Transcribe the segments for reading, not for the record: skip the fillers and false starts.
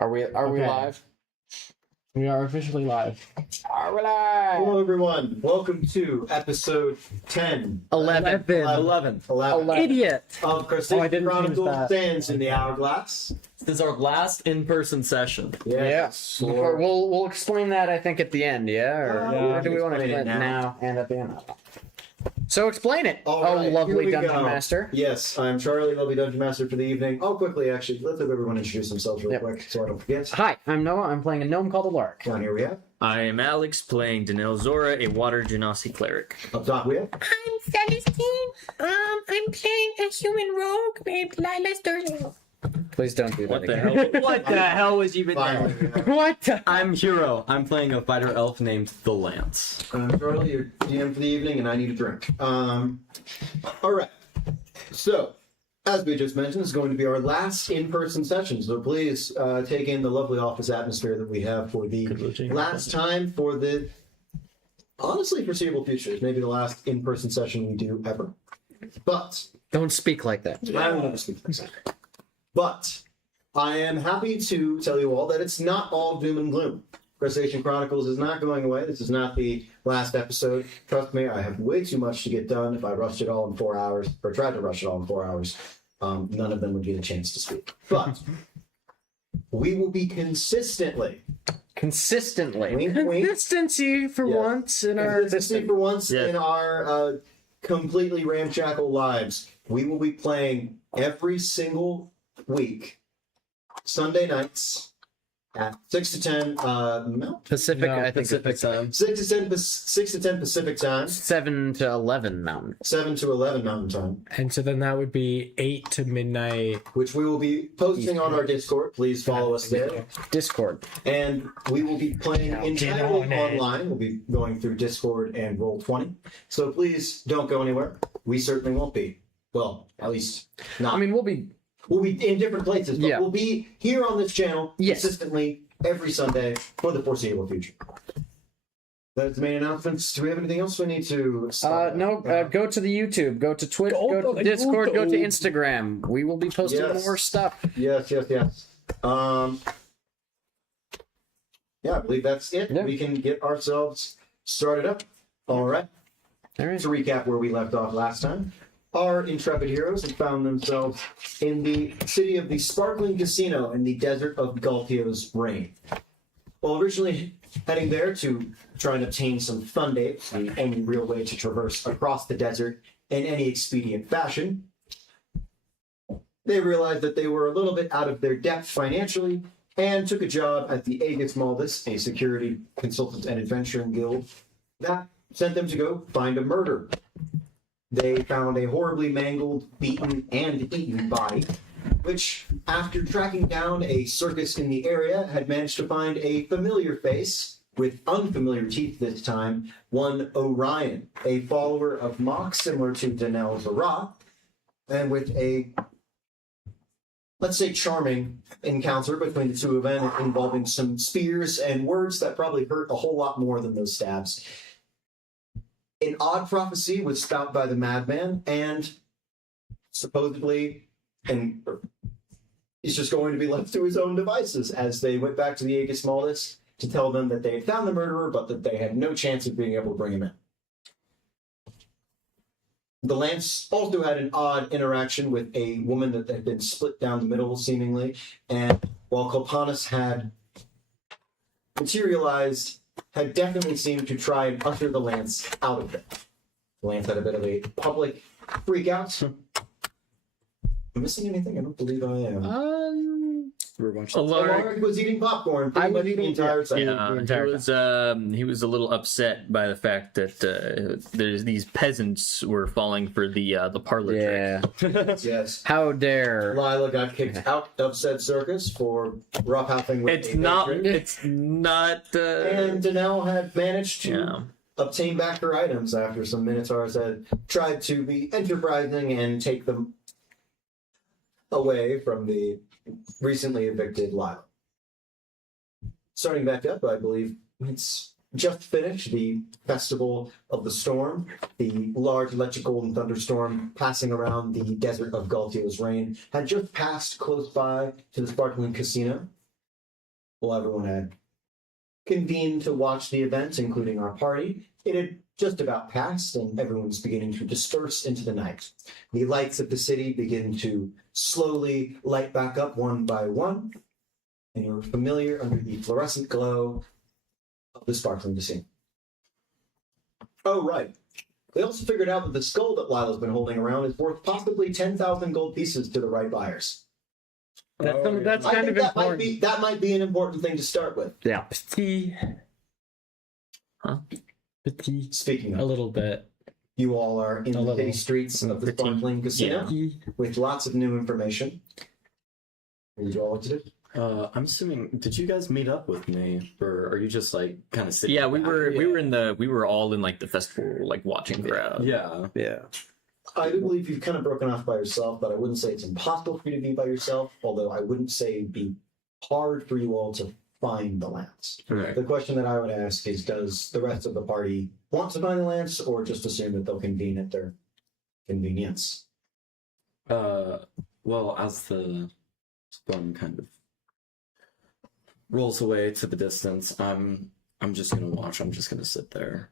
Are we Okay. live? We are officially live. Are we live? Hello, everyone. Welcome to episode 10. 11. 11. Idiot. Of Crustacean didn't change Chronicles that. stands in the Hourglass. This is our last in-person session. Yes. We'll explain that, I think, at the end, yeah? Or do we want to explain it now and at the end? So explain it, All right, here lovely we Dungeon go. Master. Yes, I'm Charlie, lovely Dungeon Master for the evening. I'll quickly, actually, let's have everyone introduce themselves real Yep. quick so I don't forget. Hi, I'm Noah. I'm playing a gnome called a Lark. Down here we have. I am Alex, playing Danelle Zora, a Water Genasi cleric. Up top we have. I'm Celestine. I'm playing a human rogue named Lila Sturgeon. Please don't do that What the again. hell? What the hell was even Finally, that? we have. What? I'm Hero. I'm playing a fighter elf named the Lance. I'm Charlie, your DM for the evening, and I need a drink. Alright. So, as we just mentioned, this is going to be our last in-person session, so please take in the lovely office atmosphere that we have for the last time for the honestly foreseeable future. Maybe the last in-person session we do ever. But Don't speak like that. I will never speak like that. But I am happy to tell you all that it's not all doom and gloom. Crustacean Chronicles is not going away. This is not the last episode. Trust me, I have way too much to get done. If I rushed it all in 4 hours, or tried to rush it all in 4 hours, none of them would get a chance to speak. But we will be consistently, Consistently. wink, wink, Consistency for Yes. once in our consistency for once Yes. in our completely ramshackle lives. We will be playing every single week, Sunday nights at 6 to 10 Mountain. Pacific, No, I think Pacific it's time. 6 to 10 Pacific time, 7 to 11 Mountain. 7 to 11 Mountain time, And so then that would be 8 to midnight. which we will be posting on our Discord. Please follow us there. Discord. And we will be playing entirely on it. online. We'll be going through Discord and Roll20. So please don't go anywhere. We certainly won't be. Well, at least not. I mean, we'll be we'll be in different places, but Yeah. we'll be here on this channel Yes. consistently every Sunday for the foreseeable future. That's the main announcements. Do we have anything else we need to? no, go to the YouTube, go to Twitch, Go go to to Discord, go to YouTube. Instagram. We will be posting Yes. more stuff. Yes. Yeah, I believe that's it. Yeah. We can get ourselves started up. All right. All right. To recap where we left off last time, our intrepid heroes had found themselves in the city of the Sparkling Casino in the desert of Galtio's reign. Well, originally heading there to try and obtain some fun dates, the only real way to traverse across the desert in any expedient fashion, they realized that they were a little bit out of their depth financially and took a job at the Aegis Maldus, a security consultant and adventuring guild, that sent them to go find a murder. They found a horribly mangled, beaten, and eaten body, which, after tracking down a circus in the area, had managed to find a familiar face, with unfamiliar teeth this time, one Orion, a follower of Mock similar to Danelle Zara, and with a, let's say, charming encounter between the two of them involving some spears and words that probably hurt a whole lot more than those stabs. An odd prophecy was spout by the madman, and supposedly, and he's just going to be left to his own devices as they went back to the Aegis Maldus to tell them that they had found the murderer, but that they had no chance of being able to bring him in. The Lance also had an odd interaction with a woman that had been split down the middle, seemingly, and while Kopanis had materialized, had definitely seemed to try and usher the Lance out of it. The Lance had a bit of a public freak out. Am I missing anything? I don't believe I am. Alaric was eating popcorn pretty much the entire time. He was a little upset by the fact that there's these peasants were falling for the parlor trick. Yes. How dare. Lila got kicked out of said circus for roughhousing with It's a not. matron. It's not. And Danelle had managed to Yeah. obtain back her items after some Minotaurs had tried to be enterprising and take them away from the recently evicted Lila. Starting back up, I believe it's just finished the Festival of the Storm, the large electric golden thunderstorm passing around the desert of Galtio's reign, had just passed close by to the Sparkling Casino. Well, everyone had convened to watch the event, including our party. It had just about passed, and everyone was beginning to disperse into the night. The lights of the city begin to slowly light back up one by one, and you're familiar under the fluorescent glow of the sparkling casino. Oh, right. They also figured out that the skull that Lila's been holding around is worth possibly 10,000 gold pieces to the right buyers. That's I kind think of that might important. that might be an important thing to start with. Yeah. Petit. Huh? Petit. Speaking A of, little bit. you all are in A the little. city streets of the Petit. sparkling casino Petit. with lots of new information. What did you all like to do? I'm assuming. Did you guys meet up with me, or are you just like kind of sitting? Yeah, we back? were all in like the festival like watching crowd. Yeah. Yeah. I do believe you've kind of broken off by yourself, but I wouldn't say it's impossible for you to be by yourself, although I wouldn't say it'd be hard for you all to find the lance. Right. The question that I would ask is, does the rest of the party want to find the lance, or just assume that they'll convene at their convenience? Well, as the sun kind of rolls away to the distance, I'm just gonna watch. I'm just gonna sit there.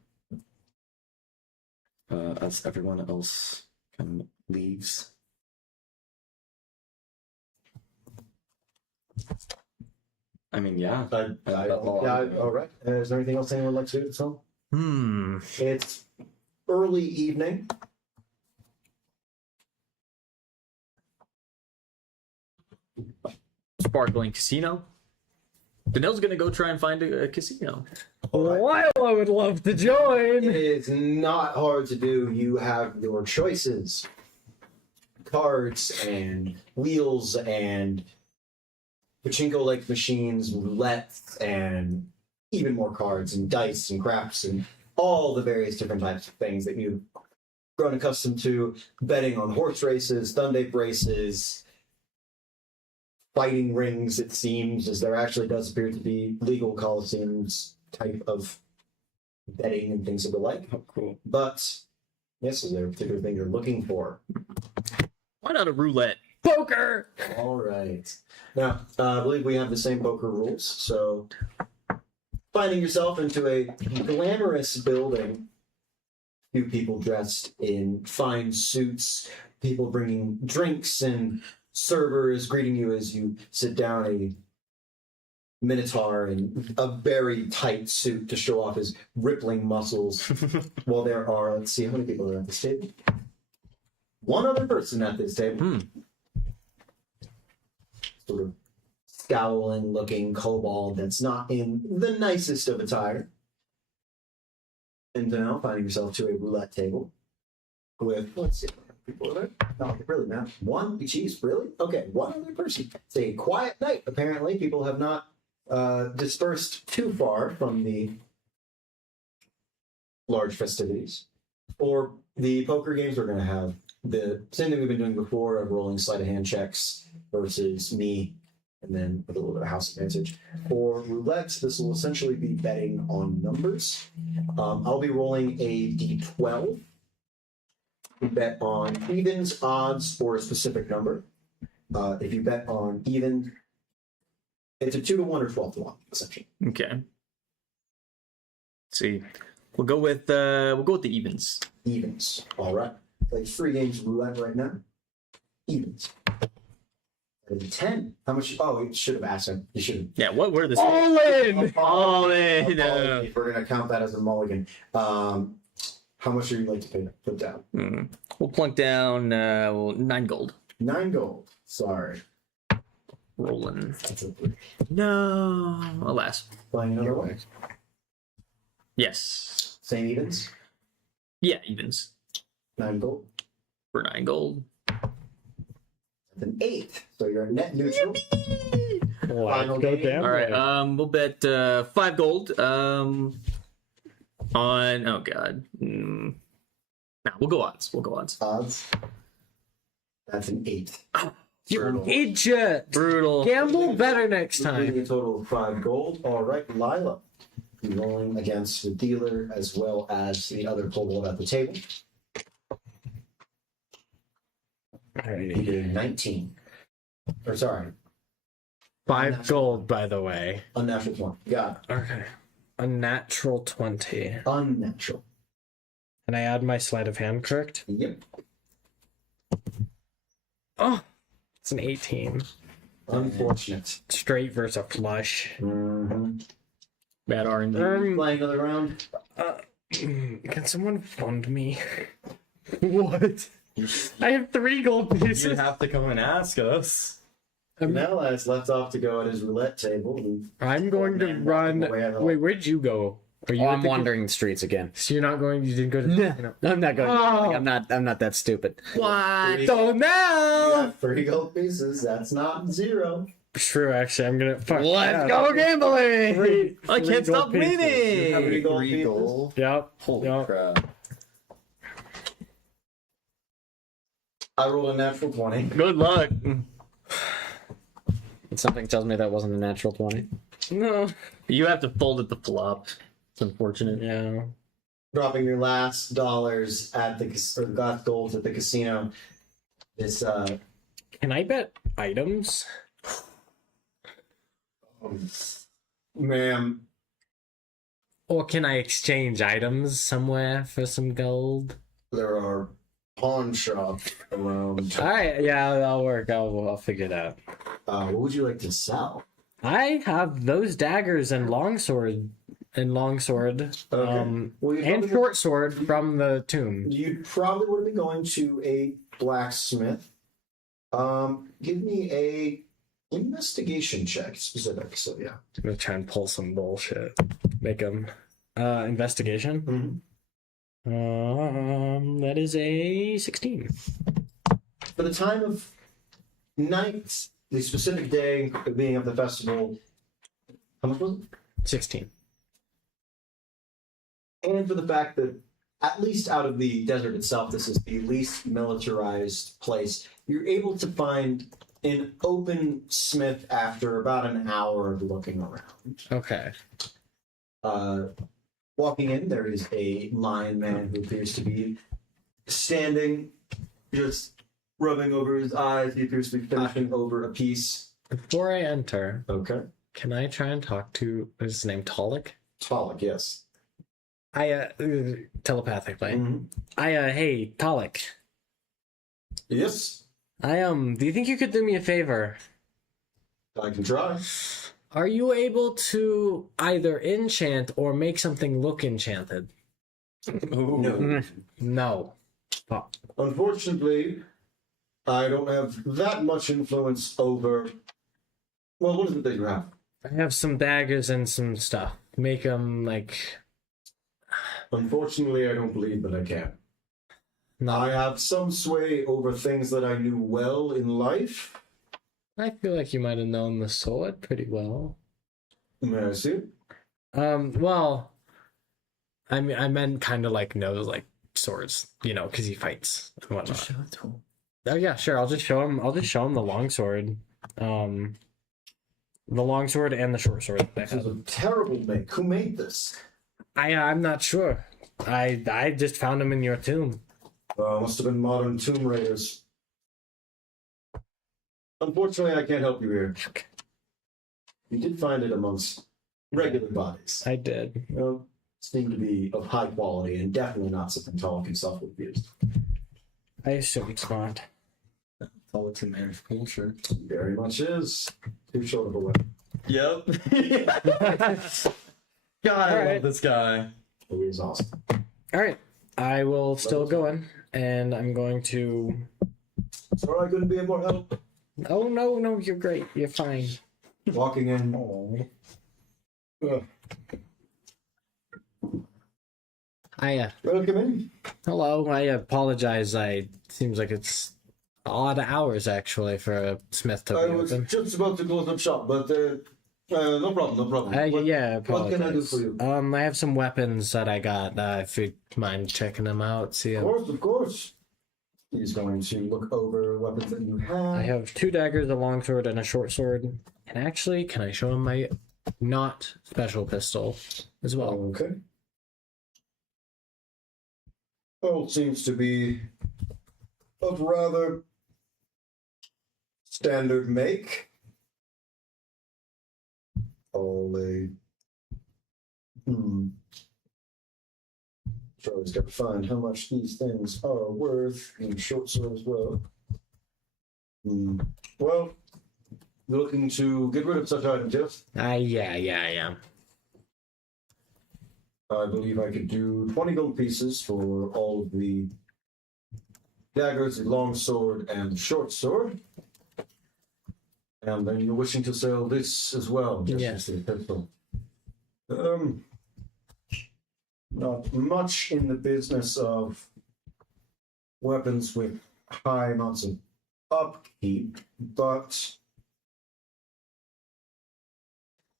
As everyone else kind of leaves. I mean, yeah. All right. Is there anything else anyone would like to do at this time? It's early evening. Sparkling casino. Danelle's gonna go try and find a casino. While I would love to join. It is not hard to do. You have your choices. Cards and wheels and pachinko-like machines, roulettes, and even more cards and dice and craps and all the various different types of things that you've grown accustomed to. Betting on horse races, Thundape races, fighting rings, it seems, as there actually does appear to be legal coliseums type of betting and things of the like. Oh, cool. But, yes, is there a particular thing you're looking for? Why not a roulette? Poker. All right. Now, I believe we have the same poker rules. So, finding yourself into a glamorous building, few people dressed in fine suits, people bringing drinks, and servers greeting you as you sit down, a minotaur in a very tight suit to show off his rippling muscles. While there are, let's see, how many people are at this table? One other person at this table. Sort of scowling looking kobold that's not in the nicest of attire. And now finding yourself to a roulette table with, let's see, people are there? No, really, man. One? Jeez, really? Okay, one other person. It's a quiet night, apparently. People have not dispersed too far from the large festivities. For the poker games, we're going to have the same thing we've been doing before of rolling sleight of hand checks versus me, and then with a little bit of house advantage. For roulette, this will essentially be betting on numbers. I'll be rolling a d12. You bet on evens, odds, or a specific number. If you bet on even, it's a 2-1 or 12-1, essentially. Okay. Let's see. We'll go with the evens. Evens. All right. Like 3 games of roulette right now. Evens. That is a 10. How much? Oh, you should have asked him. You should have. Yeah, what were this? All in. All in. If we're going to count that as a mulligan. How much would you like to put down? We'll plunk down 9 gold. 9 gold. Sorry. Rolling. That's a 3. No. Alas. Playing another way. Yes. Same evens. Yeah, evens. 9 gold. For 9 gold. That's an 8. So you're net neutral. Let's go down. All right. We'll bet 5 gold. On oh god. Nah, we'll go odds. Odds. That's an 8. You Brutal. idiot. Brutal. Gamble better next Leaving time. a total of 5 gold. All right, Lila. You're rolling against the dealer as well as the other kobold at the table. You did 19. Or sorry. 5 gold, by the way. Unnatural 20. Got it. Okay. A natural 20. Unnatural. Can I add my sleight of hand, correct? Yep. Oh, it's an 18. Unfortunate. Straight versus a flush. Mm-hmm. Bad RNG. Playing another round. Can someone fund me? What? I have 3 gold pieces. You'd have to come and ask us. Mel has left off to go at his roulette table. And I'm going to Man, run. walking away at all. Wait, where'd you go? Are you? Oh, at I'm the- wandering the streets again. So you're not going. You didn't go to. No, I'm not going. Oh. I'm not that stupid. What? You So now. have 3 gold pieces. That's not 0. True. Actually, I'm gonna. Fuck. Let's go gambling. Three I can't gold stop pieces. winning. have 3 gold 3 pieces? gold. Yep. Holy Yep. crap. I rolled a natural 20. Good luck. Something tells me that wasn't a natural 20. No. You have to fold at the flop. It's unfortunate. Yeah. Dropping your last dollars at the last golds at the casino. This Can I bet items? ma'am. Or can I exchange items somewhere for some gold? There are pawn shops around. All right. Yeah, that'll work. I'll figure it out. What would you like to sell? I have those daggers and longsword Okay. Well, you'd and probably- short sword from the tomb. You probably would have been going to a blacksmith. Give me a investigation check specific. So yeah. I'm gonna try and pull some bullshit. Make them investigation. That is a 16. For the time of night, the specific day of being of the festival, how much was it? 16. And for the fact that, at least out of the desert itself, this is the least militarized place, you're able to find an open smith after about an hour of looking around. Okay. Walking in, there is a lion man who appears to be standing, just rubbing over his eyes. He appears to be finishing over a piece. Before I enter, Okay. can I try and talk to is his name Talik? Talik, yes. I telepathically. Mhm. Hey Talik. Yes, Do you think you could do me a favor? I can try. Are you able to either enchant or make something look enchanted? No. No. Fuck. Unfortunately, I don't have that much influence over. Well, what is it that you have? I have some daggers and some stuff. Make them like. Unfortunately, I don't believe that I can. I have some sway over things that I knew well in life. I feel like you might have known the sword pretty well. May I see it? Well, I mean, I meant kind of like knows like swords, because he fights and whatnot. Oh yeah, sure. I'll just show him. I'll just show him the longsword, the longsword and the short sword. That they This is have. a terrible make. Who made this? I'm not sure. I just found him in your tomb. Must have been modern tomb raiders. Unfortunately, I can't help you here. You did find it amongst regular bodies. I did. Seem to be of high quality and definitely not something Talik himself would use. I assume it's not. Talik's a man of culture. Very much is. Too short of a weapon. Yep. God, I Alright. love this guy. He is awesome. All right, I will still go in, and I'm going to. Sorry I couldn't be of more help. Oh no, you're great. You're fine. Walking in. Ugh. Welcome in. Hello. I apologize. Seems like it's odd hours actually for a smith to I be was open. just about to close up shop, but no problem. What, Yeah, what can I do apologize. for you? I have some weapons that I got. If you mind checking them out, see. Of course. He's going to look over weapons that you have. I have 2 daggers, a longsword, and a short sword. And actually, can I show him my not special pistol as well? Okay. All seems to be of rather standard make. call a. So I always got to find how much these things are worth in short sword as well. Well, you're looking to get rid of such items, yes? Yeah. I believe I could do 20 gold pieces for all of the daggers, the long sword, and the short sword. And then you're wishing to sell this as well, just Yes. as the pistol. Not much in the business of weapons with high amounts of upkeep, but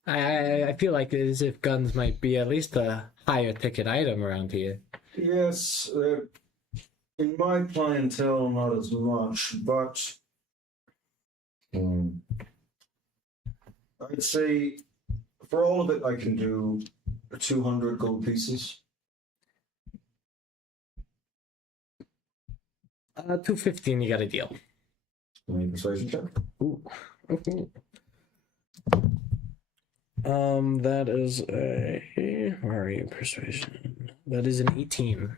I feel like as if guns might be at least a higher ticket item around here. yes, in my clientele, not as much, but I'd say for all of it, I can do 200 gold pieces. 215, you got a deal. Any persuasion check? Ooh. That is a. Where are you? Persuasion. That is an 18.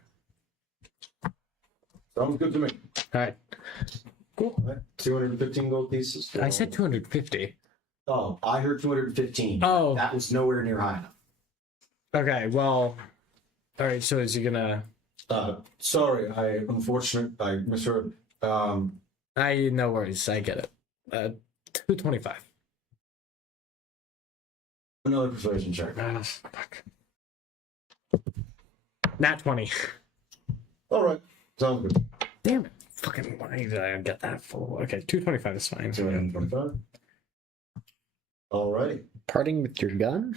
Sounds good to me. All right. Cool. All right, 215 gold pieces. I said 250. Oh, I heard 215. Oh. That was nowhere near high enough. Okay. Well. All right. So is he gonna? Sorry, I misheard. No worries. I get it. 225. Another persuasion check. Fuck. Nat 20. All right, sounds good. Damn it. Fucking why did I get that full? Okay, 225 is fine. 225. All right. Parting with your gun?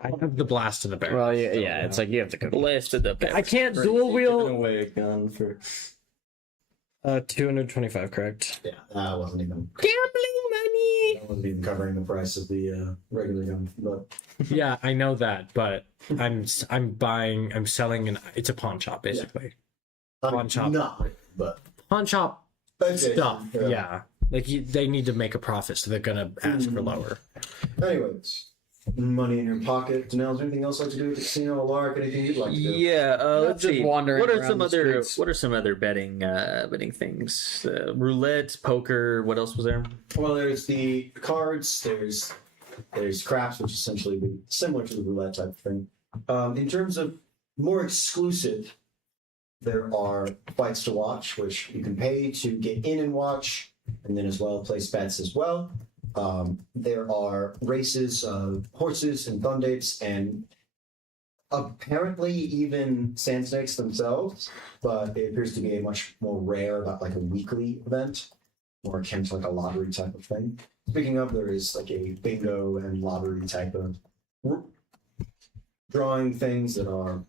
I have the blast of the barrel. Well, yeah, it's like you have to go. Blasted up. I can't dual Giving wheel. away a gun for 225, correct? Yeah, that wasn't even. Gambling money. That wasn't even covering the price of the regular gun, but Yeah, I know that, but I'm selling it's a pawn shop basically. Pawn shop. Not really, but Pawn shop okay, stuff. Yeah. Like they need to make a profit, so they're gonna ask for lower. Anyways, money in your pocket. Janelle, is there anything else like to do with the casino? Lark, anything you'd like to do? Yeah, let's just see. wandering What are around some the other streets. What are some other betting things? Roulette, poker. What else was there? Well, there's the cards. There's craps, which essentially be similar to the roulette type of thing. In terms of more exclusive, there are fights to watch, which you can pay to get in and watch, and then as well place bets as well. There are races of horses and thundapes and apparently even sand snakes themselves, but it appears to be a much more rare, about like a weekly event, more akin to like a lottery type of thing. Speaking of, there is like a bingo and lottery type of drawing things that are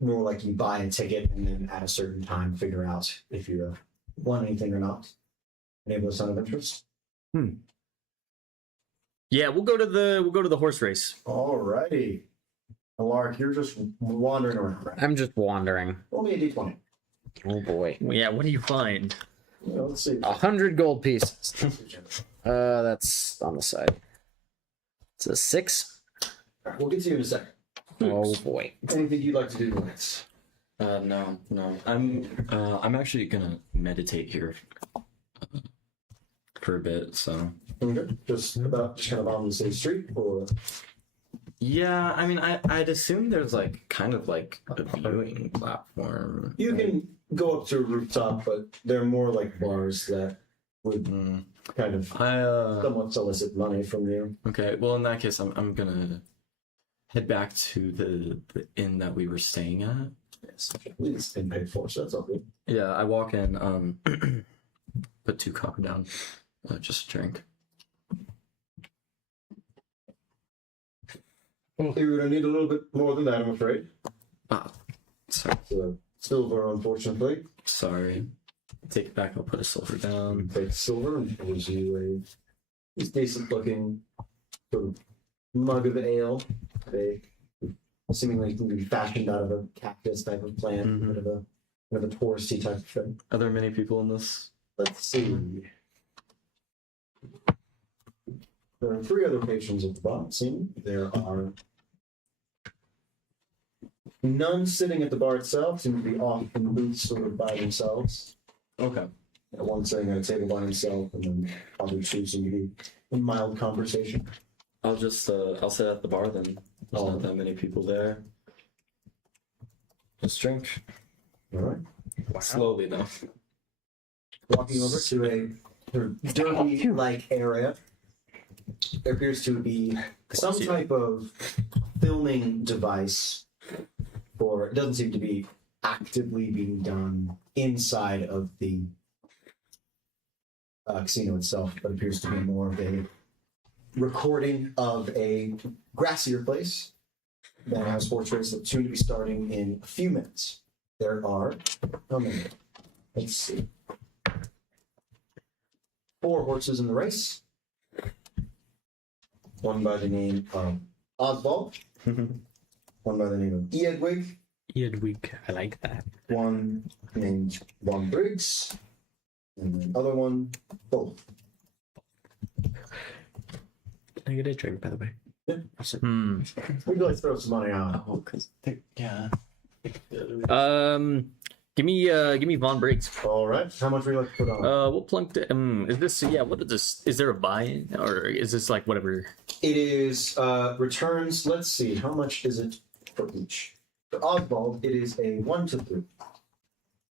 more like you buy a ticket and then at a certain time figure out if you won anything or not. Any of those sound of interest? Yeah, we'll go to the horse race. Alrighty. Lark, you're just wandering around. Right? I'm just wandering. Roll me a d20. Oh boy. Yeah, what do you find? Yeah, let's see. 100 gold pieces. That's on the side. It's a 6. Alright, we'll get to you in a second. Oh boy. Anything you'd like to do next? no. I'm actually gonna meditate here for a bit, so Okay. Just kind of on the same street, or yeah, I mean I'd assume there's like kind of like a viewing platform. you can go up to a rooftop, but they're more like bars that would kind of somewhat solicit money from you. Okay, well in that case I'm gonna head back to the inn that we were staying at. Yes, it's been paid for, so that's all good. Yeah, I walk in, put 2 copper down, just drink. You're gonna need a little bit more than that, I'm afraid. Sorry. So, silver, unfortunately. Sorry. Take it back, I'll put a silver down. Take silver and gives you a decent looking sort of mug of ale. They seemingly can be fashioned out of a cactus type of plant, kind of a touristy type of thing. Are there many people in this? Let's see. There are 3 other patrons at the bar. Scene. There are none sitting at the bar itself. Seem to be off in the booths, sort of by themselves. Okay. One sitting at a table by himself, and then other 2 seem to be in mild conversation. I'll just I'll sit at the bar then. There's not that many people there. Just drink. All right. Slowly though. Walking over to a sort of derby-like area. There appears to be some type of filming device, or it doesn't seem to be actively being done inside of the casino itself, but appears to be more of a recording of a grassier place that has sports race that's soon to be starting in a few minutes. There are, how many? Let's see. 4 horses in the race. One by the name of Oswald. One by the name of Eadwig. Eadwig, I like that. One named Von Briggs. And the other one, Both. Can I get a drink, by the way? We'd like to throw some money out. Oh, cause yeah. Give me Von Briggs. All right. How much would you like to put on? We'll plunk. Is this? Yeah. What is this? Is there a buy-in, or is this like whatever? It is returns. Let's see. How much is it for each? For Oswald, it is a 1 to 3.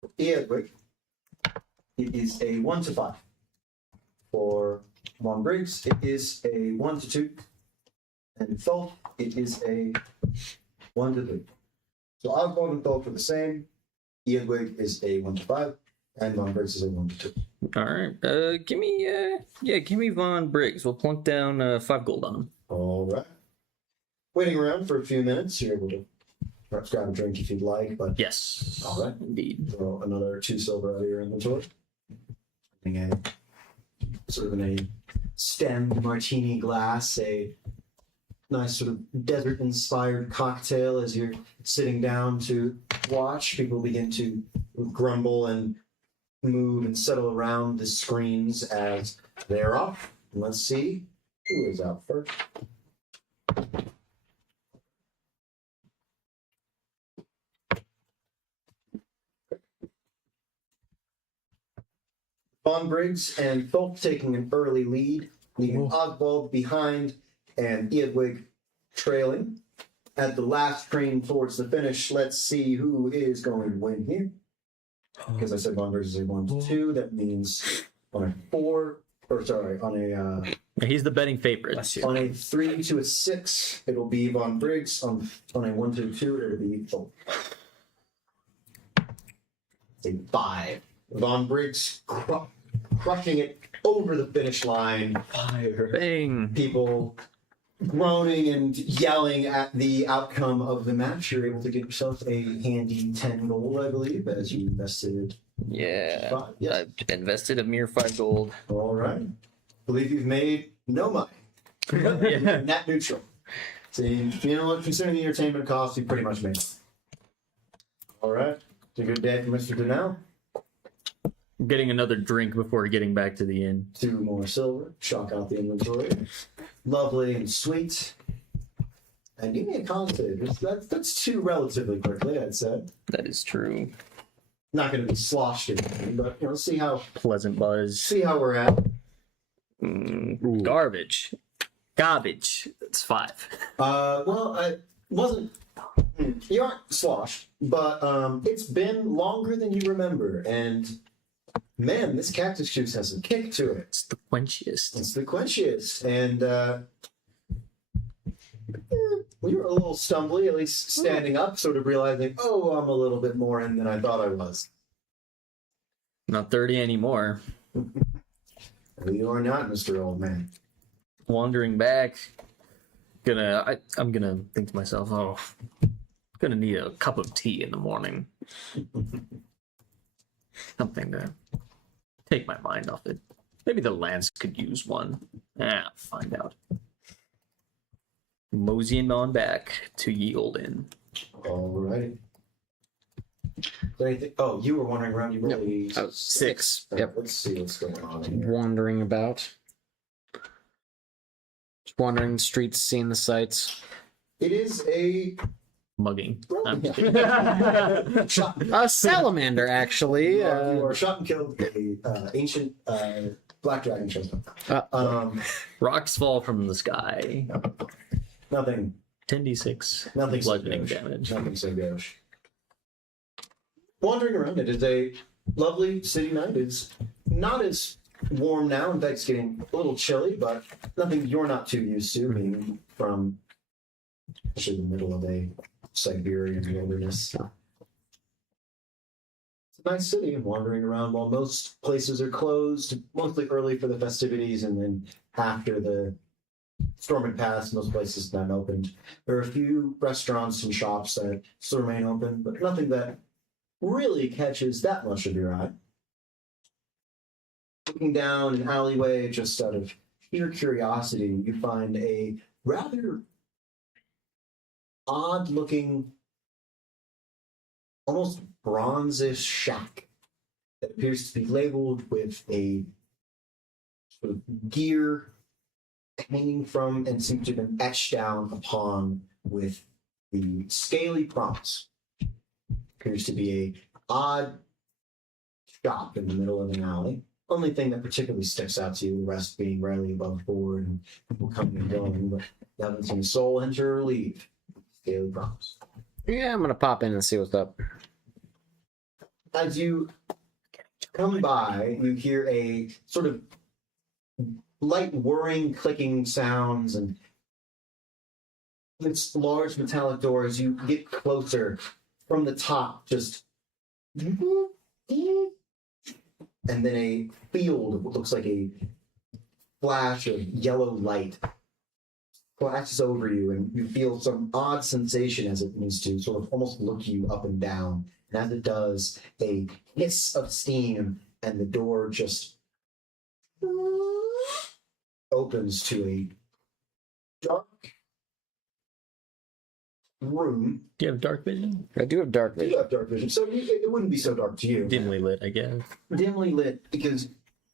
For Eadwig, it is a 1 to 5. For Von Briggs, it is a 1 to 2. And Thulf, it is a 1 to 3. So Oswald and Thulf are the same. Eadwig is a 1 to 5, and Von Briggs is a 1 to 2. All right. Give me Von Briggs. We'll plunk down 5 gold on him. All right. Waiting around for a few minutes, you're able to perhaps grab a drink if you'd like, but Yes. All right. Indeed. throw another 2 silver out of your inventory. Getting a sort of in a stemmed martini glass, a nice sort of desert-inspired cocktail as you're sitting down to watch. People begin to grumble and move and settle around the screens as they're off. And let's see who is out first. Von Briggs and Thulf taking an early lead, leaving Oswald behind and Eadwig trailing. At the last train towards the finish, let's see who is going to win here. Because I said Von Briggs is a 1 to 2, that means on a 4, or sorry, on He's the betting favorite. a 3 to a 6, it'll be Von Briggs. On a 1 to 2, it'll be Thulf. It's a 5. Von Briggs crushing it over the finish line. Fire. Bang. People groaning and yelling at the outcome of the match. You're able to get yourself a handy 10 gold, I believe, as you invested. Yeah. 5. Yes. I've invested a mere 5 gold. All right. believe you've made no money. Yeah. Net neutral. So you know what? Considering the entertainment costs, you pretty much made it. All right. It's a good day for Mr. Donnell. Getting another drink before getting back to the inn. 2 more silver. Chalk out the inventory. Lovely and sweet. And give me a con save. That's 2 relatively quickly, I'd say. That is true. Not going to be sloshed in, but you know, see how Pleasant we're at. Garbage. That's 5. Well, I wasn't. You aren't sloshed, but it's been longer than you remember, and man, this cactus juice has some kick to it. It's the quenchiest. It's the quenchiest, and we were a little stumbly, at least standing up, sort of realizing, oh, I'm a little bit more in than I thought I was. Not 30 anymore. You are not, Mr. Old Man. Wandering back. I'm gonna think to myself, oh, gonna need a cup of tea in the morning. Something to take my mind off it. Maybe the Lance could use one. I'll find out. Moseying on back to Ye Old Inn. Alrighty. Oh, you were wandering around. You really 6. Yep. Let's see what's going on here. Wandering about. wandering the streets, seeing the sights. It is a Mugging. I'm Yeah. kidding. shot. A salamander, actually. You are shot and killed a ancient black dragon shows up. Rocks fall from the sky. Nothing. 10d6. Nothing bludgeoning so gauche. damage. Nothing so gauche. Wandering around, it is a lovely city night. It's not as warm now. In fact, it's getting a little chilly, but nothing you're not too used to, being from actually the middle of a Siberian wilderness. It's a nice city, wandering around while most places are closed, mostly early for the festivities, and then after the storm had passed, most places then opened. There are a few restaurants and shops that still remain open, but nothing that really catches that much of your eye. Looking down an alleyway, just out of sheer curiosity, you find a rather odd-looking, almost bronzish shack that appears to be labeled with a sort of gear hanging from and seems to have been etched down upon with the scaly promise. Appears to be a odd shop in the middle of an alley. Only thing that particularly sticks out to you, the rest being rarely above board and people coming and going, but you haven't seen a soul enter or leave. Scaly promise. Yeah, I'm gonna pop in and see what's up. As you come by, you hear a sort of light whirring, clicking sounds, and its large metallic doors. You get closer from the top, just and then a field of what looks like a flash of yellow light flashes over you, and you feel some odd sensation as it needs to sort of almost look you up and down. And as it does, a hiss of steam, and the door just opens to a dark room. Do you have dark vision? I do have dark You vision. have dark vision, so it wouldn't be so dark to you. Dimly lit, I guess. Dimly lit because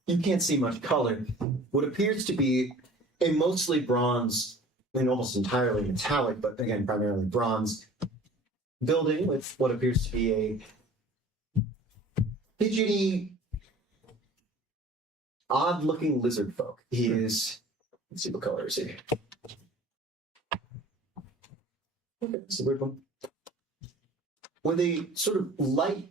you can't see much color. What appears to be a mostly bronze, and almost entirely metallic, but again, primarily bronze building with what appears to be a fidgety, odd-looking lizard folk. He is, let's see what color is he. Okay, it's a weird one. With a sort of light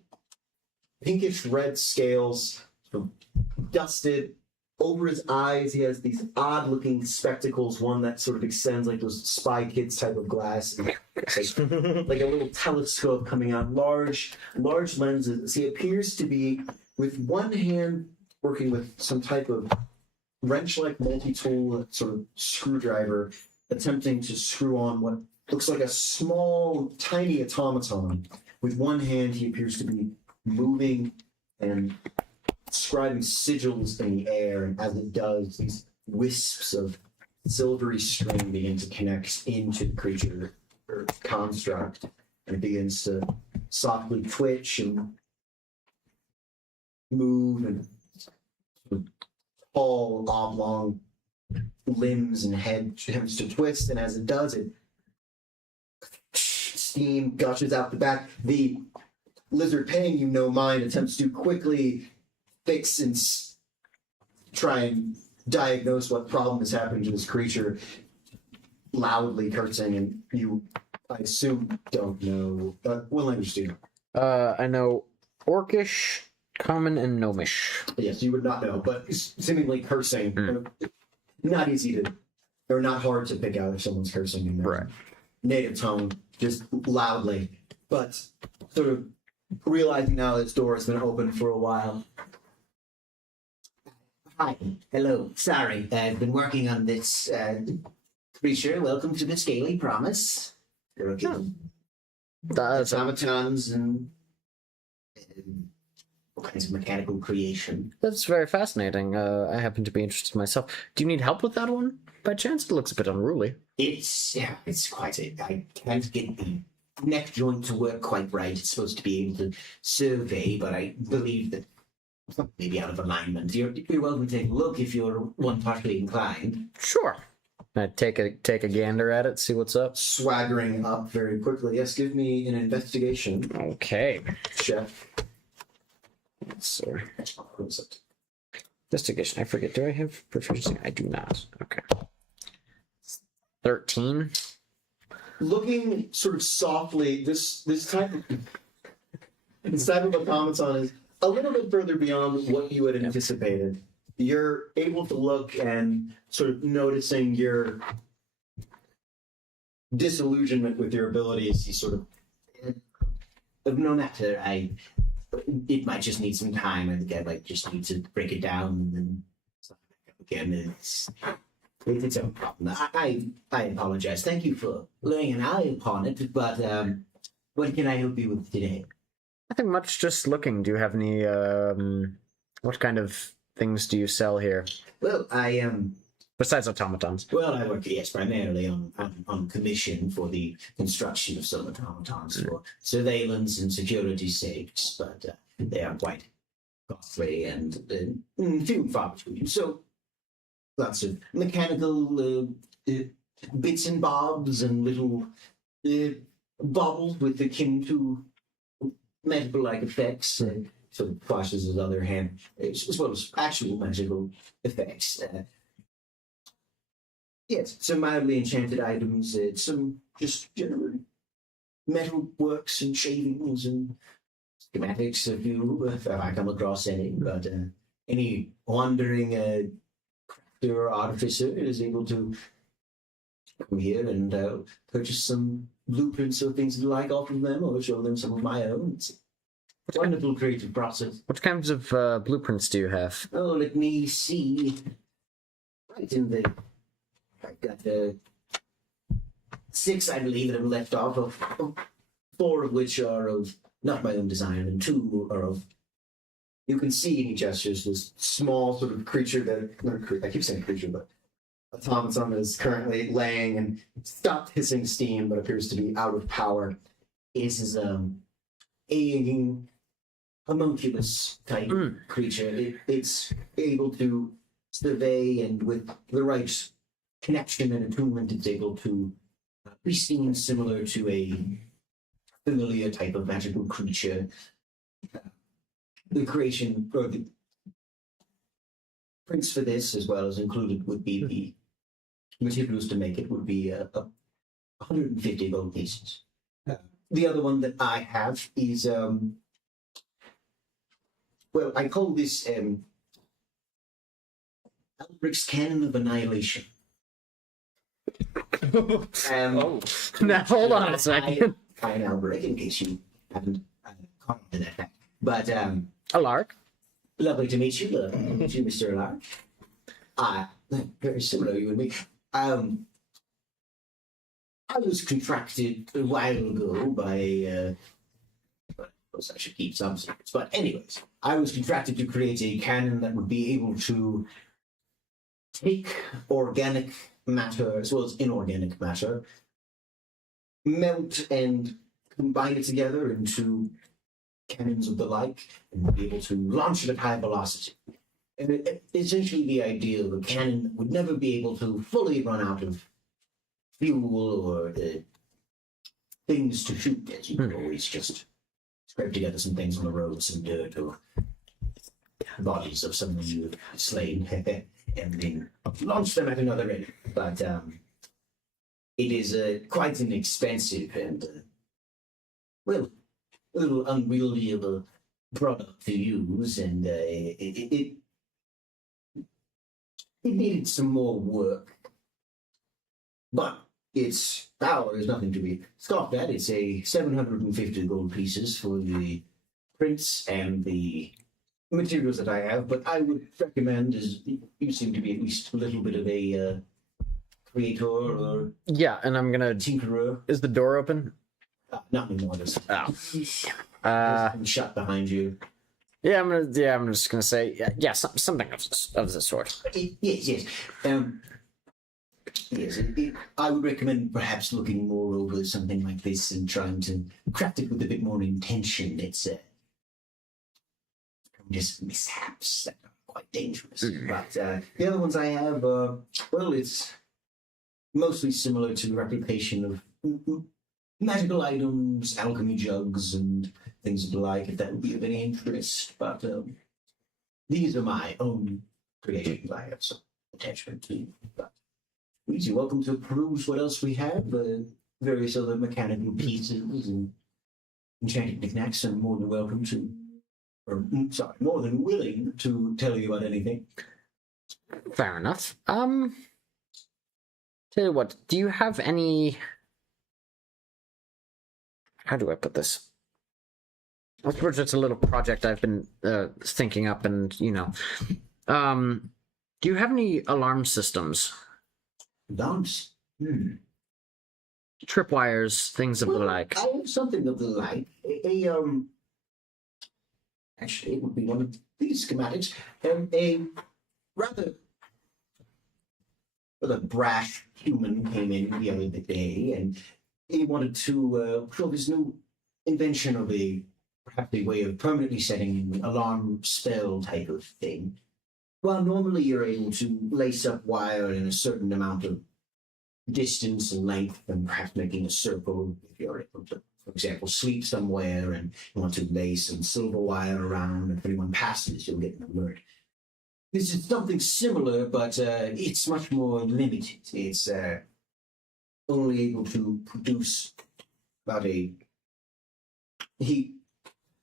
pinkish red scales, sort of dusted over his eyes. He has these odd looking spectacles, one that sort of extends like those Spy Kids type of glass, like a little telescope coming out, large lenses. He appears to be with one hand working with some type of wrench-like multi-tool, sort of screwdriver, attempting to screw on what looks like a small, tiny automaton. With one hand, he appears to be moving and scribing sigils in the air, and as it does, these wisps of silvery string begin to connect into the creature or construct, and it begins to softly twitch and move, and tall, oblong limbs and head attempts to twist, and as it does, it steam gushes out the back. The lizard, paying you no mind, attempts to quickly fix and try and diagnose what problem is happening to this creature, loudly cursing, and you, I assume, don't know. What language do you know? I know Orcish, Common, and Gnomish. Yes, you would not know, but seemingly cursing. Not easy to, or not hard to pick out if someone's cursing in their native tongue, just loudly. But sort of realizing now that its door has been open for a while. Hi. Hello. Sorry, I've been working on this creature. Welcome to the Scaly Promise. Automatons and all kinds of mechanical creation. That's very fascinating. I happen to be interested myself. Do you need help with that one? By chance, it looks a bit unruly. It's quite a. I can't get the neck joint to work quite right. It's supposed to be able to survey, but I believe that maybe out of alignment. You're welcome to take a look if you're one partially inclined. Sure. I take a gander at it, see what's up. Swaggering up very quickly. Yes, give me an investigation Okay. check. So, What is it? investigation. I forget. Do I have proficiency? I do not. Okay. 13. Looking sort of softly, this type of automaton is a little bit further beyond what you had anticipated. You're able to look and sort of noticing your disillusionment with your abilities. You sort of, No matter, it might just need some time. I think I might just need to break it down and then start back up again. It's a problem. I apologize. Thank you for laying an eye upon it, but what can I help you with today? Nothing much, just looking. Do you have any, what kind of things do you sell here? Well, I Besides automatons. Well, I work, yes, primarily on commission for the construction of some automatons for surveillance and security sakes, but they are quite costly and few and far between. So, lots of mechanical bits and bobs and little baubles with akin to magical-like effects. Sort of flashes his other hand, as well as actual magical effects. Yes, some mildly enchanted items, some just general metal works and shavings and schematics, if I come across any, but any wandering crafter or artificer is able to come here and purchase some blueprints or things they like off of them, or show them some of my own. It's a wonderful creative process. What kinds of blueprints do you have? Oh, let me see. Right in the... I've got 6, I believe, that have left off, of 4 of which are of not my own design, and 2 are of... You can see in he gestures this small sort of creature that... I keep saying creature, but automaton is currently laying and stopped hissing steam, but appears to be out of power. Is a homunculus type creature. It's able to survey, and with the right connection and attunement, it's able to be seen similar to a familiar type of magical creature. The creation, or the prints for this, as well as included, would be the materials to make it, would be 150 gold pieces. The other one that I have is, well, I call this Alberic's Cannon of Annihilation. Now, hold on a second. I am Alberic, in case you haven't caught on to that fact. But, A lark. lovely to meet you. Lovely to meet you, Mr. Alar. Very similar, you and me. I was contracted a while ago by, of course I should keep some secrets, but anyways, I was contracted to create a cannon that would be able to take organic matter as well as inorganic matter, melt and combine it together into cannons of the like, and be able to launch it at high velocity. And essentially the idea of a cannon that would never be able to fully run out of fuel or things to shoot at. You could always just scrape together some things on the road, some dirt or bodies of someone you've slain, and then launch them at another end. But it is quite an expensive and, well, a little unwieldy of a product to use, and it needed some more work. But its power is nothing to be scoffed at. It's a 750 gold pieces for the prints and the materials that I have, but I would recommend, as you seem to be at least a little bit of a creator or Yeah, and I'm gonna. tinkerer. Is the door open? Not anymore. Just shut behind you. Yeah, I'm just gonna say something of the sort. Yes. Yes, I would recommend perhaps looking more over something like this and trying to craft it with a bit more intention. It's just mishaps that are quite dangerous. But the other ones I have, well, it's mostly similar to replication of magical items, alchemy jugs, and things of the like, if that would be of any interest. But these are my own creations I have some attachment to. But please, you're welcome to peruse what else we have, various other mechanical pieces and enchanted knickknacks, and more than welcome to, more than willing to tell you about anything. Fair enough. Tell you what, do you have any... How do I put this? I suppose it's a little project I've been thinking up, and, you know... do you have any alarm systems? Alarms? Tripwires, things of the like. I have something of the like. Actually, it would be one of these schematics. A rather brash human came in the other day, and he wanted to show his new invention of perhaps a way of permanently setting an alarm spell type of thing. Well, normally you're able to lace up wire in a certain amount of distance and length, and perhaps making a circle if you're able to, for example, sleep somewhere and you want to lay some silver wire around. If anyone passes, you'll get an alert. This is something similar, but it's much more limited. It's only able to produce about He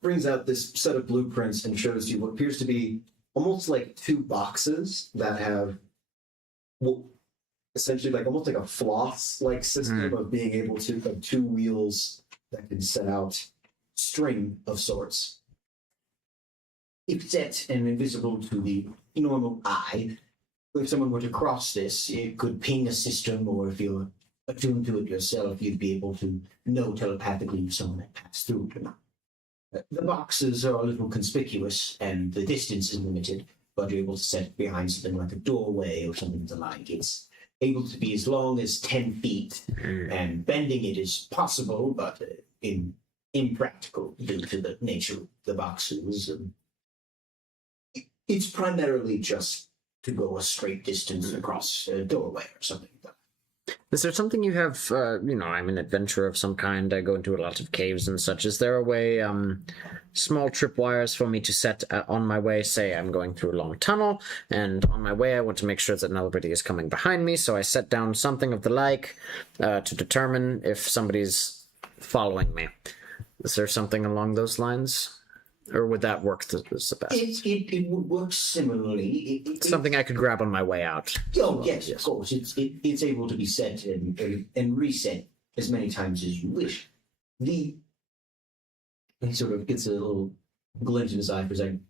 brings out this set of blueprints and shows you what appears to be almost like two boxes that have, well, essentially like almost like a floss-like system of being able to have two wheels that can set out string of sorts. If set and invisible to the normal eye, if someone were to cross this, it could ping a system, or if you're attuned to it yourself, you'd be able to know telepathically if someone had passed through it or not. The boxes are a little conspicuous, and the distance is limited, but you're able to set it behind something like a doorway or something of the like. It's able to be as long as 10 feet, and bending it is possible, but impractical due to the nature of the boxes. It's primarily just to go a straight distance across a doorway or something like that. Is there something you have, I'm an adventurer of some kind, I go into a lot of caves and such. Is there a way, small tripwires for me to set on my way? Say I'm going through a long tunnel, and on my way I want to make sure that nobody is coming behind me, so I set down something of the like to determine if somebody's following me. Is there something along those lines? Or would that work the best? It would work similarly. Something I could grab on my way out. Oh, yes, of course. It's able to be set and reset as many times as you wish. He sort of gets a little glint in his eye for a second.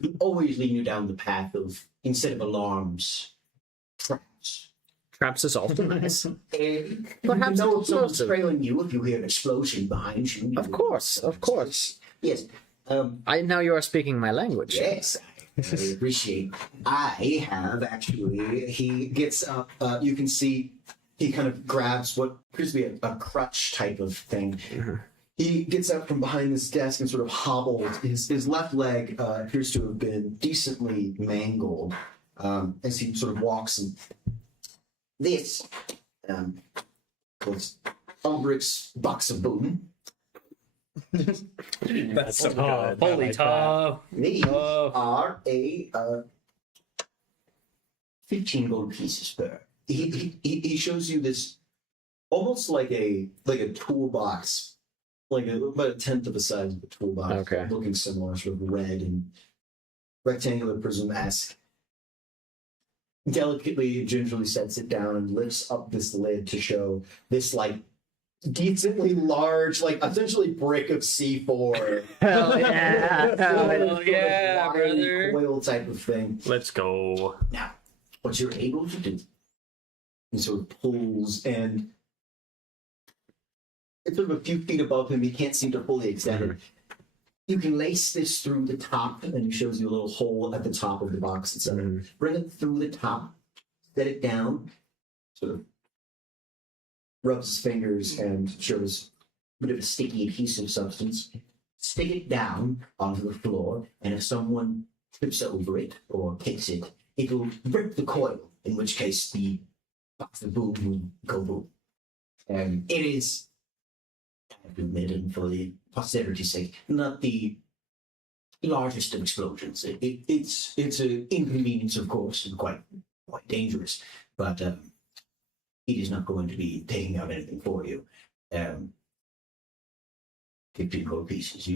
He always lead you down the path of, instead of alarms, traps. Traps is also nice. Perhaps you know if someone's trailing you if you hear an explosion behind you. Of course. Yes. Now you are speaking my language. Yes, I appreciate. I have actually. He gets up. You can see he kind of grabs what appears to be a crutch type of thing. Mm-hmm. He gets up from behind this desk and sort of hobbles. His left leg appears to have been decently mangled as he sort of walks. And this was Ulbrich's box of boom. That's so good. Holy tough. These are a 15 gold pieces per. He shows you this almost like a toolbox, like about a tenth of the size of a toolbox. Okay. Looking similar, sort of red and rectangular prism-esque. Delicately, gingerly sets it down and lifts up this lid to show this like decently large, like essentially brick of C4. Hell yeah! Hell yeah, brother. Coil type of thing. Let's go. Now, what you're able to do, he sort of pulls, and it's sort of a few feet above him. He can't seem to fully extend it. You can lace this through the top, and he shows you a little hole at the top of the box itself. Bring it through the top, set it down, sort of rubs his fingers and shows a bit of a sticky adhesive substance. Stick it down onto the floor, and if someone trips over it or kicks it, it'll rip the coil in which case the boom will go boom. It is, I have to admit, and for the posterity's sake, not the largest of explosions. It's an inconvenience, of course, and quite dangerous, but it is not going to be taking out anything for you. 15 gold pieces.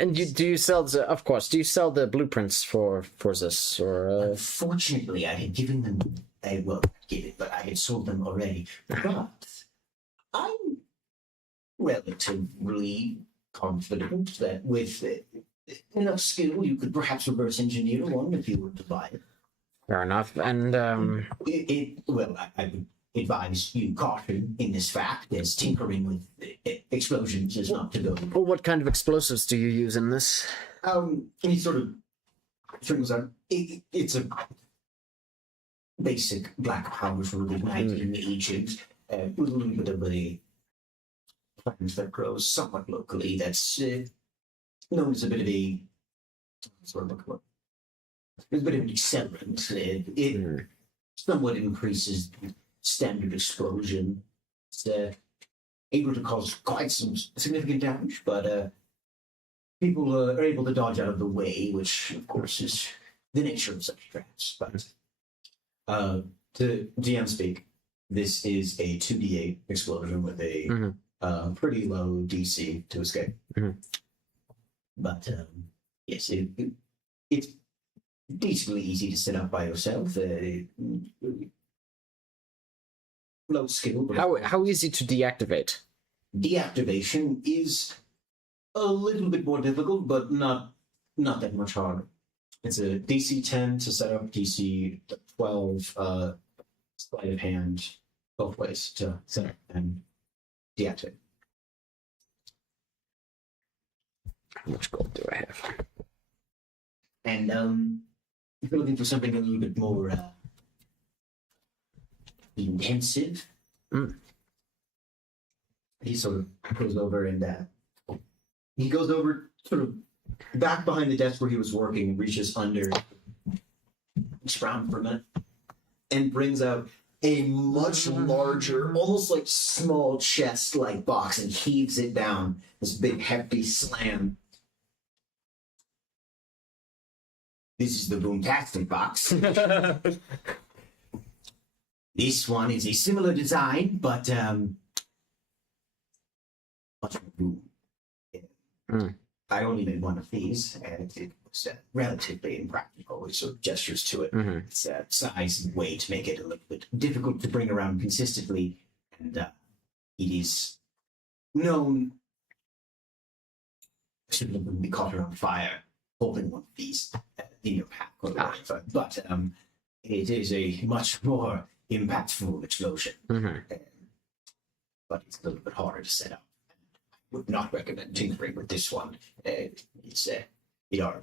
And do you sell the? Of course, do you sell the blueprints for this or? Unfortunately, I had given them. But I had sold them already. But I'm relatively confident that with enough skill, you could perhaps reverse engineer one if you were to buy it. Fair enough. And I would advise you caution in this fact, as tinkering with explosions is not to go. well, what kind of explosives do you use in this? He sort of trims out. It's a basic black powder for igniting agent with a little bit of a plant that grows somewhat locally. That's known as a bit of a sort of there's a bit of an accelerant. It somewhat increases the standard explosion. It's able to cause quite some significant damage, but people are able to dodge out of the way, which of course is the nature of such traps. But to DM speak, this is a 2d8 explosion with a pretty low DC to escape. But yes, it's decently easy to set up by yourself. Low skill. But How easy to deactivate? deactivation is a little bit more difficult, but not that much harder. It's a DC 10 to set up, DC 12 sleight of hand both ways to set up and deactivate. How much gold do I have? And if you're looking for something a little bit more intensive, he sort of goes over and he goes over sort of back behind the desk where he was working, reaches under, looks around for a minute, and brings out a much larger, almost like small chest-like box and heaves it down. This big hefty slam. This is the Boomtastic box. This one is a similar design, but much more boom. I only made one of these, and it was relatively impractical. It sort of gestures to it. Its size and weight make it a little bit difficult to bring around consistently, and it is known certainly wouldn't be caught around fire holding one of these in your pack or whatever. But it is a much more impactful explosion. But it's a little bit harder to set up. Would not recommend tinkering with this one. It's there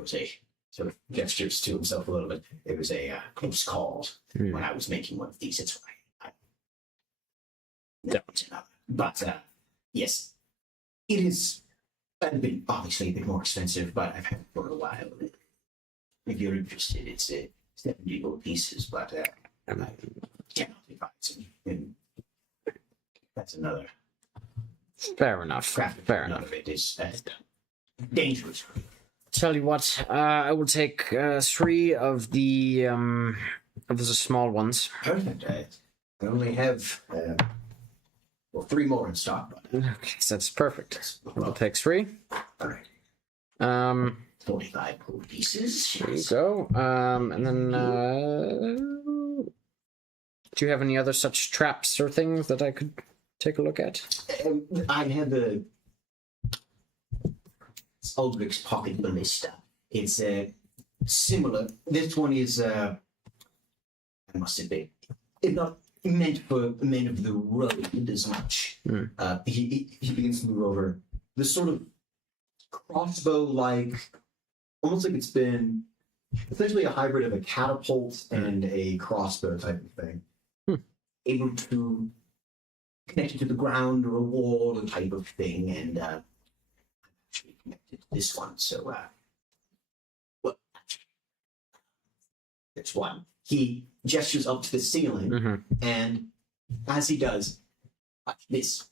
was a sort of gestures to himself a little bit. It was a close call when I was making one of these. It's fine. But yes, it is obviously a bit more expensive, but I've had it for a while. If you're interested, it's 70 gold pieces, but I cannot advise him. That's another. Fair enough. Fair enough. None of it is dangerous. Tell you what, I will take 3 of the small ones. Perfect. I only have 3 more in stock. But Okay, so that's perfect. I'll take 3. all right. 45 gold pieces. There you go. And then, do you have any other such traps or things that I could take a look at? I have a Aldrich's Pocket Ballista. It's similar. This one is, I must admit, it's not meant for men of the road as much. He begins to move over. This sort of crossbow-like, almost like it's been essentially a hybrid of a catapult and a crossbow type of thing. Able to connected to the ground or a wall, type of thing, and I'm actually connected to this one. So, well, actually, There's one. He gestures up to the ceiling, and as he does, this,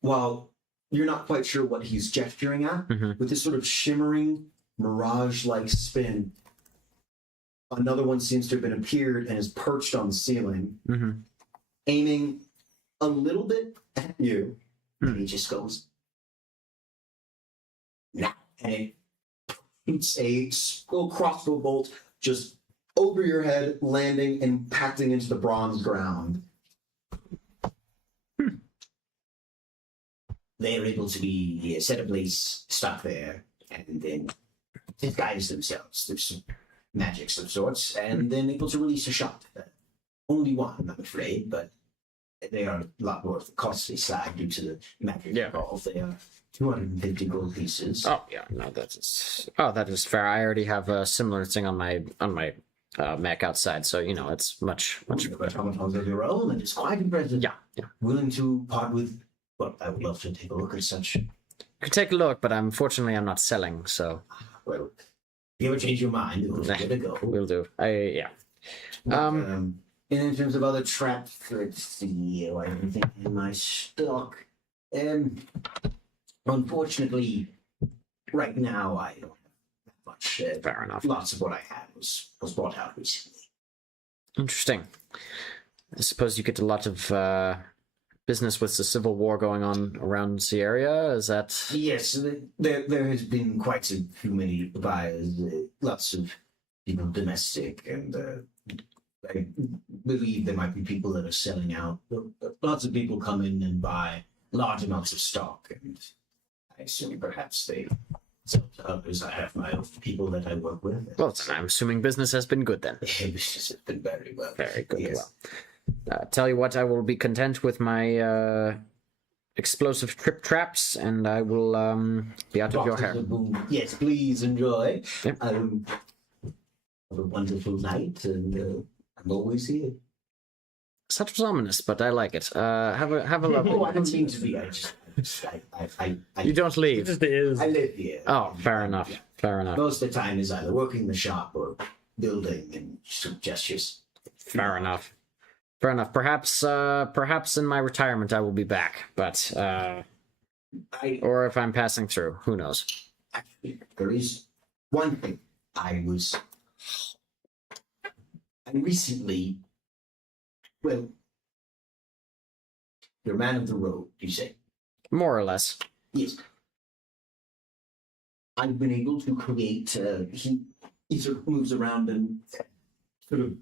while you're not quite sure what he's gesturing at, with this sort of shimmering, mirage-like spin, another one seems to have been appeared and is perched on the ceiling, aiming a little bit at you, and he just goes, now, and it shoots a crossbow bolt just over your head, landing and impacting into the bronze ground. They're able to be set ablaze, stuck there, and then disguise themselves through some magics of sorts, and then able to release a shot. Only one, I'm afraid, but they are a lot more of the costly side due to the magic involved. They are 250 gold pieces. Oh yeah, no, that is fair. I already have a similar thing on my mech outside, so it's much. Automatons of your own, and it's quite impressive. Yeah. Willing to part with. Well, I would love to take a look at such. Could take a look, but unfortunately, I'm not selling, so. Well, if you ever change your mind, we'll give it a go. We'll do. And in terms of other traps, let's see, I don't think in my stock. Unfortunately, right now I don't have that much. Fair enough. Lots of what I had was bought out recently. Interesting. I suppose you get a lot of business with the civil war going on around the area. Is that? Yes, there has been quite a few many buyers. Lots of people domestic, and I believe there might be people that are selling out. Lots of people come in and buy large amounts of stock, and I assume perhaps they sell to others. I have my own people that I work with. Well, then I'm assuming business has been good then. Business has been very well. Very good. Yes. Well. Tell you what, I will be content with my explosive trip traps, and I will be out of your hair. Yes, please enjoy. Yep. Have a wonderful night, and I'm always here. Such was ominous, but I like it. Have a lovely. Oh, I don't mean to be. I just, You don't It leave. just is. I live here. Oh, fair enough. Fair enough. Most of the time is either working in the shop or building and some gestures. Fair enough. Fair enough. Perhaps in my retirement I will be back, but or if I'm passing through, who knows? Actually, there is one thing I recently, well, you're a man of the road, you say? More or less. Yes. I've been able to create, he sort of moves around and sort of,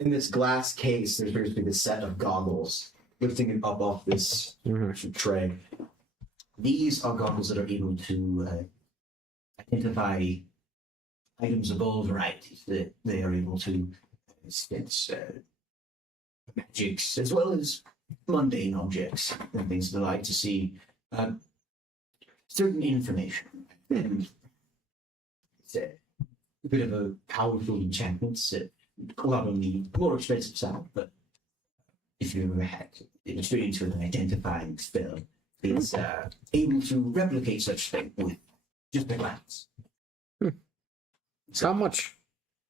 in this glass case, there's basically this set of goggles, lifting it up off this tray. These are goggles that are able to identify items of all varieties. That they are able to sense magics as well as mundane objects and things that I like to see certain information. And it's a bit of a powerful enchantment. A lot on the more expensive side, but if you ever had an experience with an identifying spell, it's able to replicate such thing with just a glance. How much?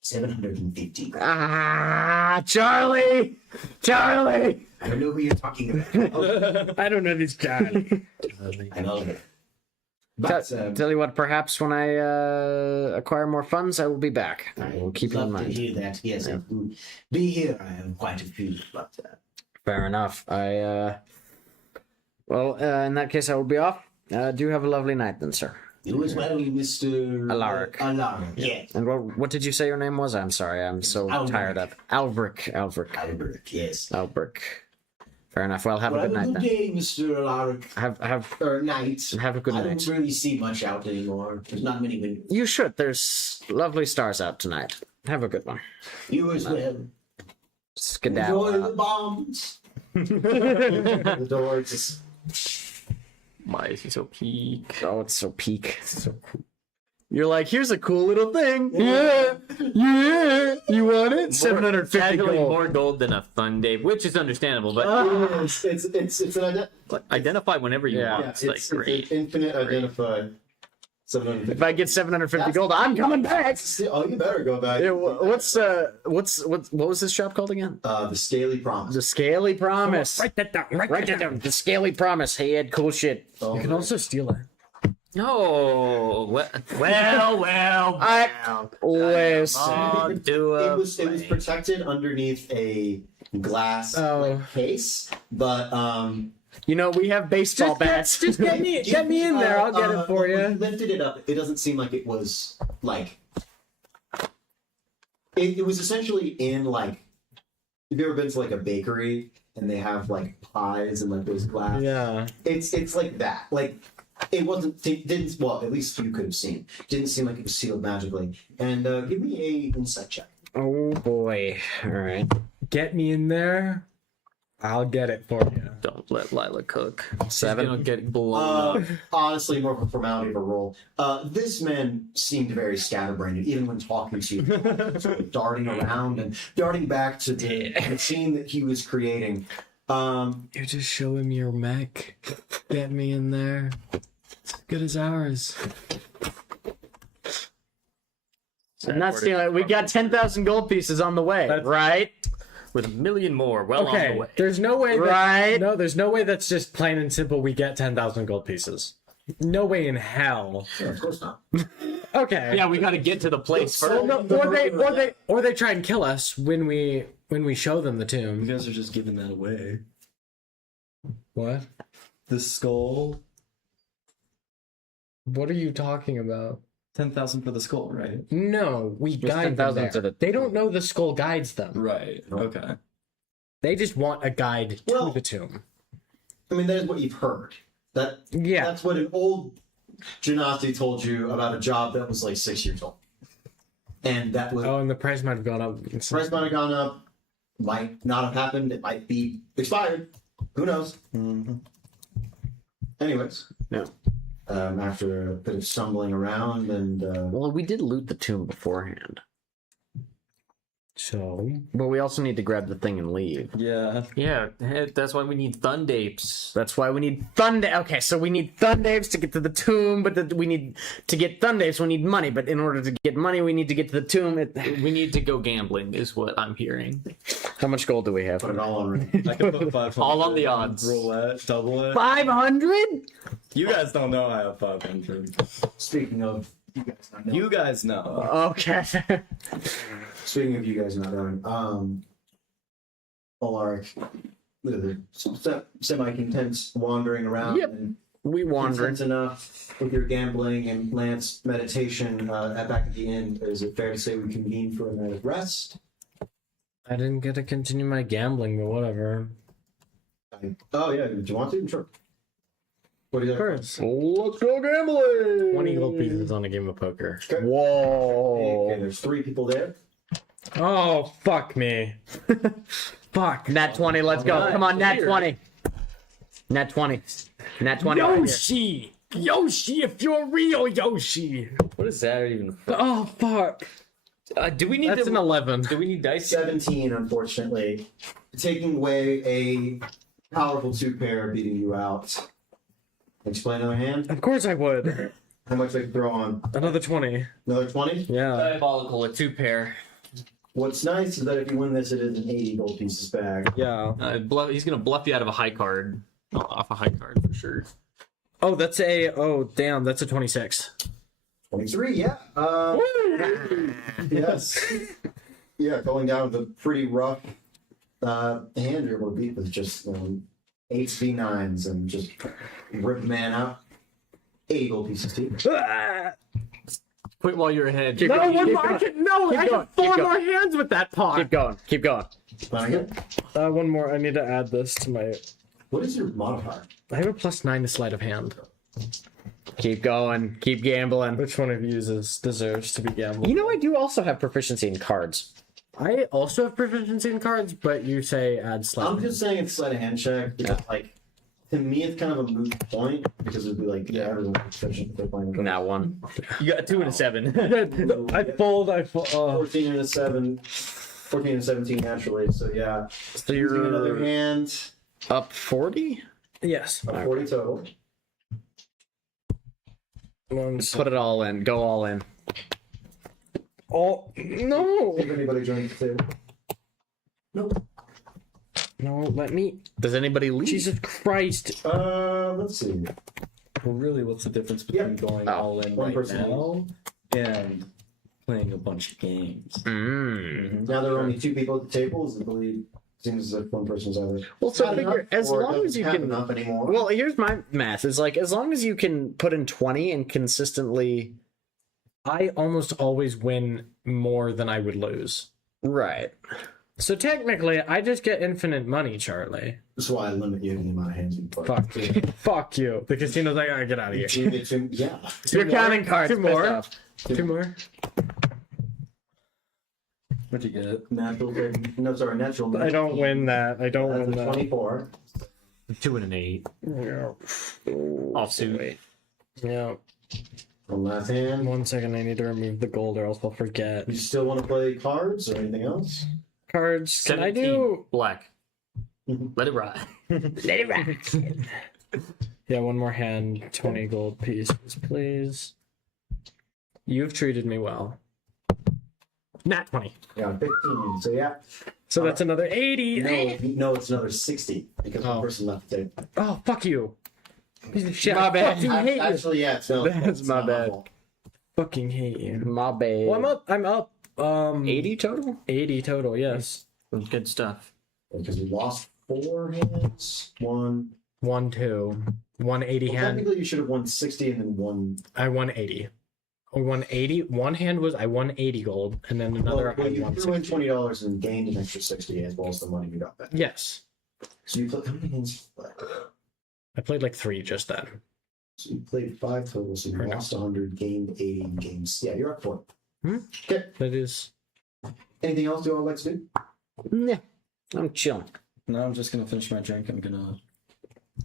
750. Ah, Charlie! Charlie! I don't know who you're talking about. I don't know this guy. I know it. But Tell you what, perhaps when I acquire more funds, I will be back. I will keep you in love to mind. hear that. Yes, I will be here. I have quite a few, but Fair enough. In that case, I will be off. Do have a lovely night then, sir. you as well, Mr. Alaric. Alaric, yes. And what did you say your name was? I'm sorry, I'm so Albrecht. tired of Albric. Albert, yes. Albric. Fair enough. Well, have a Well, good have a night good then. day, Mr. Alaric. Have Night. a good I night. don't really see much out anymore. There's not many windows. You should. There's lovely stars out tonight. Have a good one. You as well. Skedaddle. Enjoy the out. bombs. The door just Why is he so peak? Oh, it's so peak. So cool. You're like, here's a cool little thing. Yeah. You want it? 750 Casually gold. more gold than a fun day, which is understandable, but it's an identify whenever you Yeah. want. It's it's like great. an infinite identify. If I get 750 gold, I'm coming back. Oh, you better go back. Yeah, what was this shop called again? The Scaly Promise. The Scaly Promise. Write that down. Write that down. The Scaly Promise. He had cool shit. You can also steal it. No. Well. Listen. It was protected underneath a glass case, but You know, we have baseball bats. Just get me in there. I'll get it for when you. you lifted it up, it doesn't seem like it was like. It was essentially in like. Have you ever been to like a bakery and they have like pies and like those glass? Yeah. It's like that. Like it wasn't. It didn't. Well, at least you could have seen. Didn't seem like it was sealed magically. And give me a insight check. Oh boy. All right. Get me in there. I'll get it for you. Don't let Lila cook. 7. She's gonna get blown up. Honestly, more of a formality of a role. This man seemed very scatterbrained, even when talking to you, sort of darting around and darting back to the machine that he was creating. You just show him your mech. Get me in there. It's as good as ours. And that's the we got 10,000 gold pieces on the way, right? With 1 million more well on the Okay, way. there's no way. Right? No, there's no way that's just plain and simple. We get 10,000 gold pieces. No way in hell. Yeah, of course not. Okay. Yeah, we got to get to the place Or, first. no, or they try and kill us when we show them the You tomb. guys are just giving that away. What? The skull, What are you talking about? 10,000 for the skull, right? No, we guide them 10,000 there. to the They don't know the skull guides them. Right. Okay. They just want a guide Well- to the tomb. I mean, that is what you've heard. Yeah. That's what an old Genasi told you about a job that was like 6 years old. And that was Oh, and the price might have gone up. price might have gone up, might not have happened, it might be expired. Who knows? Mm-hmm. Anyways. Yeah. After a bit of stumbling around and Well, we did loot the tomb beforehand. So But we also need to grab the thing and leave. Yeah. Yeah, that's why we need Thundapes. That's why we need Thunder. Okay, so we need Thundapes to get to the tomb, but we need to get Thundapes. We need money, but in order to get money, we need to get to the tomb. We need to go gambling, is what I'm hearing. How much gold do we have? put it all on ring. I can put 500. All on the odds. Roulette, double it. 500? You guys don't know I have 500. Speaking of you guys not knowing. You guys know. Okay. Speaking of you guys not knowing, Alaric, semi-content wandering around Yep. and We wandering. content enough with your gambling and Lance meditation back at the end. Is it fair to say we convene for a night of rest? I didn't get to continue my gambling, but whatever. Oh yeah, do you want to? Sure. What do you Of think? course. Let's go gambling. 20 gold pieces on a game of poker. Okay. Whoa. Okay, there's 3 people there. Oh, fuck me. Fuck. Nat 20, let's go. Alright, Come on, Nat here. 20. Nat 20. Nat 20. right here. Yoshi! Yoshi, if you're real, Yoshi! What is that even? Oh, fuck. Do we need That's to, an 11. Do we need dice? 17, unfortunately, taking away a powerful 2-pair, beating you out. Explain another hand. Of course I would. How much I can throw on? Another 20. Another 20? Yeah. Diabolical, a 2-pair. What's nice is that if you win this, it is an 80 gold pieces back. Yeah. He's gonna bluff you out of a high card. Off a high card for sure. Oh, that's a. Oh, damn. That's a 26. 23, yeah. Yes. Yeah, going down with a pretty rough hand you're able to beat with just 8v9s and just rip the man out. 80 gold pieces too. Quit while you're ahead. Keep No, going, one keep more. I going. can, no, Keep I going, have 4 keep more going. hands with that pot. Keep going. Keep going. Plan again. One more. I need to add this to my. What is your modifier? I have a +9 to sleight of hand. Keep going. Keep gambling. Which one of you deserves to be gambled? You know, I do also have proficiency in cards. I also have proficiency in cards, but you say add sleight. I'm just saying it's sleight of hand check because, like, to me, it's kind of a moot point because it'd be like, yeah, everyone's proficient if they're playing cards. Now one. You got a 2 and a 7. I fold. 14 and a 7. 14 and 17 naturally, so yeah. So Using another you're hand, up 40? Yes. 40 total. Put it all in. Go all in. Oh no! If anybody joins the table. No, let me. Does anybody leave? Jesus Christ! Let's see. Well, really, what's the difference between going all in One right person now and playing a bunch of games? Mm. Now there are only 2 people at the table. I believe seems as if one person's either. Well, so not figure enough as or long as doesn't you have can. enough anymore. Well, here's my math. Is like as long as you can put in 20 and consistently. I almost always win more than I would lose. Right. So technically, I just get infinite money, Charlie. That's why I limit you to the amount of hands you play. Fuck you. Fuck you. The casino's like, all right, get out of here. Yeah. You're counting cards. Two more. pissed off. Two more. What'd you get? Natural. No, sorry, natural. I don't win that. I don't win That's a that. 24. 2 and an 8. Yeah. Offsuit. Yeah. One last hand. 1 second, I need to remove the gold or else I'll forget. You still want to play cards or anything else? Cards. Can I 17. do? Black. Mhm. Let it ride. Let it ride. Yeah, one more hand. 20 gold pieces, please. You've treated me well. Nat 20. Yeah, 15. So yeah. So that's another 80. No, it's another 60 because Oh. one person left the table. Oh, fuck you. Piece of shit. My I bad. fucking hate you. Actually, yeah, it's no. That's it's my not bad. fault. Fucking hate you. My bad. Well, I'm up. 80 total? 80 total, yes. Good stuff. Because we lost 4 hands. 1. 1, 2. 180 Well, hand. technically, you should have won 60 and then 1. I won 80. Or 180. One hand was I won 80 gold, and then another Well, I you won threw in 60. $20 and gained an extra 60 as well as the money you got back. Yes. So you played how many hands? Did you play? I played like 3 just then. So you played 5 total. So you Or no. lost 100, gained 80 games. Yeah, you're up for it. Hmm? Okay. That is. Anything else you all like to do? Yeah. I'm chilling. No, I'm just gonna finish my drink. I'm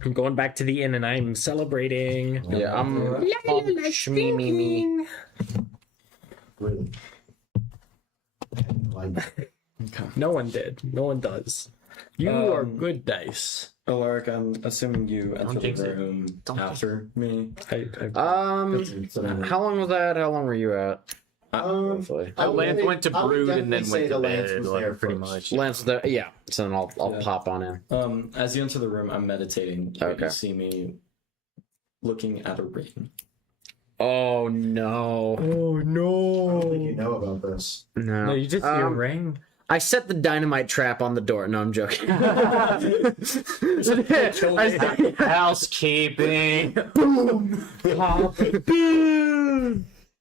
I'm going back to the inn and I'm celebrating. Yeah, I'm. Me. Really? Like, No one did. No one does. You are good dice. Alaric, I'm assuming you entered jinx the it. room Don't jinx after me. How long was that? How long were you at? Roughly. I would Lance say- went to I would brood and then definitely say went to the Lance bed, was like, there pretty first. much. Lance, yeah. So then I'll Yeah. pop on in. As you enter the room, I'm meditating. Okay. You see me looking at a ring. Oh no. Oh I don't think no. you know about this. No. No, you just see a ring. I set the dynamite trap on the door. No, I'm joking. Housekeeping.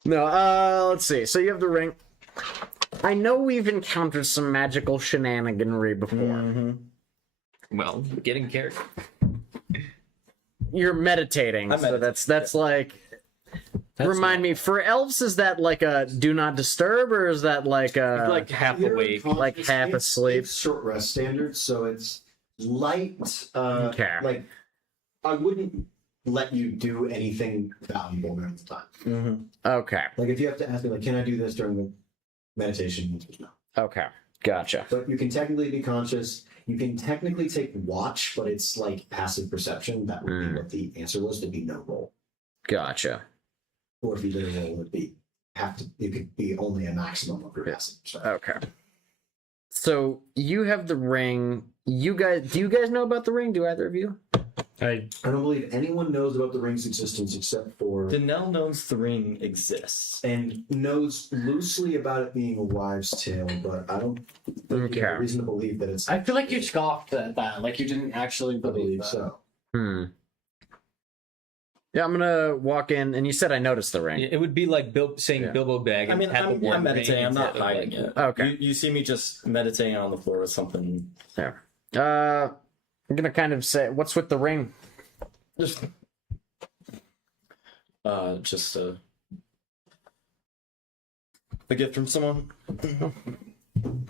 No, let's see. So you have the ring. I know we've encountered some magical shenaniganry before. Well, getting character. You're meditating, I'm so meditating, that's like. Remind me, for elves, is that like a do not disturb, or is that like a Like half You're awake. conscious, like half it's- asleep? It's short rest standards, so it's light. Okay. Like, I wouldn't let you do anything valuable during the time. Okay, Like, if you have to ask me, like, can I do this during the meditation? The answer is no. okay, gotcha. But you can technically be conscious. You can technically take watch, but it's like passive perception. That would be what the answer was. There'd be no roll. Gotcha. Or if you did a roll, it would be it could be only a maximum of your passive perception. Okay. So you have the ring. Do you guys know about the ring? Do either of you? I I don't believe anyone knows about the ring's existence except for Danelle knows the ring exists. and knows loosely about it being a wives' tale, but I don't think you have Okay. reason to believe that it's. feel like you scoffed at that. Like you didn't actually I believe so. Yeah, I'm gonna walk in, and you said I noticed the ring. It would be like saying Yeah. Bilbo Baggins. I mean, had the I'm one meditating. ring I'm not instead of, hiding like, it. Okay. You see me just meditating on the floor with something. There. I'm gonna kind of say, what's with the ring? Just a gift from someone.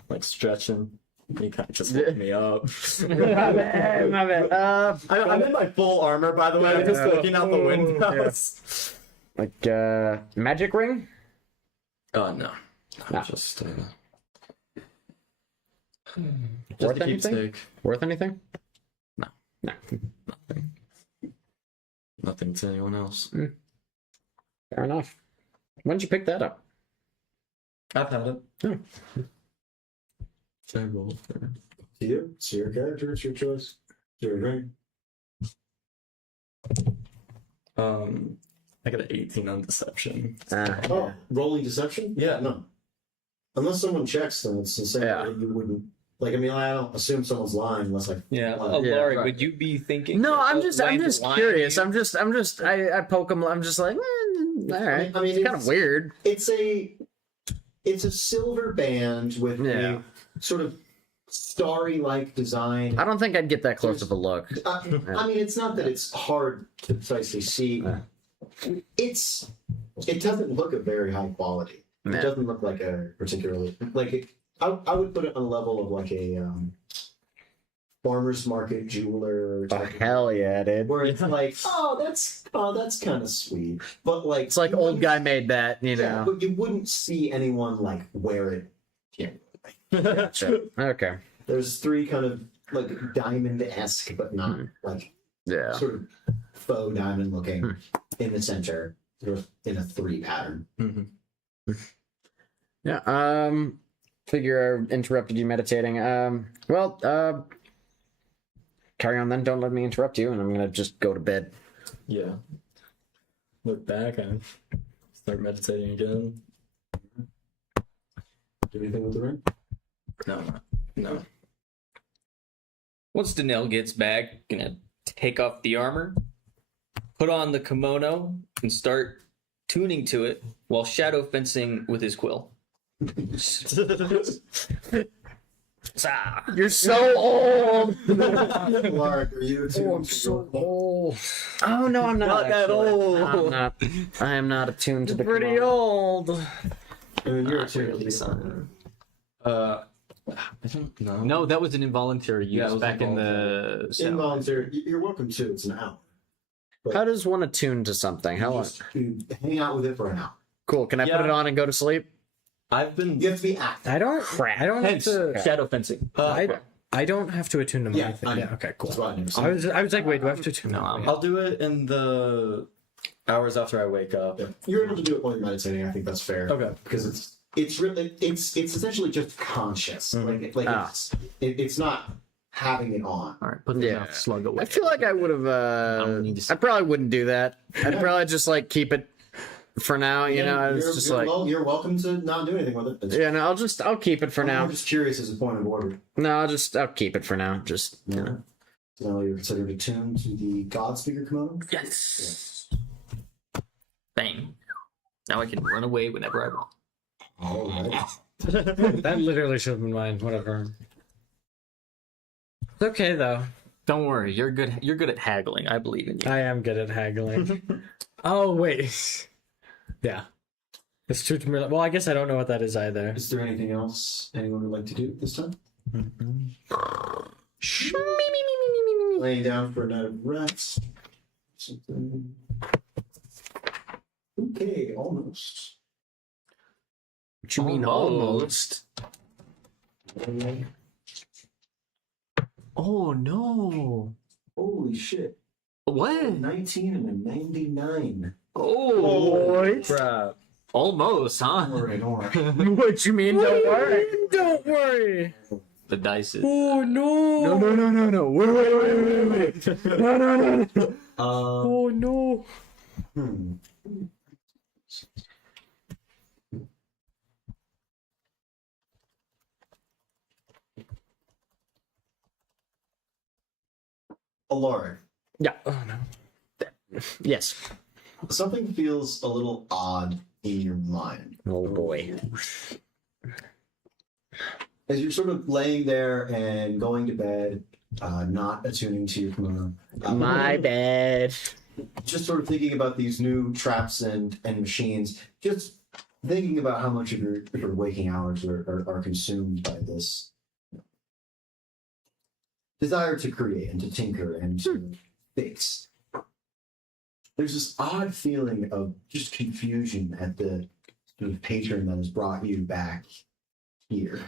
Like stretching. He kind of just woke me up. My bad. I'm in my full armor, by the way. I'm just looking out the windows. Like magic ring? Oh no. No. Just Worth a anything? keepsake. Worth anything? No. No. Nothing to anyone else. Fair enough. When did you pick that up? I've had it. Hmm. Should I roll for it? To you, it's your character, it's your choice. It's your drink. I got an 18 on deception. Oh, rolling deception? Yeah. No. Unless someone checks, then it's the same. Yeah. You wouldn't. Like, I mean, I don't assume someone's lying unless I. Yeah, Well, yeah, Laurie, right. would you be thinking? No, I'm of just Land's lying? curious. I poke him. I'm just like, all right. I mean, it's kind of weird. It's a silver band with Yeah. a sort of starry-like design. I don't think I'd get that close of a look. I mean, it's not that it's hard to precisely see. Yeah. It doesn't look of very high quality. Yeah. It doesn't look like a particularly I would put it on a level of like a farmer's market jeweler. Oh, type of- hell yeah, dude. Where it's like, that's kind of sweet, but like It's like you old wouldn't- guy made that, you Yeah, know. but you wouldn't see anyone like wear it. Yeah. Gotcha. Okay. There's three kind of like diamond-esque, but not like Yeah. sort of faux diamond looking in the center, sort of in a 3 pattern. Mm-hmm. Yeah. Figure I interrupted you meditating. Carry on then. Don't let me interrupt you, and I'm gonna just go to bed. Yeah. Look back and start meditating again. Do anything with the ring? No. Once Danelle gets back, gonna take off the armor, put on the kimono, and start tuning to it while shadow fencing with his quill. You're so old. Lark, are you attuned to your- old. Oh no, I'm not. Not that actually. old. I'm not. I am not attuned to the Pretty kimono. old. I mean, you're Not attuned really, to son. I don't know. No, that was an involuntary use Yeah, it was back in the. involuntary. You're welcome to. It's an hour. How does one attune to something? How long? You hang out with it for an hour. Cool. Can I put Yeah. it on and go to sleep? I've been. You have to be active. I don't. Crap. I don't have Hence, to. shadow fencing. I don't have to attune to my Yeah, thing. I know. Yeah. Okay. Cool. That's why I never said I was like, wait, do I have to attune? No, to I'm- it? I'll do it in the hours after I wake up. Yeah. You're able to do it while you're meditating. I think that's fair. Okay. Because it's really it's essentially just conscious. Like Ah. it's not having it on. All right, put the Yeah. slug away. I feel like I would have. don't need to- I probably wouldn't do that. I'd probably just like keep it for now. You know, it's just like. you're welcome to not do anything with it. It's- Yeah, no, I'll keep it for I'm now. just curious as a point of order. No, I'll keep it for now. Just you know. So now you're considered attuned to the God Speaker kimono. Yes. Bang. Now I can run away whenever I want. All right. That literally should have been mine. Whatever. It's okay though. Don't worry, you're good. You're good at haggling. I believe in you. I am good at haggling. Oh wait. Yeah. It's true to me. Well, I guess I don't know what that is either. Is there anything else anyone would like to do this time? Laying down for a night of rest. Something. Okay, almost. What you mean almost? Oh no! Holy shit. What? 19 and a 99. Oh, Crap. almost, huh? Don't worry, don't worry. What you mean? Don't worry. Don't worry. The dice is. Oh no. No. Wait. No. Oh no. Hmm. Alaric, Yeah. Oh no. Yes. something feels a little odd in your mind. Oh boy. As you're sort of laying there and going to bed, not attuning to your kimono, My bad. just sort of thinking about these new traps and machines, just thinking about how much of your waking hours are consumed by this desire to create and to tinker and to fix. There's this odd feeling of just confusion at the sort of patron that has brought you back here.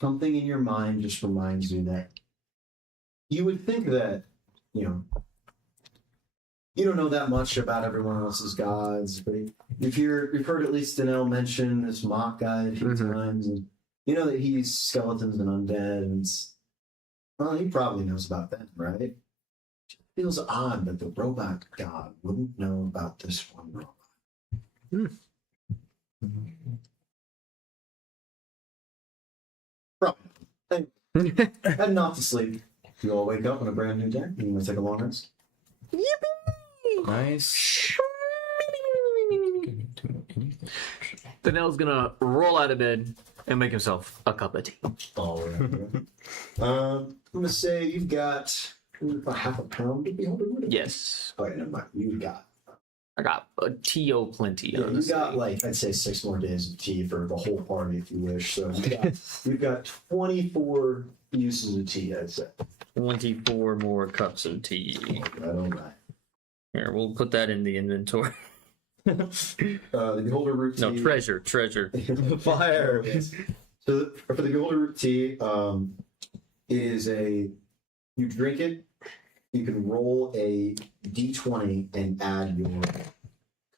Something in your mind just reminds you that you would think that, you know, you don't know that much about everyone else's gods, but you've heard at least Danelle mention this mock guy a few times, and you know that he's skeletons and undead, and well, he probably knows about them, right? It feels odd that the robot god wouldn't know about this one robot. Probably. Heading off to sleep. You all wake up on a brand new day. You want to take a long rest? Nice. Danelle's gonna roll out of bed and make himself a cup of tea. All right. I'm gonna say you've got about half a pound of beholder wood. Yes. Oh, wait, never mind. I got a tea plenty. Yeah, you honestly. got like I'd say 6 more days of tea for the whole party if you wish. So you've got 24 uses of tea, I'd say. 24 more cups of tea. All right. Here, we'll put that in the inventory. The beholder root tea. No, treasure. Fire. So for the beholder root tea, it is you drink it. You can roll a d20 and add your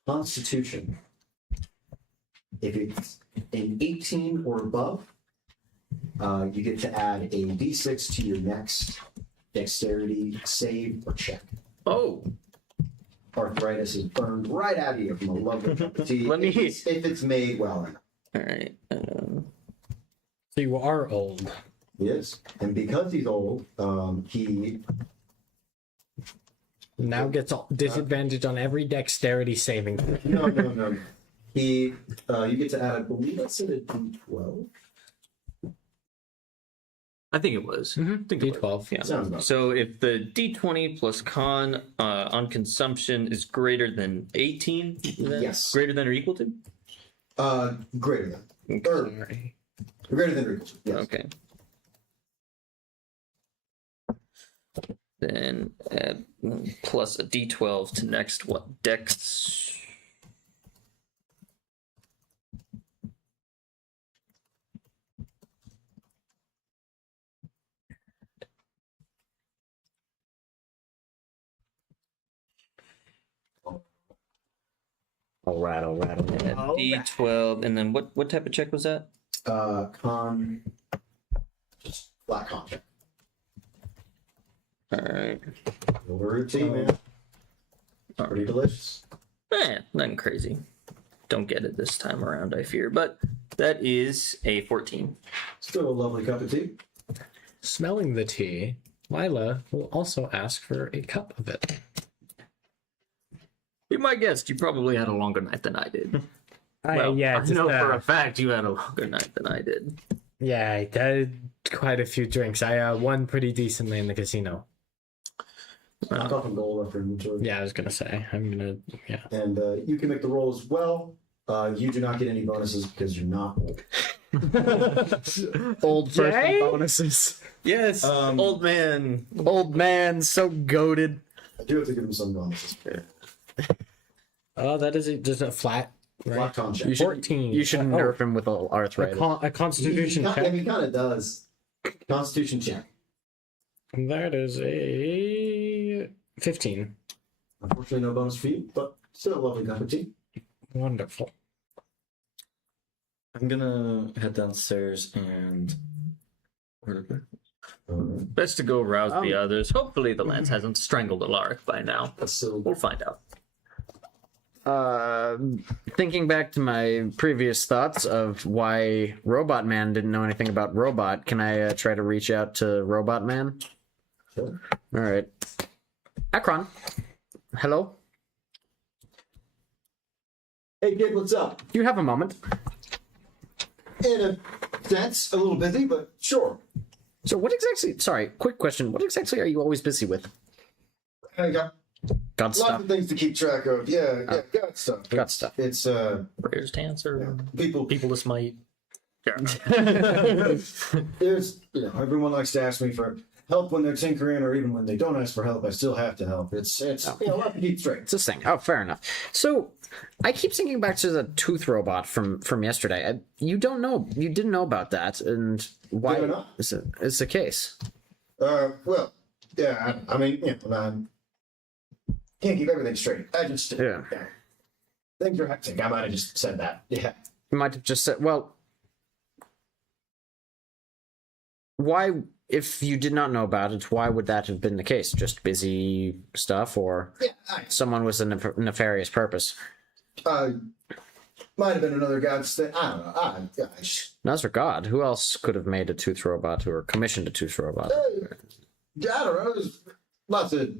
constitution. If it's an 18 or above, you get to add a d6 to your next dexterity save or check. Oh, Arthritis is burned right out of you from a lovely cup of tea. Let me- if it's made well enough. all right. So you are old. Yes. And because he's old, he Now gets disadvantage on every dexterity saving. No. You get to add, I believe that's at a D12. I think it was. I think it was. D12. Yeah. Sounds about So if the D20 plus con on consumption is greater than 18, then Yes. greater than or equal to? Greater than. Or, Sorry. greater than or equal to, yes. Okay. Then add plus a D12 to next what? Dex. All right. Add D12, and then what type of check was that? Con, just flat con check. All right. Over tea, man. Pretty delicious. Nothing crazy. Don't get it this time around, I fear. But that is a 14. Still a lovely cup of tea. Smelling the tea, Lila will also ask for a cup of it. Be my guest, you probably had a longer night than I did. Well, yeah, I know for a fact you had a longer night than I did. yeah, I did quite a few drinks. I won pretty decently in the casino. Knock off a gold after inventory. Yeah, I was gonna say. Yeah. And you can make the roll as well. You do not get any bonuses because you're not old. Old person Jay? bonuses. Yes, old man. Old man, so goaded. I do have to give him some bonuses. Oh, that is just a flat. Flat Right? con check. You should, 14. You should nerf him with arthritis. A constitution Yeah, check. he kind of does. Constitution check. That is a 15. Unfortunately, no bonus for you, but still a lovely cup of tea. Wonderful. I'm gonna head downstairs and. Best to go rouse the others. Hopefully the lance hasn't strangled Alaric by now. So We'll find out. Thinking back to my previous thoughts of why Robot Man didn't know anything about Robot, can I try to reach out to Robot Man? Sure. All right. Akron. Hello? Hey kid, what's up? Do you have a moment? In a sense, a little busy, but sure. So what exactly, sorry, quick question. What exactly are you always busy with? I got God lots stuff. of things to keep track of. Yeah, got stuff. Got stuff. It's Prayers to answer. people. People to smite. There's everyone likes to ask me for help when they're tinkering, or even when they don't ask for help, I still have to help. It's a lot to keep straight. It's this thing. Oh, fair enough. So, I keep thinking back to the tooth robot from yesterday. You didn't know about that, and why Did I not? is the case? Well, Yeah, I mean, can't keep everything straight. I just Yeah. Things are hectic. I might have just said that. Yeah. You might have just said, well, why, if you did not know about it, why would that have been the case? Just busy stuff, or Yeah. someone with a nefarious purpose? Might have been another god's thing. I don't know. Nazar God, who else could have made a tooth robot or commissioned a tooth robot? I don't know. There's lots of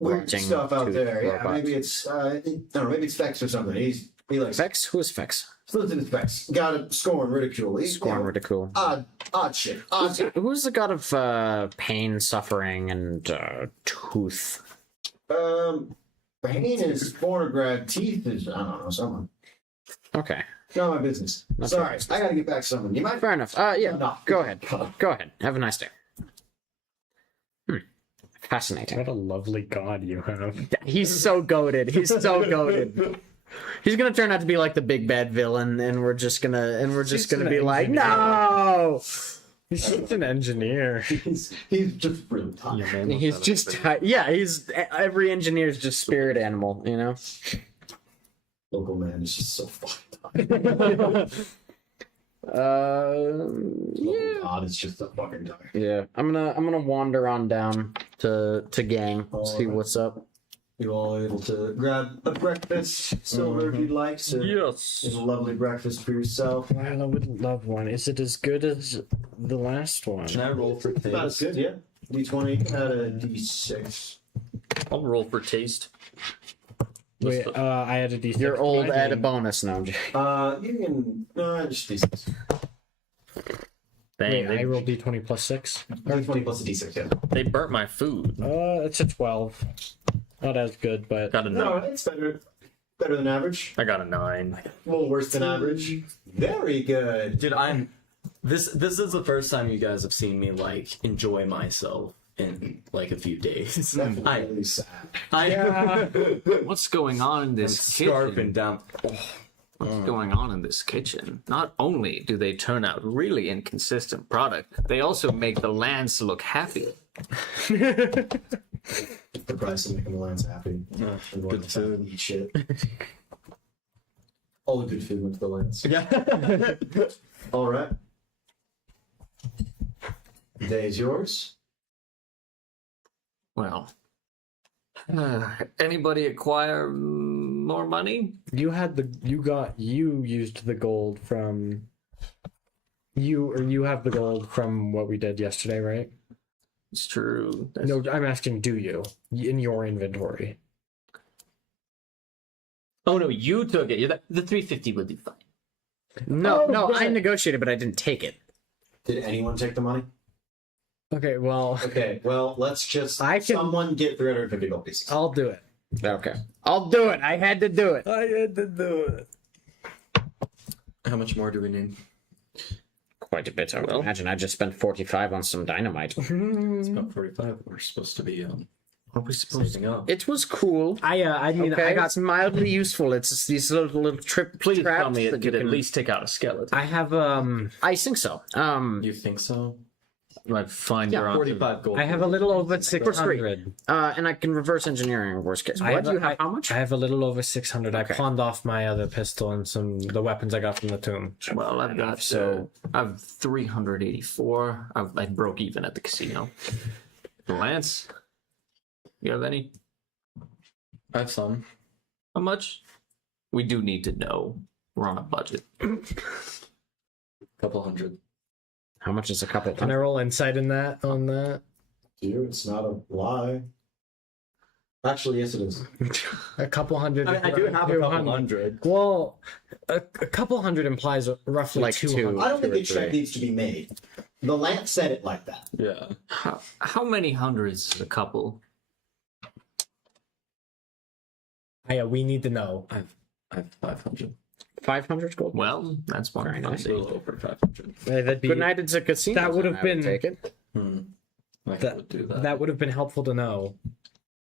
weird Rotting stuff out tooth there. Yeah, robot. maybe it's I don't know. Maybe it's Vex or something. He likes Vex? Who is Vex? Listen to Vex. Got to scorn ridicule. Scorn, ridicule. Odd shit. Odd shit. Who's the god of pain, suffering, and tooth? Pain is pornograph. Teeth is I don't know someone. Okay, Not my business. Not Sorry, your business. I gotta get back to someone. You mind? fair enough. Yeah, No. go ahead. Go ahead. Have a nice day. Fascinating. What a lovely god you have. He's so goaded. He's so goaded. He's gonna turn out to be like the big bad villain, and we're just gonna be like, no. He's just an engineer. He's just really tough. He's just he's every engineer's just spirit animal, you know. Local man is just so fucked up. Yeah. God, it's just a fucking time. Yeah, I'm gonna wander on down to gang, see Alright. what's up. You all able to grab a breakfast, Silver, if you'd like. So Yes. it's a lovely breakfast for yourself. Well, I would love one. Is it as good as the last one? Can I roll for About as taste? good, yeah. D20 out of D6. I'll roll for taste. Wait, I had a D6. Your old I add a didn't. bonus now, Jay. You can just D6. Dang, Wait, I they, rolled D20 plus 6. D20 plus a D6, yeah. they burnt my food. It's a 12. Not as good, but Got a No, 9. it's better than average. I got a 9. A little worse than average. Very good. Dude, this is the first time you guys have seen me like enjoy myself in like a few days. That's really sad. What's going on in this Scarfing kitchen? down. What's going on in this kitchen? Not only do they turn out really inconsistent product, they also make the lands look happy. The price of making the lands happy. Good food. Eat shit. All the good food went to the lands. Yeah. All right. The day is yours. Well, anybody acquire more money? you used the gold from you have the gold from what we did yesterday, right? It's true. That's- No, I'm asking, do you in your inventory? Oh no, you took it. The 350 would be fine. No, Oh, I right. negotiated, but I didn't take it. Did anyone take the money? Okay, well, Okay, well, let's just I can- someone get 350 gold pieces. I'll do it. Okay, I'll do it. I had to do it. I had to do it. How much more do we need? Quite a bit, I would Well- imagine. I just spent 45 on some dynamite. It's about 45. We're supposed to be What are we supposed saving up. It was cool. I mean, Okay, I got it's mildly useful. It's just these little trip Please traps tell me it that you could at can. least take out a skeleton. I have I think so. You think so? I'd find your answer. 45 gold. I have a little over free. 600. And I can reverse engineering in worst case. What do you have? How much? I have a little over 600. Okay. I pawned off my other pistol and the weapons I got from the tomb. Well, I've got So- I've 384. I broke even at the casino. Lance, you have any? I have some. How much? We do need to know. We're on a budget. Couple hundred. How much is a couple? Can I roll insight in that on that? Dude, it's not a lie. Actually, yes, it is. A couple hundred. I do have a couple hundred. Well, a couple hundred implies roughly Like 200. I don't think Two or a check three. needs to be made. The lamp said it like that. Yeah. How many hundreds is a couple? Yeah, we need to know. I have 500. 500 gold. Well, that's one. Very nice. A little over 500. That'd be, Good night. It's a casino. That would have I been- take it. I That- would do that. that would have been helpful to know.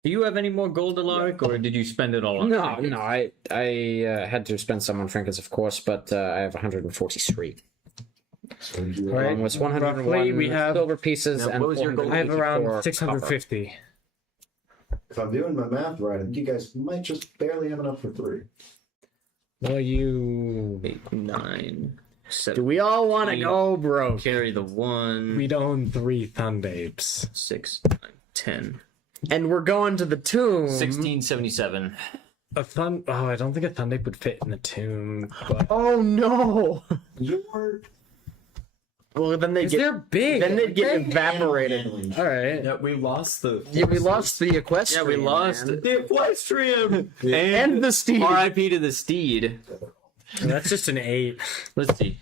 Do you have any more gold, Alaric, or did you spend it all on No, trinkets? no. I had to spend some on trinkets, of course, but I have 143. So you All right. Along with 101 Roughly, we have- silver pieces Now, and what was your goal? I have around 484 650. If I'm doing my math right, I think you guys might just barely have enough for 3. Well, you 8, 9, copper. 7. Do we all want to go broke? Carry the 1, we own 3 Thundapes. 6, 9, 10. And we're going to the tomb. 1677. Oh, I don't think a Thundape would fit in the tomb. But Oh no! You're Well, then they they're get big. then they'd get aren't evaporated. they? All right. Yeah, we lost the. Yeah, we lost the equestrian. Yeah, we lost man. The equestrian. And the steed. R.I.P. to the steed. That's just an 8. Let's see.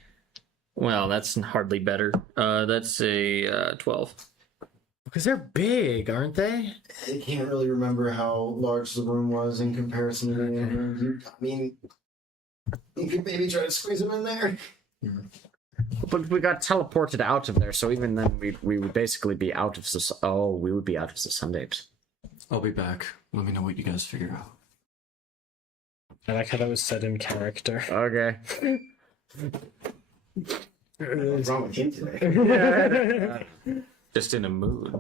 Well, that's hardly better. That's a 12. Because they're big, aren't they? I can't really remember how large the room was in comparison to the other rooms. I mean, you could maybe try to squeeze them in there. But we got teleported out of there, so even then we would basically be out of the. Oh, we would be out of the Sundapes. I'll be back. Let me know what you guys figure out. I like how that was said in character. Okay. What's wrong with him today? Just in a mood.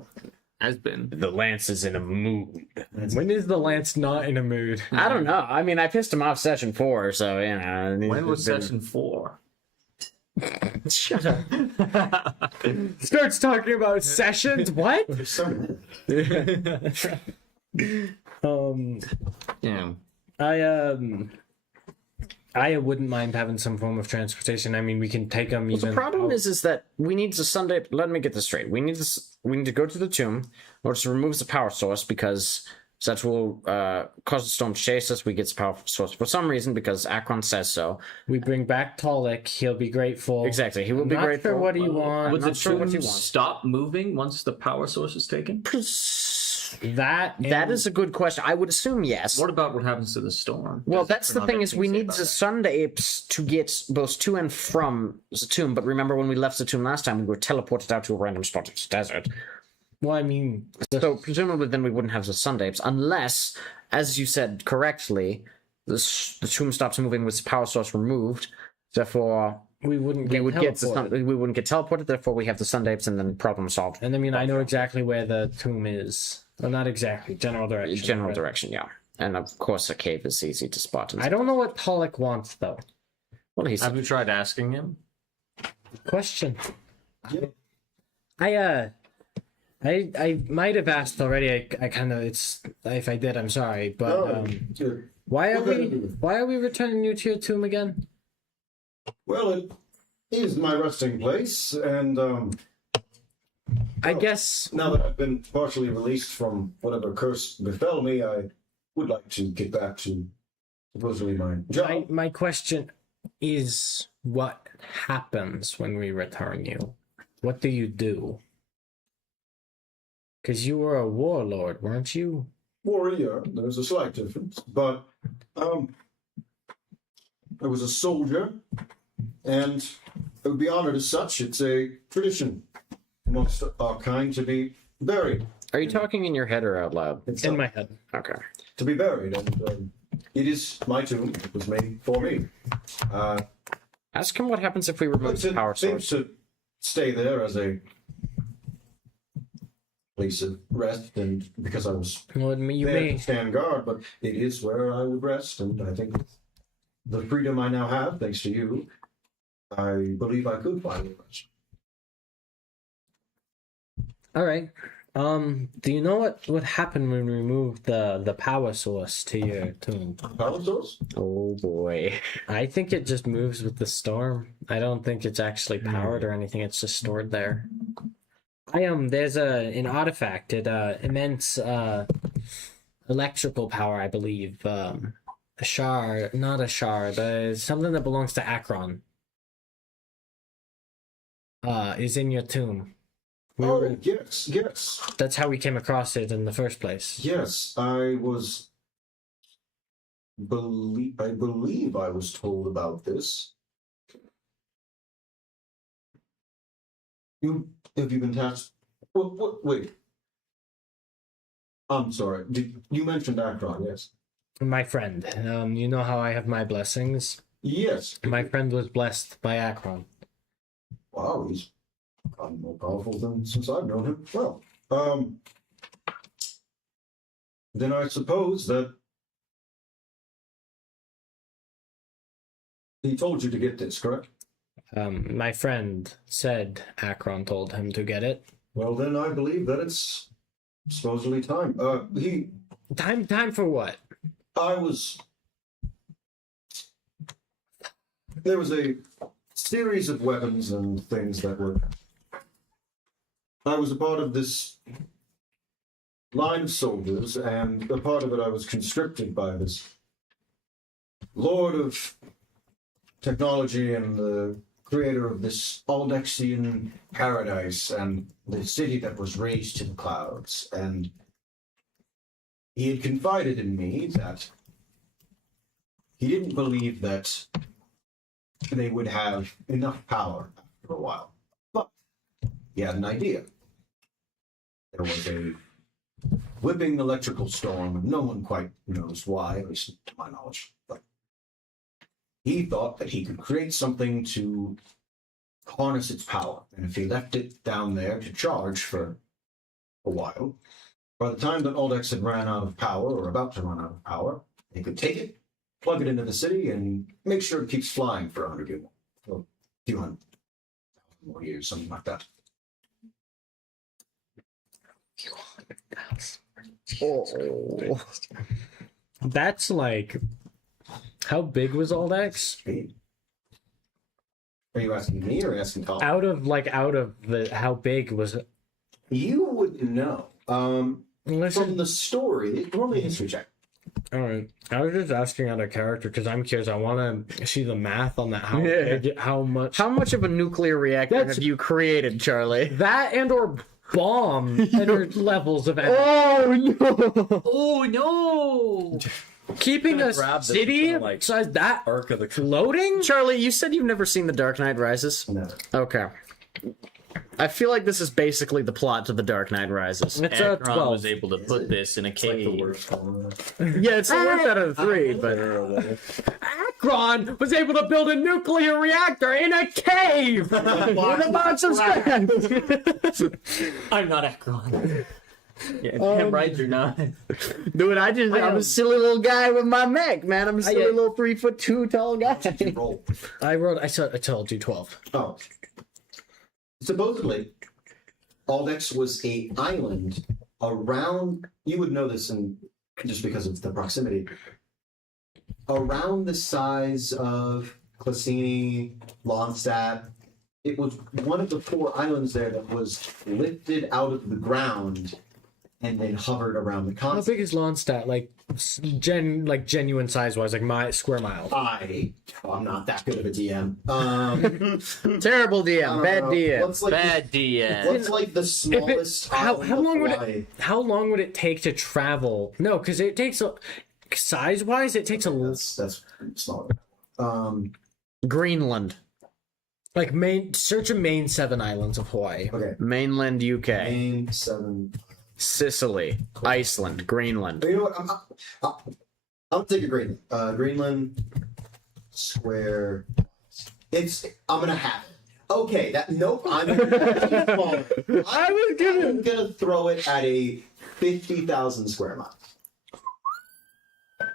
Has been. The Lance is in a mood. When is the Lance not in a mood? I don't know. I mean, I pissed him off session 4, so you know. When was it's been- session 4? Shut up. Starts talking about sessions. What? There's some- Yeah. I wouldn't mind having some form of transportation. I mean, we can take them. Well, even the problem out. is that we need the Sunday. Let me get this straight. We need to go to the tomb, or to remove the power source because that will cause the storm to chase us. We get the power source for some reason because Akron says so. we bring back Tolik. He'll be grateful. Exactly, he will I'm be not grateful. sure what do you want. Would the not sure what tomb he wants. stop moving once the power source is taken? That That is a good question. I would assume yes. What about what happens to the storm? Well, Does that's the Fernando thing is we say need about the that? Sunday apes to get both to and from the tomb. But remember when we left the tomb last time, we were teleported out to a random spot in the desert. Well, I mean, So presumably then we wouldn't have the Sunday apes unless, as you said correctly, the tomb stops moving with the power source removed. Therefore, we wouldn't we get would teleported. we wouldn't get teleported. Therefore, we have the Sunday apes, and then problem solved. And I mean, I know exactly where the tomb is. Well, not exactly. General direction. General but- direction, yeah. And of course, a cave is easy to spot. I don't know what Tolik wants, though. Well, he's Have you tried asking him? Question. Yep. I might have asked already. I kind of if I did, I'm sorry. But No, good. why are Okay. why are we returning you to your tomb again? Well, it is my resting place, and I guess now that I've been partially released from whatever curse befell me, I would like to get back to supposedly my job. my question is what happens when we return you? What do you do? Because you were a warlord, weren't you? Warrior, there's a slight difference, but I was a soldier, and I would be honored as such. It's a tradition amongst our kind to be buried. Are you talking in your head or out loud? It's In my head. Okay. to be buried, and it is my tomb. It was made for me. Ask him what happens if we remove But the power it seems source. to stay there as a place of rest, and because I was Well, you there may. to stand guard, but it is where I would rest, and I think the freedom I now have, thanks to you, I believe I could finally rest. All right. Do you know what happened when we moved the power source to your tomb? Power source? Oh boy. I think it just moves with the storm. I don't think it's actually powered or anything. It's just stored there. There's an artifact. It immense electrical power, I believe. A shard, not a shard. Something that belongs to Akron. Is in your tomb. Oh, yes, yes, That's how we came across it in the first place. yes. I believe I was told about this. Have you been tasked? Wait. I'm sorry. You mentioned Akron? Yes. My friend, you know how I have my blessings. Yes. My friend was blessed by Akron. Wow, he's gotten more powerful than since I've known him. Well, then I suppose that he told you to get this, correct? My friend said Akron told him to get it. Well, then I believe that it's supposedly time. Time for what? There was a series of weapons and things that were. I was a part of this line of soldiers, and a part of it I was conscripted by this lord of technology and the creator of this Aldexian paradise and the city that was raised to the clouds. And he had confided in me that he didn't believe that they would have enough power after a while. But he had an idea. There was a whipping electrical storm, and no one quite knows why, at least to my knowledge. But he thought that he could create something to harness its power. And if he left it down there to charge for a while, by the time that Aldex had ran out of power, or about to run out of power, they could take it, plug it into the city, and make sure it keeps flying for 100 years, or a few hundred more years, something like that. Oh. That's like, how big was Aldex? Are you asking me or asking Colin? Out of the, how big was it? You would know. From Listen, the story, roll me a history check. all right. I was just asking out of character because I'm curious. I want to see the math on that. How much? How much of a nuclear reactor That's- have you created, Charlie? That and or bomb levels of energy. Oh no! Oh no! Keeping a grab this city and, like, size that Arc of the floating? Charlie, you said you've never seen The Dark Knight Rises? No. Okay. I feel like this is basically the plot to The Dark Knight Rises. It's a Akron 12. was able to put this in a Like the cave. worst one. Yeah, it's the worst out of the three, but Akron was able to build a nuclear reactor in a cave with a bunch of scraps. I'm not Akron. Yeah, damn right you're not. dude, I'm a silly little guy with my mech, man. I'm a silly little 3'2" tall guy. Roll. I told you 12. Oh. Supposedly, Aldex was a island around. You would know this, just because of the proximity. Around the size of Clasini, Lonstat. It was one of the 4 islands there that was lifted out of the ground and then hovered around the How continent. big is Lonstat? Like genuine size wise, like my square mile. I'm not that good of a DM. Terrible I DM, don't bad know. DM. What's like Bad DM. What's like the smallest? how island long of would Hawaii? how long would it take to travel? No, because it takes a size wise, it takes a That's smaller. Greenland, like search a main 7 islands of Hawaii. Okay. mainland UK, Name 7. Sicily, Iceland, Greenland. You know what? I'm gonna take a Greenland. Greenland square. I'm gonna have it. Okay. Nope. I'm gonna throw it at a 50,000 square miles.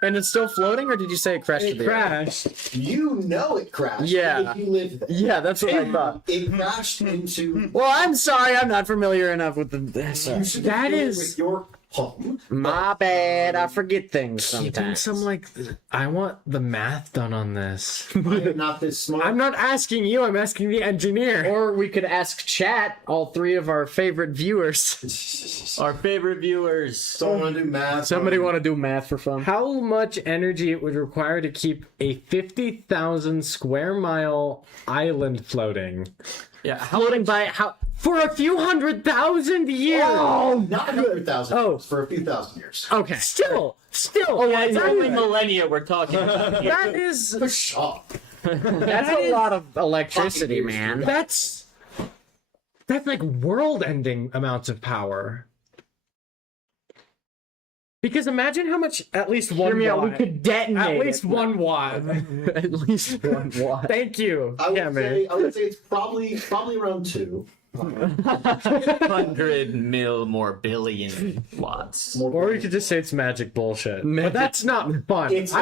And it's still floating, or did you say it crashed to It the earth? crashed. You know it crashed. Yeah. If you lived there. Yeah, that's what I thought. It crashed into. Well, I'm sorry, I'm not familiar enough with the. Sorry. You should That be is- with your home. My bad. I forget things Keeping sometimes. some like I want the math done on this. I am not this smart. I'm not asking you. I'm asking the engineer. Or we could ask chat, all 3 of our favorite viewers. Our favorite viewers. Don't want to do math. Somebody want to do math for fun? How much energy it would require to keep a 50,000 square mile island floating Yeah, Floating by how? for a few 100,000 years? Oh, Not 100,000 Oh. years, for a few thousand years. okay. Still. it's only millennia we're talking about. Here. That is Shop. That's a lot of electricity, man. that's like world-ending amounts of power. Because imagine how much at least one Hear me out, we watt. could detonate At least it. 1 watt. At least 1 watt. Thank you. I would yeah, say man. I would say it's probably around 2. 100 mil more billion watts. Or we could just say it's magic bullshit. But that's not fun. It's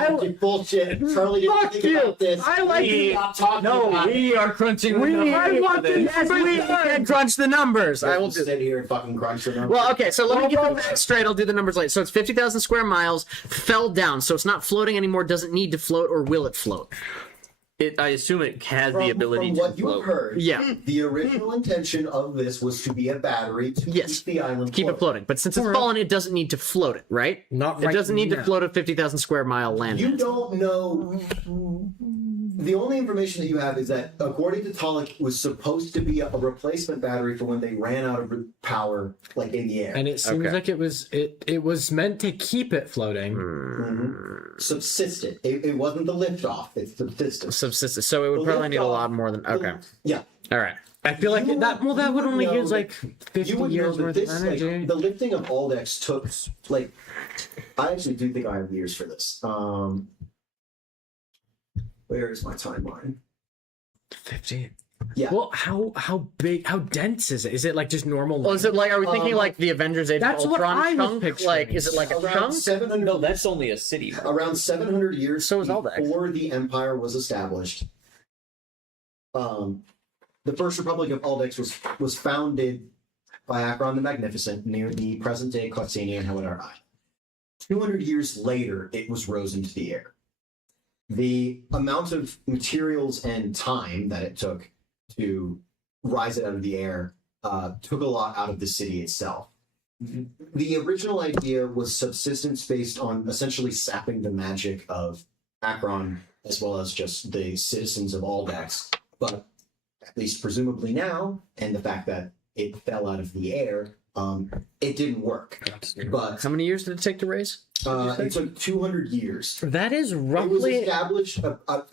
bullshit. Charlie didn't Fuck think you. about this. I like We it. not talking about it. We are crunching. We the numbers want for the this. yes, we can crunch the numbers. I will Just do. sit here and fucking crunch the numbers. Well, okay, so let me get the facts straight. I'll do the numbers later. So it's 50,000 square miles, fell down, so it's not floating anymore, doesn't need to float, or will it float? I assume it has the ability from to what you float. heard, Yeah. the original intention of this was to be a battery to Yes. keep the island Keep it floating. But since it's fallen, it doesn't need to float it, right? Not It right doesn't need to now. float a 50,000 square mile land. You don't know. The only information that you have is that, according to Talik, it was supposed to be a replacement battery for when they ran out of power, like in the air. And it seems Okay. like it was meant to keep it floating. Subsisted. It wasn't the lift off. It's subsisted. Subsistence. So it would The probably lift need a off- lot more than. Okay. Yeah. All right. I feel like You that would would only know use that- like 50 You would know years that worth this, of energy. like, the lifting of Aldex took, like, I actually do think I have years for this. Where is my timeline? 50. Yeah. Well, how big? How dense is it? Is it like just normal? Well, is it like? Are we thinking like the Avengers Age that's of what Ultron I was chunk? picturing. Like, is it like a Around chunk? 700. No, that's only a city. Around 700 years So is Aldex. before the Empire was established. The First Republic of Aldex was founded by Akron the Magnificent near the present-day Clatsania and Helidar Eye. 200 years later, it was rose into the air. The amount of materials and time that it took to rise it out of the air took a lot out of the city itself. The original idea was subsistence based on essentially sapping the magic of Akron as well as just the citizens of Aldex. But at least presumably now, and the fact that it fell out of the air, it didn't work. But How many years did it take to raise? it took 200 years. That is It was roughly. established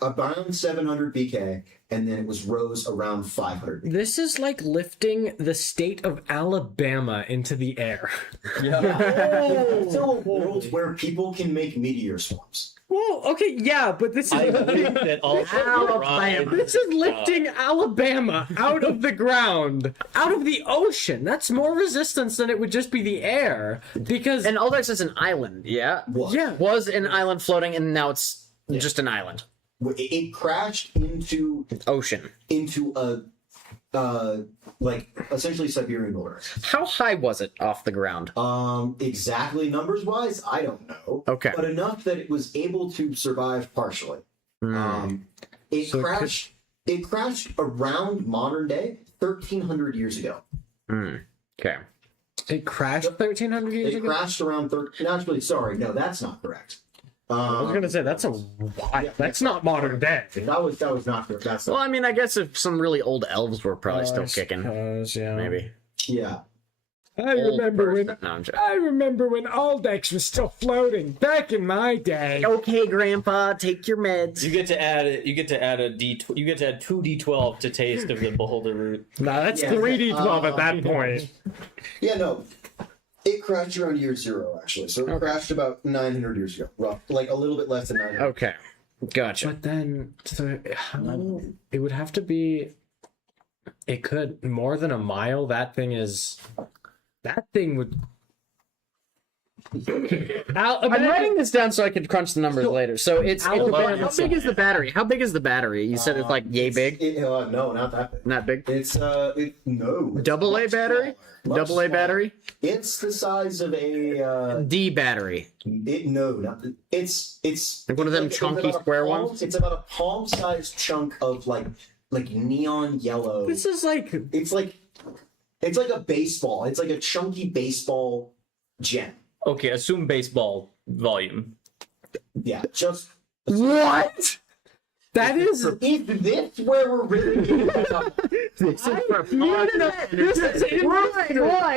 around 700 BK, and then it was rose around 500 BK. This is like lifting the state of Alabama into the air. It's a world where people can make meteor swarms. Well, okay, yeah, but this is I believe that all Alabama. this is lifting Alabama out of the ground, out of the ocean. That's more resistance than it would just be the air. Because And Aldex is an island, yeah? What? yeah, Was an island floating, and now it's just an island. It crashed into Ocean. a like essentially Siberian border. How high was it off the ground? Exactly numbers wise, I don't know. Okay. But enough that it was able to survive partially. It So it crashed. It crashed around modern day, 1,300 years ago. Okay. it crashed 1,300 years It ago. crashed around. Actually, sorry, no, that's not correct. I was gonna say that's a while. That's not modern day. That was not correct. That's Well, not, I mean, I guess if some really old elves were probably still I kicking, suppose, yeah. maybe. yeah. I remember when. No, I'm joking. I remember when Aldex was still floating back in my day. Okay, Grandpa, take your meds. You get to add. You get to add a D. You get to add 2d12 to taste of the beholder root. Nah, that's Yeah. 3d12 at that point. Yeah, no. It crashed around year 0, actually. So it crashed about 900 years ago. Rough, like a little bit less than 900. Okay, gotcha. But then, so how, it would have to be. It could more than a mile. That thing is. That thing would. I'm writing this down so I can crunch the numbers later. So it's Alabama how big is the battery? How big is the battery? You said it's like yay big, No, not that big. not big. It's no. It's Double A much battery? smaller. Much Double A smaller. battery? It's the size of a D battery. it's Like one of them it's chunky about a square palm- ones? It's about a palm-sized chunk of like neon yellow. This is like. It's like a baseball. It's like a chunky baseball gem. Okay, assume baseball volume. Yeah, just What? That is. Is this where we're really This is for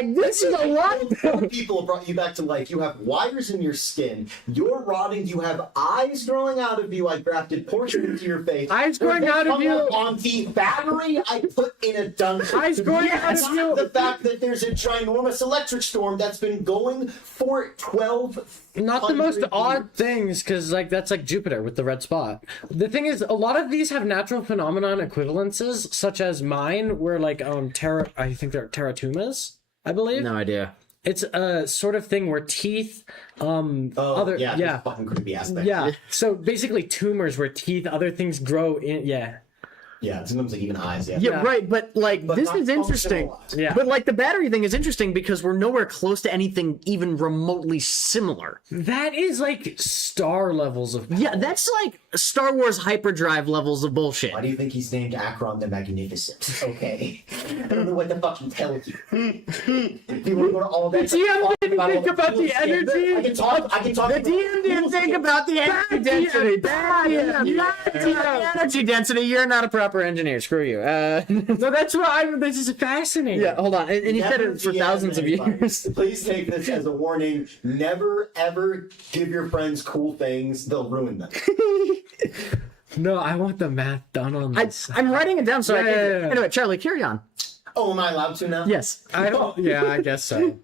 This is a lot. people have brought you back to life. You have wires in your skin. You're rotting. You have eyes growing out of you. I grafted portions into your face. Eyes growing out of you. On the battery I put in a dungeon. Eyes growing out of you. The fact that there's a ginormous electric storm that's been going for 12. Not the most 100 odd things, because like that's like Jupiter with the red spot. The thing is, a lot of these have natural phenomenon equivalences, such as mine, where like I think they're teratomas, I believe. No idea. It's a sort of thing where teeth, other Yeah. Fucking creepy aspect. yeah. So basically, tumors where teeth, other things grow in. Yeah. Yeah. Sometimes like even eyes. Yeah. Yeah, right, but like But this not is interesting. functional eyes. Yeah. But like the battery thing is interesting because we're nowhere close to anything even remotely similar. That is like star levels of. Yeah, that's like Star Wars hyperdrive levels of bullshit. Why do you think he's named Akron the Magnificent? Okay. I don't know what to fucking tell you. If you want to go to all that. DM didn't think about the energy. I can talk. The DM didn't think about the energy density. The energy density. You're not a proper engineer. Screw you. No, that's why this is fascinating. Yeah, hold on. And you said it for thousands of years. Please take this as a warning. Never ever give your friends cool things. They'll ruin them. No, I want the math done on this. I'm writing it down so I can. Yeah. Anyway, Charlie, carry on. Oh, am I allowed to now? Yes. I don't. Yeah, I guess so.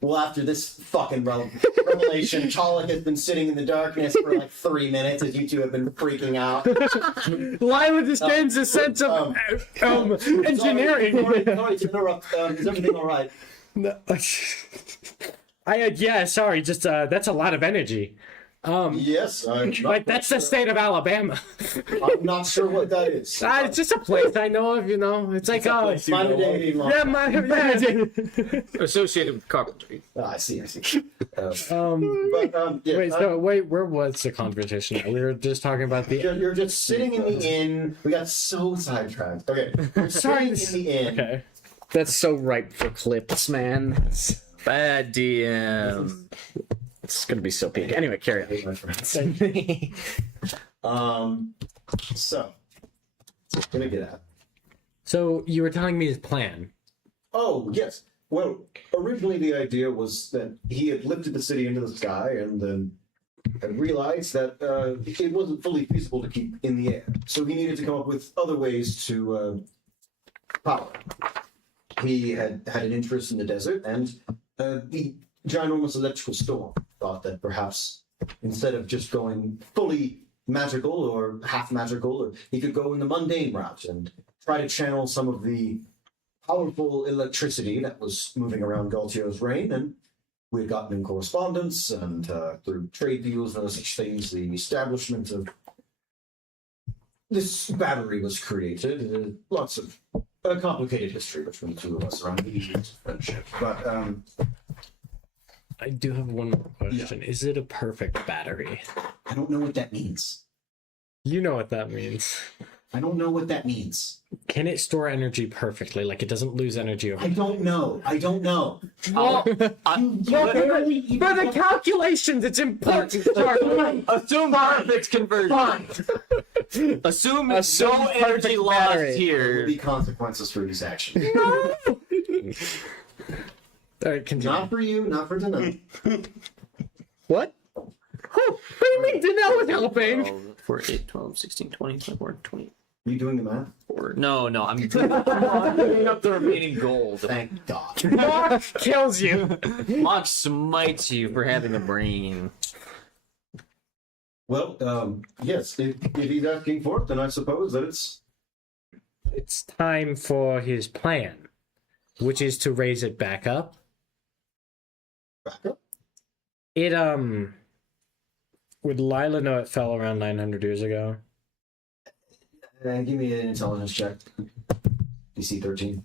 Well, after this fucking revelation, Chalik has been sitting in the darkness for like 3 minutes as you two have been freaking out. Lila just gains a sense of engineering. Sorry to interrupt. Is everything all right? No. Yeah, sorry, just that's a lot of energy. Yes, I'm not Like that's the state of Alabama. I'm not sure what that is. It's just a place I know of, you know. It's like Minor dating law. Associated with carpentry. I see. Yeah, wait, so where was the conversation? We were just talking about the. you're just sitting in the inn. We got so sidetracked. Okay, you're Sorry. sitting in the inn. Okay. That's so ripe for clips, man. Bad DM. It's gonna be so peak. Anyway, carry on. My friends. So, what did I get at? So you were telling me his plan. Oh, yes. Well, originally the idea was that he had lifted the city into the sky and then had realized that it wasn't fully feasible to keep in the air. So he needed to come up with other ways to power. He had an interest in the desert and the ginormous electrical storm. Thought that perhaps instead of just going fully magical or half magical, or he could go in the mundane route and try to channel some of the powerful electricity that was moving around Galtio's reign. And we had gotten in correspondence and through trade deals and other such things, the establishment of this battery was created. Lots of complicated history between the two of us around the years of friendship. But I do have one more question. Is it a perfect battery? I don't know what that means. You know what that means. I don't know what that means. Can it store energy perfectly? Like it doesn't lose energy over I don't know. Well, for the calculations, it's important. Assume perfect conversion. Assume no energy lost There will here. be consequences for these actions. All right, continue. Not for you, not for tonight. What? What do you mean Danelle was helping? 4, 8, 12, 16, 20, 24, 20. Are you doing the math? No, I'm doing up the remaining gold. Thank God. Mark kills you. Mock smites you for having a brain. Well, yes, if he's asking for it, then I suppose that it's... It's time for his plan, which is to raise it back up. Back up. It would Lila know it fell around 900 years ago? Give me an intelligence check. DC 13.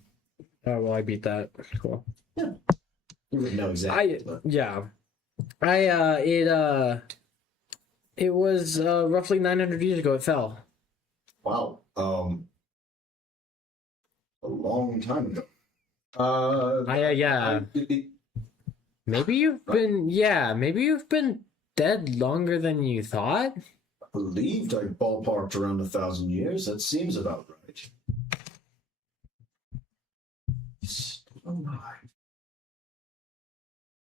Oh well, I beat that. Cool. You wouldn't know exactly. It was roughly 900 years ago. It fell. Wow. A long time ago. Maybe you've been dead longer than you thought. believed I ballparked around 1,000 years. That seems about right. Still alive.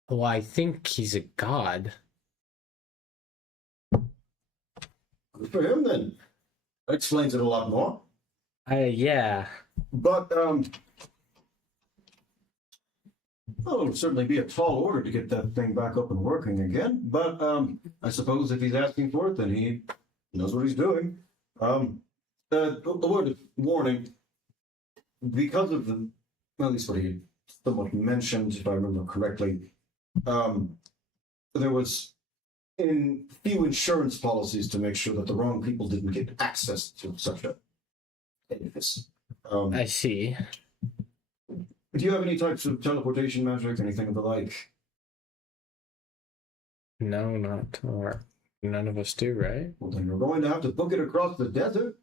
Well, I think he's a god. Good for him then. That explains it a lot more. Yeah. But well, it would certainly be a tall order to get that thing back up and working again. But I suppose if he's asking for it, then he knows what he's doing. A word of warning: because of the, well, at least what he somewhat mentioned, if I remember correctly, there was in few insurance policies to make sure that the wrong people didn't get access to such a edifice. I see. Do you have any types of teleportation magic, anything of the like? No, not or none of us do, right? Well, then you're going to have to book it across the desert.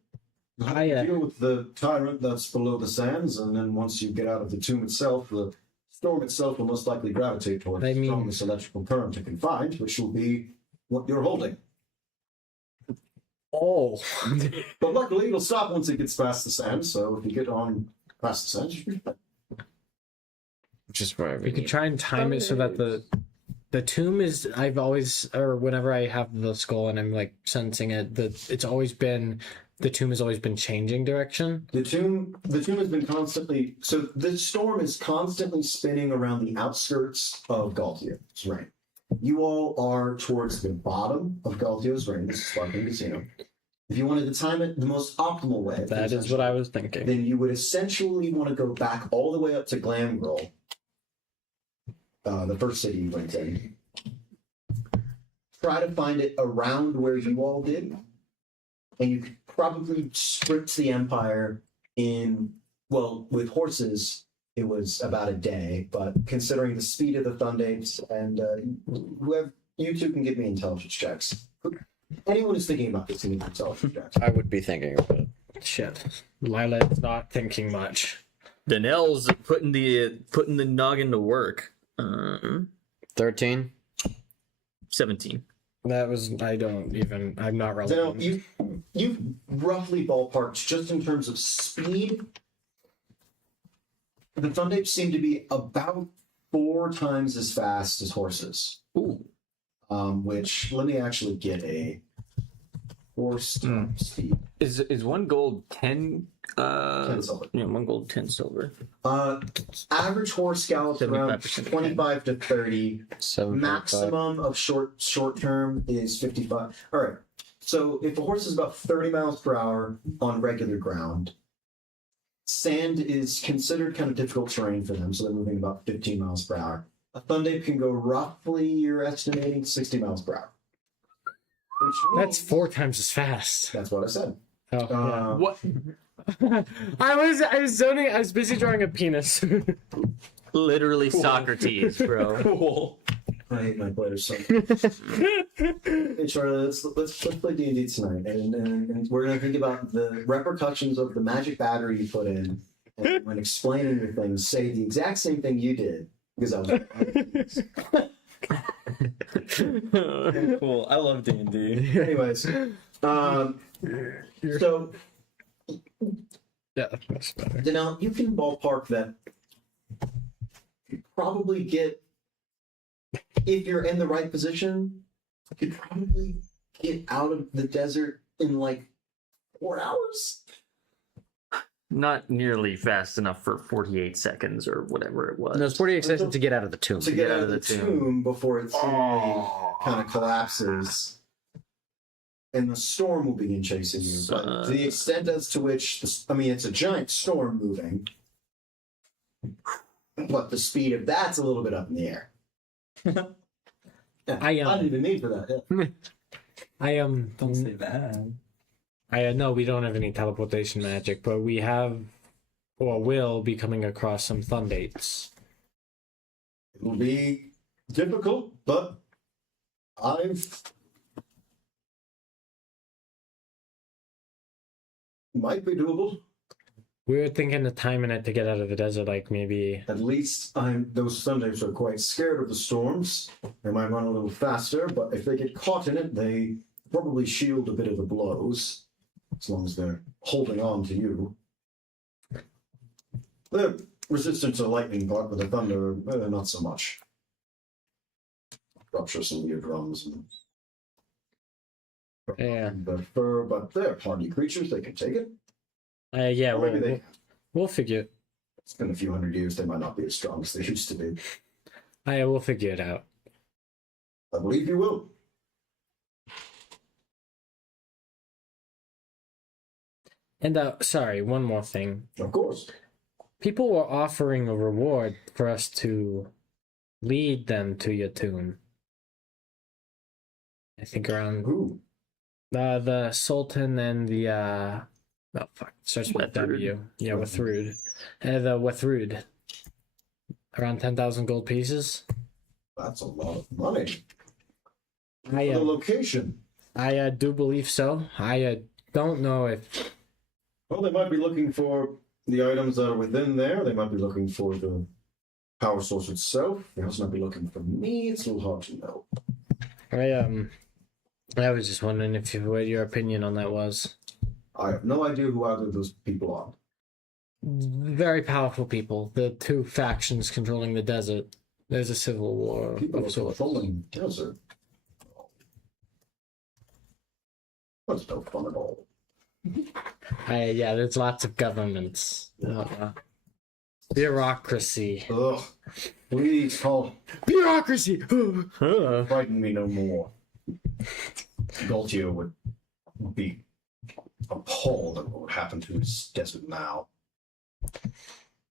You'll have to deal with the tyrant that's below the sands, and then once you get out of the tomb itself, the storm itself will most likely gravitate towards the strongest electrical current it can find, which will be what you're holding. Oh. But luckily, it'll stop once it gets past the sand, so if you get on past the sand, you should be fine. Which is why We could try and time it so that the tomb is, I've always, or whenever I have the skull and I'm like sensing it, it's always been, the tomb has always been changing direction. The tomb has been constantly, so the storm is constantly spinning around the outskirts of Galtio's Reign. You all are towards the bottom of Galtio's Reign, this is Sparkling Casino. If you wanted to time it the most optimal way, That is what I was thinking. then you would essentially want to go back all the way up to Glamgrel, the first city you went in. Try to find it around where you all did, and you could probably sprint the Empire in, well, with horses, it was about a day, but considering the speed of the Thundapes and whoever, you two can give me intelligence checks. Anyone who's thinking about this can give me intelligence checks. I would be thinking about it. Shit. Lila's not thinking much. Danelle's putting the noggin to work. 13. 17. That was, I'm not So relevant. you've roughly ballparked, just in terms of speed, the Thundapes seem to be about 4 times as fast as horses. Ooh. Which, let me actually get a horse speed. Is 1 gold 10? 10 silver. Yeah, 1 gold 10 silver. Average horse gallops around 75%. 25 to 30. 7.5. Maximum of short term is 55. All right. So if a horse is about 30 miles per hour on regular ground, sand is considered kind of difficult terrain for them, so they're moving about 15 miles per hour. A Thundape can go roughly, you're estimating, 60 miles per hour. Which That's means- 4 times as fast. That's what I said. Oh, What? I was zoning. I was busy drawing a penis. Literally Socrates, bro. Cool. I hate my players so much. Hey Charlie, let's play D&D tonight, and we're gonna think about the repercussions of the magic battery you put in, and when explaining your things, say the exact same thing you did, because I was. Cool. I love D&D. Anyways, so Yeah, that's better. now you can ballpark that. You probably get, if you're in the right position, you could probably get out of the desert in like 4 hours. Not nearly fast enough for 48 seconds or whatever it was. No, it's 48 seconds to get out of the tomb. To get out of the tomb before it kind of collapses. And the storm will begin chasing you. But to the extent as to which, it's a giant storm moving. But the speed of that's a little bit up in the air. Yeah, I didn't even need for that. Yeah. Don't say that. I know we don't have any teleportation magic, but we have, or will be coming across some Thundapes. It will be difficult, but might be doable. We were thinking of timing it to get out of the desert, like maybe. At least those Thundapes are quite scared of the storms. They might run a little faster, but if they get caught in it, they probably shield a bit of the blows, as long as they're holding on to you. They're resistant to lightning part, but the thunder, not so much. Rupture some of your drums and Yeah. the fur, but they're hardy creatures. They can take it. Yeah, Or maybe they. we'll figure it. It's been a few hundred years. They might not be as strong as they used to be. We'll figure it out. I believe you will. And sorry, one more thing. Of course. People were offering a reward for us to lead them to your tomb. I think around Who? the Sultan and the oh fuck, starts with Wethrud. W. Yeah, Wethrud. The Wethrud. Around 10,000 gold pieces. That's a lot of money. I The location. I do believe so. I don't know if Well, they might be looking for the items that are within there. They might be looking for the power source itself. They also might be looking for me. It's a little hard to know. I was just wondering if what your opinion on that was. I have no idea who either of those people are. Very powerful people. The two factions controlling the desert. There's a civil war People of are sorts. controlling the desert. That's no fun at all. Yeah, there's lots of governments. Bureaucracy. Ugh. Please call. Bureaucracy! Frighten me no more. Galtio would be appalled at what would happen to his desert now.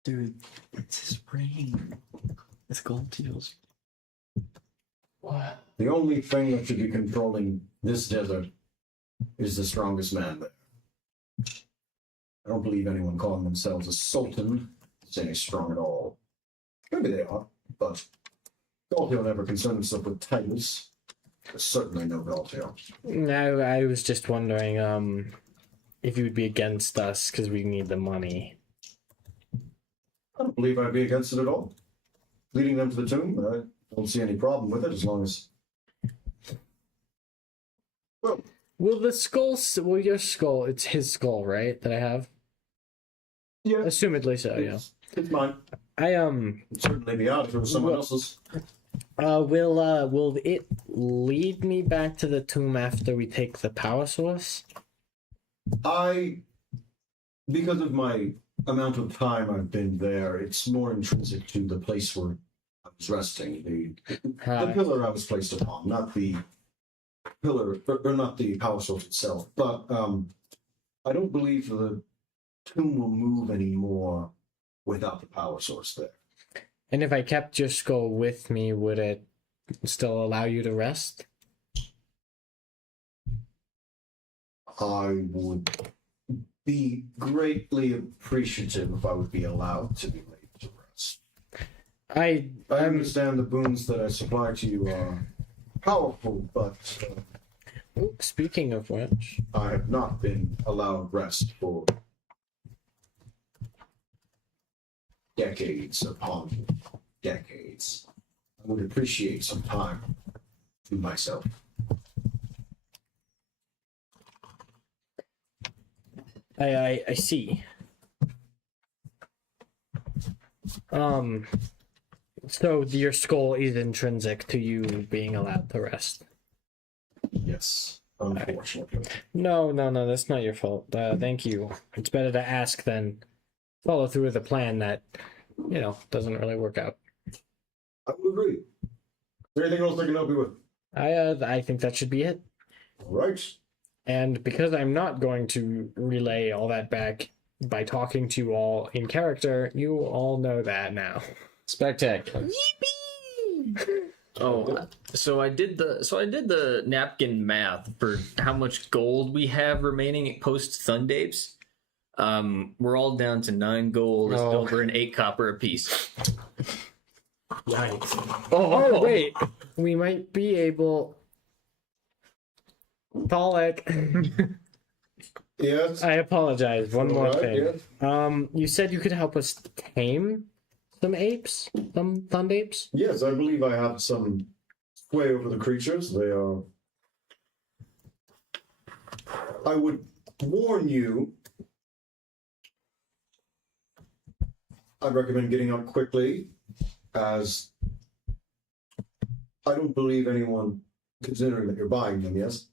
Dude, it's his brain. It's Goldteal's. What? The only thing that should be controlling this desert is the strongest man there. I don't believe anyone calling themselves a sultan is any strong at all. Maybe they are, but Galtio never concerned himself with titles. There's certainly no Galtio. No, I was just wondering if you would be against us because we need the money. I don't believe I'd be against it at all. Leading them to the tomb, I don't see any problem with it as long as. Well, Will the skull? Will your skull? It's his skull, right? That I have. yeah. Assumedly so. Yeah. It's mine. I It'd certainly be odd if it was someone Well- else's. will it lead me back to the tomb after we take the power source? Because of my amount of time I've been there, it's more intrinsic to the place where I was resting. The pillar I was placed upon, not the pillar, or not the power source itself. But I don't believe the tomb will move anymore without the power source there. And if I kept your skull with me, would it still allow you to rest? I would be greatly appreciative if I would be allowed to be laid to rest. I understand the boons that I supply to you are powerful, but Speaking of which, I have not been allowed rest for decades upon decades. I would appreciate some time to myself. I see. So your skull is intrinsic to you being allowed to rest. Yes, unfortunately. No, that's not your fault. Thank you. It's better to ask than follow through with a plan that, doesn't really work out. I would agree. Is there anything else I can help you with? I think that should be it. All right. And because I'm not going to relay all that back by talking to you all in character, you all know that now. Spectacular. Oh, so I did the napkin math for how much gold we have remaining post Thundapes. We're all down to 9 gold, a Oh. silver, and 8 copper apiece. Yikes. Oh, wait. We might be able... Pollock. Yes. I apologize. One more All right, thing. yes. You said you could help us tame some apes? Some Thundapes? Yes, I believe I have some sway over the creatures. They are I would warn you. I'd recommend getting out quickly, as I don't believe anyone, considering that you're buying them, yes?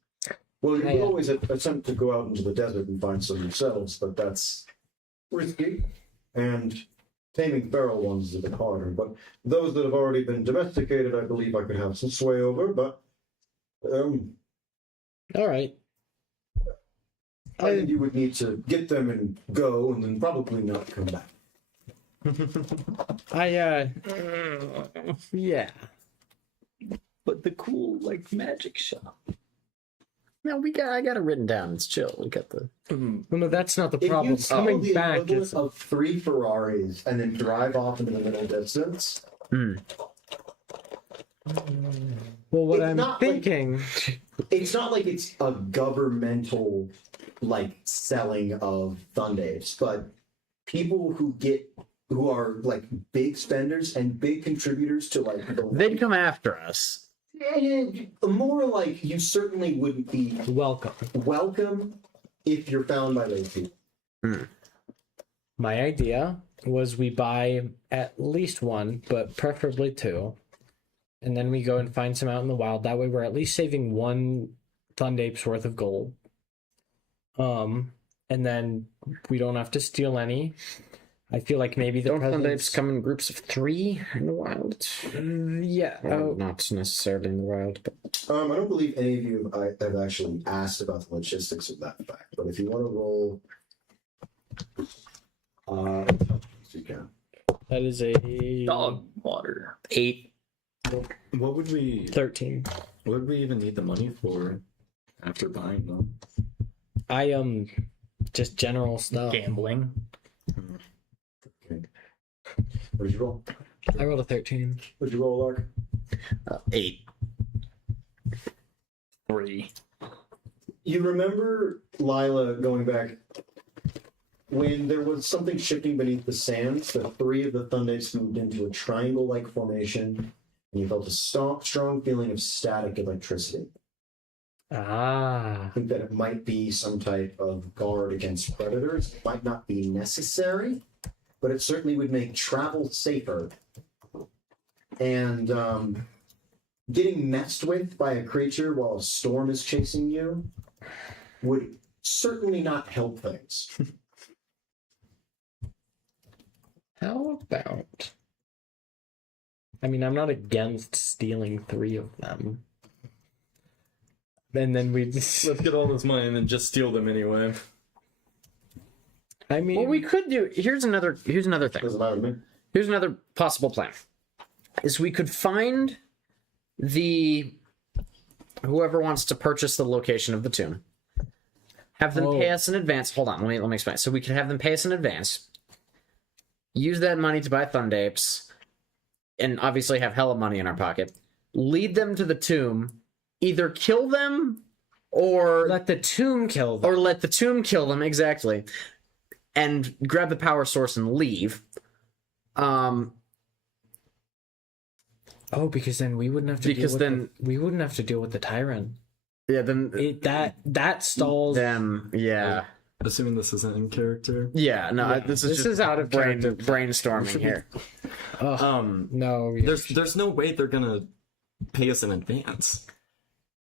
Well, you can always attempt to go out into the desert and find some yourselves, but that's risky. And taming feral ones is a bit harder. But those that have already been domesticated, I believe I could have some sway over, but All right. I think you would need to get them and go, and then probably not come back. Yeah. But the cool, like, magic shop. No, I got it written down. It's chill. We got the. Well, no, that's not the If problem. you sell Coming the back equivalent is of 3 Ferraris and then drive off into the middle distance, well. What it's I'm not thinking. it's not like it's a governmental like selling of Thundapes, but people who are like big spenders and big contributors to like They'd come after us. more like you certainly wouldn't be welcome if you're found by those people. My idea was we buy at least one, but preferably 2, and then we go and find some out in the wild. That way, we're at least saving 1 Thundape's worth of gold. And then we don't have to steal any. I feel like maybe the Don't presents... Thundapes come in groups of 3 in the wild? Yeah. Well, not necessarily in the wild, but I don't believe any of you have actually asked about the logistics of that fact, but if you want to roll, so you can. That is a Dog water. 8. What would we 13. what would we even need the money for after buying them? I just general stuff. Gambling. What did you roll? I rolled a 13. What did you roll, Lark? 8. 3. You remember Lila going back when there was something shifting beneath the sands? The 3 of the Thundapes moved into a triangle-like formation, and you felt a strong feeling of static electricity. Ah. I think that it might be some type of guard against predators. It might not be necessary, but it certainly would make travel safer. And getting messed with by a creature while a storm is chasing you would certainly not help things. How about... I mean, I'm not against stealing 3 of them. And then we just... Let's get all this money and then just steal them anyway. I mean... What we could do, here's another thing. Doesn't matter to me. Here's another possible plan. Is we could find whoever wants to purchase the location of the tomb. Have them pay us in advance. Hold on, let me explain. So we could have them pay us in advance. Use that money to buy Thundapes, and obviously have hella money in our pocket. Lead them to the tomb. Either kill them, or let the tomb kill them. or let the tomb kill them, exactly, and grab the power source and leave. Because then we wouldn't have to. We wouldn't have to deal with the tyrant. Yeah, then That stalls them. Yeah, Assuming this isn't in character. yeah. No, Yeah, this this is is out of character. brainstorming here. No. There's no way they're gonna pay us in advance.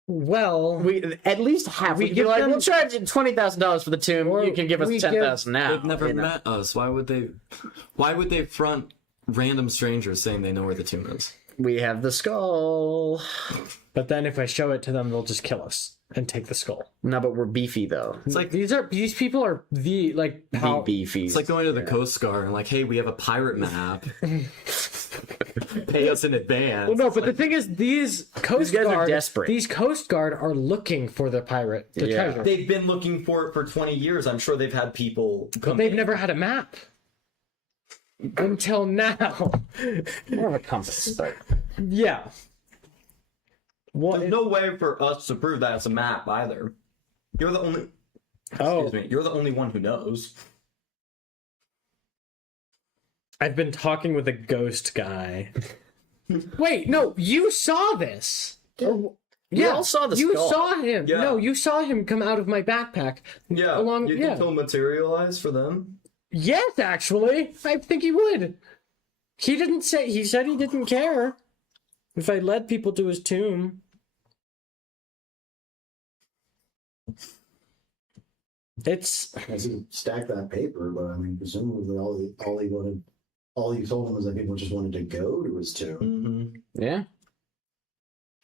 Well, We at least half. We We could be give like, them- we'll charge you $20,000 for the tomb. Or You can give us we give- 10,000 now. They've never you know? met us. Why would they front random strangers saying they know where the tomb is? We have the skull. but then if I show it to them, they'll just kill us and take the skull. No, but we're beefy though. It's like These people are how Beefy. it's like going to the Coast Guard and like, hey, we have a pirate map. Pay us in advance. Well, no, but the thing is, these Coast guys are Guard, desperate. These Coast Guard are looking for the pirate, the Yeah. treasure. They've been looking for it for 20 years. I'm sure they've had people come But they've in. never had a map until now. more of a compass. But Yeah. What? There's no way for us to prove that it's a map either. You're the only. Oh, Excuse me. You're the only one who knows. I've been talking with a ghost guy. Wait, no, you saw this. We all saw the you skull. saw him. Yeah. No, you saw him come out of my backpack. Yeah, Along- you yeah. think he'll materialize for them? Yes, actually, I think he would. He didn't say. He said he didn't care if I led people to his tomb. It's As he stacked that paper, but I mean, presumably all he told him was that people just wanted to go to his tomb. Mm-hmm. Yeah.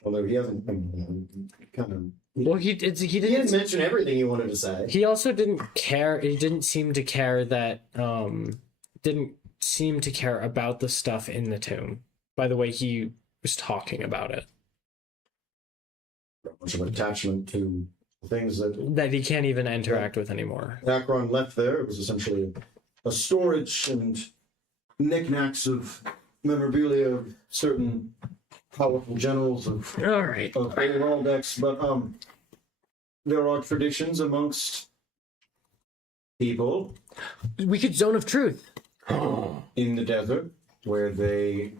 Although he hasn't, I mean, kind of. well, he He didn't mention everything he wanted to say. He also didn't care. He didn't seem to care that. Didn't seem to care about the stuff in the tomb. By the way, he was talking about it. Much of an attachment to things that That he can't even interact with anymore. Akron left there. It was essentially a storage and knickknacks of memorabilia of certain powerful generals of All right. overall decks. But there are traditions amongst people We could zone of truth. in the desert where they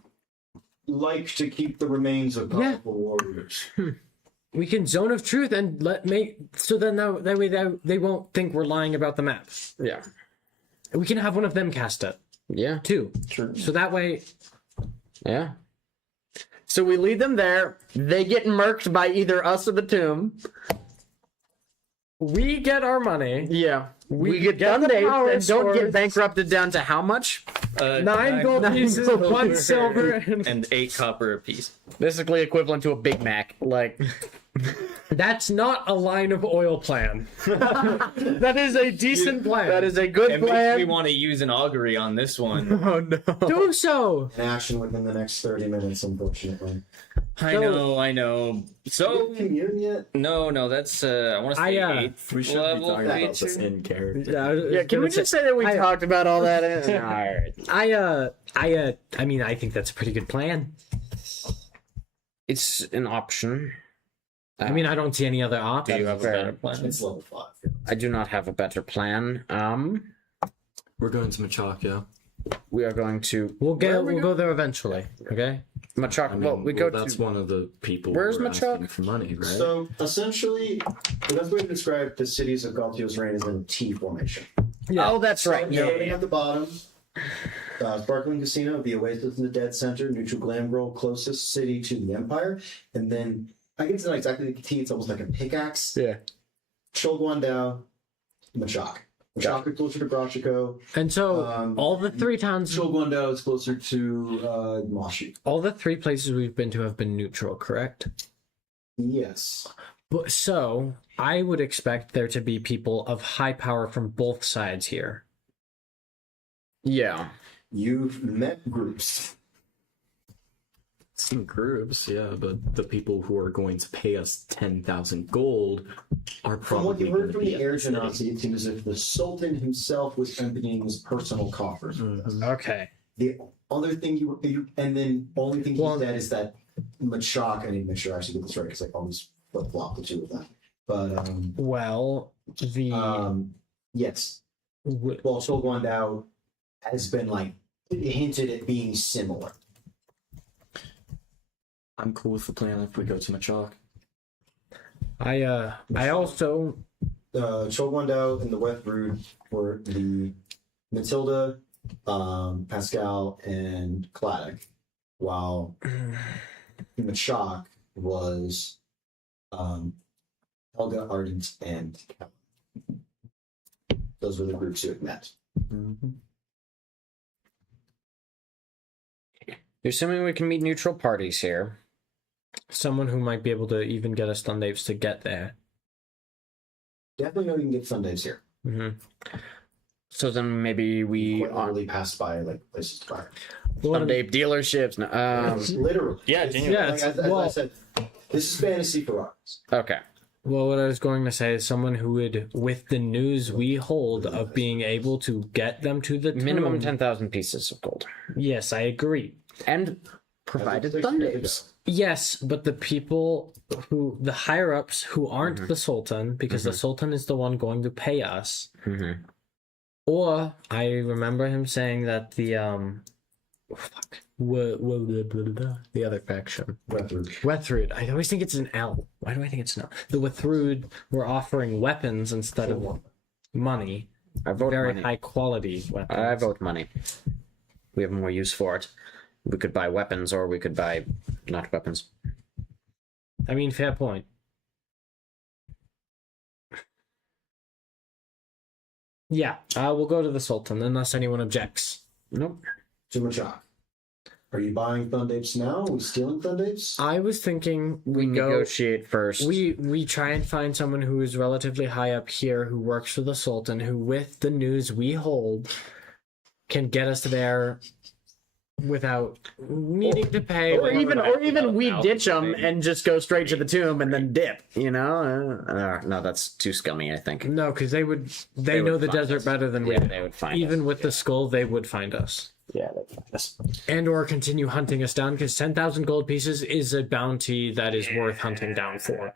like to keep the remains of Yeah. powerful warriors. We can zone of truth and so then that way they won't think we're lying about the map. Yeah. We can have one of them cast it Yeah. too. Sure. So that way, Yeah. So we lead them there. They get murked by either us or the tomb. we get our money. Yeah. We get get the Sundays power and don't get swords. bankrupted down to how much? 9 gold pieces, 1 silver, and and 8 copper apiece. Basically equivalent to a Big Mac. Like, that's not a line of oil plan. That is a decent plan. that is a good It makes plan. me want to use an augury on this one. Oh no. Do so. In action within the next 30 minutes, unfortunately. I know. So Commune yet? no, that's I want to say I, 8th We should be level talking about this creature. in character. Yeah, can we just say that we talked about all that? Alright. I mean, I think that's a pretty good plan. It's an option. I mean, I don't see any other Do option. you have a Fair. better plan? It's level 5. I do not have a better plan. We're going to Machak, yeah. We are going to We'll Where are we go there eventually. Okay. Machak. I mean, well, we go that's to one of the people Where's who are Machak? asking for money, right? So essentially, the best way to describe the cities of Galtio's reign is in a T formation. Yeah. Oh, that's right. Yeah, Yeah. at the bottom, Sparkling Casino, the Oasis in the Dead Center, Neutral Glamgrove, closest city to the Empire, and then I guess it's not exactly the T. It's almost like a pickaxe. Yeah. Cholguandao, Machak. Machak is closer to Brashiko. And so Um, all the 3 towns, Cholguandao is closer to Moshi. all the 3 places we've been to have been neutral, correct? Yes. But so I would expect there to be people of high power from both sides here. Yeah. You've met groups. Some groups, yeah, but the people who are going to pay us 10,000 gold are From what probably you going heard to from be the air at the city. genasi, it seemed as if the Sultan himself was emptying his personal coffers. Mhm. Okay. The other thing and then only thing Well- he said is that Machak, I need to make sure I actually get this right because I always flip flop the two of them. But Well, yes. w- Well, Cholguandao has been like hinted at being similar. I'm cool with the plan if we go to Machak. I also Cholguandao and the West Brood were the Matilda, Pascal, and Claddock, while Machak was Helga, Ardent, and Cal. Those were the groups who had met. Mm-hmm. You're assuming we can meet neutral parties here. someone who might be able to even get us Sundays to get there. Definitely know you can get Sundays here. hmm So then maybe we Quite literally passed by like places to buy. Sunday dealerships. No, Literally. Yeah, It's- genuinely. Yeah, like, as I well- said, this is fantasy for us. okay. Well, what I was going to say is someone who would, with the news we hold of being able to get them to the Minimum tomb- 10,000 pieces of gold. Yes, I agree. And provided As of 6 years Sundays. ago. Yes, but the people who, the higher ups who aren't the Sultan, because the Sultan is the one going to pay us, Mm-hmm. or I remember him saying that fuck. The other faction. Weathered. Wethrud. I always think it's an L. Why do I think it's an L? The Wethrud were offering weapons instead of money. I vote Very money. high quality weapons. I vote money. We have more use for it. We could buy weapons, or we could buy not weapons. I mean, fair point. Yeah, we'll go to the Sultan unless anyone objects. Nope. Tumachak. Are you buying Thundapes now? Are we stealing Thundapes? I was thinking We go. negotiate first. We try and find someone who is relatively high up here who works for the Sultan, who, with the news we hold, can get us there without needing to pay. or even we Alpha, ditch them maybe. and just go straight to the tomb and then dip. You know? No, that's too scummy. I think. No, because they They know would the find desert us. better than we Yeah, do. they would find Even us. with the skull, they would find us. Yeah, they'd find us. And or continue hunting us down, because 10,000 gold pieces is a bounty that is worth hunting down for.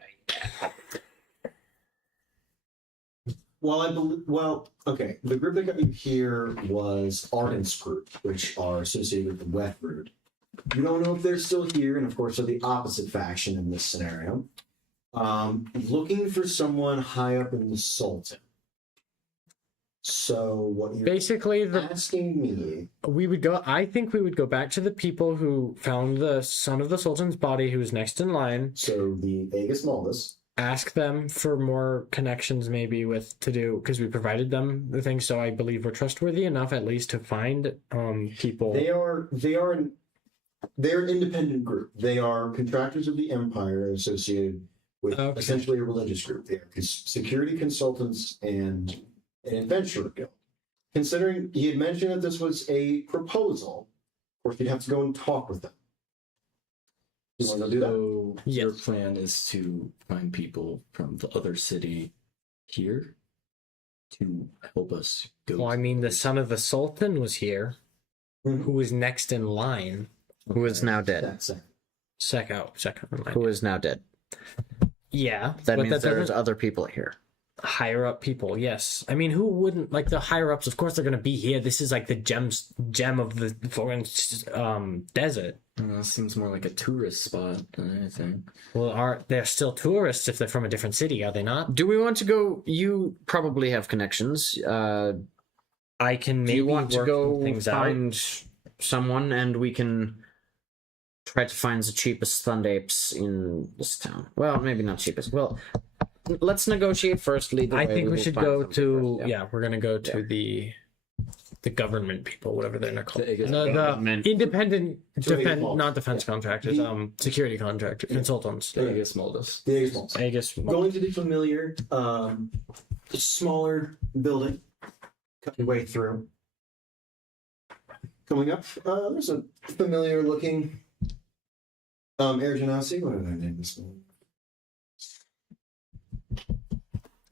Okay. The group that got you here was Arden's group, which are associated with the Wethrood. You don't know if they're still here, and of course, they're the opposite faction in this scenario. Looking for someone high up in the Sultan. So what you're Basically, asking me? I think we would go back to the people who found the son of the Sultan's body, who was next in line. So the Aegis Maldus. Ask them for more connections, maybe because we provided them the things. So I believe we're trustworthy enough, at least, to find people. They're an independent group. They are contractors of the Empire associated with Okay. essentially a religious group. They are security consultants and an adventurer guild. Considering he had mentioned that this was a proposal, of course, you'd have to go and talk with them. You want to do that? So your Yes. plan is to find people from the other city here to help us go. Well, I mean, the son of the Sultan was here, Mhm. who was next in line. Who is now dead? That's it. Second in line. Who is now dead? Yeah, That but means that there's doesn't other people here. higher up people. Yes, I mean, who wouldn't like the higher ups? Of course, they're going to be here. This is like the gem of the foreign desert. Seems more like a tourist spot than anything. Well, they're still tourists if they're from a different city, are they not? Do we want to go? You probably have connections. I can Do maybe you want to work go some things find out. someone, and we can try to find the cheapest Thundapes in this town? Well, maybe not cheapest. Well, let's negotiate first. Lead the I way. think we will should find go something to first, yeah. We're gonna go to the government people, whatever they're called. The The independent So Aegis defense, Maldus. not defense contractors, The- security contractors, consultants. Aegis Maldus. The Aegis Maldus. I guess. Going to the familiar, smaller building, cut your way through. Coming up, there's a familiar looking Air Genasi. What did I name this one?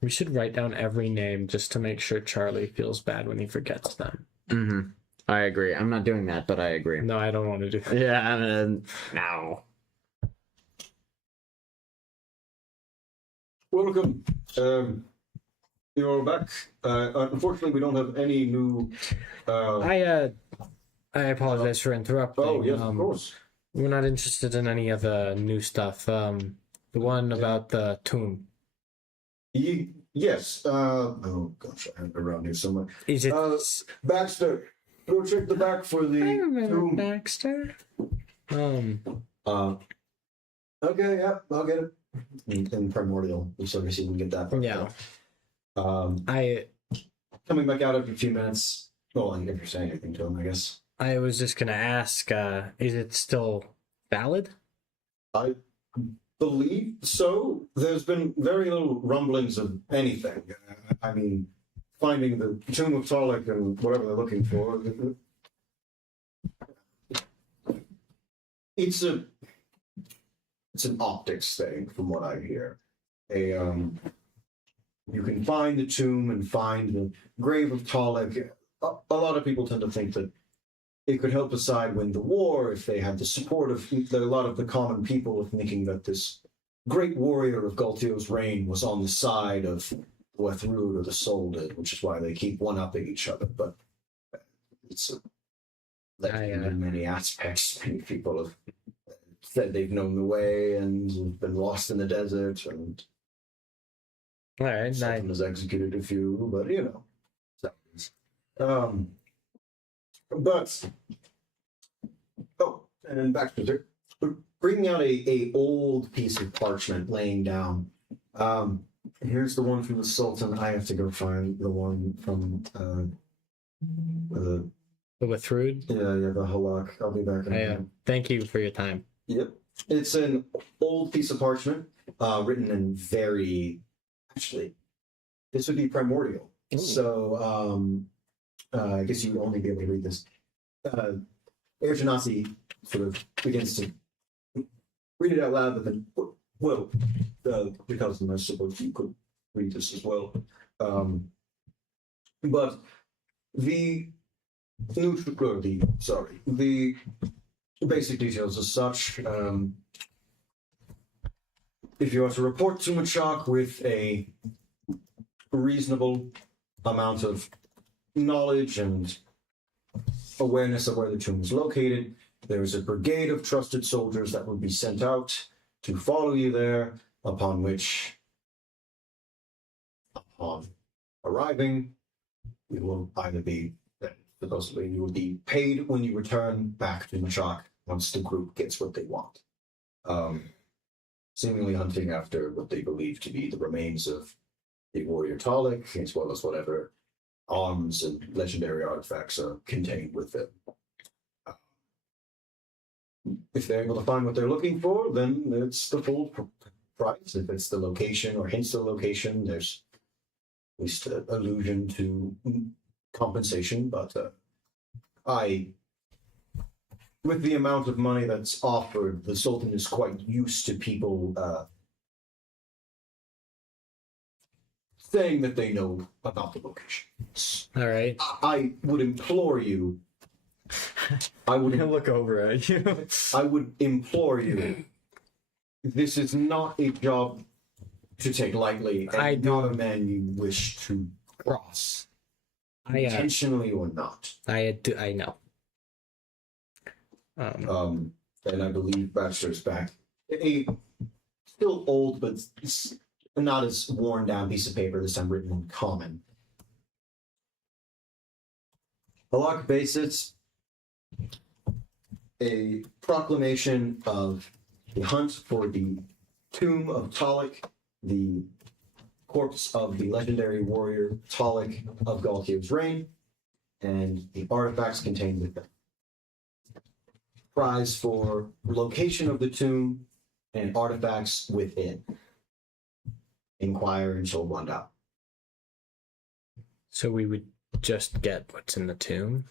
We should write down every name just to make sure Charlie feels bad when he forgets them. Mm-hmm. I agree. I'm not doing that, but I agree. No, I don't want to do that. Yeah, no. Welcome. You're back. Unfortunately, we don't have any new. I apologize for interrupting. Oh yes, of course. We're not interested in any of the new stuff. The one about the tomb. Yes. Oh gosh, I have it around here somewhere. Is it? Baxter, go check the back for the I remember tomb. Baxter. Okay, yeah, I'll get it. In Primordial, so we see if we can get that. Yeah. Coming back out after a few minutes. Well, if you're saying anything to him, I guess. I was just gonna ask. Is it still valid? I believe so. There's been very little rumblings of anything. I mean, finding the Tomb of Talik and whatever they're looking for. It's an optics thing, from what I hear. You can find the tomb and find the grave of Talik. A lot of people tend to think that it could help decide win the war if they had the support of a lot of the common people, thinking that this great warrior of Galtio's reign was on the side of Wethrud or the Solded, which is why they keep one-upping each other. But it's legend in many aspects. Many people have said they've known the way and have been lost in the desert, and All right, someone has executed a few, but you know. But and back to the bringing out a old piece of parchment, laying down. Here's the one from the Sultan. I have to go find the one from the with Rude. the halak. I'll be back in a minute. Thank you for your time. Yep. It's an old piece of parchment, written in very, actually, this would be primordial. Ooh. So, I guess you would only be able to read this. Erjanasi sort of begins to read it out loud, but then, well, because I suppose you could read this as well. But the basic details as such. If you are to report to Machak with a reasonable amount of knowledge and awareness of where the tomb is located, there is a brigade of trusted soldiers that will be sent out to follow you there, upon arriving, you will either be supposedly you will be paid when you return back to Machak once the group gets what they want. Seemingly hunting after what they believe to be the remains of the warrior Talik, as well as whatever arms and legendary artifacts are contained with them. If they're able to find what they're looking for, then it's the full price. If it's the location or hints to the location, there's at least an allusion to compensation, but with the amount of money that's offered, the Sultan is quite used to people saying that they know about the location. All right. I would implore you. I would look over at you. I would implore you. This is not a job to take lightly, and not a man you wish to cross. Intentionally or not. I know. And I believe Baxter's back. A still old, but not as worn down piece of paper, this time written in common. Halak basis, a proclamation of the hunt for the tomb of Talik, the corpse of the legendary warrior Talik of Galtio's reign, and the artifacts contained within. Prize for location of the tomb and artifacts within. Inquire and she'll run out. So we would just get what's in the tomb?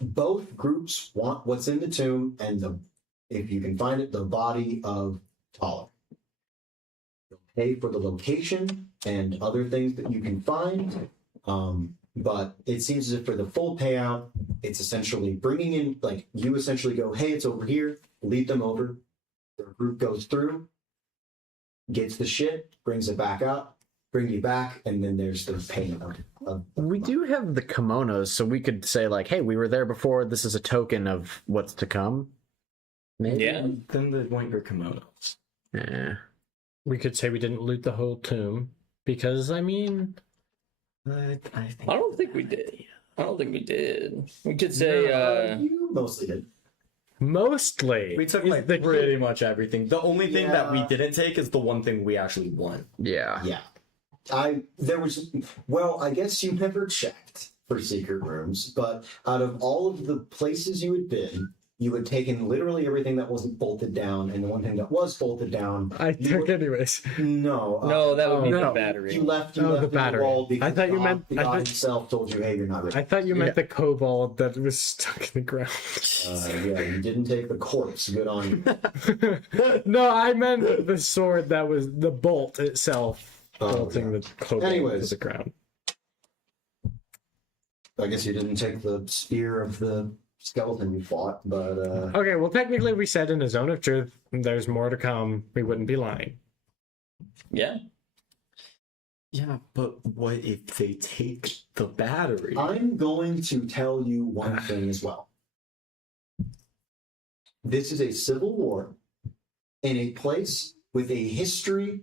Both groups want what's in the tomb and if you can find it, the body of Talik. You'll pay for the location and other things that you can find. But it seems as if for the full payout, it's essentially bringing in, like, you essentially go, hey, it's over here, lead them over. The group goes through, gets the shit, brings it back out, bring you back, and then there's the payment of We do have the kimonos, so we could say, like, hey, we were there before, this is a token of what's to come. Maybe? Yeah. Then they want your kimonos. Yeah. We could say we didn't loot the whole tomb because, I mean, I think I don't think we did. I don't think we did. We could say, you mostly did. mostly. we took is like the pretty much everything. The only thing that we Yeah. didn't take is the one thing we actually want. Yeah. Yeah. I guess you never checked for secret rooms, but out of all of the places you had been, you had taken literally everything that wasn't bolted down, and the one thing that was bolted down. I took anyways. No. no, that would be no. the battery. You left. You Oh, left the in battery. wall because I thought you meant- God I thought- himself told you, "Hey, you're not ready." I thought you meant the kobold that was stuck in the ground. Yeah, you didn't take the corpse. Good on you. No, I meant the sword that was the bolt itself bolting the kobold Anyways. to the ground. I guess you didn't take the spear of the skeleton you fought, but Okay, well, technically, we said in a zone of truth, there's more to come. We wouldn't be lying. Yeah. Yeah, but what if they take the battery? I'm going to tell you one thing as well. This is a civil war in a place with a history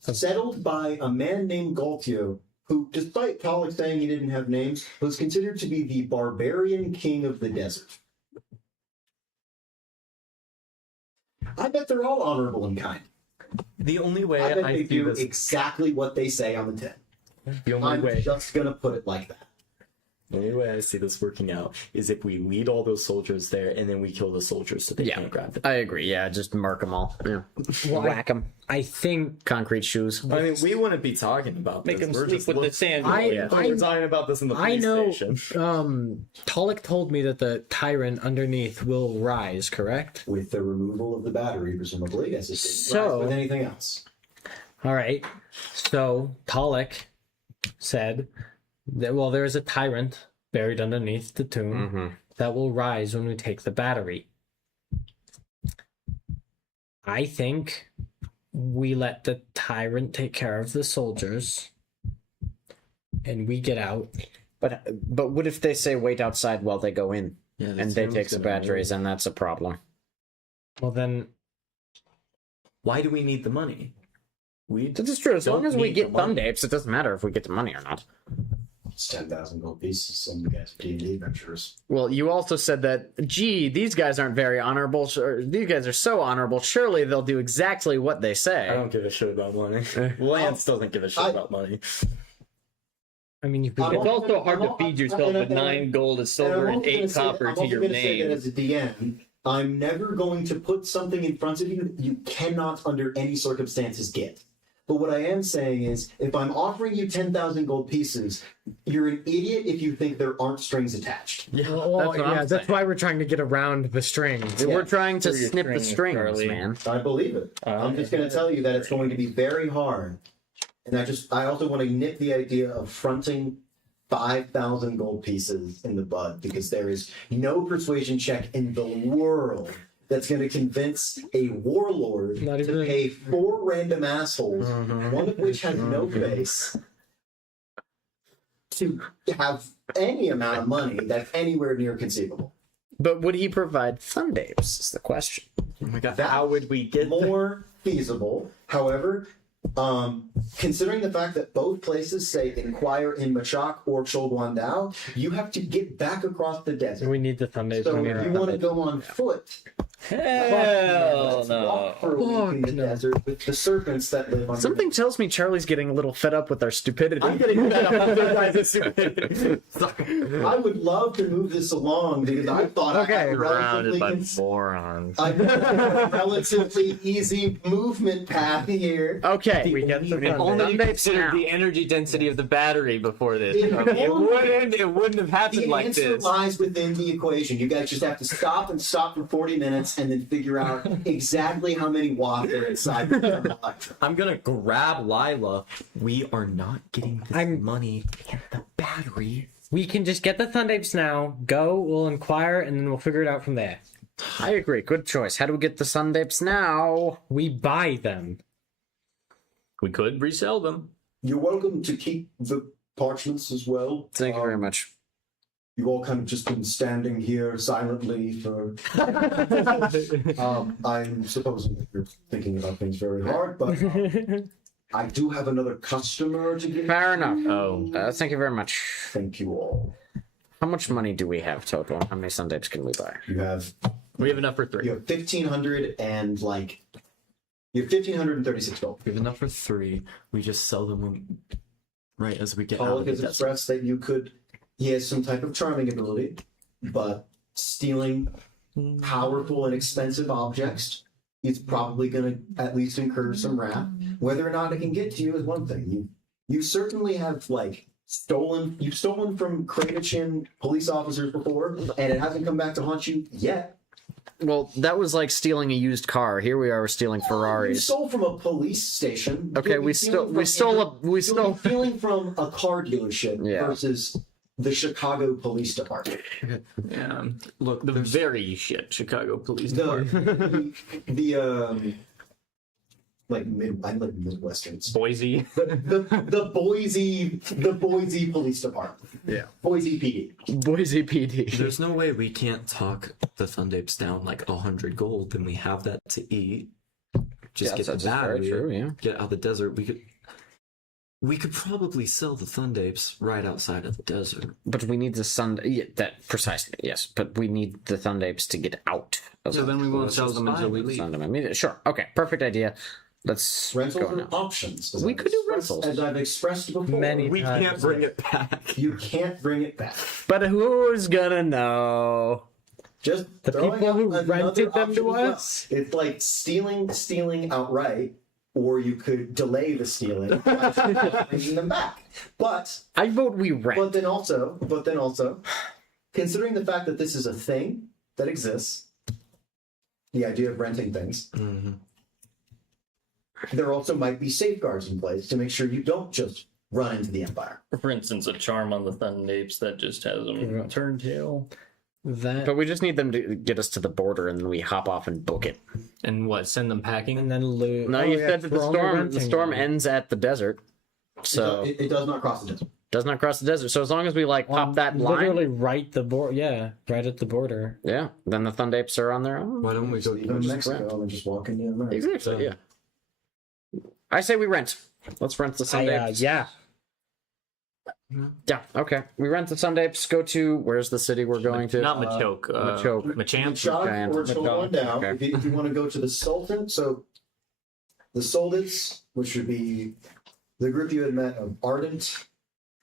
settled by a man named Galtio, who, despite Pollock saying he didn't have names, was considered to be the barbarian king of the desert. I bet they're all honorable and kind. The only way I bet I they see do this, exactly what they say on the tin. the only I'm way, just gonna put it like that. the only way I see this working out is if we lead all those soldiers there and then we kill the soldiers so they Yeah. can't grab it. I agree. Yeah, just mark them all. Yeah. Well, Whack them. I think Concrete shoes. I mean, we wouldn't be talking about Make this. them We're sleep just with the sand. I- we're talking about this in the police I know. station. Talik told me that the tyrant underneath will rise. Correct. With the removal of the battery, presumably, as it did So- with anything else. All right. So Talik said that there is a tyrant buried underneath the tomb Mm-hmm. that will rise when we take the battery. I think we let the tyrant take care of the soldiers, and we get out. But what if they say wait outside while they go in, Yeah, the and they tomb's take the gonna batteries, move. and that's a problem? Well, then Why do we need the money? We This is true. As long don't as we need get the money. thumb tapes, it doesn't matter if we get the money or not. It's 10,000 gold pieces. Some guys D&D adventurers. Well, you also said that, gee, these guys aren't very honorable. These guys are so honorable. Surely they'll do exactly what they say. I don't give a shit about money. Lance doesn't give a shit about money. I mean, if we I'm get It's also hard to feed yourself with 9 gold, a silver, and 8 copper to your I'm say that name. as a DM, I'm never going to put something in front of you that you cannot, under any circumstances, get. But what I am saying is, if I'm offering you 10,000 gold pieces, you're an idiot if you think there aren't strings attached. Yeah, that's why we're trying to get around the strings. We're trying to Through your snip the strings, strings, Charlie. man. I believe it. I'm just going to tell you that it's going to be very hard. And I also want to nip the idea of fronting 5,000 gold pieces in the bud, because there is no persuasion check in the world that's going to convince a warlord Not to even- pay 4 random assholes, one of which has no face, to have any amount of money that's anywhere near conceivable. But would he provide thumb tapes? Is the question. Oh my god, That how would we get there? More feasible. However, considering the fact that both places say inquire in Machak or Cholguandao, you have to get back across the desert. We need the Sundays. So if you want to go on foot, Hell let's no. walk for a week in the desert with the serpents that live under. Something tells me Charlie's getting a little fed up with our stupidity. I'm getting fed up with their guys' stupidity. I would love to move this along because I thought I had a relatively morons. I had a relatively easy movement path here. Okay. We get the If only you Sundays considered now. the energy density of the battery before this. If only- It wouldn't have happened The like answer this. lies within the equation. You guys just have to stop for 40 minutes and then figure out exactly how many watts are inside the electric. I'm gonna grab Lila. We are not getting this I'm- money and the battery. We can just get the Thundapes now. Go. We'll inquire, and then we'll figure it out from there. I agree. Good choice. How do we get the Sundapes now? We buy them. We could resell them. You're welcome to keep the parchments as well. Thank you very much. You've all kind of just been standing here silently for. I'm supposing that you're thinking about things very hard, but I do have another customer to give. Fair enough. Oh. Thank you very much. Thank you all. How much money do we have total? How many Sundapes can we buy? You have We have enough for 3. 1,500 and you have 1,536 gold. We have enough for 3. We just sell them when, right as we get out of Pollock the has desert. expressed that you could. He has some type of charming ability, but stealing powerful and expensive objects, he's probably going to at least incur some wrath. Whether or not it can get to you is one thing. You certainly have stolen. You've stolen from Crustacean police officers before, and it hasn't come back to haunt you yet. Well, that was like stealing a used car. Here we are stealing You Ferraris. stole from a police station. Okay, You'll be stealing stealing from a car dealership Yeah. versus the Chicago Police Department. Yeah. Look, The there's very shit Chicago Police Department. The I'm like Midwestern. Boise. The Boise Police Department. Yeah. Boise PD. Boise PD. There's no way we can't talk the Thundapes down like 100 gold, and we have that to eat. Just get the that's very battery, true, yeah. get out of the desert. We could probably sell the Thundapes right outside of the desert. But we need the that precisely, yes. But we need the Thundapes to get out. Of So then we won't sell them until we leave. Send them immediately. Sure. Okay. Perfect idea. Let's Rentals go are now. options. We could do rentals. As I've expressed before. Many We times. can't bring it back. You can't bring it back. But who's gonna know? Just The throwing people out who another rented them option to as well. us? It's like stealing outright, or you could delay the stealing by bringing them back. But I vote we rent. But then also, considering the fact that this is a thing that exists, the idea of renting things, there also might be safeguards in place to make sure you don't just run into the Empire. For instance, a charm on the Thundapes that just has them turn tail. That But we just need them to get us to the border, and then we hop off and book it. and what? Send them packing and then loot. No, Oh, you yeah, said that we're only the renting storm them. ends at the desert, so It does not cross the desert. does not cross the desert. So as long as we like pop that Literally line, right the border. Yeah, right at the border. yeah, then the Thundapes are on their own. Why don't we go Even just Mexico and just walk into America. Exactly. Yeah. I say we rent. Let's rent the Thundapes. Yeah. Yeah. Okay. We rent the Thundapes. Go to where's the city we're going to? Not Machoke. Machoke. Machamp. Machad, or Machad, going down. okay. If you want to go to the Sultan, so the Soldats, which would be the group you had met of Ardent,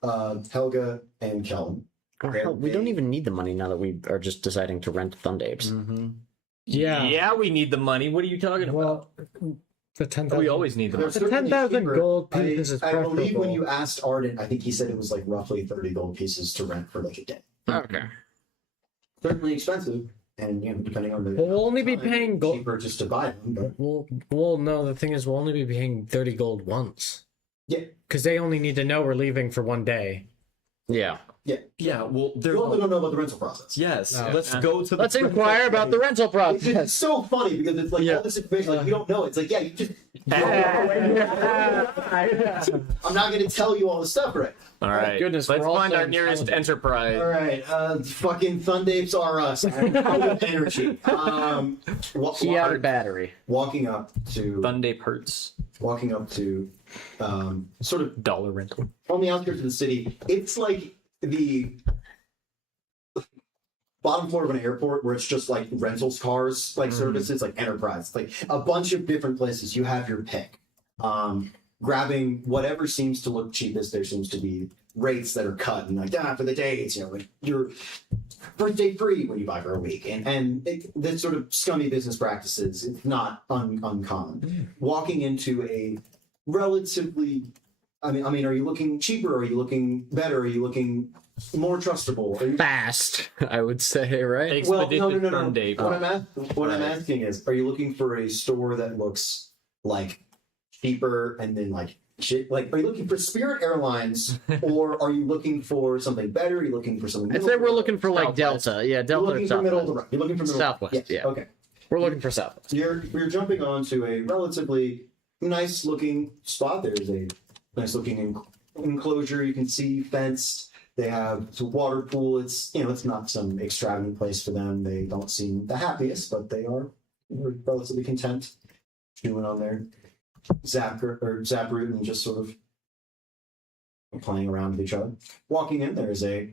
Helga, and Kelm. Oh, hell, we don't even need the money now that we are just deciding to rent Thundapes. Yeah. Yeah, we need the money. What are you talking about? Well, the 10,000. We always need the They're money. The certainly 10,000 cheaper. gold pieces is I believe when preferable. you asked Ardent, I think he said it was like roughly 30 gold pieces to rent for like a day. Okay. Certainly expensive, and depending on the We'll only be paying gold. cheaper just to buy them. But Well, no. The thing is, we'll only be paying 30 gold once. yeah, Because they only need to know we're leaving for one day. Yeah. Yeah, well, you also don't know about the rental process. Yes, No. let's go to the. Let's inquire about the rental It's process. so funny because it's like all this information, like you don't know. It's like, yeah, you just. I'm not going to tell you all the stuff, right? All right. Goodness, Let's we're all find so our nearest intelligent. enterprise. All right, fucking Thundapes are us. I'm out of energy. Key out of battery. Walking up to Thundape hurts. sort of Dollar rental. on the outskirts of the city. It's like the bottom floor of an airport where it's just like rentals cars, like services, like Enterprise, like a bunch of different places. You have your pick. Grabbing whatever seems to look cheapest. There seems to be rates that are cut and like for the day it's like your first day free when you buy for a week, and that sort of scummy business practices. It's not uncommon. Walking into a relatively, I mean, are you looking cheaper? Are you looking better? Are you looking more trustable? Are you, Fast, I would say, right? well, no. Thundape. What I'm asking is, are you looking for a store that looks like cheaper and then like shit? Like, are you looking for Spirit Airlines or are you looking for something better? Are you looking for something? I'd say we're looking for like Southwest. Delta. Yeah, You're Delta or looking for middle of the Southwest. road. You're looking for middle Southwest, Yes. yeah. Okay. We're looking for Southwest. You're jumping onto a relatively nice looking spot. There's a nice looking enclosure. You can see fenced. They have a water pool. It's it's not some extravagant place for them. They don't seem the happiest, but they are relatively content chewing on their Zaproot and just sort of playing around with each other. Walking in, there's a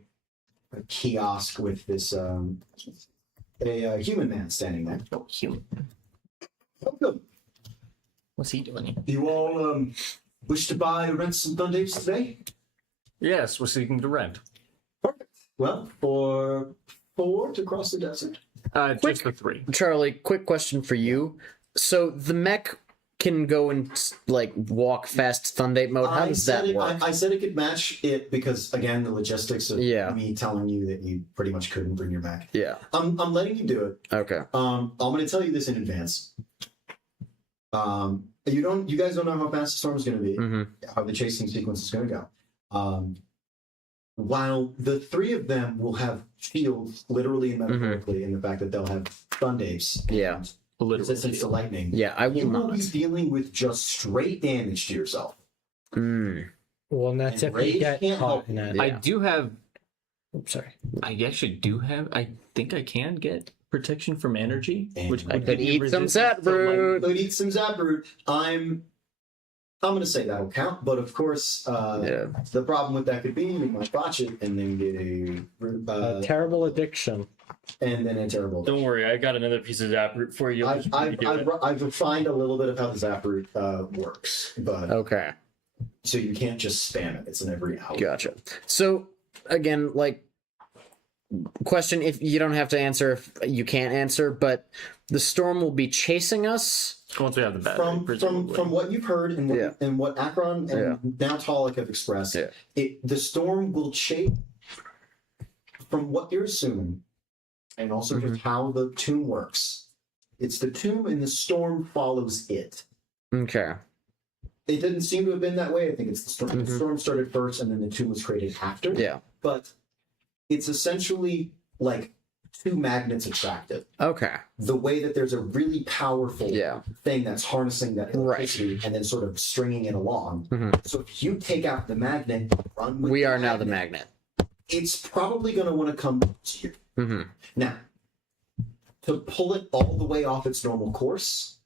kiosk with this a human man standing there. Oh, human. Welcome. What's he doing? You all wish to buy or rent some Thundapes today? Yes, we're seeking to rent. Perfect. Well, for 4 to cross the desert. Just the 3. Charlie, quick question for you. So the mech can go and like walk fast Thundape mode. How does that work? I said it could match it because again the logistics of me telling you that you pretty much couldn't bring your mech. Yeah. I'm letting you do it. Okay. I'm going to tell you this in advance. You guys don't know how fast the storm is going to be, how the chasing sequence is going to go. While the 3 of them will have shields, literally and metaphorically, in the fact that they'll have Thundapes. Yeah. resistance to lightning. Yeah, I will You will not. be dealing with just straight damage to yourself. Well, and that's And if we rage get can't caught help in you. it. Yeah. I do have. Oops, sorry. I actually do have. I think I can get protection from energy, And which I would could give you eat some resistance to Zaproot. But eat some Zaproot. I'm going to say that'll count, but of course, the problem with that could be you might botch it and then get A terrible addiction. and then a terrible. Don't worry, I got another piece of Zaproot for you. I've refined a little bit of how the Zaproot works, but Okay. so you can't just spam it. It's in every hour. Gotcha. So again, like, question, if you don't have to answer if you can't answer, but the storm will be chasing us. Once we have the battery, From presumably. what you've heard and what, Yeah. and what Akron and now Talik have expressed, Yeah. the storm will chase. From what you're assuming, and also just how the tomb works, it's the tomb and the storm follows it. Okay. It didn't seem to have been that way. I think it's the storm. Mhm. The storm started first, and then the tomb was created after. Yeah. But it's essentially like two magnets attracted. Okay. The way that there's a really powerful Yeah. thing that's harnessing that electricity and then sort of stringing it along. Mhm. So if you take out the magnet, run with We the are now the magnet. It's probably going to want to come to you. Mm-hmm. Now, to pull it all the way off its normal course,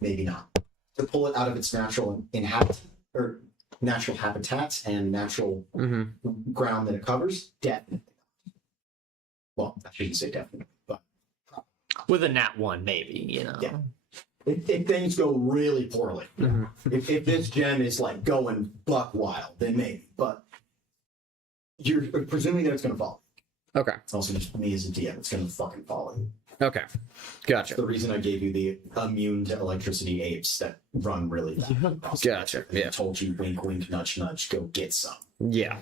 maybe not. To pull it out of its natural natural habitats and natural Mm-hmm. ground that it covers, definitely. Well, I shouldn't say definitely, but with a nat 1, maybe, you know. Yeah. if things go really poorly, Mhm. if this gem is like going buck wild, then maybe. But you're presuming that it's going to fall. Okay. It's also just me as a DM. It's going to fucking follow you. Okay. Gotcha. The reason I gave you the immune to electricity apes that run really fast. Gotcha. I Yeah. told you, wink, wink, nudge, nudge, go get some. Yeah.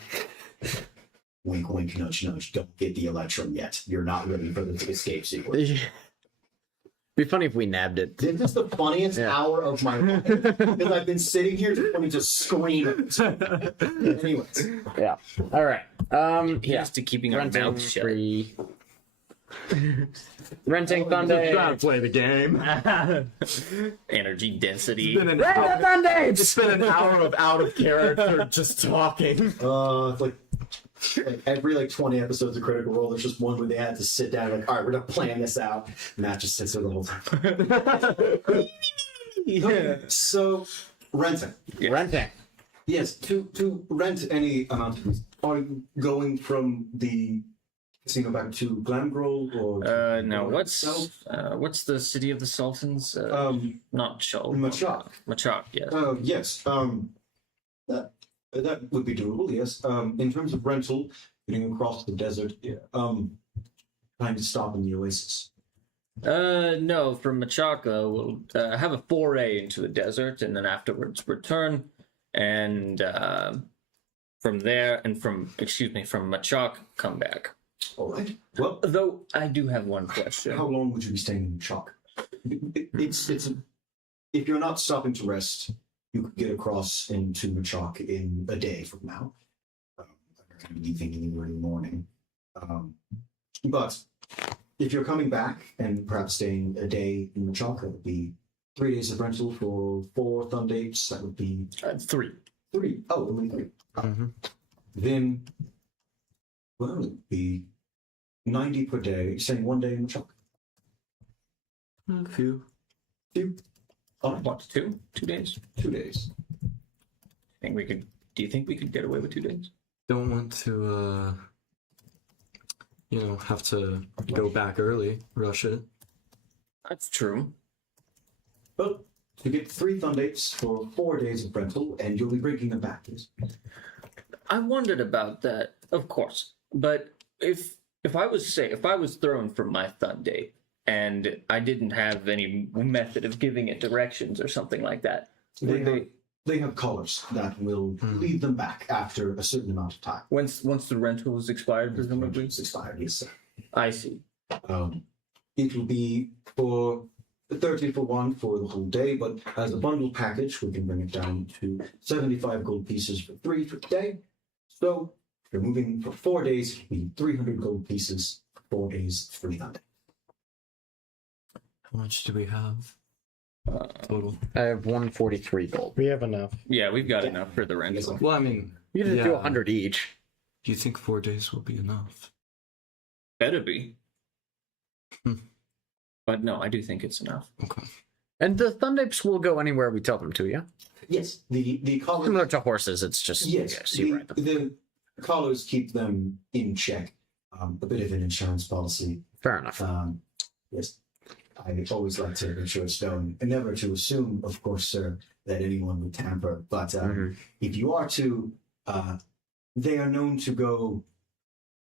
Wink, wink, nudge, nudge, don't get the Electrum yet. You're not ready for the escape sequence. Be funny if we nabbed it. This is the funniest Yeah. hour of my life. Because I've been sitting here just wanting to scream. Anyways. Yeah. All right. Yeah. Here's to keeping our Renting mouths shut. free. Renting Trying to Sunday. play the game. Energy density. It's been an Rent hour, Sundays. it's been an hour of out of character just talking. It's like every 20 episodes of Critical Role, there's just one where they had to sit down and all right, we're gonna plan this out. Matt just sits there the whole time. Yeah. So renting. Renting. Yes, to rent any amount of these. Are you going from the casino back to Glamgrove or No, itself? what's the city of the Sultans? Not Shul. Machak. Machak, yes. Yes. That would be doable, yes. In terms of rental, getting across the desert, time to stop in the oasis. No, from Machaka, we'll have a foray into the desert and then afterwards return. And from there, and from Machak, come back. All right. Well, Though I do have one question. how long would you be staying in Chalk? If you're not stopping to rest, you could get across into Machak in a day from now. I'm not going to be thinking in the early morning. But if you're coming back and perhaps staying a day in Machak, that would be 3 days of rental for 4 thumb dates. That would be 3. 3. Oh, only 3. Mhm. Then, well, it would be 90 per day. You're saying 1 day in Machak? A few. What, 2? 2 days? 2 days. Do you think we could get away with 2 days? Don't want to, have to go back early, rush it. That's true. Well, you get 3 thumb dates for 4 days of rental, and you'll be breaking them back. Yes? I wondered about that, of course. But if I was thrown from my thumb date and I didn't have any method of giving it directions or something like that, They have collars that will lead them back after a certain amount of time. once the rental is expired, presumably. It's expired, yes, sir. I see. It will be for 30 for 1 for the whole day, but as a bundle package, we can bring it down to 75 gold pieces for 3 for the day. So, if you're moving for 4 days, it'll be 300 gold pieces for 4 days, 3 thumb days. How much do we have total? I have 143 gold. We have enough. Yeah, we've got enough for the rental. Well, I mean, You just do 100 each. Do you think 4 days will be enough? Better be. Hmm. But no, I do think it's enough. Okay. And the Thundapes will go anywhere we tell them to, yeah? Yes, the collars. Similar to horses, it's just Yes, yes, you ride them. the collars keep them in check. A bit of an insurance policy. Fair enough. Yes, I always like to ensure stone, and never to assume, of course, sir, that anyone would tamper. But if you are to, they are known to go.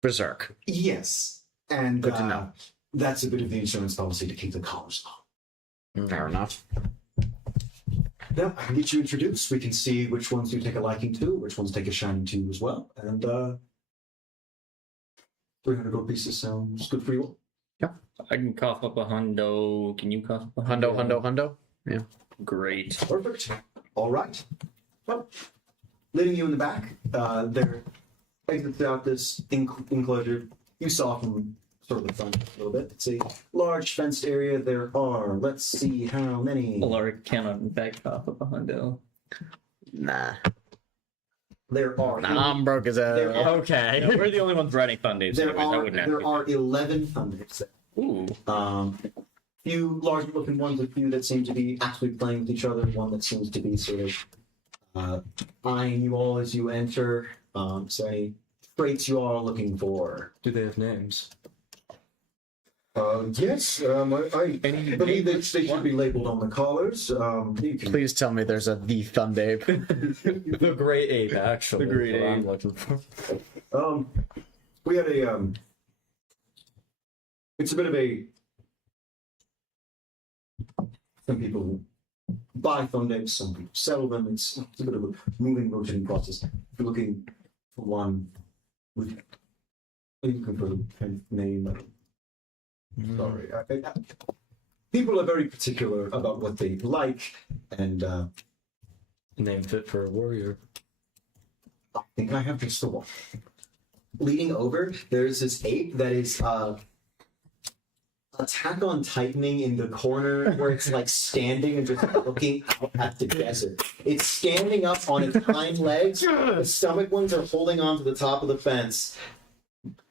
Berserk. Yes, and Good to know. that's a bit of the insurance policy to keep the collars on. Fair enough. Now, I can get you introduced. We can see which ones you take a liking to, which ones take a shining to as well. And 300 gold pieces sounds good for you all. I can cough up a hundo. Can you cough up a Hundo. Yeah. Great. Perfect. All right. Well, leading you in the back, there exits out this enclosure. You saw from sort of the front a little bit. It's a large fenced area. There are, let's see how many. Alaric cannot in fact cough up a hundo. Nah. There are. I'm broke as There a. are- Okay. Yeah, we're the only ones riding Thundapes. There anyways. I are wouldn't have there to. are 11 thunders. Ooh. Few large looking ones, a few that seem to be actually playing with each other, one that seems to be sort of eyeing you all as you enter. So any traits you are looking for. Do they have names? Yes, I believe they should be labeled on the collars. You can, Please tell me there's a the Thundape. The Great Ape, actually. The Great is what I'm Ape. looking for. we had a it's a bit of a some people buy Thundapes, some people sell them. It's a bit of a moving, rotating process. If you're looking for one with you can put a kind of name. Sorry. People are very particular about what they like, and Name fit for a warrior. I think I have just the one. Leading over, there's this ape that is Attack on Titaning in the corner where it's like standing and just looking out at the desert. It's standing up on its hind legs. The stomach ones are holding onto the top of the fence.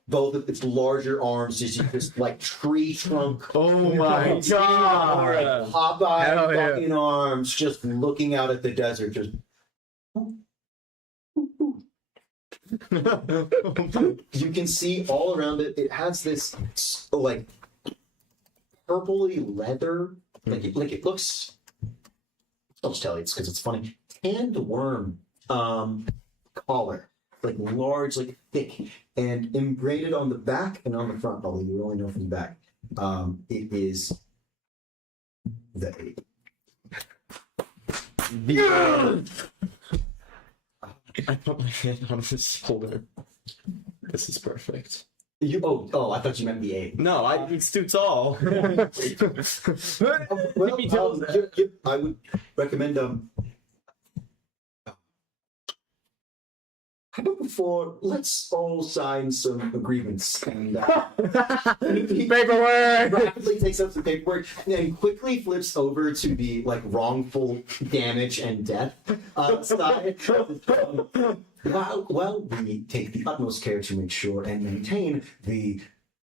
Both of its larger arms just like tree trunk. Oh my god! Popeye Hell yeah. fucking arms just looking out at the desert. Just you can see all around it. It has this like purpley leather. Like it looks. I'll just tell you it's because it's funny. Tanned worm collar. Like large, like thick, and embroidered on the back and on the front. Although you only know from the back, it is the ape. I put my hand on his shoulder. This is perfect. I thought you meant the ape. No, he's too tall. I would recommend how about before, let's all sign some agreements. And Paperwork! rapidly takes up some paperwork and then quickly flips over to the like wrongful damage and death side. While we take the utmost care to make sure and maintain the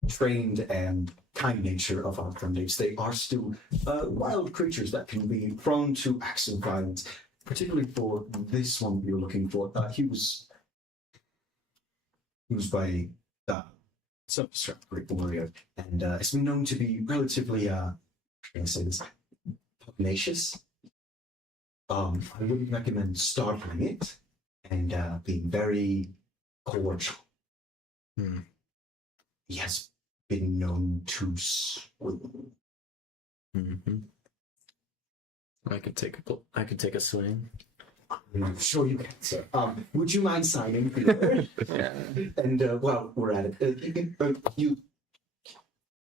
trained and kind nature of our Thundapes, they are still wild creatures that can be prone to acts of violence. Particularly for this one you're looking for, he was by some great warrior, and it's been known to be relatively, how can I say this, pugnacious. I wouldn't recommend startling it, and being very cordial. He has been known to swing. Mm-hmm. I could take a swing. I'm sure you can, sir. Would you mind signing? Yeah. And well, we're at it. Are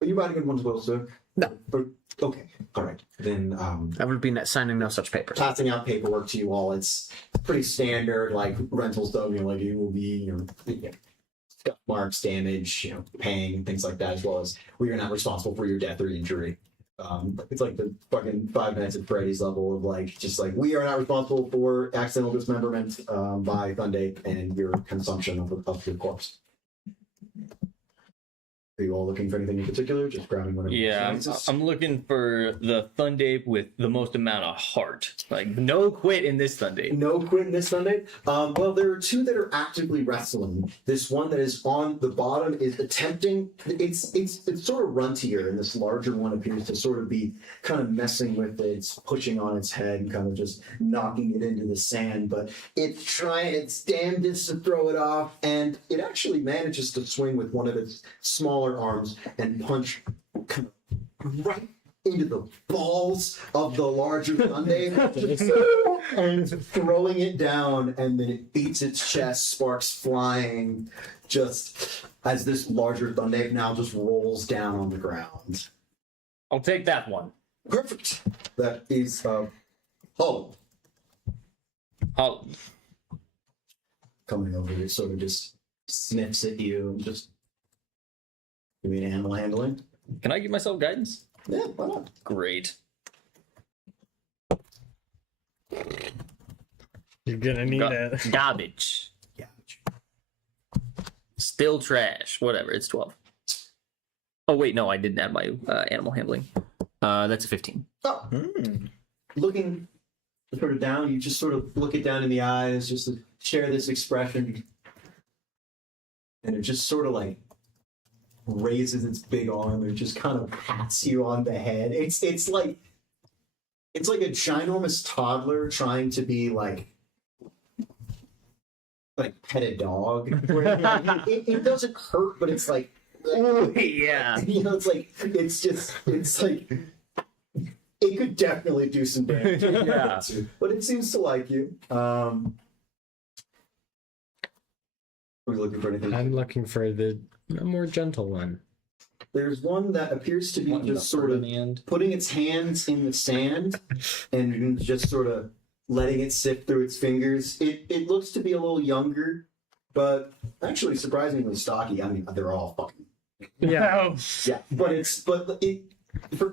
you writing in one as well, sir? No. Okay. All right. Then I will be signing no such papers. passing out paperwork to you all. It's pretty standard, like rental stuff. Like you will be, scuff marks, damage, paying things like that, as well as we are not responsible for your death or injury. It's like the fucking Five Nights at Freddy's level of like, just like, we are not responsible for accidental dismemberment by Thundape and your consumption of your corpse. Are you all looking for anything in particular? Just grabbing whatever. Yeah, I'm looking for the Thundape with the most amount of heart. Like, no quit in this Thundape. No quit in this Sunday. Well, there are two that are actively wrestling. This one that is on the bottom is attempting. It's sort of runtier, and this larger one appears to sort of be kind of messing with it. It's pushing on its head and kind of just knocking it into the sand. But it's trying its damnedest to throw it off, and it actually manages to swing with one of its smaller arms and punch kind of right into the balls of the larger Thundape and throwing it down, and then it beats its chest, sparks flying, just as this larger Thundape now just rolls down on the ground. I'll take that one. Perfect. That is Hull Oh, coming over. It sort of just sniffs at you and just give me an animal handling. can I give myself guidance? Yeah, why not? Great. You're gonna need it. Garbage. Yeah. Still trash. Whatever. It's 12. Oh wait, no, I didn't add my animal handling. That's a 15. Oh. Looking sort of down, you just sort of look it down in the eyes, just to share this expression, and it just sort of like raises its big arm and just kind of pats you on the head. It's like a ginormous toddler trying to be like pet a dog. Where, like, it doesn't hurt, but it's like, Yeah. you know, it's like it could definitely do some damage. Yeah. But it seems to like you. Are we looking for anything? I'm looking for the more gentle one. There's one that appears to be One just sort of in the end. putting its hands in the sand and just sort of letting it sift through its fingers. It looks to be a little younger, but actually surprisingly stocky. I mean, they're all fucking Yeah. yeah. But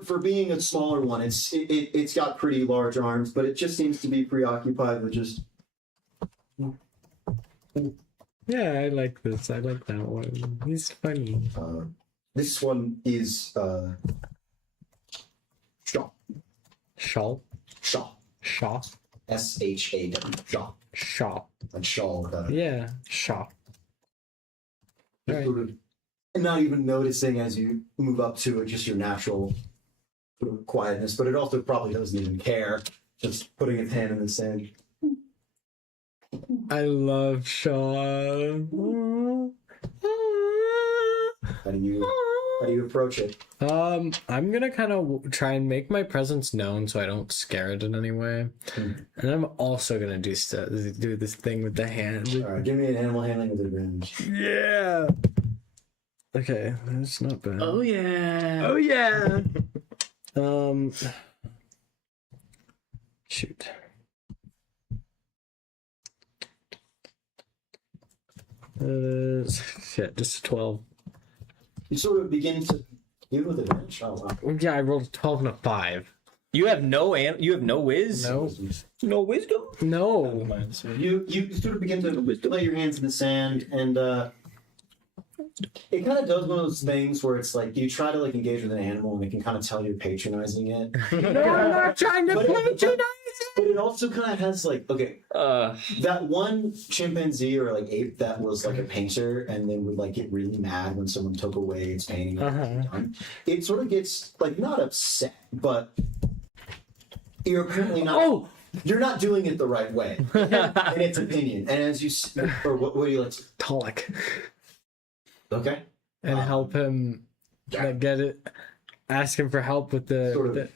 for being a smaller one, it's got pretty large arms, but it just seems to be preoccupied with just. Yeah, I like this. I like that one. He's funny. This one is Shaw. Shaw. Shaw. Shaw. SHAW. Shaw. Shaw. Like Shaw with a Yeah. Shaw. Right. sort of, and not even noticing as you move up to it, just your natural sort of quietness, but it also probably doesn't even care, just putting its hand in the sand. I love Shaw. How do you approach it? I'm gonna kind of try and make my presence known so I don't scare it in any way, and I'm also gonna do this thing with the hand. All right, give me an animal handling with advantage. Yeah. Okay, that's not bad. Oh yeah. Oh yeah. Shoot. Shit, just a 12. You sort of begin to even with advantage. Oh wow. Yeah, I rolled a 12 and a 5. You have no whiz? No. No wisdom? No. You sort of begin to lay your hands in the sand, and it kind of does one of those things where it's like you try to like engage with an animal, and it can kind of tell you're patronizing it. No, I'm not trying to But patronize it. But it also kind of has like, okay, that one chimpanzee or like ape that was like a painter and then would like get really mad when someone took away its painting. It sort of gets like not upset, but you're apparently not. Oh, You're not doing it the right way, in its opinion. And as you, or what do you like? Tolek. Okay. And help him like, get it. Ask him for help with the. Sort of.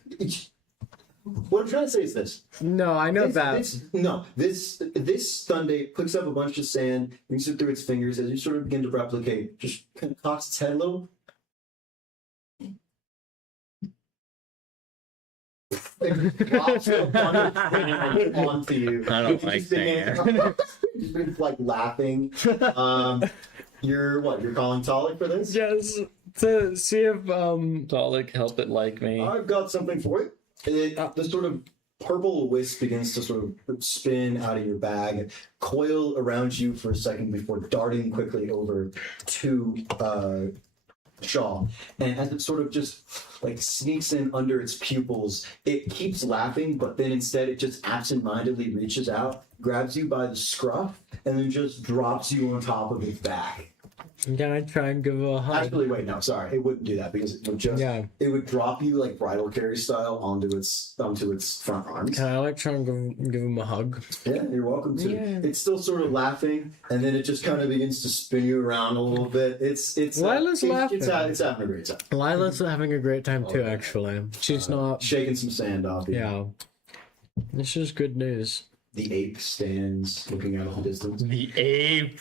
What I'm trying to say is this. No, I know that. This Thundape picks up a bunch of sand, brings it through its fingers as you sort of begin to replicate. Just kind of cocks its head a little. It drops the Thundape onto you. I don't like that. Just been like laughing. You're what? You're calling Talik for this? Yes. to see if Dalek, help it like me. I've got something for you. The sort of purple wisp begins to sort of spin out of your bag, coil around you for a second before darting quickly over to Shaw. And as it sort of just like sneaks in under its pupils, it keeps laughing, but then instead it just absentmindedly reaches out, grabs you by the scruff, and then just drops you on top of its back. can I try and give a hug? Actually, wait, no, sorry, it wouldn't do that because it would just it would drop you like bridal carry style onto its front arms. Can I like try and give him a hug? Yeah, you're welcome to. Yeah. It's still sort of laughing, and then it just kind of begins to spin you around a little bit. It's Lila's laughing. It's having a great time. Lila's having a great time too. Actually, she's not. Shaking some sand off you. Yeah, this is good news. The ape stands looking out of the distance. The ape.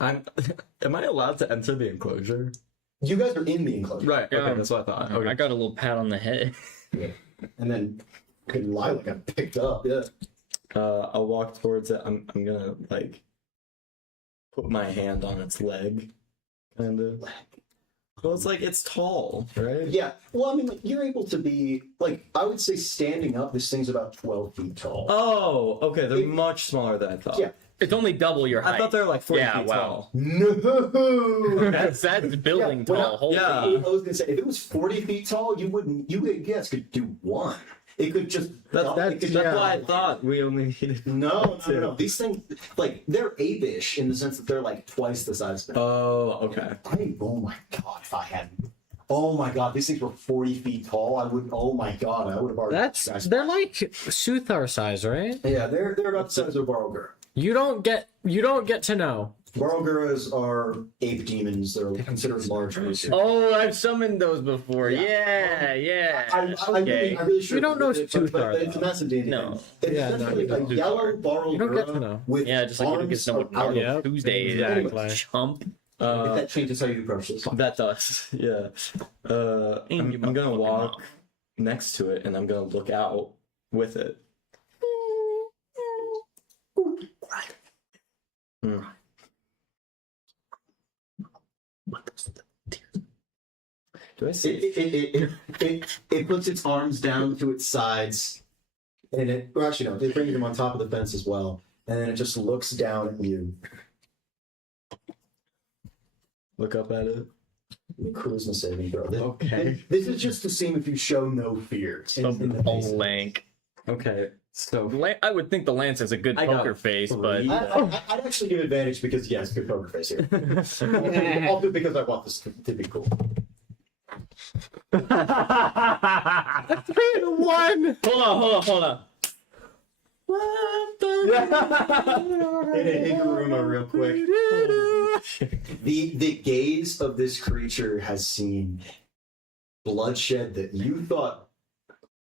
Am I allowed to enter the enclosure? You guys are in the enclosure. Right. Yeah. Okay, that's what I thought. Okay. I got a little pat on the head. And then Lila got picked up, yeah. I'll walk towards it. I'm gonna like put my hand on its leg, kind of. Well, it's like it's tall, right? Yeah. Well, I mean, like, you're able to be, like, I would say standing up, this thing's about 12 feet tall. Oh, okay. They're much smaller than I thought. Yeah. It's only double your height. I thought they were like 40 Yeah, feet wow. tall. No! That's building Yeah, tall. Holy yeah. I was gonna say, if it was 40 feet tall, you guys could do one. It could just. That's why I thought we only needed. No. These things, like, they're ape-ish in the sense that they're like twice the size of them. Oh, okay. Oh my god, if I had. Oh my god, these things were 40 feet tall. I would. Oh my god, I would have already. They're like Suthar size, right? Yeah, they're about the size of a Barlgura. You don't get to know. Barlguras are ape demons. They're considered large creatures. Oh, I've summoned those before. Yeah. Okay. I really should. You don't know but tooth are, it's a though. massive D&D. No. It's Yeah, no, essentially you don't a do yellow You don't get to Barlgura know. with Yeah, just like you don't get arms to know what out of- Yep, Tuesday is. exactly. Chump. If that changes how you approach this. That does, yeah. I'm gonna walk next to it and I'm gonna look out with it. Hmm. Do I see? It puts its arms down to its sides, and well, actually no, it brings them on top of the fence as well, and then it just looks down at you. Look up at it. Charisma saving throw. Okay. This is just to see if you show no fear. in the face. Blank. Okay, so I would think the lance has a good I got poker face, but three. I'd actually give advantage because yes, good poker face here. Also because I want this to be cool. 3 and 1. hold on. In Higuruma real quick. The gaze of this creature has seen bloodshed that you thought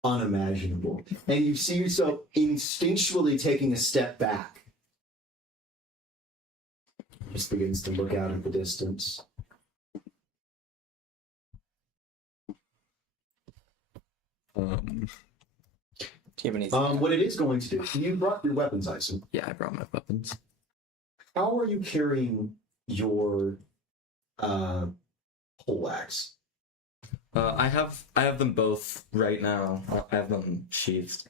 unimaginable. And you see yourself instinctually taking a step back. Just begins to look out at the distance. Do you have any? What it is going to do, you brought your weapons, I assume. yeah, I brought my weapons. How are you carrying your poleaxe? I have them both right now. I have them sheathed.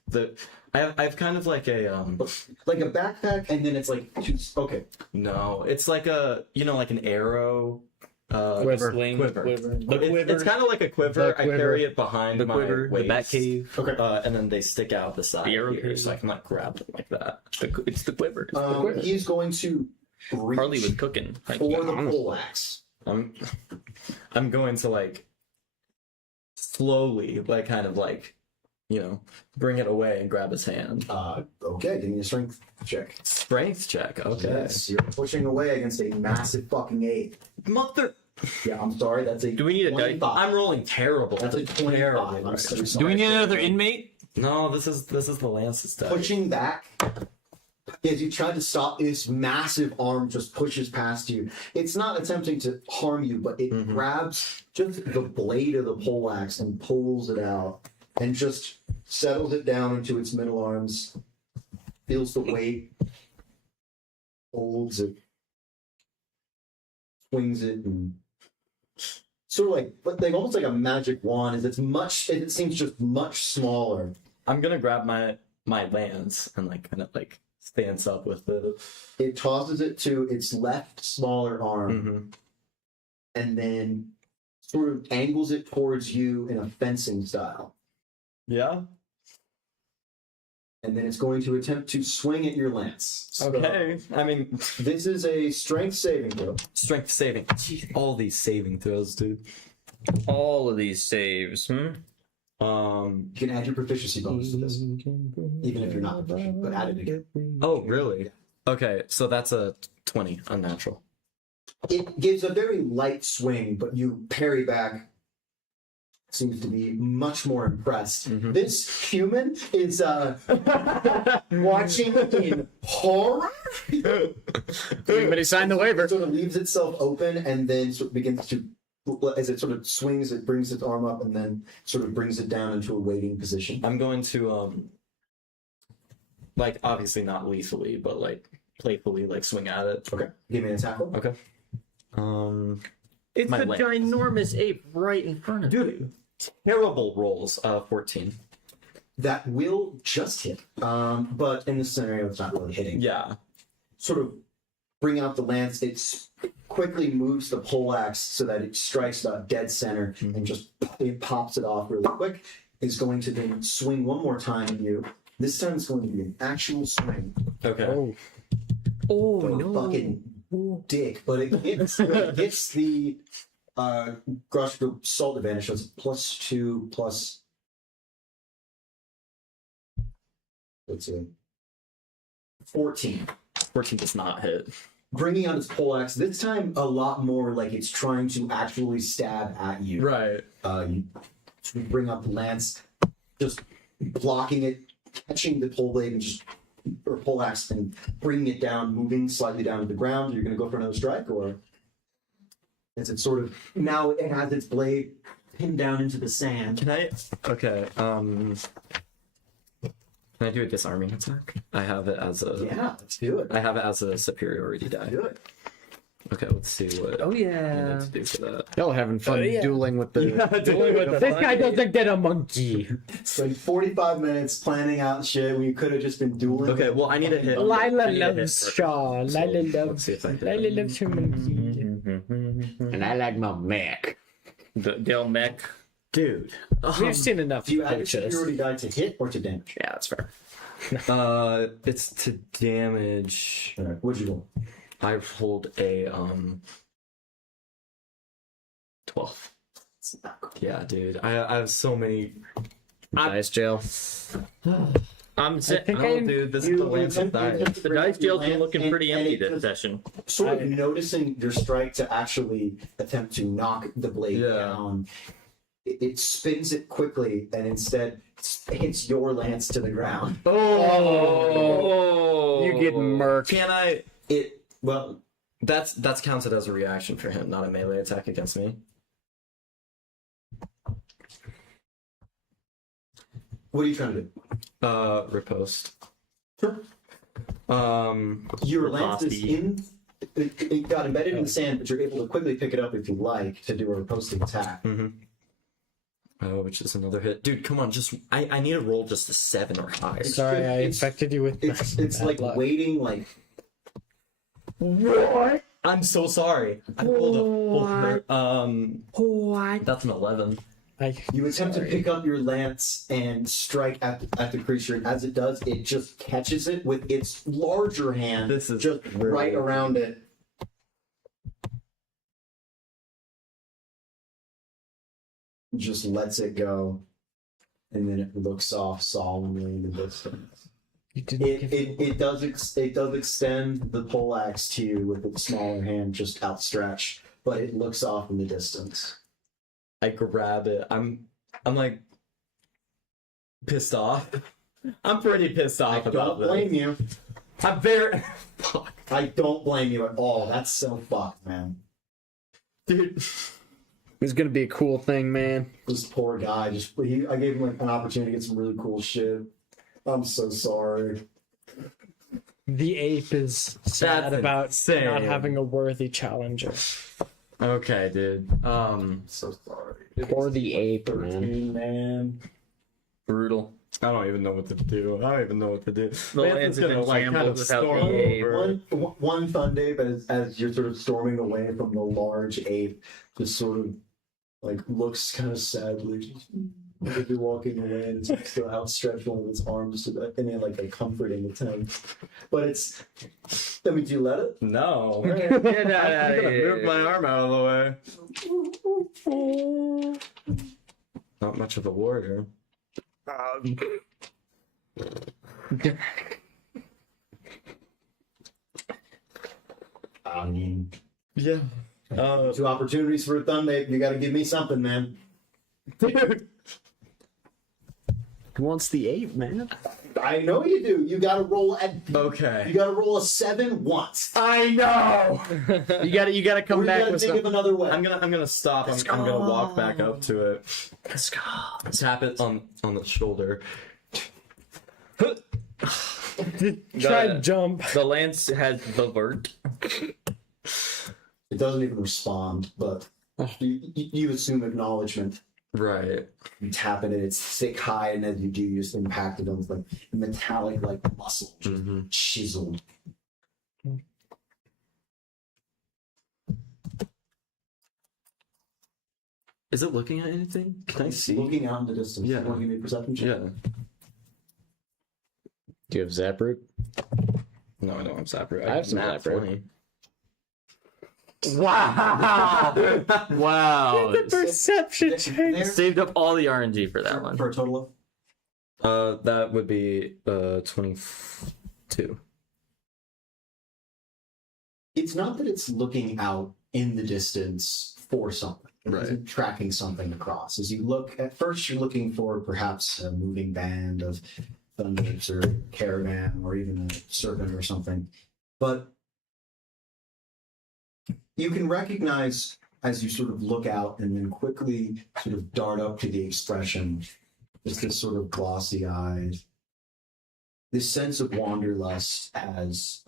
I have kind of like a Like a backpack, and then it's like okay. no, it's like a like an arrow. Quiver. Quiver. The It's kind of like a quiver. The quiver. I carry it behind The my quiver, waist. the bat cave. Okay. And then they stick out the side The arrow here, cave. so I can like grab them like that. It's the quiver. He's going to reach Harley was cooking. for the poleaxe. I'm going to like slowly, like kind of like, bring it away and grab his hand. Okay, give me a strength check. Strength check. Okay. Yes, you're pushing away against a massive fucking ape. Mother. Yeah, I'm sorry, that's a Do we need a dice? 25. I'm rolling terrible. That's a 25. I'm so sorry. Do we need another inmate? No, this is the Lance's die. Pushing back as you try to stop, this massive arm just pushes past you. It's not attempting to harm you, but it grabs just the blade of the poleaxe and pulls it out and just settles it down into its middle arms, feels the weight, holds it. swings it and sort of like almost like a magic wand. It seems just much smaller. I'm gonna grab my lance and like kind of like stance up with it. It tosses it to its left smaller arm Mm-hmm. and then sort of angles it towards you in a fencing style. Yeah. And then it's going to attempt to swing at your lance. So Okay. I mean, this is a strength saving throw. strength saving. Jeez, all these saving throws, dude. All of these saves. You can add your proficiency bonus to this, even if you're not proficient, but add it again. Oh, really? Okay, so that's a 20 unnatural. It gives a very light swing, but you parry back. Seems to be much more impressed. Mhm. This human is watching in horror. Everybody sign the waiver. It sort of leaves itself open and then sort of begins to, as it sort of swings, it brings its arm up and then sort of brings it down into a waiting position. I'm going to like obviously not lethally, but like playfully like swing at it. Okay, give me an attack roll. Okay. It's My a lance. ginormous ape right in front of you. Terrible rolls. 14. That will just hit, but in this scenario, it's not really hitting. Yeah. Sort of bring out the lance. It quickly moves the poleaxe so that it strikes about dead center and just it pops it off really quick. It's going to then swing one more time at you. This time it's going to be an actual swing. Okay. Oh Don't fucking dick, but it gets the Grosh salt advantage, so it's +2 plus. Let's see. 14. 14 does not hit. Bringing out its poleaxe, this time a lot more like it's trying to actually stab at you. Right. You bring up the lance, just blocking it, catching the pole blade and just or poleaxe and bringing it down, moving slightly down to the ground. You're going to go for another strike, or is it sort of now it has its blade pinned down into the sand? Can I? Okay. Can I do a disarming attack? I have it as a. Yeah, let's do it. I have it as a superiority die. Do it. Okay, let's see what. Oh I yeah. need to do for that. Y'all having fun dueling with the. This guy doesn't get a monkey. Spent 45 minutes planning out shit when you could have just been dueling. Okay, well I need to hit. Lila I need to hit loves first. Shaw. Lila Let's loves. see if I hit. Lila loves her monkey. And I like my Mac. The Del Mech. Dude. We've seen enough Do you add your pictures. superiority die to hit or to damage? Yeah, that's fair. It's to damage. All right, what'd you roll? I rolled a 12. It's not good. Yeah, dude. I have so many. Dice jail. I'm set. think Oh, I- dude, this is the lance of dice. The dice jail's been looking pretty empty this session. Sort of noticing your strike to actually attempt to knock the blade Yeah. down. It spins it quickly and instead hits your lance to the ground. Oh, You get murked. Can I? Well, That's counted as a reaction for him, not a melee attack against me. what are you trying to do? Riposte. Sure. Your lance is in. It got embedded in the sand, but you're able to quickly pick it up if you like to do a riposting attack. Which is another hit. Dude, come on, just I need to roll just a 7 or higher. Sorry, I It's- infected you with. It's bad like luck. waiting, like What? I'm so sorry. I rolled a What? that's an 11. you attempt to pick up your lance and strike at the creature, and as it does, it just catches it with its larger hand, This is just really right around it. Just lets it go, and then it looks off solemnly in the distance. You didn't give It does extend the poleaxe to you with its smaller hand just outstretched, but it looks off in the distance. I grab it. I'm like pissed off. I'm pretty pissed I off about don't blame this. you. I'm very fuck. I don't blame you at all. That's so fucked, man. Dude. It's gonna be a cool thing, man. This poor guy I gave him like an opportunity to get some really cool shit. I'm so sorry. The ape is sad That's about insane. not having a worthy challenger. Okay, dude. So sorry. Or the ape, man. Man. Brutal. I don't even know what to do. The Lance's lands have been shambled without storm the ape. over. One fun day, but as you're sort of storming away from the large ape, just sort of like looks kind of sadly. Like you're walking away and it's still outstretched one of its arms in like a comforting attempt. But it's, I mean, do you let it? No. Get out I'm of gonna here. move my arm out of the way. Not much of a warrior. I mean, Yeah. 2 opportunities for a Thunder Ape. You got to give me something, man. Dude. Who wants the ape, man? I know you do. You got to roll at. You Okay. got to roll a 7 once. I know. You gotta come Or you back got to with think some. of another way. I'm gonna stop. I'm gonna walk back up to it. Let's go. Tap it on the shoulder. Try to jump. The lance has the vert. It doesn't even respond, but you assume acknowledgement. Right. You tap it, and it's thick high, and as you do, you just impact it on like metallic, like muscle, just chiseled. Is it looking at anything? Can I see? Looking out in the distance. Yeah. You want to give me a perception check? Yeah. Do you have Zaproot? No, I don't have Zapper. I have some Nat Zapper. 20. Wow! Wow! Perception check. There- Saved up all the RNG for that one. For a total of? That would be 22. It's not that it's looking out in the distance for something. It Right. isn't tracking something across. As you look, at first you're looking for perhaps a moving band of thunders or caravan or even a serpent or something. But you can recognize as you sort of look out and then quickly sort of dart up to the expression, just this sort of glossy eyed, this sense of wanderlust has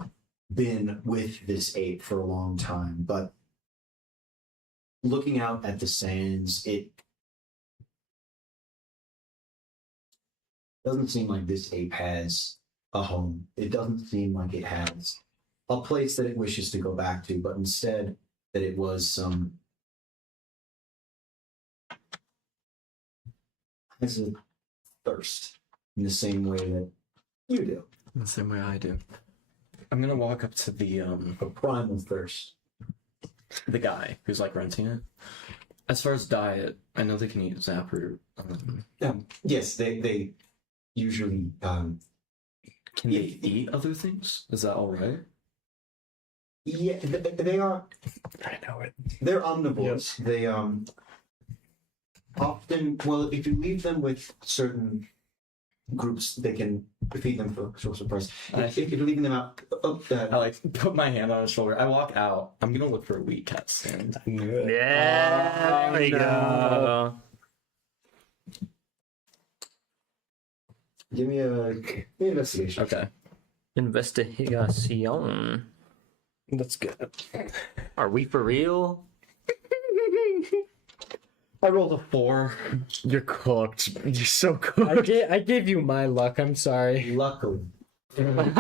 been with this ape for a long time, but looking out at the sands, it doesn't seem like this ape has a home. It doesn't seem like it has a place that it wishes to go back to, but instead that it was has a thirst in the same way that you do, The same way I do. I'm gonna walk up to a primal thirst. the guy who's like renting it. As far as diet, I know they can eat Zapper. Yes, they usually Can they eat other things? Is that all right? yeah, they are. I know it. They're omnivores. They often, well, if you leave them with certain groups, they can feed them for source of price. If you're leaving them out, I like put my hand on his shoulder. I walk out. I'm gonna look for a wheat cat stand. Yeah, there we go. give me an investigation. Okay. Investigation. That's good. Are we for real? I rolled a 4. You're cooked. You're so cooked. I gave you my luck. I'm sorry. Luckily, Charlie,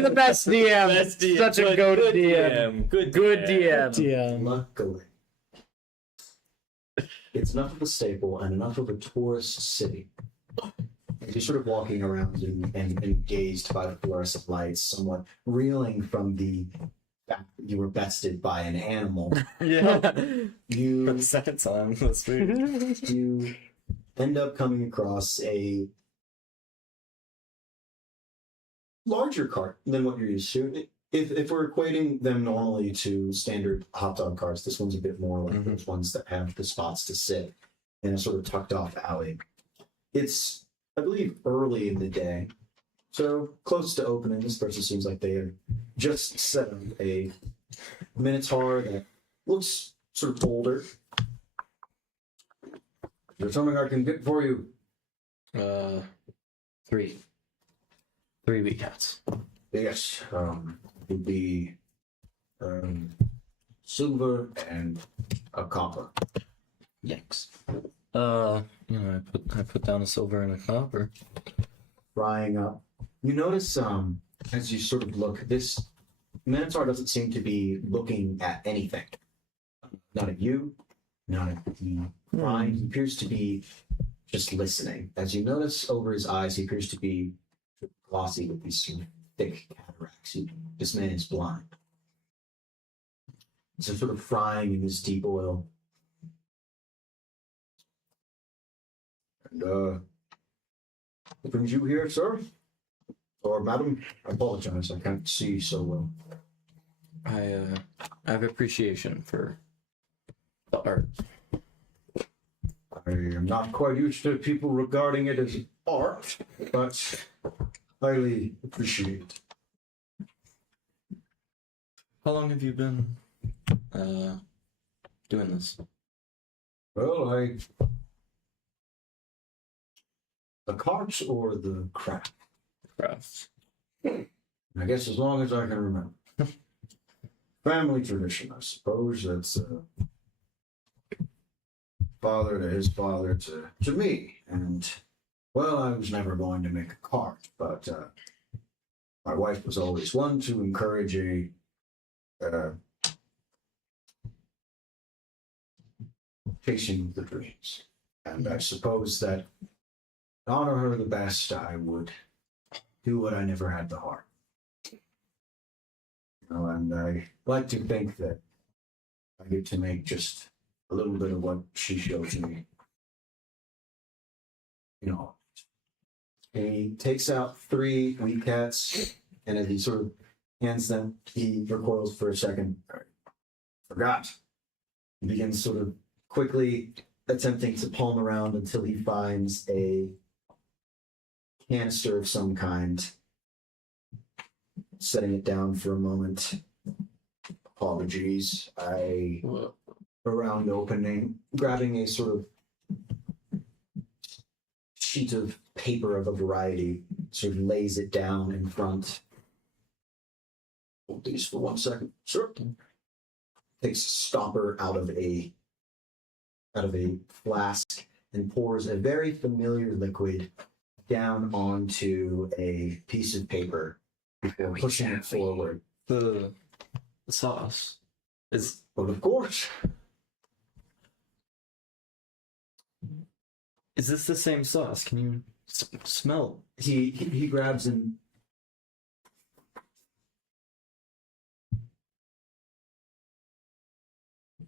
the best DM. Such a good DM. Good DM. Yeah. luckily, it's enough of a staple and enough of a tourist city. You're sort of walking around and gazed by the fluorescent lights, somewhat reeling from the fact that you were bested by an animal. Yeah. For You the second time this week. you end up coming across a larger cart than what you're used to. If we're equating them normally to standard hot dog carts, this one's a bit more like those ones that have the spots to sit in a sort of tucked off alley. It's, I believe, early in the day, so close to opening. This person seems like they have just set up a minotaur that looks sort of older. There's something I can get for you. 3. 3 wee cats. Yes, would be silver and a copper. Yikes. I put down a silver and a copper. Frying up. You notice, as you sort of look, this Minotaur doesn't seem to be looking at anything. Not at you, not at the frying. He appears to be just listening. As you notice over his eyes, he appears to be glossy with these sort of thick cataracts. This man is blind. So sort of frying in this deep oil. And, what brings you here, sir? Or madam? I apologize, I can't see so well. I have appreciation for the art. I am not quite used to people regarding it as art, but highly appreciate. How long have you been doing this? Well, the cart or the craft? Crafts. I guess as long as I can remember. Family tradition, I suppose. That's father to his father to me. And, well, I was never going to make a cart, but my wife was always one to encourage a chasing the dreams. And I suppose that to honor her the best, I would do what I never had the heart. And I like to think that I get to make just a little bit of what she shows me. He takes out 3 wee cats, and as he sort of hands them, he recoils for a second. Forgot. He begins sort of quickly attempting to palm around until he finds a canister of some kind. Setting it down for a moment. Apologies. Around opening, grabbing a sort of sheet of paper of a variety, sort of lays it down in front. Hold these for 1 second. Sure. Takes a stopper out of a flask and pours a very familiar liquid down onto a piece of paper before pushing it forward. The sauce is. But of course. Is this the same sauce? Can you smell? He grabs and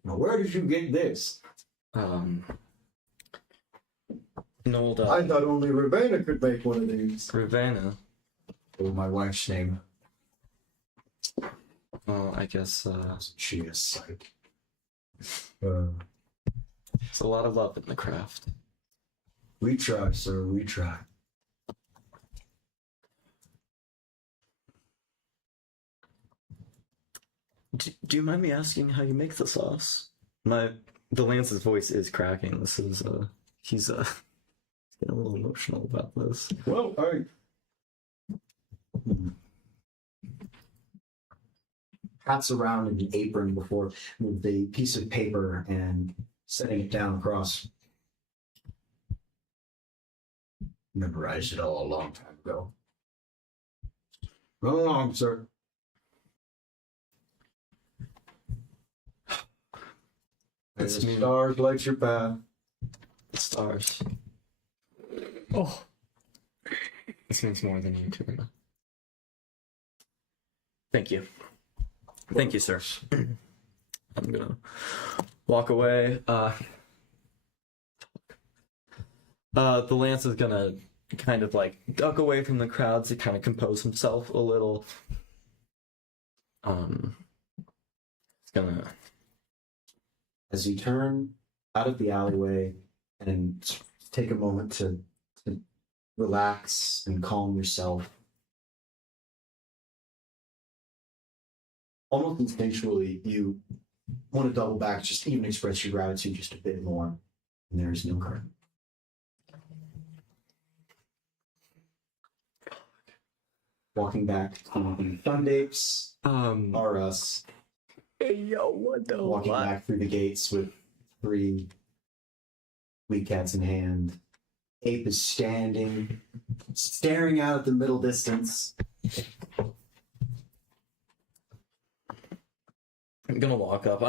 now where did you get this? An old I thought only Ravenna could make one of these. Ravenna. Oh, my wife's name. Well, I guess She is sight. it's a lot of love in the craft. We try, sir. We try. Do you mind me asking how you make the sauce? The Lance's voice is cracking. This is he's getting a little emotional about this. Well, pats around in the apron before with the piece of paper and setting it down across. Memorized it all a long time ago. Run along, sir. And It's the me. stars light your path. The stars. Oh, This means more than you two. Thank you. Thank you, sir. I'm gonna walk away. The Lance is gonna kind of like duck away from the crowd to kind of compose himself a little. It's gonna. As you turn out of the alleyway and take a moment to relax and calm yourself, almost instinctually, you want to double back, just even express your gratitude just a bit more. And there is no curtain. walking back to the Fund Apes are us. Hey, yo, what the Walking fuck? back through the gates with 3 weak cats in hand. Ape is standing, staring out at the middle distance. I'm gonna walk up.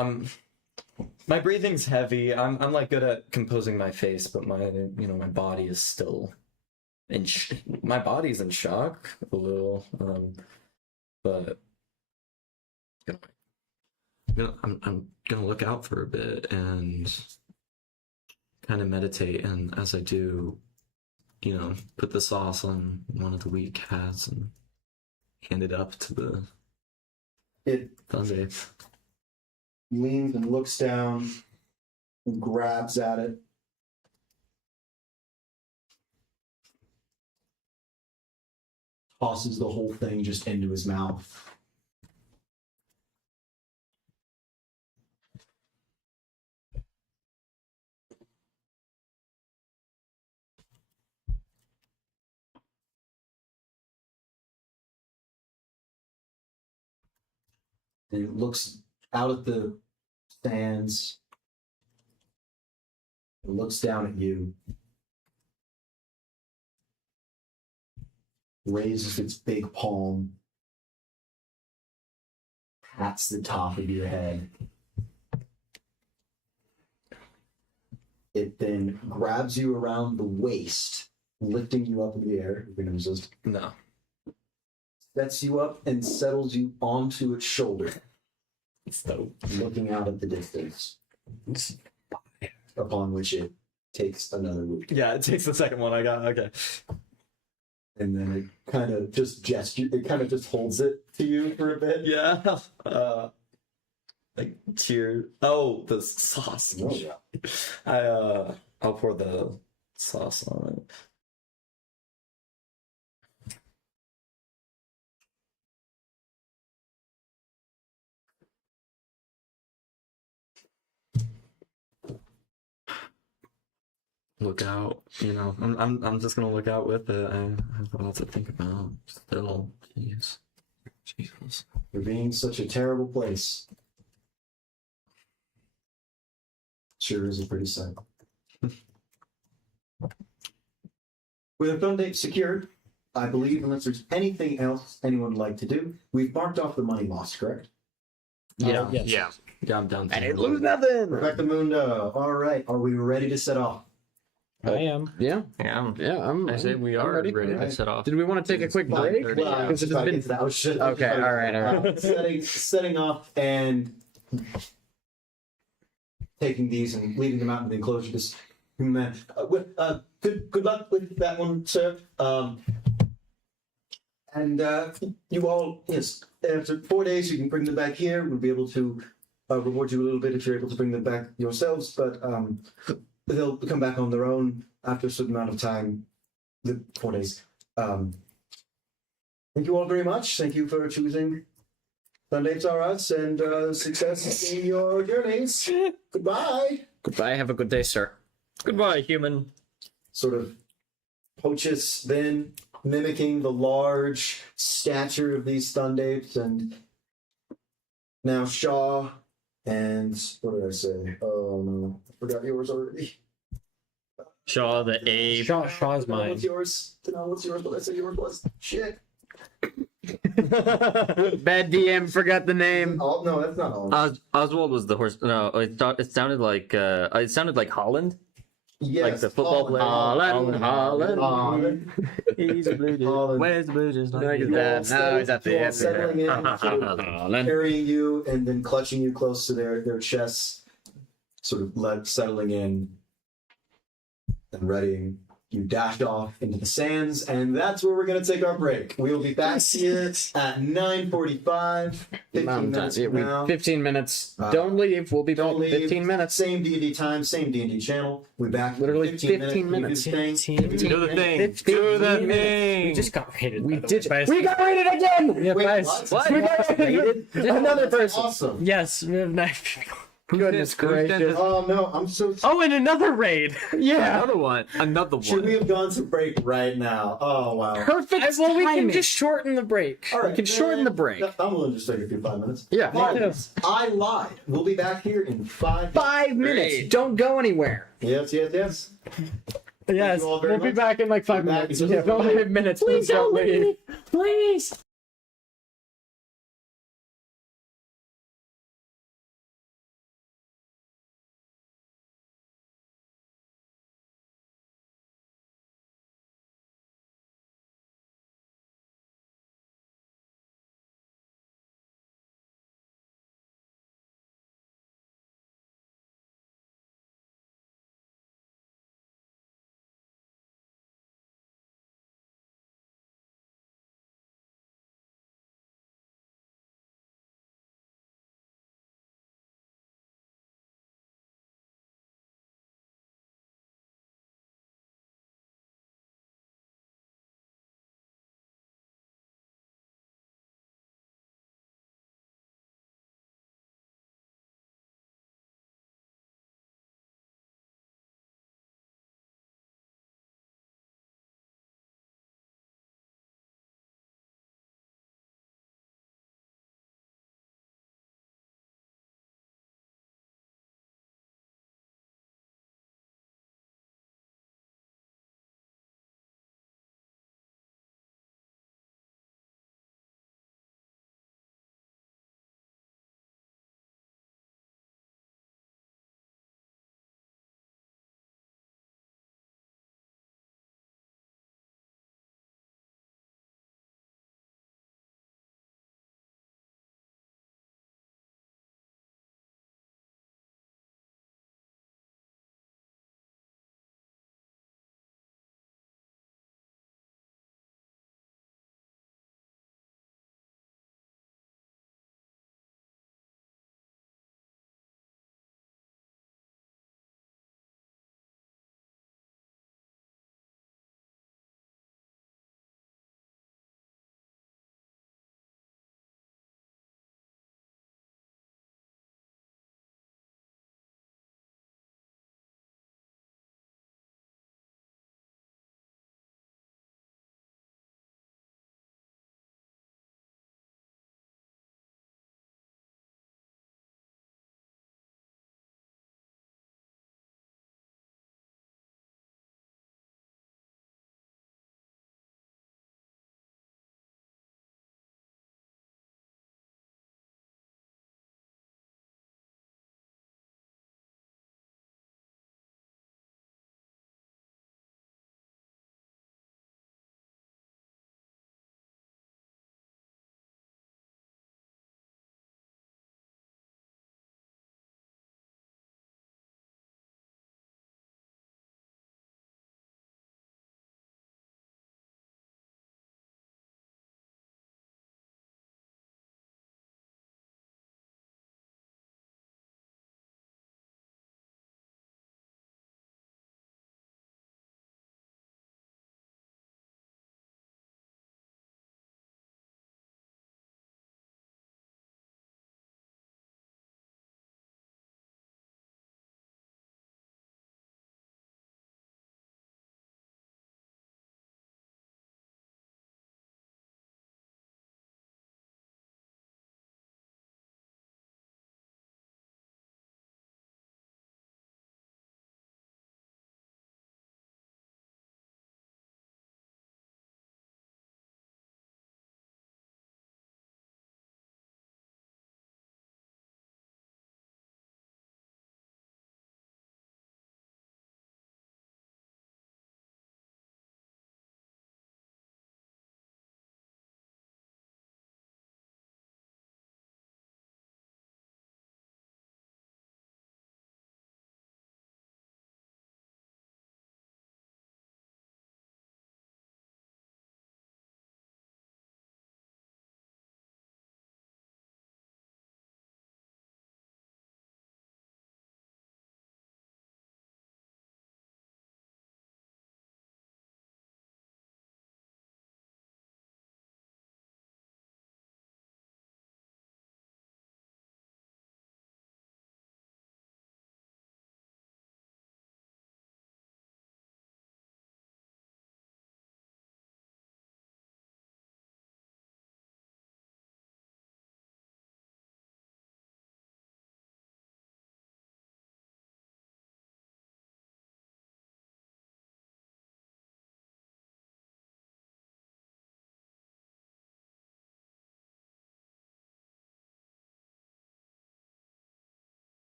My breathing's heavy. I'm like good at composing my face, but my my body is still my body's in shock a little. But I'm gonna look out for a bit and kind of meditate, and as I do, put the sauce on one of the weak cats and hand it up to the It Sunday. leans and looks down and grabs at it. Tosses the whole thing just into his mouth. And it looks out at the sands. It looks down at you. Raises its big palm. Pats the top of your head. It then grabs you around the waist, lifting you up in the air. You're gonna resist. No. Sets you up and settles you onto its shoulder, So looking out at the distance. Upon which it takes another loop. yeah, it takes the second one I got. Okay. And then it kind of just holds it to you for a bit. Yeah. Like cheers. Oh, the sauce. Oh, yeah. I'll pour the sauce on it. Look out, I'm just gonna look out with it. I have a lot to think about. Still, jeez, Jesus. For being such a terrible place. Sure is a pretty sight. With a phone date secured, I believe, unless there's anything else anyone would like to do, we've marked off the money lost, correct? Yeah. yes. Yeah. Yeah, I'm down. I didn't lose nothing. Perfecto Mundo. All right. Are we ready to set off? I am. Yeah. Yeah, Yeah. I say we are ready, to Alright. set off. Did we want to take a quick break? 9:30. Because it has been. Okay, all right. Setting off and taking these and leaving them out in the enclosure. Just good luck with that one, sir. And you all, yes, after 4 days, you can bring them back here. We'll be able to reward you a little bit if you're able to bring them back yourselves. But they'll come back on their own after a certain amount of time. The 4 days. Thank you all very much. Thank you for choosing Sunday Us and success in your journeys. Goodbye. Goodbye. Have a good day, sir. Goodbye, human. Sort of Pochus then mimicking the large stature of these Thundapes, and now Shaw and what did I say? Oh no, I forgot yours already. Shaw the ape. Shaw's mine. What's yours? What's yours? What did I say yours was? Shit. Bad DM forgot the name. Oh no, that's not all. Oswald was the horse. No, it sounded like Holland. Yes, like the football player. Holland. He's a blue. Holland. Where's the blue? Just Look at You all that. No, he's at the you all end. settling in, sort of carrying you and then clutching you close to their chests, sort of settling in and readying. You dashed off into the sands, and that's where we're going to take our break. We will be back here at 9:45. 15 minutes from now. 15 minutes. Don't leave. We'll be back Don't in leave. 15 minutes. Same D&D time, same D&D channel. We'll be back in Literally 15 15 minutes. minutes. You do the thing. Do the thing. 15 Do the minutes. thing. We just got raided. We by the did. way. We got raided again. Yeah, Wait, guys. what? We got raided. Another person. Awesome. Yes, we have 9 people. Goodness Who's done gracious. this? Oh no, I'm so. Oh, and another raid. Yeah. Another one. Another Should one. we have gone to break right now? Oh wow. Perfect. Well, we can just shorten the break. All right, We can shorten the break. I'm willing to stay here for 5 minutes. Yeah. Fine. I lied. We'll be back here in 5 minutes. 5 minutes. Don't go anywhere. Yes. Yes, you all very we'll be much. back in like 5 Back minutes. in Yeah, just- 5 minutes. Please don't leave me. Please.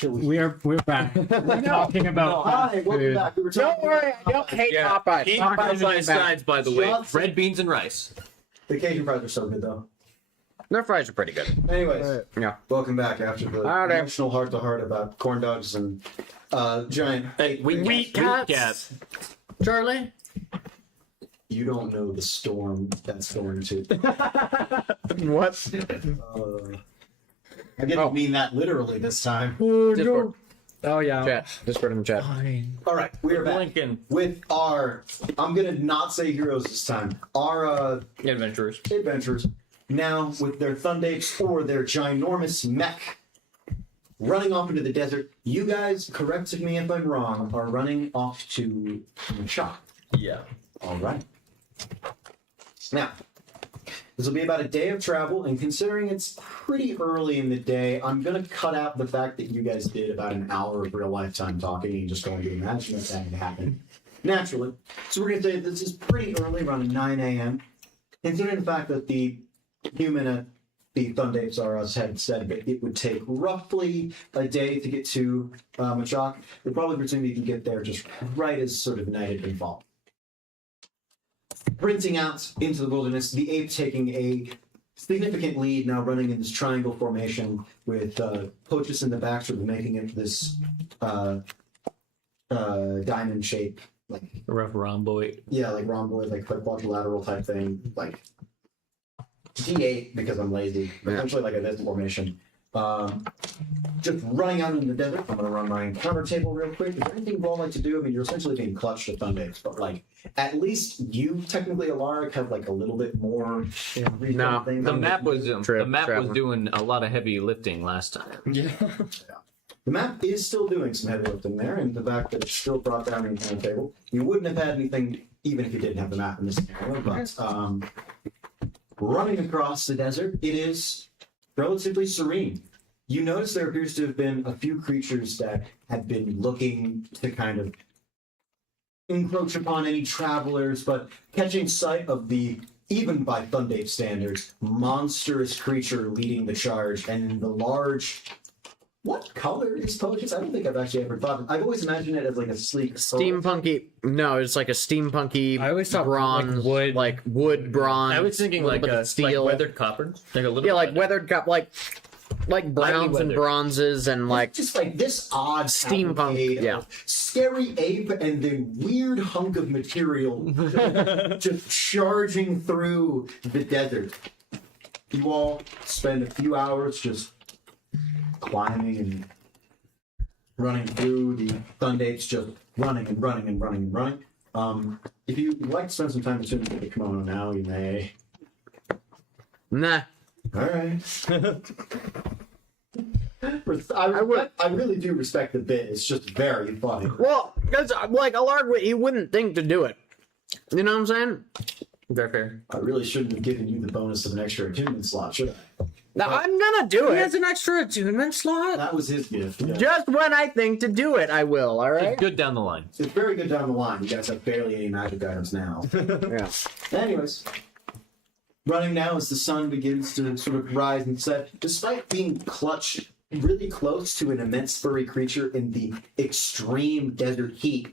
kill you. We're back. We're talking about Hi, welcome food. back. We were Don't talking worry, I about don't hate Yeah. Popeyes. Eat Popeyes Popeye is back. sides, by the way. Johnson. Red beans and rice. the Cajun fries are so good though. Their fries are pretty good. Anyways, Yeah. welcome back after the Howdy. emotional heart to heart about corn dogs and giant. Hey, Wheat cats. Charlie. You don't know the storm that's going to. What? I didn't mean that literally this time. Discord. Oh yeah. Chat. Discord in the chat. All right, we are back Lincoln with our. I'm gonna not say heroes this time. Our adventurers. adventurers now with their Thundapes or their ginormous mech running off into the desert. You guys, correct me if I'm wrong, are running off to Machak. Yeah. All right. Now, this will be about a day of travel, and considering it's pretty early in the day, I'm going to cut out the fact that you guys did about an hour of real life time talking and just going to imagine that that happened naturally. So we're going to say this is pretty early, around 9 a.m. Considering the fact that the human at the Thundapes R Us had said that it would take roughly a day to get to Machak, we're probably presuming you can get there just right as sort of night had been falling. Sprinting out into the wilderness, the ape taking a significant lead, now running in this triangle formation with Pochus in the back, sort of making it this diamond shape, like Rough rhomboid. yeah, like rhomboid, like quadrilateral type thing, like D8 because I'm lazy, essentially like a this formation. Just running out in the desert. I'm gonna run my encounter table real quick. Is there anything you all like to do? I mean, you're essentially being clutched at Thundapes, but like at least you technically, Alaric, have like a little bit more. No, The map was Traveler. doing a lot of heavy lifting last time. Yeah. The map is still doing some heavy lifting there, and the fact that it's still brought down the encounter table. You wouldn't have had anything even if you didn't have the map in this scenario. But running across the desert, it is relatively serene. You notice there appears to have been a few creatures that had been looking to kind of encroach upon any travelers, but catching sight of the, even by Thundape standards, monstrous creature leading the charge, and the large. What color is Pochus? I don't think I've actually ever thought. I've always imagined it as like a sleek Steampunky. No, it's like a steampunky. I always thought bronze, like wood bronze. I was thinking little like bit of a steel. like weathered copper, like a little. Yeah, like weathered cup, like browns and weathered. bronzes and like just like this odd Steampunk, cavalcade yeah. of scary ape and then weird hunk of material just charging through the desert. You all spend a few hours just climbing and running through the Thundapes, just running and running and running and running. If you'd like to spend some time with the kimono now, you may. nah. All right. I really do respect the bit. It's just very funny. Well, because like Alarg, he wouldn't think to do it. You know what I'm saying? Very fair. I really shouldn't have given you the bonus of an extra attunement slot, should I? Now I'm gonna do He it. has an extra attunement slot. That was his gift. Yeah. Just when I think to do it, I will. All right. It's good down the line. It's very good down the line. You guys have barely any magic items now. Yeah. Anyways, running now as the sun begins to sort of rise and set, despite being clutched really close to an immense furry creature in the extreme desert heat.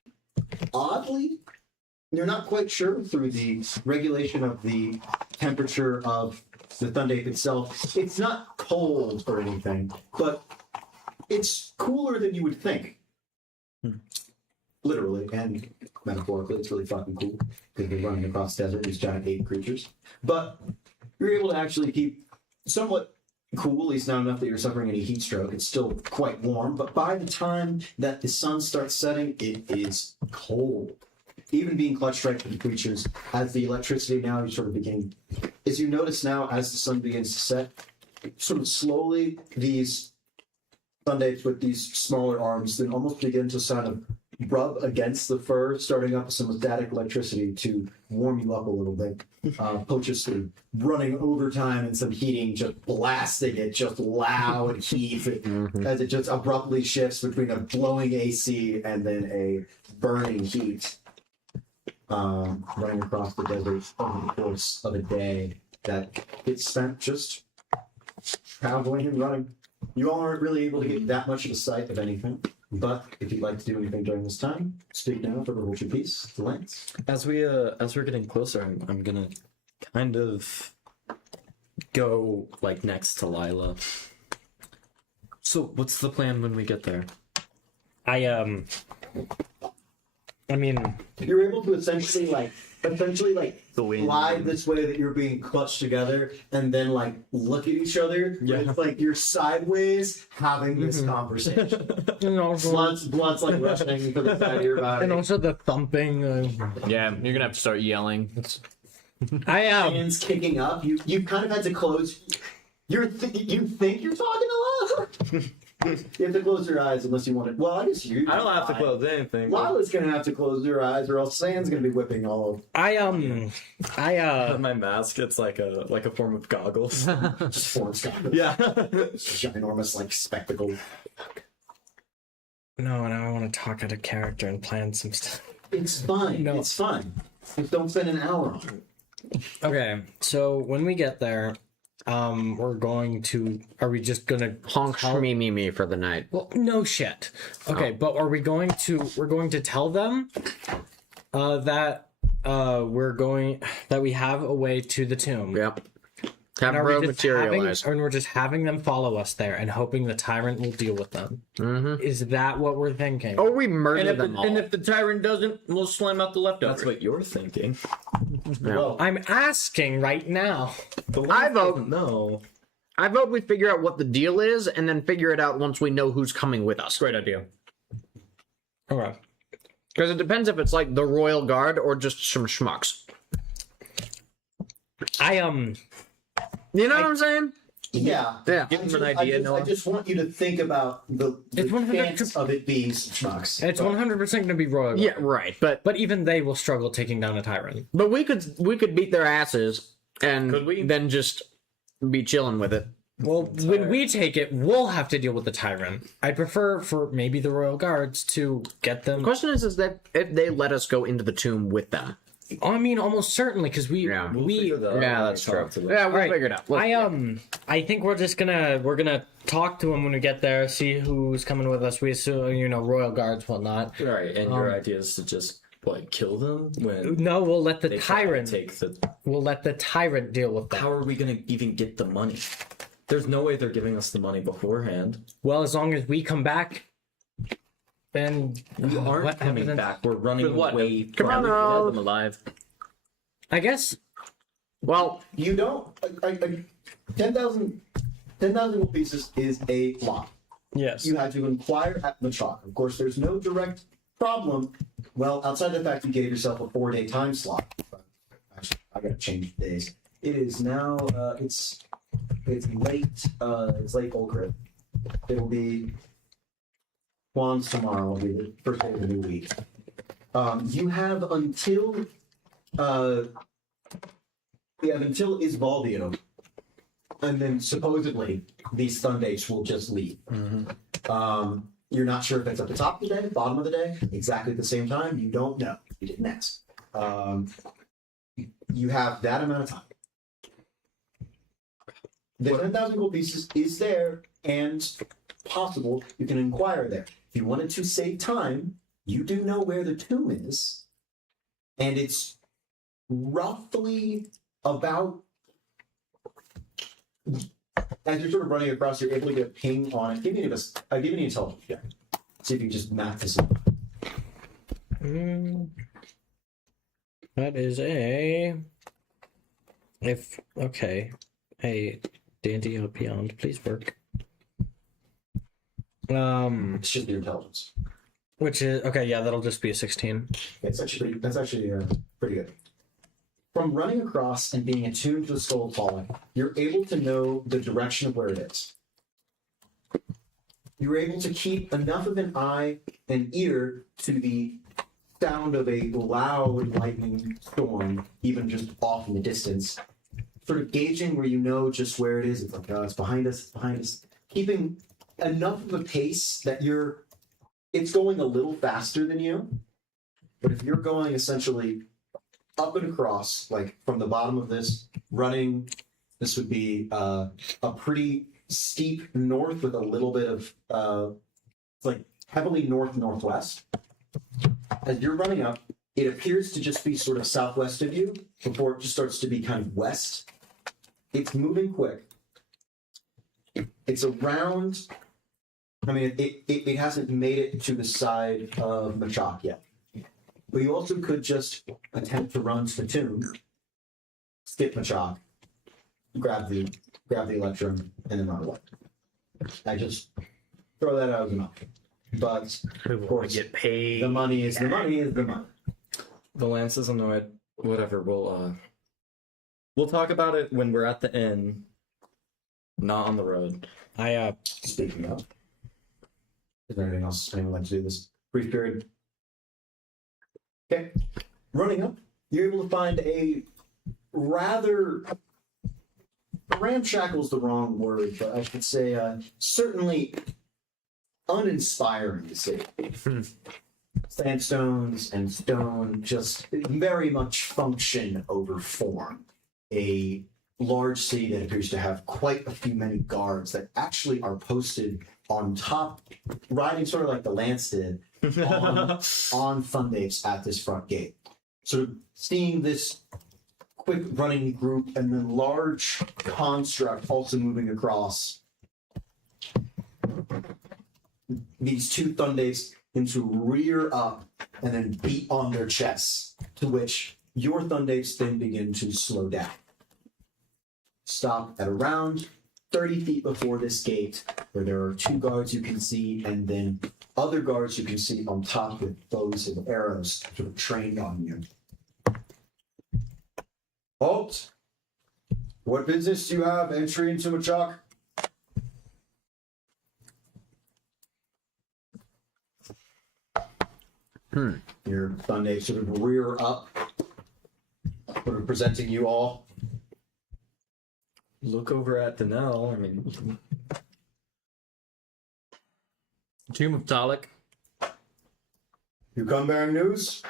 Oddly, you're not quite sure through the regulation of the temperature of the Thundape itself. It's not cold or anything, but it's cooler than you would think. Literally and metaphorically, it's really fucking cool because they're running across desert, these giant ape creatures. But you're able to actually keep somewhat cool, at least not enough that you're suffering any heat stroke. It's still quite warm, but by the time that the sun starts setting, it is cold. Even being clutched right to the creatures, as the electricity now is sort of beginning, as you notice now, as the sun begins to set, sort of slowly these Thundapes with these smaller arms then almost begin to sort of rub against the fur, starting up some static electricity to warm you up a little bit. Pochus running overtime and some heating, just blasting it, just loud heat as it just abruptly shifts between a blowing AC and then a burning heat. Running across the desert over the course of a day that gets spent just traveling and running. You all aren't really able to get that much of a sight of anything, but if you'd like to do anything during this time, speak now for hold your peace. The Lance. As we're getting closer, I'm gonna kind of go like next to Lila. So what's the plan when we get there? I mean, You're able to essentially The wind. glide this way that you're being clutched together, and then like look at each other. Yeah. It's like you're sideways having this conversation. and also, Blood's like rushing to the side of your body. and also the thumping. Yeah, you're gonna have to start yelling. I Hands kicking up. You kind of had to close. You think you're talking aloud. You have to close your eyes unless you want it. Well, I guess you. I don't have to close anything. Lila's gonna have to close her eyes, or else Sand's gonna be whipping all over. My mask, it's like a form of goggles. Forrest Gump. Yeah. Ginormous like spectacle. No, now I want to talk out of character and plan some stuff. It's fine. No. It's fine. Just don't spend an hour on it. Okay, so when we get there, we're going to. Are we just gonna Honk me for the night. Well, no shit. Okay, but are we going to? We're going to tell them that we have a way to the tomb. Yep. Have And are we bro just having, materialize. and we're just having them follow us there and hoping the tyrant will deal with them. Mm-hmm. Is that what we're thinking? Or we And murder if, them all. and if the tyrant doesn't, we'll slam out the leftovers. That's what you're thinking. Well, I'm asking right now. I vote. No. I vote we figure out what the deal is, and then figure it out once we know who's coming with us. Great idea. Okay. Because it depends if it's like the royal guard or just some schmucks. You know what I'm saying? yeah. Yeah. Give them an idea, I Noah. just want you to think about the It's 100% chance of it being schmucks. It's 100% going to be royal. Yeah, right. But But even they will struggle taking down a tyrant. we could beat their asses and Could we? then just be chilling with it. Well, when we take it, we'll have to deal with the tyrant. I prefer for maybe the royal guards to get them. The question is that if they let us go into the tomb with them. I mean, almost certainly, because we Yeah. we. Yeah, that's true. Yeah, we'll Alright, figure it out. I think we're just gonna talk to him when we get there, see who's coming with us. We assume, royal guards, whatnot. Right, and your idea is to just kill them when No, we'll let the they try to tyrant. take the. We'll let the tyrant deal with How them. are we gonna even get the money? There's no way they're giving us the money beforehand. Well, as long as we come back, then We aren't what coming evidence- back. We're running With what? away. Come on, from now. Dead them alive. I guess. Well, You don't. 10,000 gold pieces is a lot. Yes. You had to inquire at the chalk. Of course, there's no direct problem. Well, outside the fact you gave yourself a 4-day time slot. Actually, I gotta change the days. It is now. It's late. It's late Ulcrit. It'll be Juan's tomorrow. Will be the first day of the new week. You have until. You have until Isvaldio, and then supposedly these Sun dates will just leave. You're not sure if it's at the top of the day, bottom of the day, exactly at the same time. You don't know. You didn't ask. You have that amount of time. The 10,000 gold pieces is there and possible. You can inquire there. If you wanted to save time, you do know where the tomb is, and it's roughly about. As you're sort of running across, you're able to get a ping on it. Give me an intelligence check. See if you can just map this out. That is a. Okay. Hey, Dandy up beyond, please work. It's just your intelligence. Which is okay. Yeah, that'll just be a 16. That's actually pretty good. From running across and being attuned to the skull falling, you're able to know the direction of where it is. You're able to keep enough of an eye and ear to the sound of a loud lightning storm, even just off in the distance. Sort of gauging where you know just where it is. It's like, oh, it's behind us, it's behind us. Keeping enough of a pace that it's going a little faster than you. But if you're going essentially up and across, like from the bottom of this, running, this would be a pretty steep north with a little bit of like heavily northwest. As you're running up, it appears to just be sort of southwest of you before it just starts to be kind of west. It's moving quick. It's around. I mean, it hasn't made it to the side of Machak yet. But you also could just attempt to run Spittoon, skip Machak, grab the Electrum, and then run away. I just throw that out as an option. But of course, get paid. the money is the money is the money. The lance is annoyed. Whatever. We'll talk about it when we're at the inn, not on the road. Speaking of, is there anything else anyone would like to do this brief period? Okay, running up, you're able to find a rather ramshackle is the wrong word, but I should say certainly uninspiring to see. Sandstones and stone just very much function over form. A large city that appears to have quite a few many guards that actually are posted on top, riding sort of like the Lance did, on Thundates at this front gate. So seeing this quick running group and then large construct also moving across, these two Thundates into rear up and then beat on their chests, to which your Thundates then begin to slow down. Stop at around 30 feet before this gate, where there are two guards you can see, and then other guards you can see on top with bows and arrows sort of trained on you. Halt! What business do you have entry into Machak? Your Thunday sort of rear up, sort of presenting you all. Look over at Danelle. I mean, Tomb of Dalek. You come bearing news?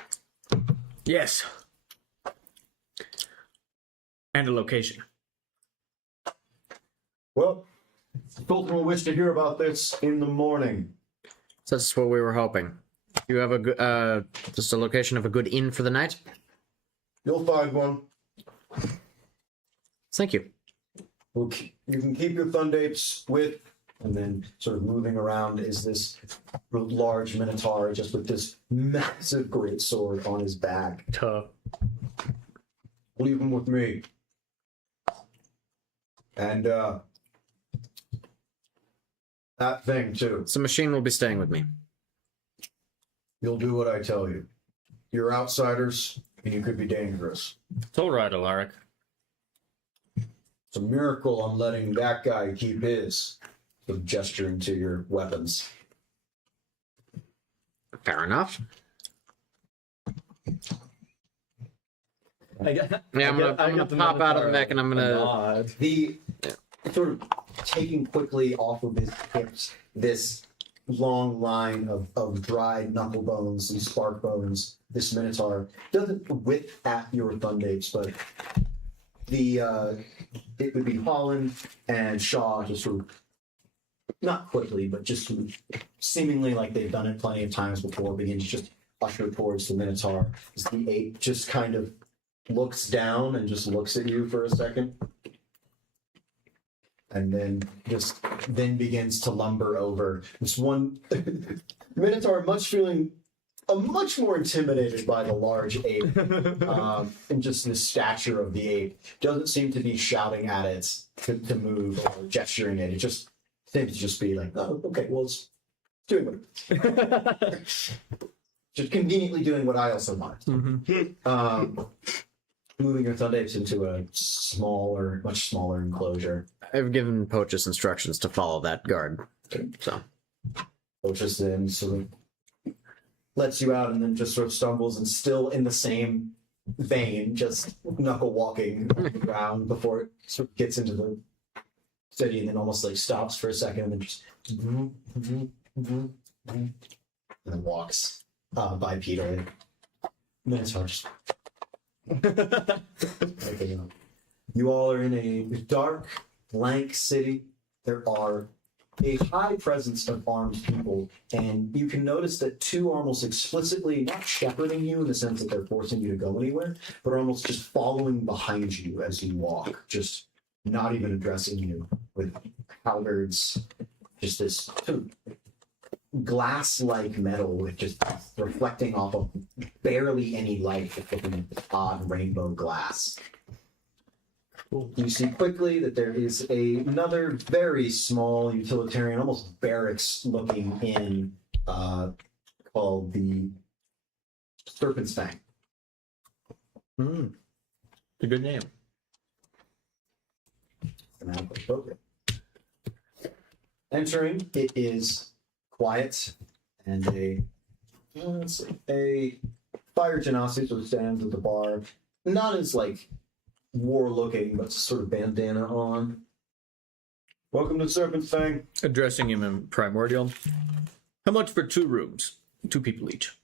Yes. And a location. Well, Fulton will wish to hear about this in the morning. So that's what we were hoping. You have a good, just a location of a good inn for the night? You'll find one. Thank you. You can keep your Thundates with, and then sort of moving around is this large Minotaur just with this massive great sword on his back. Tough. Leave him with me. And, that thing too. So machine will be staying with me. You'll do what I tell you. You're outsiders, and you could be dangerous. It's all right, Alaric. It's a miracle I'm letting that guy keep his. Sort of gesturing to your weapons. Fair enough. yeah, I'm gonna pop out of the mech and I'm gonna nod. The sort of taking quickly off of his hips this long line of dried knuckle bones and spark bones. This Minotaur doesn't whip at your Thundates, but it would be Holland and Shaw just sort of not quickly, but just sort of seemingly like they've done it plenty of times before, begin to just usher towards the Minotaur. As the ape just kind of looks down and just looks at you for a second. And then begins to lumber over. This one Minotaur feeling much more intimidated by the large ape, and just the stature of the ape. Doesn't seem to be shouting at it to move or gesturing it. It just seems to just be like, oh, okay, well, it's doing what just conveniently doing what I also want. Moving your Thundapes into a much smaller enclosure. I've given Pochus instructions to follow that guard. So Pochus then sort of lets you out and then just sort of stumbles and still in the same vein, just knuckle walking on the ground before it sort of gets into the city and then almost like stops for a second and then just and then walks bipedally. Minotaur just you all are in a dark, blank city there are a high presence of armed people, and you can notice that two are almost explicitly not shepherding you in the sense that they're forcing you to go anywhere, but are almost just following behind you as you walk, just not even addressing you with halberds, just this sort of glass-like metal with just reflecting off of barely any light, just looking at this odd rainbow glass. You see quickly that there is another very small utilitarian, almost barracks-looking inn called the Serpent's Fang. It's a good name. Appropriate. Entering, it is quiet, and a fire genasi sort of stands at the bar, not as like war looking, but sort of bandana on. Welcome to Serpent's Fang. Addressing him in primordial. How much for 2 rooms? 2 people each.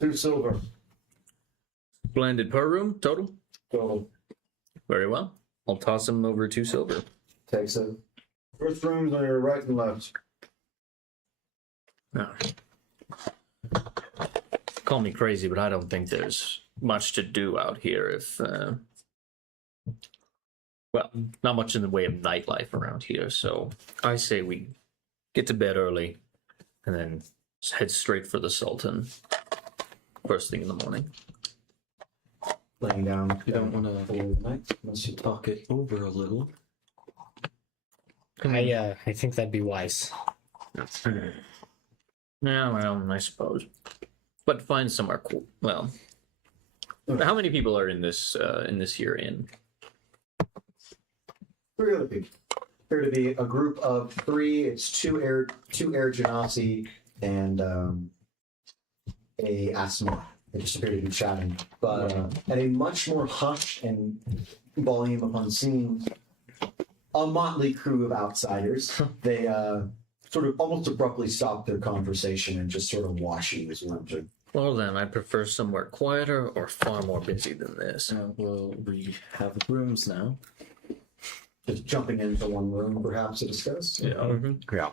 2 silver. Blended per room, total? So Very well. I'll toss him over 2 silver. takes it. First room's on your right and left. No. Call me crazy, but I don't think there's much to do out here if, well, not much in the way of nightlife around here, so I say we get to bed early and then head straight for the Sultan first thing in the morning. Laying down. You don't want to hold the night unless you talk it over a little. I think that'd be wise. Yeah, well, I suppose. But find somewhere cool. Well, how many people are in this here inn? 3 other people. Appear to be a group of 3. It's two air genasi and a asthma. They just appear to be chatting, but at a much more hushed and volume upon seeing a motley crew of outsiders. They sort of almost abruptly stop their conversation and just sort of watch you as you enter. Well then, I prefer somewhere quieter or far more busy than this. Well, we have rooms now. Just jumping into one room, perhaps, to discuss. Yeah. Mm-hmm. Yeah.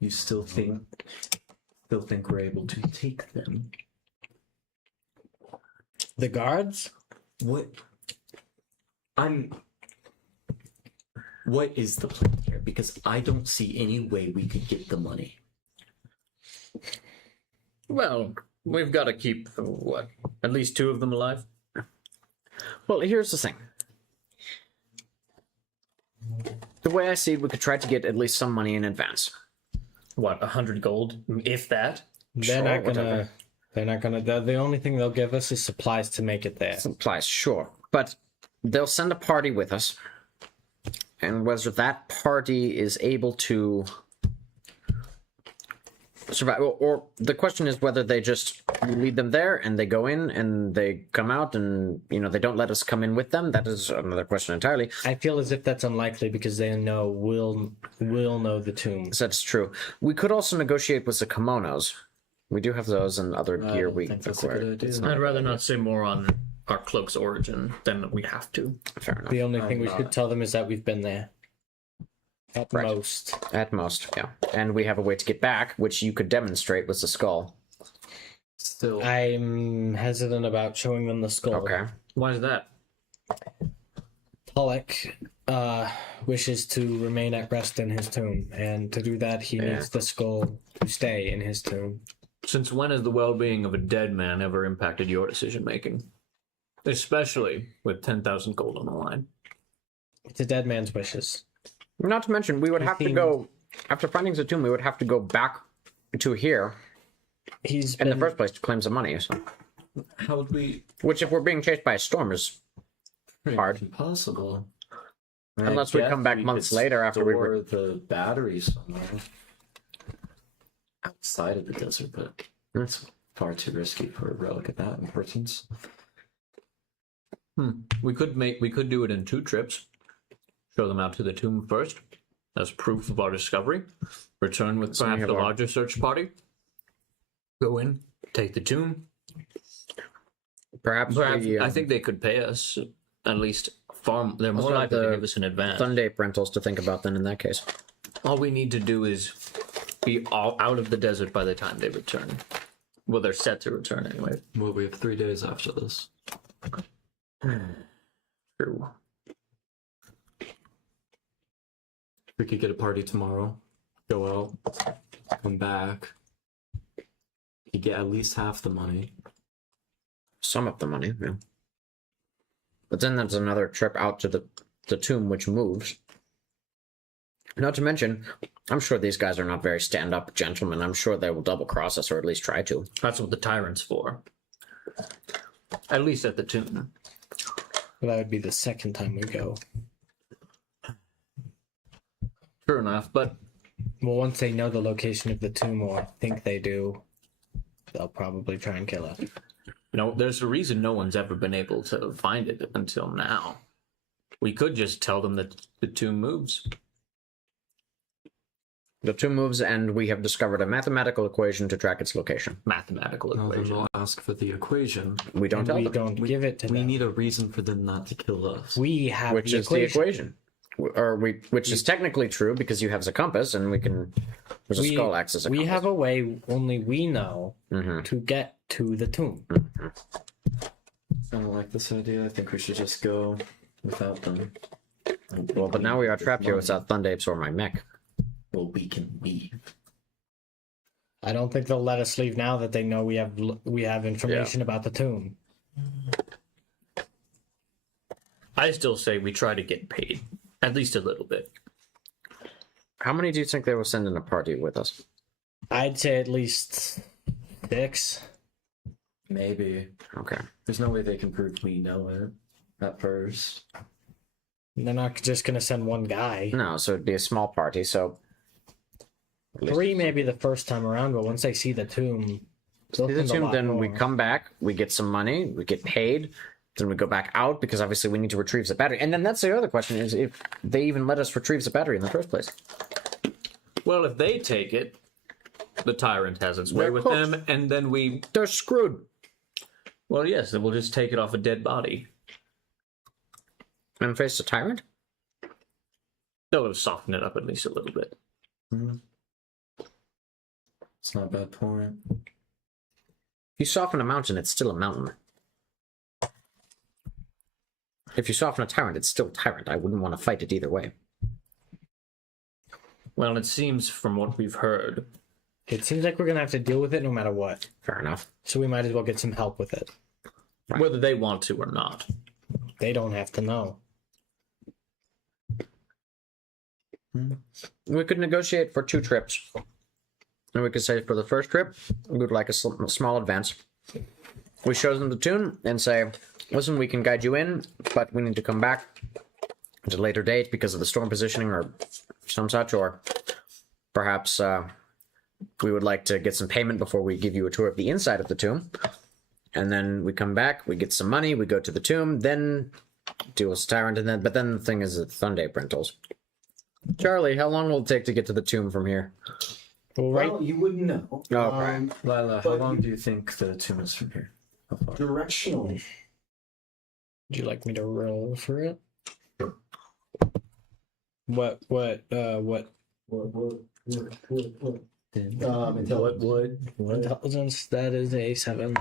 You still think we're able to take them? The guards? What is the plan here? Because I don't see any way we could get the money. Well, we've got to keep, what, at least 2 of them alive? Well, here's the thing. The way I see it, we could try to get at least some money in advance. What, 100 gold? If that? They're not gonna. They're not gonna. The only thing they'll give us is supplies to make it there. Supplies, sure. But they'll send a party with us. And whether that party is able to survive, or the question is whether they just lead them there and they go in and they come out and, you know, they don't let us come in with them. That is another question entirely. I feel as if that's unlikely because they know we'll know the tombs. That's true. We could also negotiate with the kimonos. We do have those and other I gear don't we think that's a acquire. good idea. It's not I'd rather not say more on our cloak's origin than we have to. fair enough. The only thing we not. should tell them is that we've been there. At Right. most. At most, yeah. And we have a way to get back, which you could demonstrate with the skull. Still, I'm hesitant about showing them the skull. Okay. Why is that? Tulloch wishes to remain at rest in his tomb, and to do that, he needs the skull to stay in his tomb. Since when has the well-being of a dead man ever impacted your decision-making? Especially with 10,000 gold on the line. It's a dead man's wishes. Not to mention, we would have to go, after finding the tomb, we would have to go back to here He's in been, the first place to claim some money. So. how would we? Which, if we're being chased by a storm, is hard. Impossible. Unless we come back months later after we were... store the batteries somewhere outside of the desert, but it's far too risky for a relic of that importance. We could do it in 2 trips. Show them out to the tomb first, as proof of our discovery. Return with perhaps a larger search party. Go in, take the tomb. Perhaps Perhaps we, I think they could pay us at least They're more likely to give us an advance. Thundape rentals to think about then in that case. All we need to do is be all out of the desert by the time they return. Well, they're set to return anyway. Well, we have 3 days after this. True. We could get a party tomorrow, go out, come back. You get at least half the money. Some of the money, yeah. But then there's another trip out to the tomb, which moves. Not to mention, I'm sure these guys are not very stand-up gentlemen. I'm sure they will double-cross us, or at least try to. That's what the tyrant's for. At least at the tomb. That would be the second time we go. True enough, but Well, once they know the location of the tomb, or I think they do, they'll probably try and kill us. there's a reason no one's ever been able to find it until now. We could just tell them that the tomb moves. The tomb moves, and we have discovered a mathematical equation to track its location. Mathematical Well, then equation. we'll ask for the equation. We don't tell We them, don't give it to We them. need a reason for them not to kill us. We have which the is equation. the equation. Which is technically true because you have the compass, and we can. There's a skull acts as a We compass. have a way only we know Mhm. to get to the tomb. I don't like this idea. I think we should just go without them. Well, but now we are trapped here without Thundapes or my mech. Well, we can leave. I don't think they'll let us leave now that they know we have information about the tomb. I still say we try to get paid. At least a little bit. How many do you think they will send in a party with us? I'd say at least 6. Maybe. Okay. There's no way they can prove we know it at first. They're not just going to send one guy. No, so it'd be a small party. So 3 maybe the first time around, but once they see the tomb, they'll see the send a tomb, lot then we more. come back, we get some money, we get paid, then we go back out because obviously we need to retrieve the battery. And then that's the other question: is if they even let us retrieve the battery in the first place. Well, if they take it, the tyrant has its way They're with cooked. them, and then we. They're screwed. Well, yes, then we'll just take it off a dead body. And face the tyrant. They'll soften it up at least a little bit. It's not a bad point. If you soften a mountain, it's still a mountain. If you soften a tyrant, it's still a tyrant. I wouldn't want to fight it either way. Well, it seems from what we've heard. It seems like we're going to have to deal with it no matter what. Fair enough. So we might as well get some help with it. Right. Whether they want to or not. They don't have to know. We could negotiate for 2 trips. And we could say for the first trip, we would like a small advance. We show them the tomb and say, listen, we can guide you in, but we need to come back at a later date because of the storm positioning or some such, or perhaps we would like to get some payment before we give you a tour of the inside of the tomb. And then we come back, we get some money, we go to the tomb, then deal with the tyrant, and then but then the thing is the Thundape rentals. Charlie, how long will it take to get to the tomb from here? Well, right. Well, you wouldn't know. Oh, right. Lila, how But long you- do you think the tomb is from here? How far? Directionally, Would you like me to roll for it? What? intelligence. Intelligence, that is a 7.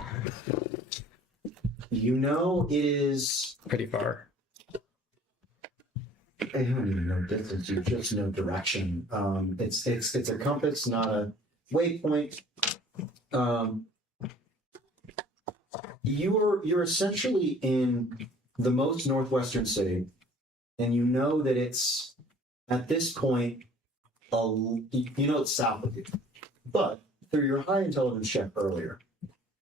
You know it is. Pretty far. I don't even know distance. You just know direction. It's a compass, not a waypoint. You're essentially in the most northwestern city, and you know that it's at this point. You know it's south of you, but through your high intelligence check earlier,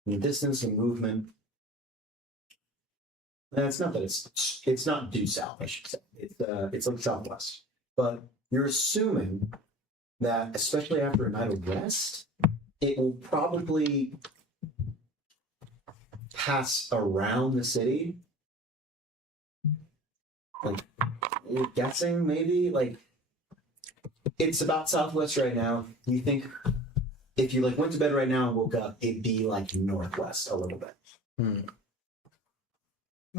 the distance and movement. And it's not that it's not due south, I should say. It's like southwest. But you're assuming that, especially after a night of rest, it will probably pass around the city. Like, you're guessing maybe like it's about southwest right now. You think if you like went to bed right now and woke up, it'd be like northwest a little bit.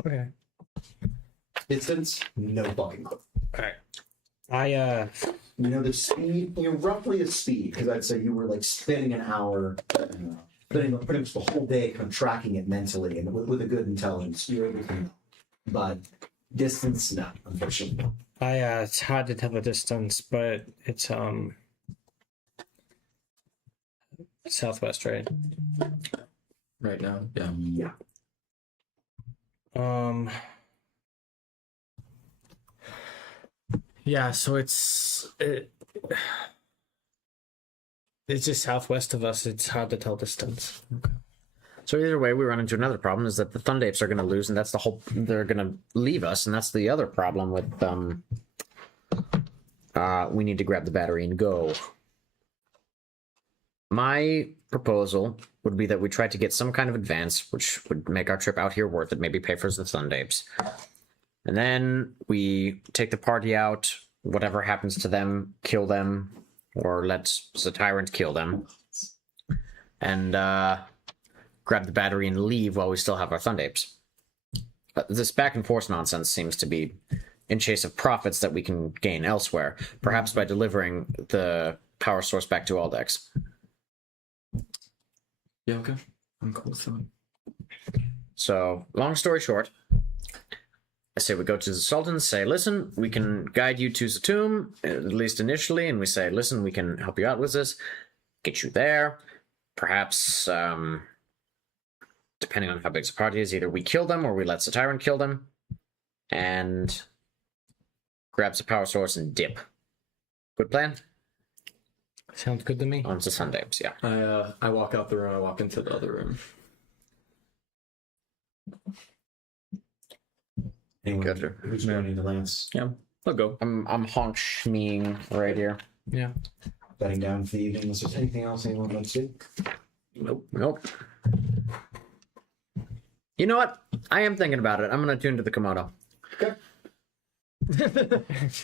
Okay. Distance, no fucking clue. Alright. I You know the speed, roughly the speed, because I'd say you were like spending an hour, spending pretty much the whole day kind of tracking it mentally, and with a good intelligence, you're able to know. But distance, no, unfortunately. it's hard to tell the distance, but it's southwest, right? Right now, yeah. Yeah. Yeah, so it's just southwest of us. It's hard to tell distance. So either way, we run into another problem: is that the Thundapes are going to lose, and that's the whole. They're going to leave us, and that's the other problem with we need to grab the battery and go. My proposal would be that we try to get some kind of advance, which would make our trip out here worth it. Maybe pay for the Thundapes, and then we take the party out. Whatever happens to them, kill them, or let the tyrant kill them, and grab the battery and leave while we still have our Thundapes. This back and forth nonsense seems to be in chase of profits that we can gain elsewhere, perhaps by delivering the power source back to Aldex. Yeah, okay. I'm cool with that. So, long story short, I say we go to the Sultan and say, listen, we can guide you to the tomb, at least initially, and we say, listen, we can help you out with this, get you there. Perhaps, depending on how big the party is, either we kill them or we let the tyrant kill them, and grabs the power source and dip. Good plan? Sounds good to me. On to Thundapes, yeah. I walk out the room. I walk into the other room. Anyone Gotcha. who's joining the Lance? Yeah, I'll go. I'm honk schmeeing right here. Yeah. Betting down for the evening. Unless there's anything else anyone wants to do? Nope. You know what? I am thinking about it. I'm going to tune to the Komodo. Okay.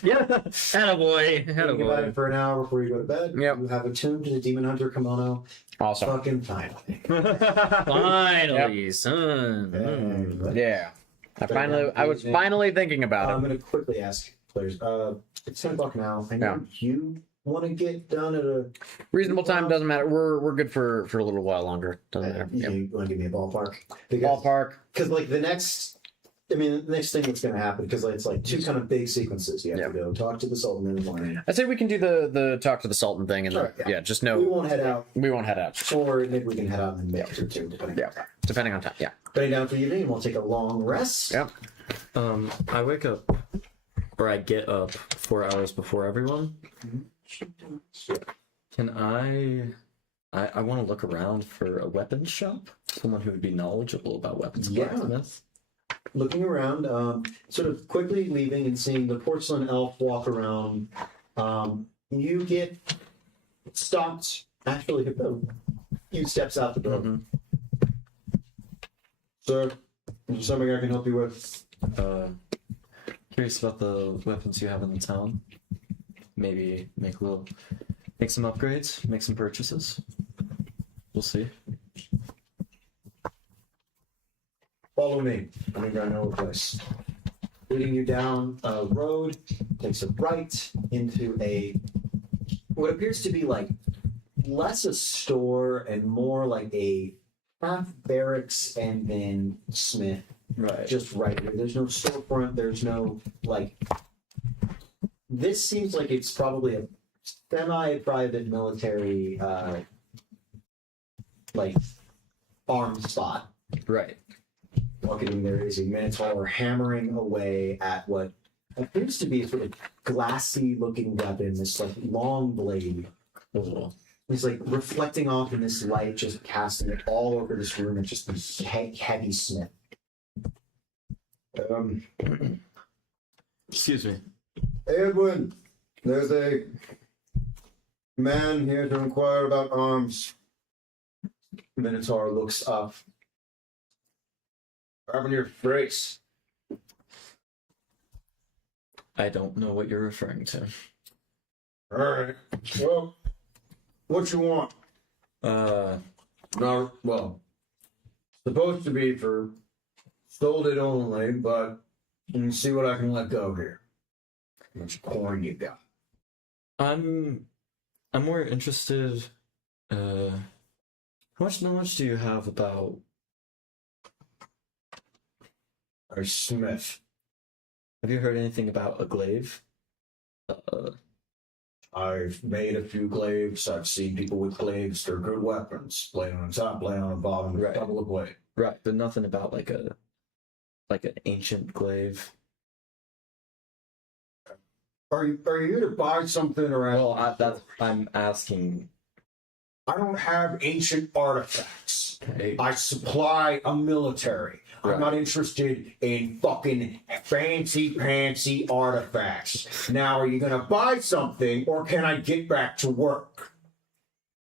Yeah, attaboy. Think about it for an hour before you go to bed. Yep. You have attuned to the Demon Hunter kimono. Awesome. Fucking finally. Finally, son. Yeah. I was finally thinking about I'm it. going to quickly ask players. It's 10 o'clock now. I know Yeah. you want to get done at a. Reasonable time doesn't matter. We're good for a little while longer. Doesn't matter. Yep. You want to give me a ballpark? Ballpark. Because like the next thing that's going to happen, because it's like two kind of big sequences. You have to go talk to the Sultan in the morning. I say we can do the talk to the Sultan thing, and Sure, then, yeah. just We know won't head out, we won't head out. or maybe we can head out in the after too, depending. Yeah, depending on time. Yeah. Betting down for the evening, and we'll take a long rest. Yep. I wake up, or I get up 4 hours before everyone. Can I want to look around for a weapons shop? Someone who would be knowledgeable about weapons Yeah. blacksmith. Looking around, sort of quickly leaving and seeing the porcelain elf walk around, you get stopped actually a few steps out the door. Mhm. Sir, is there something I can help you with? Curious about the weapons you have in the town. Maybe make some upgrades, make some purchases. We'll see. Follow me. I'm going to know a place. Leading you down a road, takes a right into what appears to be like less a store and more like a half barracks and then smith. Right. Just right here. There's no storefront. There's no like. This seems like it's probably a semi-private military like farm spot. Right. Walking in, there is a minotaur hammering away at what appears to be a sort of glassy-looking weapon. This like long blade. Cool. He's like reflecting off in this light, just casting it all over this room. It's just this heavy smith. Excuse me. Edwin, there's a man here to inquire about arms. Minotaur looks up. Grabbing your face. I don't know what you're referring to. All right. Well, what you want? No, well, supposed to be for sold it only, but and see what I can let go here. How much corn you got? I'm more interested. How much knowledge do you have about? Or Smith. Have you heard anything about a glaive? I've made a few glaives. I've seen people with glaives. They're good weapons. Blade on the top, blade on the bottom, Right. double the blade. Right, but nothing about like an ancient glaive. Are you here to buy something or? Well, I'm asking. I don't have ancient artifacts. Okay. I supply a military. Right. I'm not interested in fucking fancy artifacts. Now, are you gonna buy something, or can I get back to work?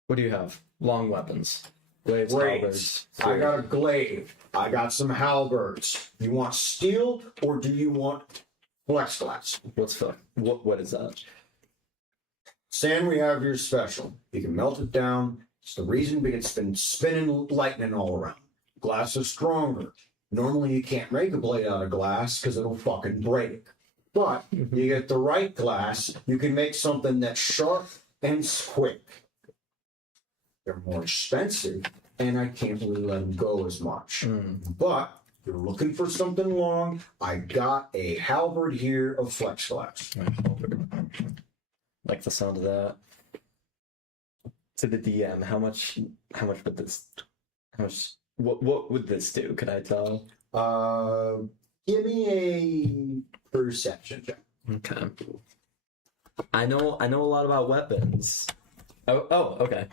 What do you have? Long weapons. Glaives, Blades. halberds. I got a glaive. I got some halberds. You want steel, or do you want flex glass? What is that? Sand we have here is special. You can melt it down. It's the reason it's been spinning lightning all around. Glass is stronger. Normally you can't make a blade out of glass because it'll fucking break. But you get the right glass, you can make something that's sharp and quick. They're more expensive, and I can't really let them go as much. But if you're looking for something long, I got a halberd here of flex glass. Like the sound of that. To the DM, how much would this? How much? What would this do? Could I tell? Give me a perception check. Okay. I know a lot about weapons. Oh, okay.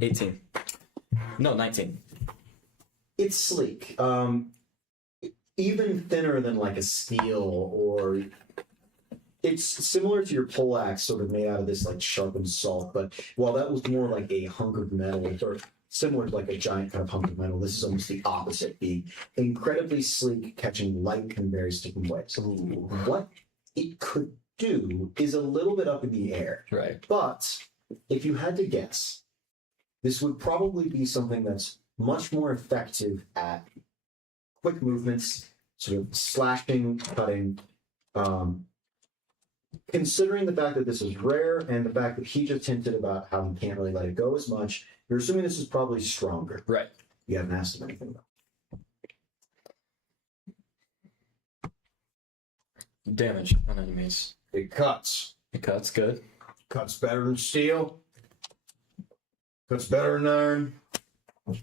18. No, 19. It's sleek. Even thinner than like a steel, or it's similar to your poleaxe, sort of made out of this like sharpened salt. But while that was more like a hunk of metal, or similar to like a giant kind of hunk of metal, this is almost the opposite, being incredibly sleek, catching light in various different ways. What it could do is a little bit up in the air. Right. But if you had to guess, this would probably be something that's much more effective at quick movements, sort of slashing, cutting. Considering the fact that this is rare and the fact that he just hinted about how he can't really let it go as much, you're assuming this is probably stronger. Right. You haven't asked him anything about Damage on enemies. it. It cuts. It cuts good. Cuts better than steel. Cuts better than iron.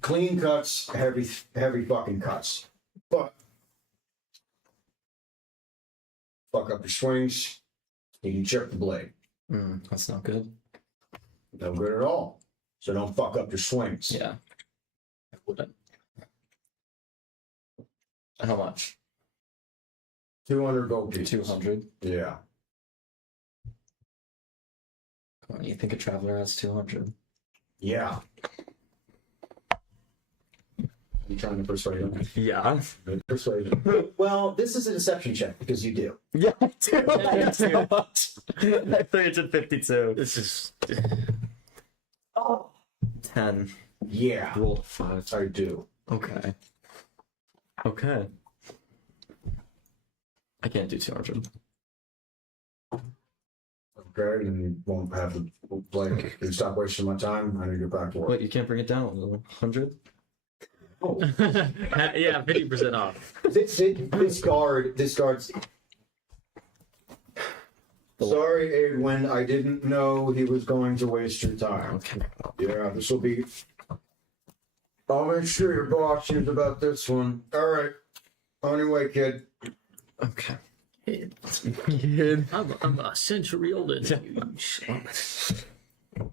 Clean cuts, heavy fucking cuts. But fuck up your swings, you can chip the blade. That's not good. No good at all. So don't fuck up your swings. Yeah. I wouldn't. How much? 200 gold pieces. 200. Yeah. Come on, you think a traveler has 200? Yeah. You trying to persuade him? Yeah. Persuade him. Well, this is a deception check because you do. Yeah, I do. I do. 352. This is 10. Yeah. Roll 5. I do. Okay. Okay. I can't do 200. Okay, then you won't have the blade. You stop wasting my time. I need to get back to work. Wait, you can't bring it down a little? 100? Oh. yeah, 50% off. This guard's. Sorry, Edwin. I didn't know he was going to waste your time. Okay. Yeah, this will be. I'll make sure your boss knows about this one. All right. On your way, kid. Okay. I'm a century older than you.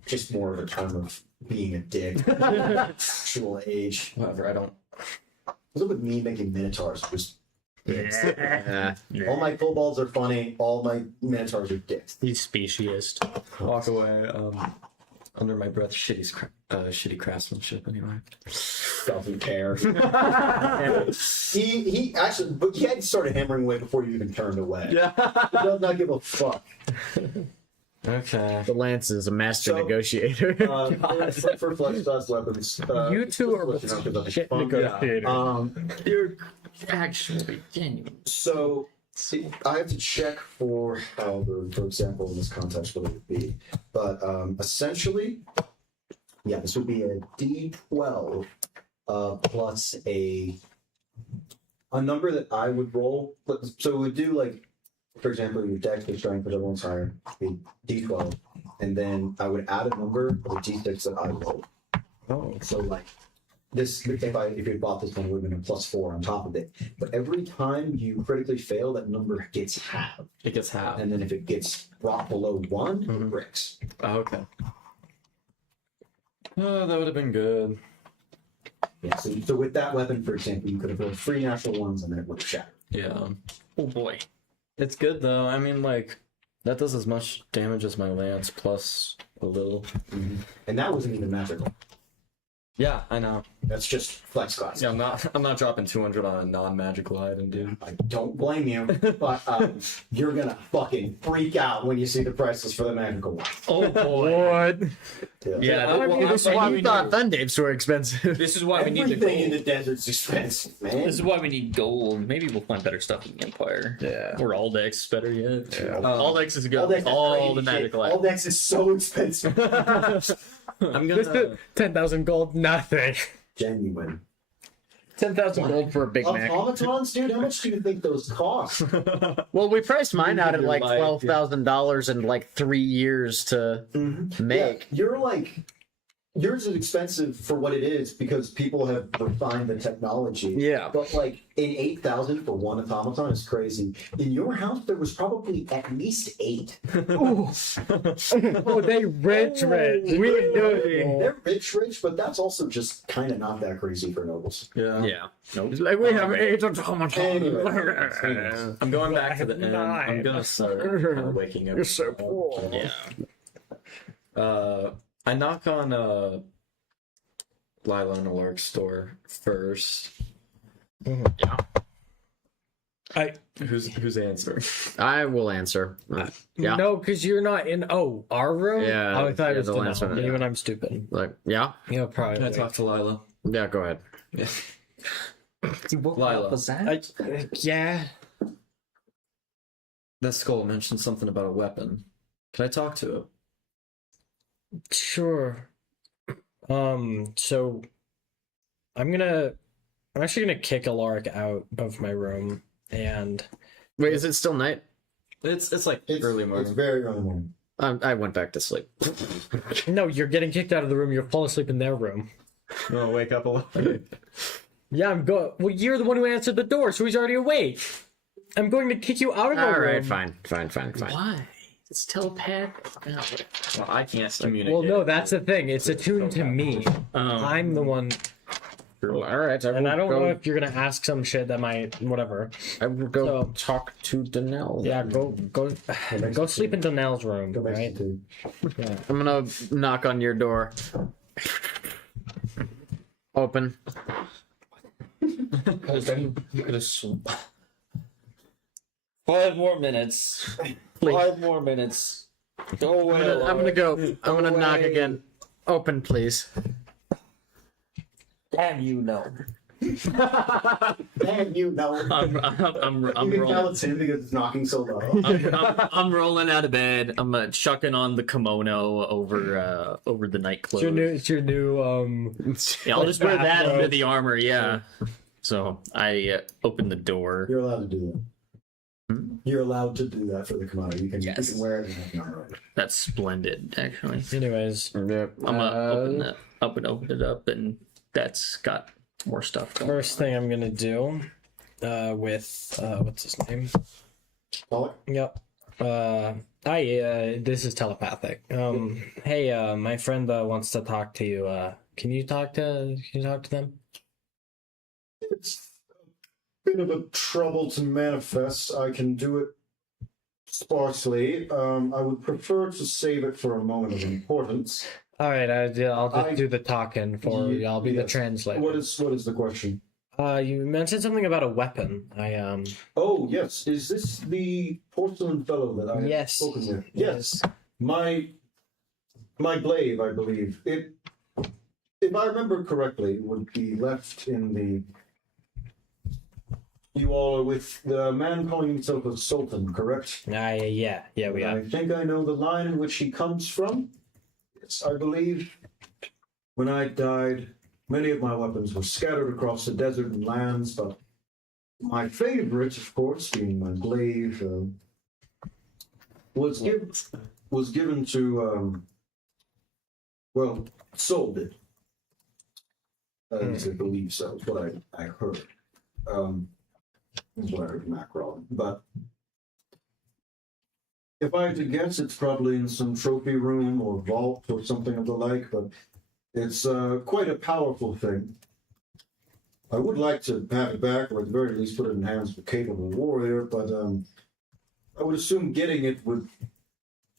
Just more of a term of being a dick. Actual age. Whatever, I don't. What's up with me making minotaurs? Just Yeah. all my kobolds are funny. All my minotaurs are dicks. He's speciest. Walk away. Under my breath, shitty craftsmanship. Anyway. Doesn't care. he actually, but he had started hammering away before you even turned away. Yeah. He does not give a fuck. Okay. The lance is a master So, negotiator. For flex class weapons, You two are just to let you know, 'cause that's shit fun. negotiators. You're actually genuine. So I have to check for how for example, in this context, what it would be. But essentially, yeah, this would be a D12 plus a number that I would roll. So it would do like, for example, your dex with strength, whichever one's higher, be D12, and then I would add a number of a D6 that I rolled. Oh. So like this, if you had bought this one, it would have been a +4 on top of it. But every time you critically fail, that number gets halved. It gets half. And then if it gets brought below 1, Mhm. it breaks. Oh, okay. Oh, that would have been good. Yeah, so with that weapon, for example, you could have rolled 3 natural ones and then it would have shattered. Yeah. Oh boy. It's good though. I mean, like, that does as much damage as my lance plus a little. And that wasn't even magical. Yeah, I know. That's just flex class. Yeah, I'm not dropping 200 on a non-magical item, dude. I don't blame you, but you're gonna fucking freak out when you see the prices for the magical one. Oh boy. What? Yeah, I mean, This is why we thought Thundapes were expensive. this is why we need the Everything in gold. the desert's expensive, man. This is why we need gold. Maybe we'll find better stuff in the Empire. Yeah. Or Aldex, better yet. Yeah. Aldex is good. All Dex All the magical items. All Dex is so expensive. I'm gonna. 10,000 gold, nothing. Genuine. 10,000 gold for a Big Mac. Automatons, dude, how much do you think those cost? Well, we priced mine out at Your like life, $12,000 in like 3 years to make. Yeah, you're like, yours is expensive for what it is because people have refined the technology. Yeah. But like in 8,000 for one automaton is crazy. In your house, there was probably at least 8. Oh, they rich. We know. They're rich, but that's also just kind of not that crazy for nobles. Yeah. Yeah. Nope. It's like we have 8 automatons. Anyway. I'm going back to the end. I'm 9. gonna start kind of waking up. You're so poor. Yeah. I knock on Lila and Alark's store first. Yeah. Who's answering? I will answer. Yeah. No, because you're not in. Oh, our room. Yeah, Oh, I thought yeah, it was they'll Danelle. answer that, You yeah. and I'm stupid. Like, yeah. Yeah, probably. Can I talk to Lila? Yeah, go ahead. Yeah. Lila. Yeah. That skull mentioned something about a weapon. Can I talk to it? Sure. So I'm actually gonna kick Alaric out of my room and Wait, is it still night? It's like early morning. It's very early morning. I went back to sleep. no, you're getting kicked out of the room. You're falling asleep in their room. You wanna wake up a little? Yeah, I'm going. Well, you're the one who answered the door, so he's already awake. I'm going to kick you out of the All room. right, fine. Why? It's telepathic. No. Well, I can't communicate. Well, no, that's the thing. It's attuned to me. I'm the one, All right, and I don't know if you're gonna ask some shit that might, whatever. I will go So- talk to Danelle. Yeah, go sleep in Donnell's room, Go back right? to I'm gonna knock on your door. Open. Could 5 more minutes. Please. 5 more minutes. Go away. I'm gonna go. I'm gonna knock again. Open, please. Damn you, no. Man, you know. I'm You can tell rolling. it's him because it's knocking so low. I'm rolling out of bed. I'm chucking on the kimono over the night clothes. It's your new Yeah, I'll just wear that bathrobe. under the armor. Yeah. So I open the door. You're allowed to do that. You're allowed to do that for the kimono. You can, Yes. you can wear it and have an armor. That's splendid, actually. Anyways, Yep. I'm gonna open it up, and that's got more stuff. Going first thing I'm gonna do, with what's his name? Caller? Yep. Hi. This is telepathic. Hey. My friend wants to talk to you. Can you talk to them? It's a bit of a trouble to manifest. I can do it sparsely. I would prefer to save it for a moment of importance. All right. I'll just do the talking for you. I'll be the Yes. translator. What is the question? You mentioned something about a weapon. Oh yes, is this the porcelain fellow that I have Yes. spoken with? Yes. My glaive, I believe, if I remember correctly, would be left in the. You all are with the man calling himself a sultan, correct? Yeah, we are. I think I know the line in which he comes from. Yes, I believe when I died, many of my weapons were scattered across the desert and lands, but my favorite, of course, being my glaive, was given to, sold it. I believe so. It's what I heard. That's what I heard from Macron. But if I had to guess, it's probably in some trophy room or vault or something of the like, but it's quite a powerful thing. I would like to have it back, or at the very least put it in hands of a capable warrior, but I would assume getting it would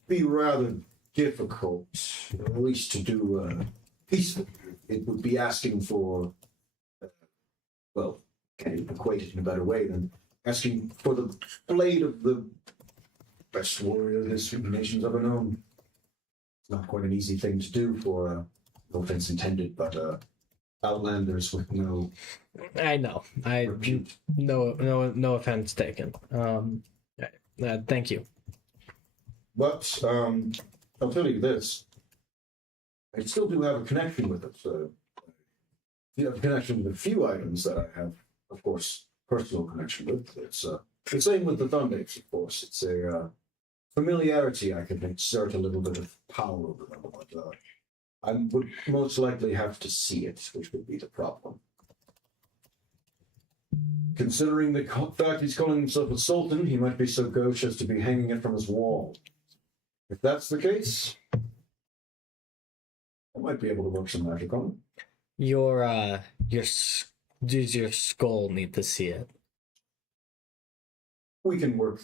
be rather difficult, at least to do peacefully. It would be asking for, can't even equate it in a better way than asking for the blade of the best warrior this nation's ever known. It's not quite an easy thing to do for, no offense intended, but outlanders with no. I know. No offense taken. Thank you. But I'll tell you this: I still do have a connection with it. So you have a connection with a few items that I have, of course, personal connection with. It's the same with the Thundates, of course. It's a familiarity. I can exert a little bit of power over them, but I would most likely have to see it, which would be the problem. Considering the fact he's calling himself a sultan, he might be so gauche as to be hanging it from his wall. If that's the case, I might be able to work some magic on it. Does your skull need to see it? We can work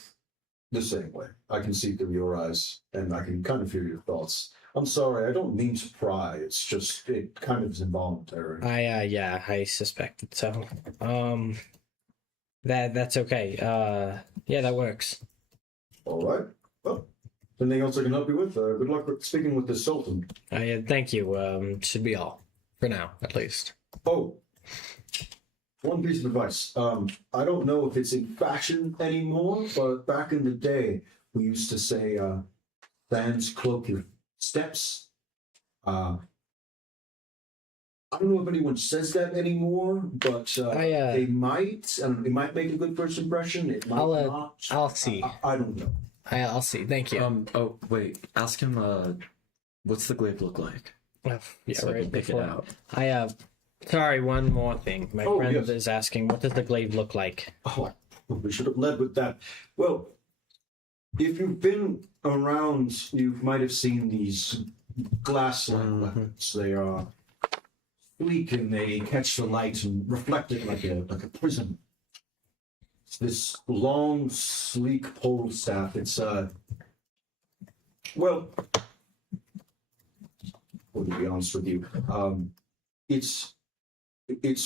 the same way. I can see through your eyes, and I can kind of hear your thoughts. I'm sorry, I don't mean to pry. It's just, it kind of is involuntary. I suspected so. That's okay. Yeah, that works. All right. Well, anything else I can help you with? Good luck with speaking with the Sultan. Thank you. Should be all. For now, at least. Oh, one piece of advice. I don't know if it's in fashion anymore, but back in the day, we used to say, "Fans cloak your steps." I don't know if anyone says that anymore, but they might, and it might make a good first impression. It might not. I'll see. I don't know. I'll see. Thank you. Oh wait. Ask him. What's the glaive look like? Yeah, So I can pick it out. Sorry, one more thing. My friend yes. is asking, what does the glaive look like? Oh, we should have led with that. Well, if you've been around, you might have seen these glass-like weapons. They are sleek and they catch the light and reflect it like a prism. It's this long, sleek pole staff. It's well, to be honest with you, it's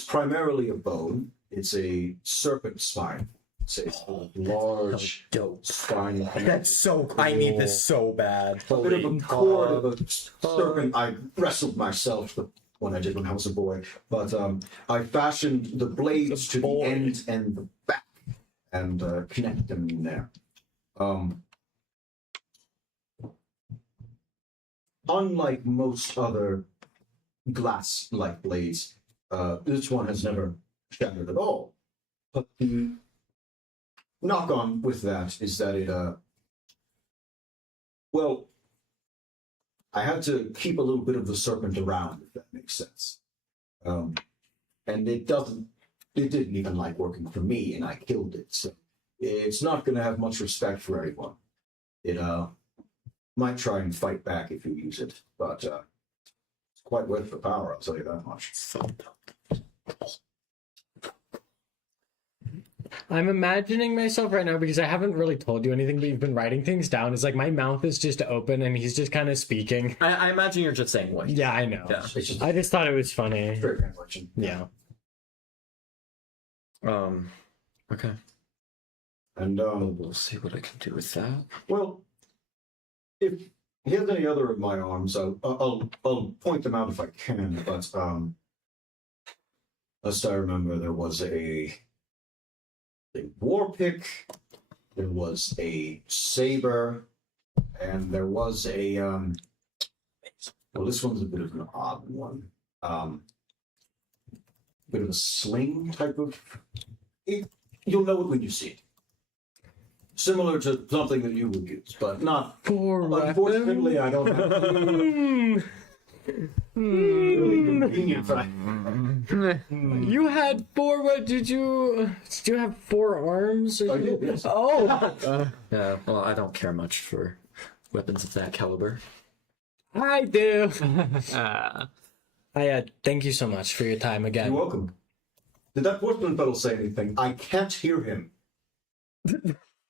primarily a bone. It's a serpent spine. It's a large spine. That's so. I need this so bad. A bit of a cord of a serpent. I wrestled myself when I was a boy, but I fashioned the blades to the end and the back and connect them in there. Unlike most other glass-like blades, this one has never shattered at all. But the knock-on with that is that it, I had to keep a little bit of the serpent around, if that makes sense. And it didn't even like working for me, and I killed it. So it's not going to have much respect for anyone. It might try and fight back if you use it, but it's quite worth the power, I'll tell you that much. I'm imagining myself right now because I haven't really told you anything, but you've been writing things down. It's like my mouth is just open and he's just kind of speaking. I imagine you're just saying what. Yeah, I know. Yeah. I just thought it was funny. Very translation. Yeah. Okay. And We'll see what I can do with that. well, if he has any other of my arms, I'll point them out if I can. But last I remember, there was a war pick, there was a saber, and there was a well, this one's a bit of an odd one. Bit of a sling type of. You'll know it when you see it. Similar to something that you would use, but not. Unfortunately, I don't have. Really convenient, but You had four. What did you? Did you have 4 arms? Or I did, yes. Oh, Yeah, well, I don't care much for weapons of that caliber. I do. Thank you so much for your time You're again. welcome. Did that Portman fellow say anything? I can't hear him.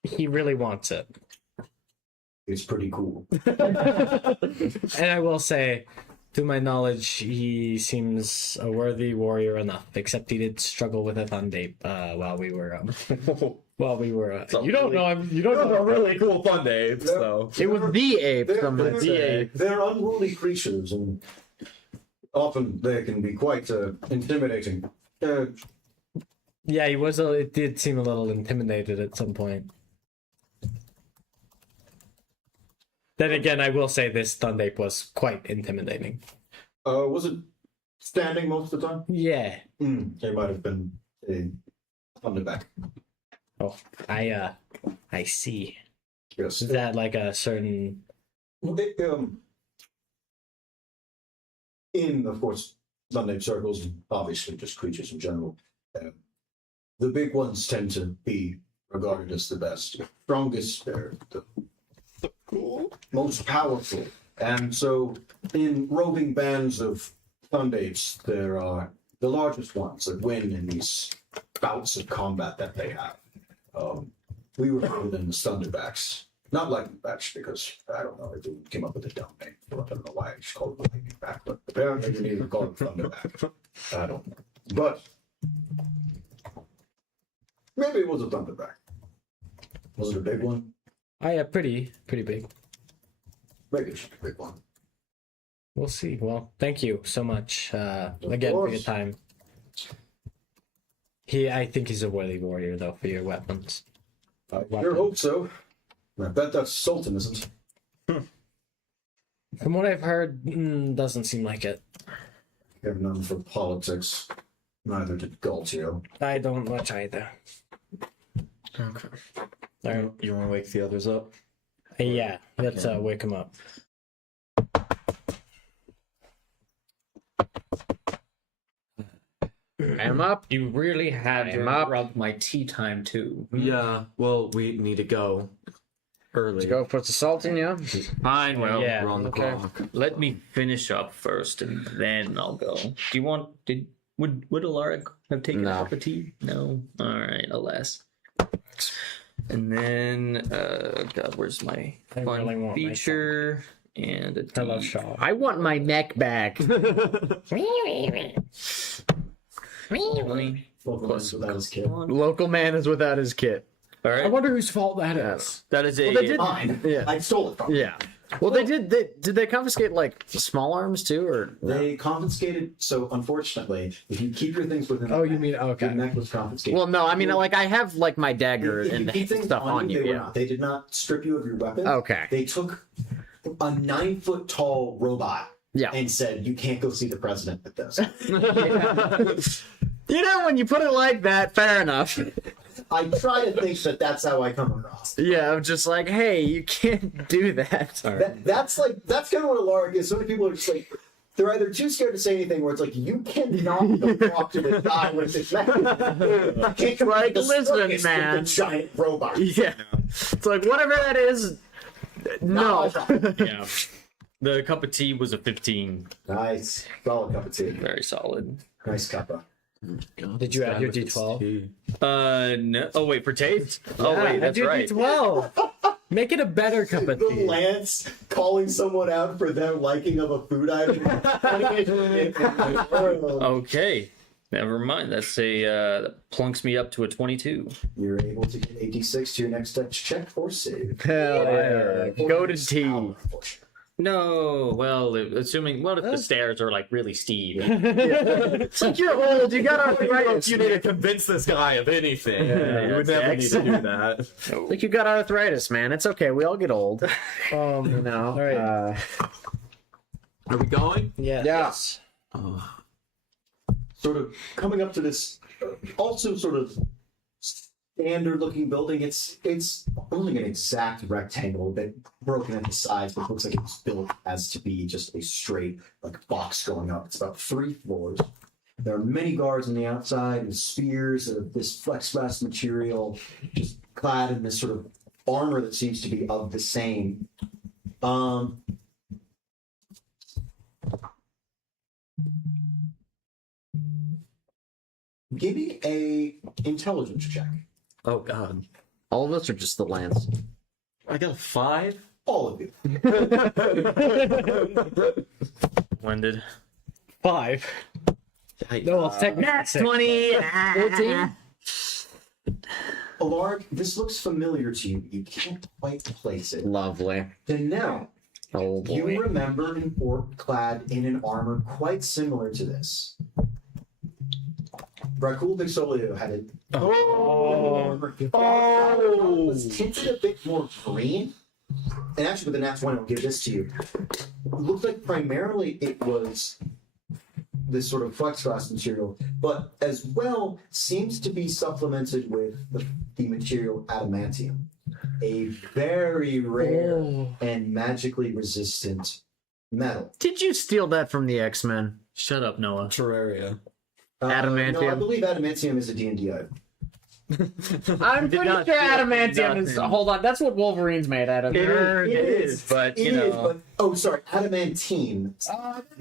He really wants it. It's pretty cool. And I will say, to my knowledge, he seems a worthy warrior enough. Except he did struggle with a Thundape while we were. You don't know him. You don't know. really cool fun day, so. It was the ape, some might say. They're unruly creatures, and often they can be quite intimidating. Yeah, he was. It did seem a little intimidated at some point. Then again, I will say this Thundape was quite intimidating. Was it standing most of the time? Yeah. It might have been on the back. Oh, I see. Yes. Is that like a certain? In, of course, Sunday circles, and obviously just creatures in general, the big ones tend to be regarded as the best, strongest, they're the most powerful. And so, in roving bands of Thundapes, there are the largest ones that win in these bouts of combat that they have. We refer to them as Thunderbacks. Not Lightningbacks, because I don't know if they came up with a dumb name. I don't know why I just called it Lightningback, but apparently we need to call it Thunderback. I don't know. But maybe it was a Thunderback. Was it a big one? Pretty big. Maybe it's a big one. We'll see. Well, thank you so much again for your course. time. I think he's a worthy warrior though for your weapons. I sure hope so. I bet that Sultan isn't. From what I've heard, doesn't seem like it. You have none for politics. Neither did Galtio. I don't much either. Okay. All right. You want to wake the others up? Yeah, let's wake him up. I'm up. You really had to I'm up. interrupt my tea time too. Yeah, well, we need to go early. Let's go for the Sultan, yeah? Fine, well, Yeah. We're on the Okay. clock. let me finish up first, and then I'll go. Do you want? Would Alaric have taken No. a cup of tea? No. All right, alas. And then, God, where's my I fun really want my feature and a tea? Hello, Shaw. I want my neck back. Plus, without his kid. Local man is without his kit. All I right, wonder whose fault that is. that is a. Well, they did. Mine. Yeah. I stole it from him. Yeah. Well, did they confiscate like small arms too, or They confiscated. So, unfortunately, if you keep your things within Oh, the you neck, mean your okay? neck was confiscated. Well, no, I mean like I have like my dagger If you and keep things stuff on you. they were Yeah. not. They did not strip you of your weapons. Okay. They took a 9-foot tall robot Yeah. and said, "You can't go see the president with this." You know, when you put it like that, fair enough. I try to think that that's how I come across. Yeah, I'm just like, hey, you can't do that. That's kind of what Alaric is. So many people are just like, they're either too scared to say anything, where it's like, you cannot go talk to the guy with his neck. You can't come Like, to the listen, circus with man. the giant robot. Yeah. It's like whatever that is. No. Yeah. The cup of tea was a 15. Nice, solid cup of tea. Very solid. Nice cuppa. Did you add your D12? No. Oh wait, for taste? Oh wait, add that's your right. D12. Make it a better cup of The tea. Lance calling someone out for their liking of a food item. Okay. Never mind. That's that plunks me up to a 22. You're able to get a D6 to your next check or save. Hell yeah. Or Go to use tea. power, unfortunately. No, well, assuming what if the stairs are like really steep? It's like you're old. You got arthritis. You need to convince this guy of anything. You would never need to do that. Like you got arthritis, man. It's okay. We all get old. You know. all right. Are we going? Yeah. Yes. Sort of coming up to this, also sort of standard-looking building. It's only an exact rectangle, a bit broken at the sides, but it looks like it was built as to be just a straight box going up. It's about 3 floors. There are many guards on the outside with spears of this plexiglass material, just clad in this sort of armor that seems to be of the same. Give me a intelligence check. Oh God. All of us are just the Lance. I got a 5. All of you. When did? 5. No, I'll take 20. 14. Alarg, this looks familiar to you. You can't quite place it. Lovely. Then now, Oh boy. you remember an orc clad in an armor quite similar to this. Rakul Bixolio had it. Was tinted a bit more green. And actually, with the nat 20, I'll give this to you. It looked like primarily it was this sort of plexiglass material, but as well seems to be supplemented with the material adamantium, a very rare and magically resistant metal. Did you steal that from the X-Men? Shut up, Noah. Terraria. Adamantium? No, I believe adamantium is a D&D item. I'm pretty not sure steal adamantium is. nothing. Hold on, that's what Wolverine's made out of. It is, but It you is, know. but oh, sorry, adamantine.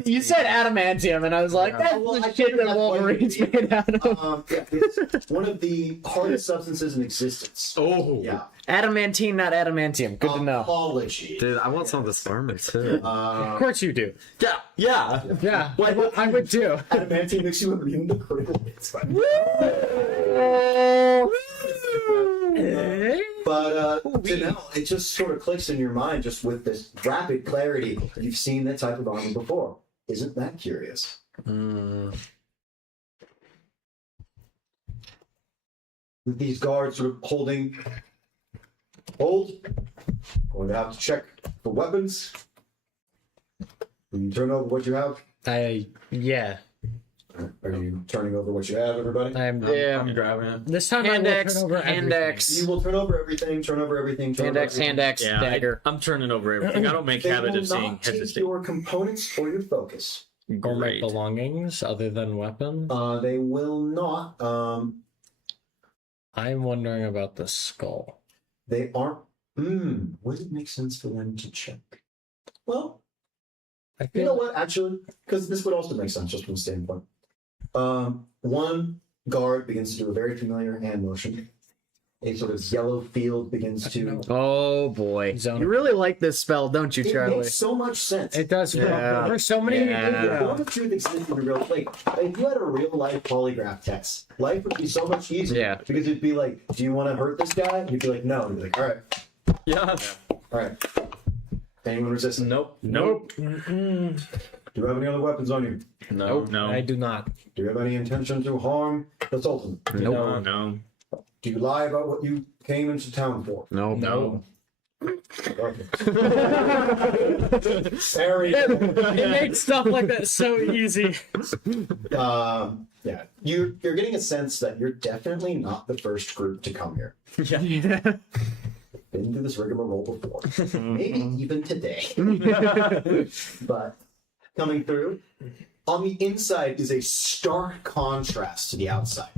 You said adamantium, and I was like, that's Well, I the shit figured that that's what Wolverine's it- made out of. Yeah, it's one of the hardest substances in existence. Oh. Yeah. Adamantine, not adamantium. Good to know. Apology. Dude, I want some of this armor too. Of course you do. Yeah. Yeah. Yeah, I would too. Adamantine makes you immune to critical hits. But you know, it just sort of clicks in your mind just with this rapid clarity. You've seen that type of armor before. Isn't that curious? With these guards sort of holding. Hold. Going to have to check for weapons. Will you turn over what you have? Yeah. Are you turning over what you have, everybody? I'm grabbing it. this time Hand I will X, turn over hand everything. X, You will turn over everything, turn over everything, turn hand over X, everything. hand X, Yeah, dagger. I'm turning over everything. I don't make They habit will of saying not take hesitate. your components or your focus. Or my Great. belongings other than weapons. They will not. I'm wondering about the skull. They aren't. Would it make sense for them to check? Well, I you know feel what? Actually, because this would also make sense just from the standpoint. One guard begins to do a very familiar hand motion. A sort of yellow field begins to. Oh boy. Zone. You really like this spell, don't you, It Charlie? makes so much sense. it does. Yeah. There's so many. Yeah. The moment of truth exists in real like if you had a real life polygraph test, life would be so much easier. Yeah. Because it'd be like, do you want to hurt this guy? And you'd be like, no. And you'd be like, all right, Yeah. all right. Anyone resist? Nope. Nope. Do you have any other weapons on you? No. No. I do not. Do you have any intention to harm the Sultan? No. No. Do you lie about what you came into town for? Nope. No. Very. It makes stuff like that so easy. Yeah, you're getting a sense that you're definitely not the first group to come here. Been through this rigmarole before, maybe even today. But coming through, on the inside is a stark contrast to the outside.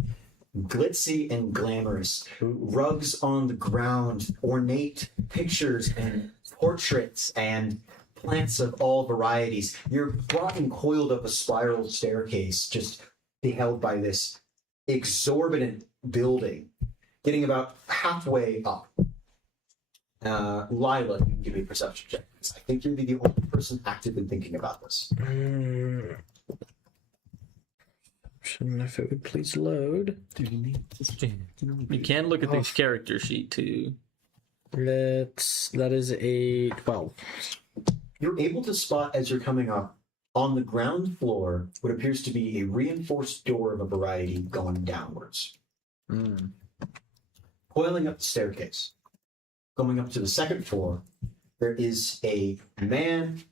Glitzy and glamorous, rugs on the ground, ornate pictures and portraits and plants of all varieties. You're brought and coiled up a spiral staircase, just beheld by this exorbitant building, getting about halfway up. Lila, you can give me a perception check. I think you're the only person actively thinking about this. If it would please load. You can look at this character sheet too. That is a 12. You're able to spot as you're coming up on the ground floor what appears to be a reinforced door of a variety going downwards. Coiling up the staircase, going up to the second floor, there is a man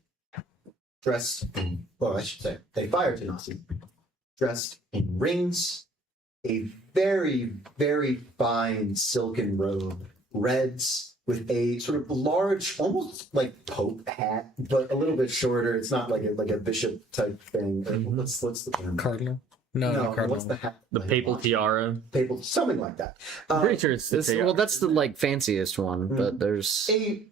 dressed in, well, I should say, a fire tenasi, dressed in rings, a very, very fine silken robe, reds, with a sort of large, almost like Pope hat, but a little bit shorter. It's not like a bishop type thing. Or what's the term? Cardinal? No, not cardinal. What's the hat? The like, papal tiara. Papal, something like that. I'm pretty sure it's the tiara. Well, that's the like fanciest one, but there's An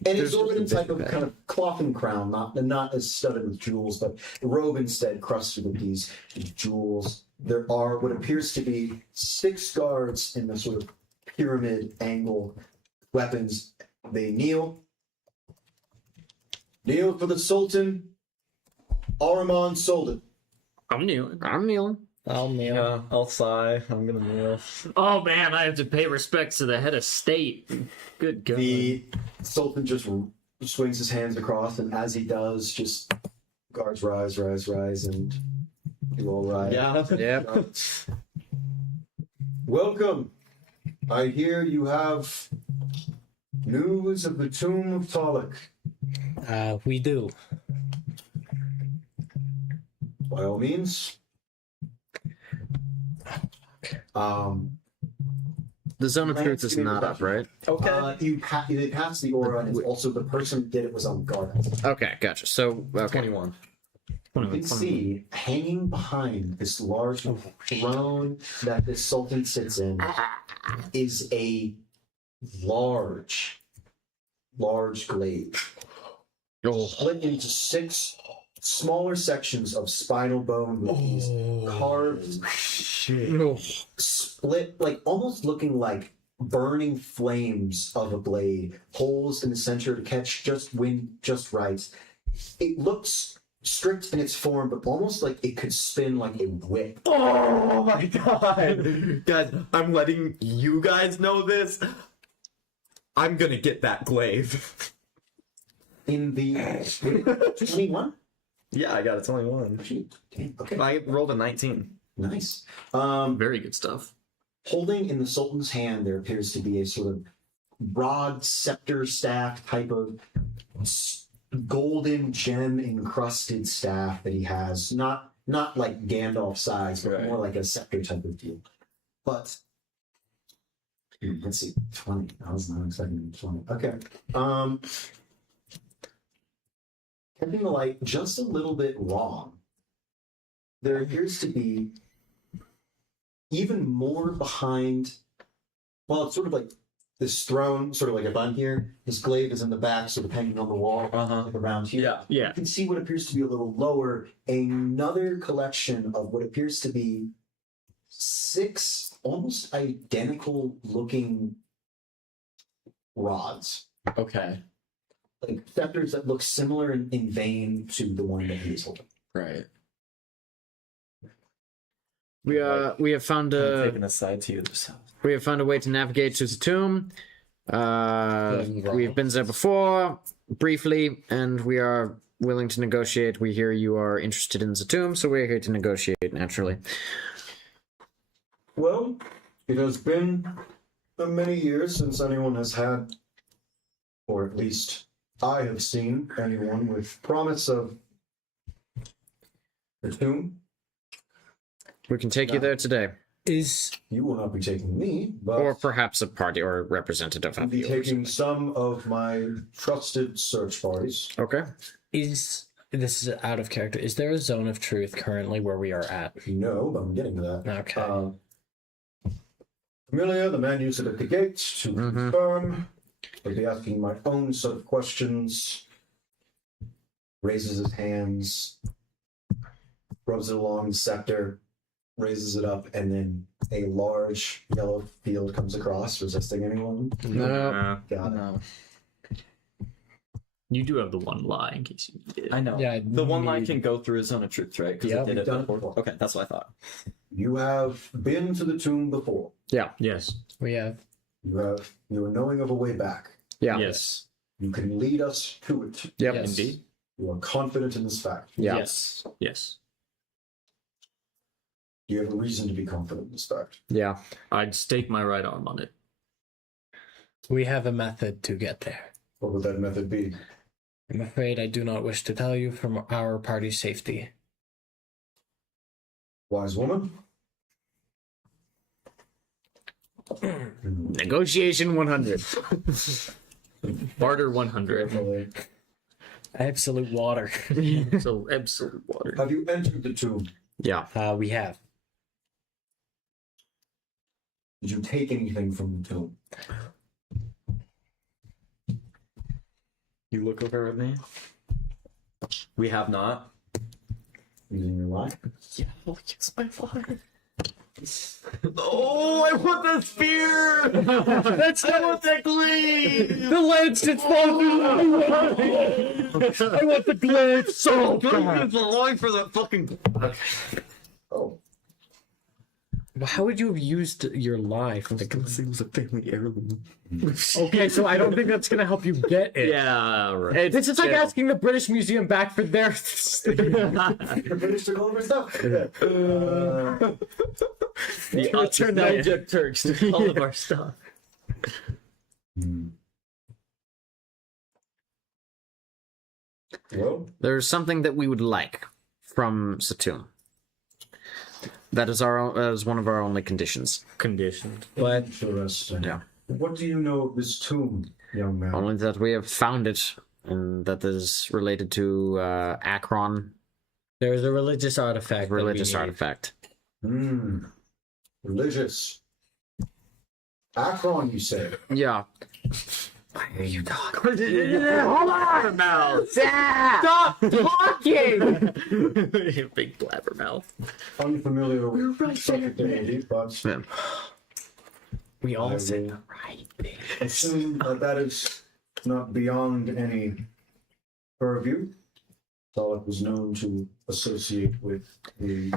There's exorbitant just a type of bishop kind of cloth and crown, not as studded with jewels, but the robe instead crusted with these jewels. There are what appears to be 6 guards in the sort of pyramid angle, weapons. They kneel. Kneel for the Sultan, Ahriman Soldan. I'm kneeling. I'm kneeling. I'll kneel. Yeah, I'll sigh. I'm gonna kneel. Oh man, I have to pay respects to the head of state. Good God. The Sultan just swings his hands across, and as he does, just guards rise, and you all rise. Yeah. Yep. Welcome. I hear you have news of the tomb of Talik. We do. By all means. The zone of truth is not up, right? Okay. You pass the aura, and it's also the person who did it was on guard. Okay, gotcha. So, okay. 21. You can see hanging behind this large throne that the Sultan sits in is a large glaive. Split into 6 smaller sections of spinal bone with these carved, split, like almost looking like burning flames of a blade, holes in the center to catch just right. It looks strict in its form, but almost like it could spin like a whip. Oh my god! Guys, I'm letting you guys know this. I'm gonna get that glaive. In the 21? Yeah, I got a 21. Okay, I rolled a 19. nice. Very good stuff. Holding in the Sultan's hand, there appears to be a sort of broad scepter staff type of golden gem encrusted staff that he has. Not like Gandalf size, but more like a scepter type of deal. But let's see, 20. I was not expecting 20. Okay. Keeping the light just a little bit wrong. There appears to be even more behind. Well, it's sort of like this throne, sort of like a bun here. This glaive is in the back, sort of hanging on the wall, like around here. Yeah. You can see what appears to be a little lower, another collection of what appears to be 6 almost identical looking rods. Okay. Like scepters that look similar in vein to the one that he was holding. Right. We have found Taking a side to you this we have found a way to navigate to the tomb. We've been there before, briefly, and we are willing to negotiate. We hear you are interested in the tomb, so we're here to negotiate, naturally. Well, it has been many years since anyone has had, or at least I have seen anyone with promise of the tomb. We can take you there today. You will not be taking me, but Or perhaps a party or a representative I'll of be you. or taking something. some of my trusted search parties. Okay. This is out of character. Is there a zone of truth currently where we are at? No, but I'm getting to that. Okay. Amelia, the man you said at the gate, to Mhm. confirm. I'll be asking my own set of questions. Raises his hands, rubs it along the scepter, raises it up, and then a large yellow field comes across, resisting anyone. No. Got it. No. You do have the one lie in case you did. I know. Yeah, The one line need- can go through a zone of truth, right? Because Yep. it did You've it done it before. before. Okay, that's what I thought. You have been to the tomb before. Yeah. Yes. We have. You are knowing of a way back. Yeah. Yes. You can lead us to it. Yep. Yes. Indeed. You are confident in this fact. Yeah. Yes. Yes. Do you have a reason to be confident in this fact? Yeah. I'd stake my right arm on it. We have a method to get there. What would that method be? I'm afraid I do not wish to tell you for our party's safety. Wise woman? Negotiation 100. Barter 100. Absolute water. So absolute water. Have you entered the tomb? Yeah. We have. Did you take anything from the tomb? You look over at me. We have not. Using your lie? Yeah, I'll use my fire. Oh, I want the spear! That's not what that glaive! The lance did fall through. I want the glaive so bad. It's allowing for that fucking. Oh. How would you have used your lie for the glaive? It was a family heirloom. Okay, so I don't think that's gonna help you get it. Yeah, right. This is like asking the British Museum back for their. The British took all of our stuff. The Belgian Turks took all of our stuff. Well, There's something that we would like from Satum. That is one of our only conditions. Conditioned. But interesting. Yeah. What do you know of this tomb, young man? Only that we have found it, and that is related to Akron, there is a religious artifact. that we religious need. artifact. Religious. Akron, you say? Yeah. Why are you talking? Hold on! Stop talking! Big blabbermouth. Unfamiliar with such a deity, but Yeah. We all I said will the right thing. assume that that is not beyond any purview. Thought was known to associate with the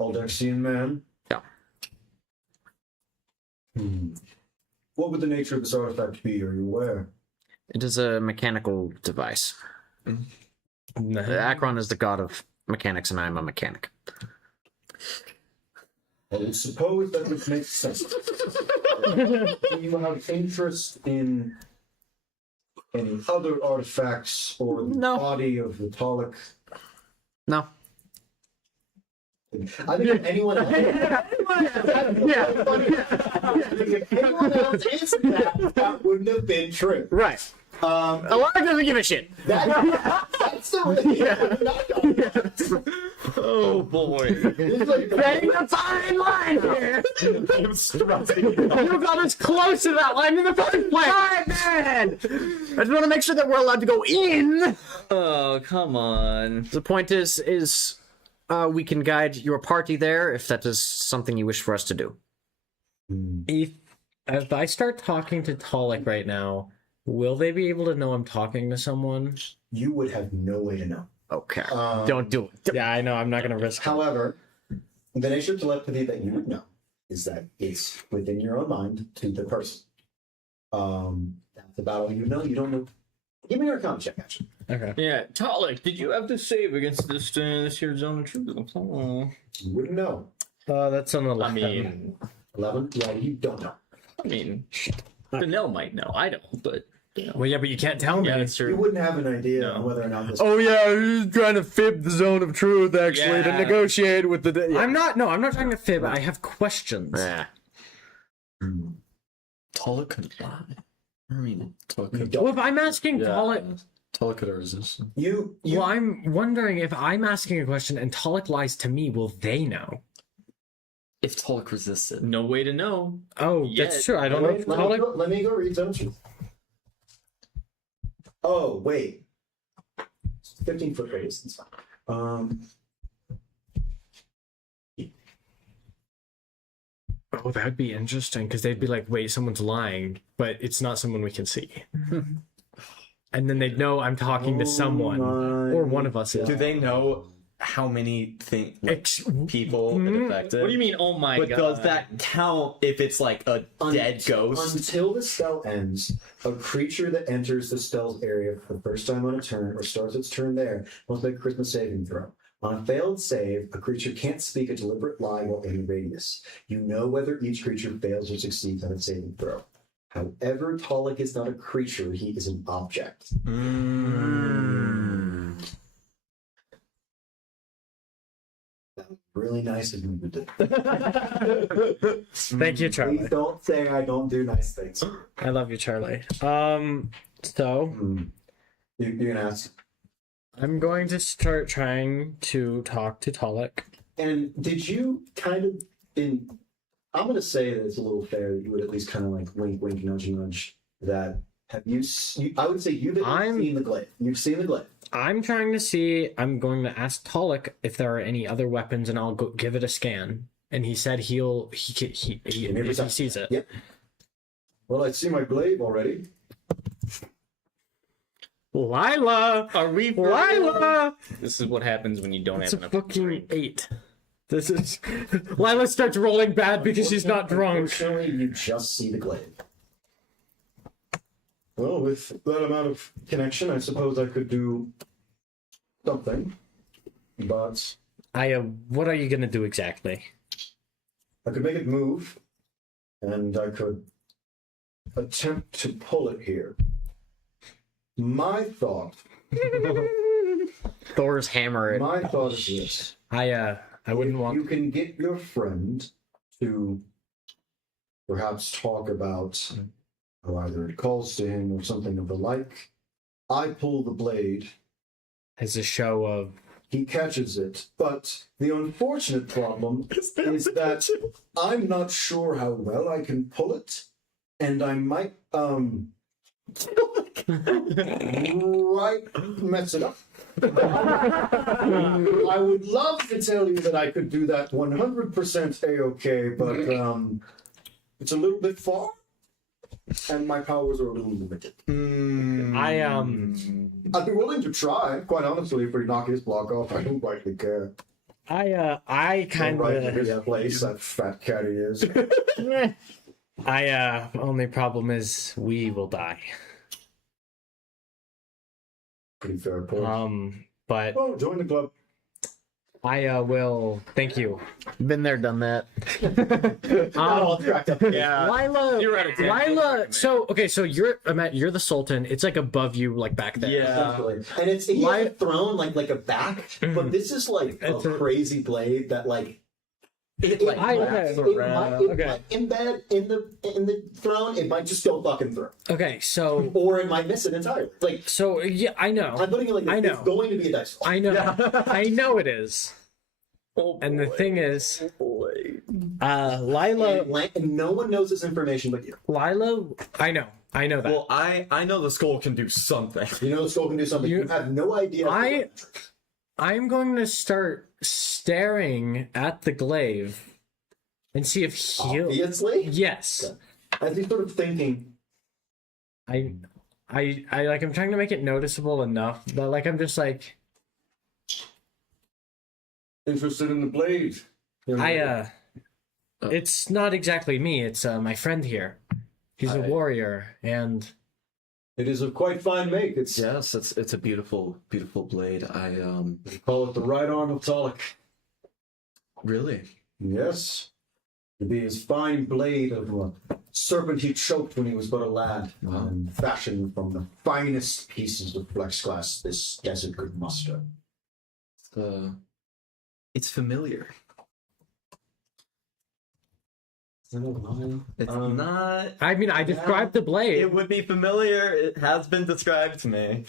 Aldexian man. Yeah. What would the nature of this artifact be? Are you aware? It is a mechanical device. Akron is the god of mechanics, and I am a mechanic. I would suppose that would make sense. Do you have interest in any other artifacts or the No. body of the Talik? No. I think if anyone else, if anyone else answered that, that wouldn't have been true. Right. A lot doesn't give a shit. That's the way. Oh boy. It's like Getting the fine line here. I'm stressing. You got us close to that line in the first place. Alright, man. I just want to make sure that we're allowed to go in. Oh, come on. The point is we can guide your party there if that is something you wish for us to do. If I start talking to Talik right now, will they be able to know I'm talking to someone? you would have no way to know. Okay. Don't do it. Yeah, I know. I'm not gonna risk it. However, the nature of telepathy that you would know is that it's within your own mind to the person. That's about all you know. You don't know. Give me your account check, actually. Okay. Yeah, Talik, did you have to save against this here zone of truth? Oh. You wouldn't know. That's an 11. I mean, 11? Yeah, you don't know. Danelle might know. I don't, but you know. Well, yeah, but you can't tell me. Yeah, it's You true. wouldn't have an idea No. on whether or not this. Oh yeah, he's trying to fib the zone of truth actually to Yeah. negotiate with the. I'm not trying to fib. I have questions. Yeah. Tala could lie. I mean, Tala You could. don't. Well, if I'm asking Yeah. Talik, Tala could resist. You well, I'm wondering if I'm asking a question and Talik lies to me, will they know? If Tala resisted. No way to know. Oh, Yet. that's true. I don't know if Talik. let me go read Zone of Truth. Oh, wait. 15-foot radius. That's fine. Oh, that'd be interesting because they'd be like, "Wait, someone's lying," but it's not someone we can see. And then they'd know I'm talking to someone, or one of us is. Do they know how many Ex- people it affected? What do you mean? Oh my But god! does that count if it's like a dead ghost? Until the spell ends, a creature that enters the spell's area for the first time on a turn or starts its turn there must make a Christmas saving throw. On a failed save, a creature can't speak a deliberate lie while in the radius. You know whether each creature fails or succeeds on its saving throw. However, Talik is not a creature, he is an object. That was really nice of you to do. Thank you, Charlie. Please don't say I don't do nice things. I love you, Charlie. So You're gonna ask. I'm going to start trying to talk to Talik. And did you kind of I'm gonna say that it's a little fair that you would at least kind of like wink, nudge, nudge. That have you? I would say you've seen the glaive. You've seen the glaive. I'm trying to see. I'm going to ask Talik if there are any other weapons, and I'll go give it a scan. And he said he if he sees it. Yep. Well, I see my glaive already. Lila, Are we? Lila. This is what happens when you don't It's have a enough. fucking 8. This is Lila starts rolling bad because she's not drunk. Unfortunately, you just see the glaive. Well, with that amount of connection, I suppose I could do something. But What are you gonna do exactly? I could make it move, and I could attempt to pull it here. My thought Thor's hammer. My thought is this. I wouldn't want. You can get your friend to perhaps talk about how either it calls to him or something of the like. I pull the blade. As a show of. He catches it. But the unfortunate problem is that I'm not sure how well I can pull it. And I might mess it up. I would love to tell you that I could do that 100% A-okay, but it's a little bit far, and my powers are a little limited. I'd be willing to try, quite honestly, if we knock his block off. I don't rightly care. I kind Right in of. his place, that fat cat he is. Only problem is we will die. Pretty fair point. But Oh, join the club. I will. Thank you. Been there, done that. All cracked up. Yeah. Lila, You're out of 10. Lila. So okay, so you're you're the Sultan. It's like above you, like back there. Yeah. Exactly. And he has a throne like a back, but this is like a It's a- crazy blade that like it okay. might Okay. embed in the throne. It might just go fucking through, Okay, so or it might miss it entirely. Like yeah, I know. I'm putting it like this. I know. It's going to be a dice roll. I know. I know it is. And the thing is, Lila, And no one knows this information but you. Lila, I know that. Well, I know the skull can do something. You know the skull can do something. You have no idea. I'm going to start staring at the glaive and see if he'll. Obviously, Yes, as he's sort of thinking. I like. I'm trying to make it noticeable enough that like I'm just like Interested in the blade. It's not exactly me. It's my friend here. He's a warrior, and It is of quite fine make. It's Yes, it's a beautiful blade. we call it the right arm of Talik. Really. Yes. To be his fine blade of a serpent he choked when he was but a lad, Wow. and fashioned from the finest pieces of plexiglass this desert could muster. It's familiar. It's not. I mean, I described the blade. It would be familiar. It has been described to me.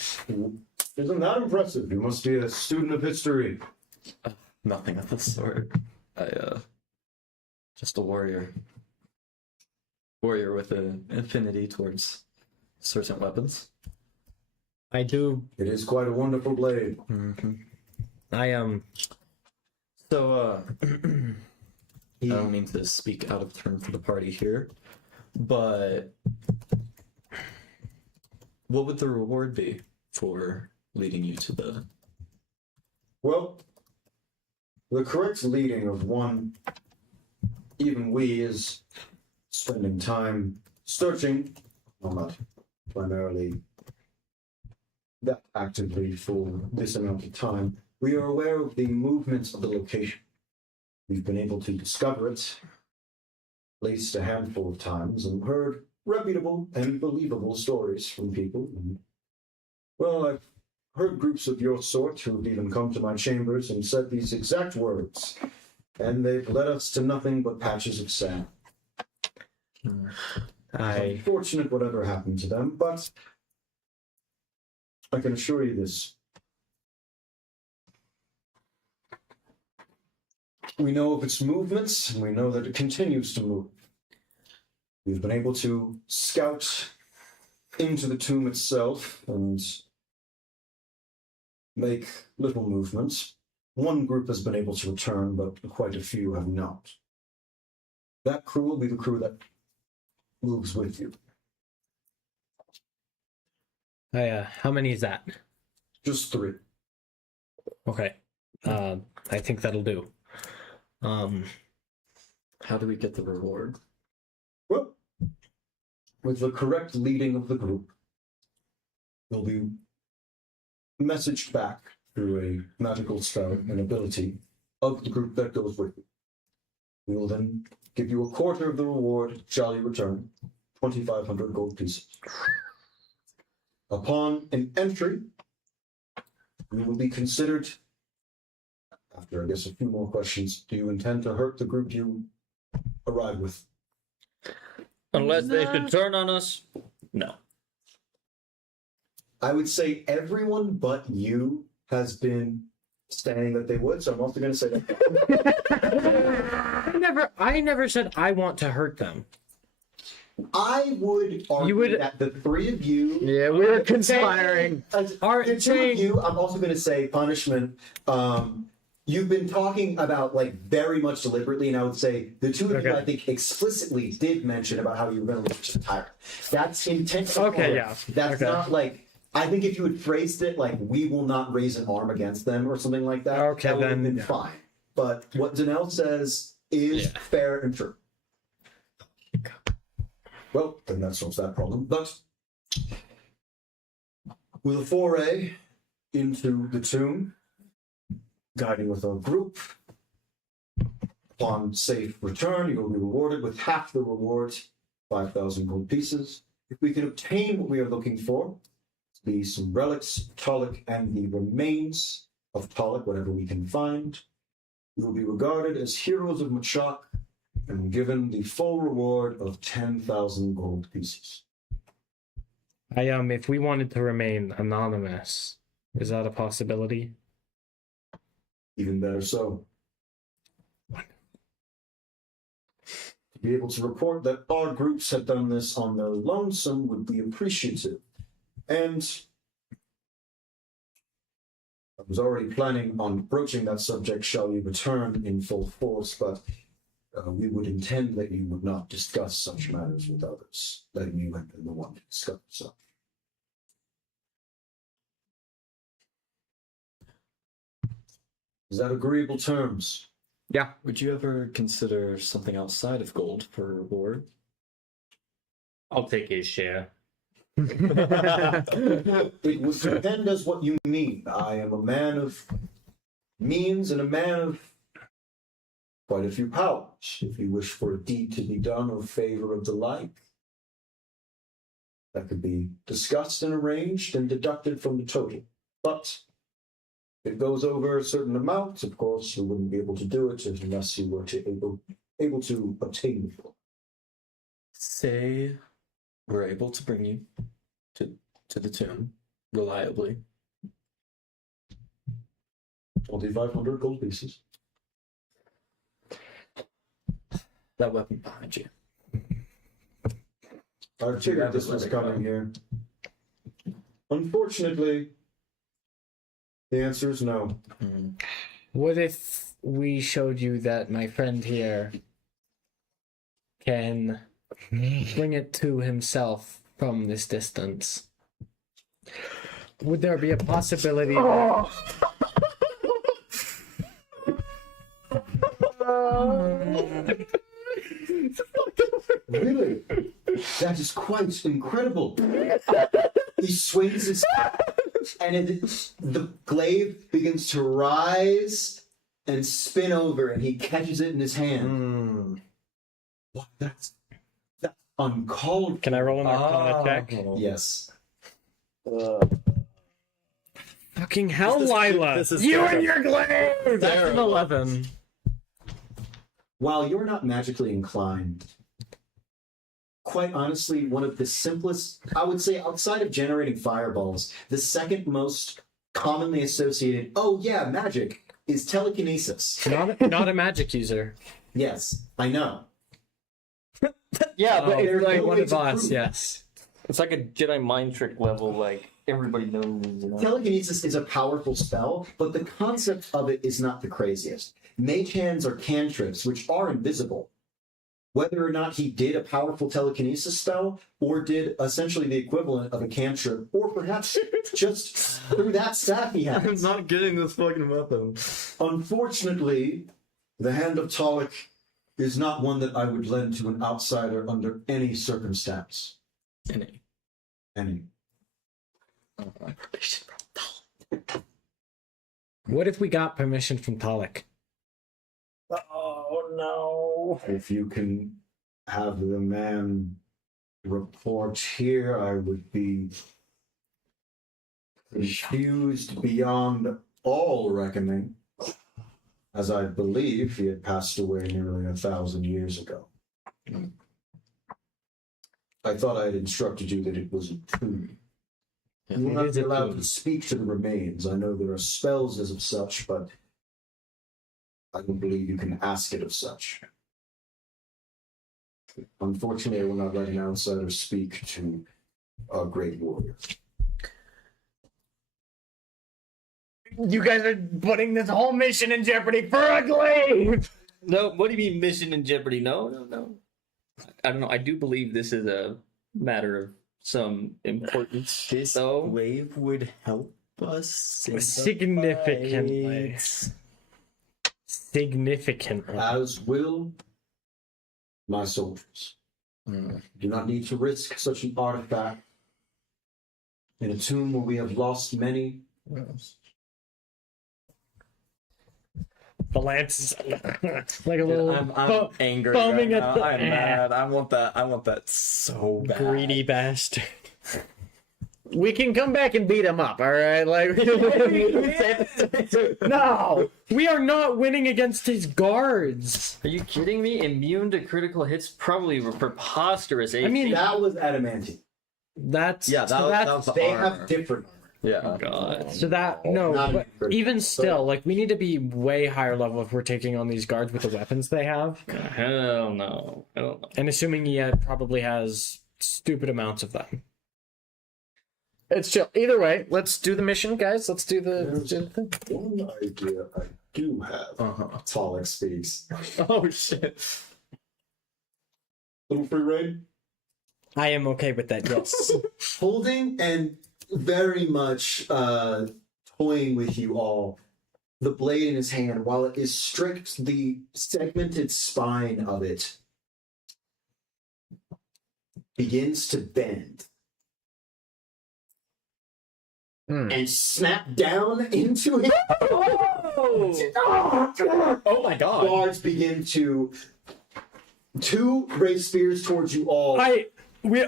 Isn't that impressive? You must be a student of history. Nothing of the sort. Just a warrior. Warrior with an affinity towards certain weapons. I do. It is quite a wonderful blade. Mm-hmm. So, I don't mean to speak out of turn for the party here, but what would the reward be for leading you to the... Well, The correct leading of one, even we, is spending time searching, well, not primarily that actively for this amount of time. We are aware of the movements of the location. We've been able to discover it at least a handful of times and heard reputable and believable stories from people. And, well, I've heard groups of your sort who have even come to my chambers and said these exact words, and they've led us to nothing but patches of sand. It's unfortunate whatever happened to them, but I can assure you this. We know of its movements, and we know that it continues to move. We've been able to scout into the tomb itself and make little movements. One group has been able to return, but quite a few have not. That crew will be the crew that moves with you. How many is that? Just 3. Okay. I think that'll do. How do we get the reward? Well, with the correct leading of the group, will be messaged back through a magical spell and ability of the group that goes with you. We will then give you a quarter of the reward, shall you return, 2,500 gold pieces. Upon an entry, you will be considered, after I guess a few more questions, do you intend to hurt the group you arrive with? Unless they should turn on us, no. I would say everyone but you has been saying that they would, so I'm also going to say that. I never said I want to hurt them. I would argue that the 3 of you... Yeah, we were conspiring. The 2 of you, I'm also going to say punishment. You've been talking about, like, very much deliberately, and I would say the 2 of you, I think, explicitly did mention about how you were going to leave the tyrant. That's intentional. Okay, yeah. That's not, like... I think if you had phrased it like, we will not raise an arm against them or something like that, okay, that would have been yeah. fine. But what Danelle says is fair and true. Well, then that solves that problem. But with a foray into the tomb, guiding with our group, upon safe return, you will be rewarded with half the reward, 5,000 gold pieces. If we can obtain what we are looking for, be some relics, Tolic, and the remains of Tolic, whatever we can find, we will be regarded as heroes of Machak and given the full reward of 10,000 gold pieces. If we wanted to remain anonymous, is that a possibility? Even better so. To be able to report that our groups had done this on their lonesome would be appreciative. And I was already planning on broaching that subject, shall you return in full force, but we would intend that you would not discuss such matters with others, letting you have been the one to discuss so. Is that agreeable terms? Yeah. Would you ever consider something outside of gold for reward? I'll take his share. It would depend as what you mean. I am a man of means and a man of quite a few powers. If you wish for a deed to be done or favor of the like, that could be discussed and arranged and deducted from the total. But if it goes over a certain amount, of course, you wouldn't be able to do it unless you were able to obtain it. Say we're able to bring you to the tomb reliably. 2,500 gold pieces. That weapon behind you. I figured this was coming here. Unfortunately, the answer is no. What if we showed you that my friend here can bring it to himself from this distance? Would there be a possibility? Really? That is quite incredible. He swings his and the glaive begins to rise and spin over, and he catches it in his hand. What? That's uncalled. Can I roll an Arcana check? Yes. Fucking hell, Lila! this is You terrible. and your glaive! That's an 11. While you're not magically inclined, quite honestly, one of the simplest, I would say, outside of generating fireballs, the second most commonly associated, oh yeah, magic, is telekinesis. Not a magic user. Yes, I know. Yeah, but Oh, there's like no one way of to us, prove it. yes. it's like a Jedi mind trick level. Like everybody knows. You know? Telekinesis is a powerful spell, but the concept of it is not the craziest. Mage hands are cantrips, which are invisible. Whether or not he did a powerful telekinesis spell, or did essentially the equivalent of a cantrip, or perhaps just through that staff he I'm has. not getting this fucking weapon. Unfortunately, the hand of Talik is not one that I would lend to an outsider under any circumstance. Any. What if we got permission from Talik? If you can have the man report here, I would be confused beyond all reckoning, as I believe he had passed away nearly 1,000 years ago. I thought I had instructed you that it was a tomb. You will not be allowed to speak to the remains. I know there are spells as of such, but I don't believe you can ask it of such. Unfortunately, I will not let an outsider speak to a great warrior. You guys are putting this whole mission in jeopardy for a glaive! No, what do you mean mission in jeopardy? No. I don't know. I do believe this is a matter of some importance. This though. wave would help us in the Significantly. fight. Significantly. As will my soldiers. Do not need to risk such an artifact in a tomb where we have lost many. The lance is like a little I'm angry foaming right at now. the- I'm mad. I want that so bad. greedy bastard. We can come back and beat him up, all right? Like, No! We are not winning against his guards! Are you kidding me? Immune to critical hits? Probably preposterous. I mean, That was adamantine. that's... Yeah, so that that's was the They armor. have different armor. Yeah. God. So that, no, Not but even- even still, like, we need to be way higher level if we're taking on these guards with the weapons they have. Hell no. Hell no. And assuming he probably has stupid amounts of them. it's chill. Either way, let's do the mission, guys. Let's do the thing. One idea I do have. Talik speaks. Oh shit. Little free raid. I am okay with that, yes. Holding and very much toying with you all, the blade in his hand, while it is strict, the segmented spine of it begins to bend and snap down into it. Oh my god. Guards begin to raise spears towards you all.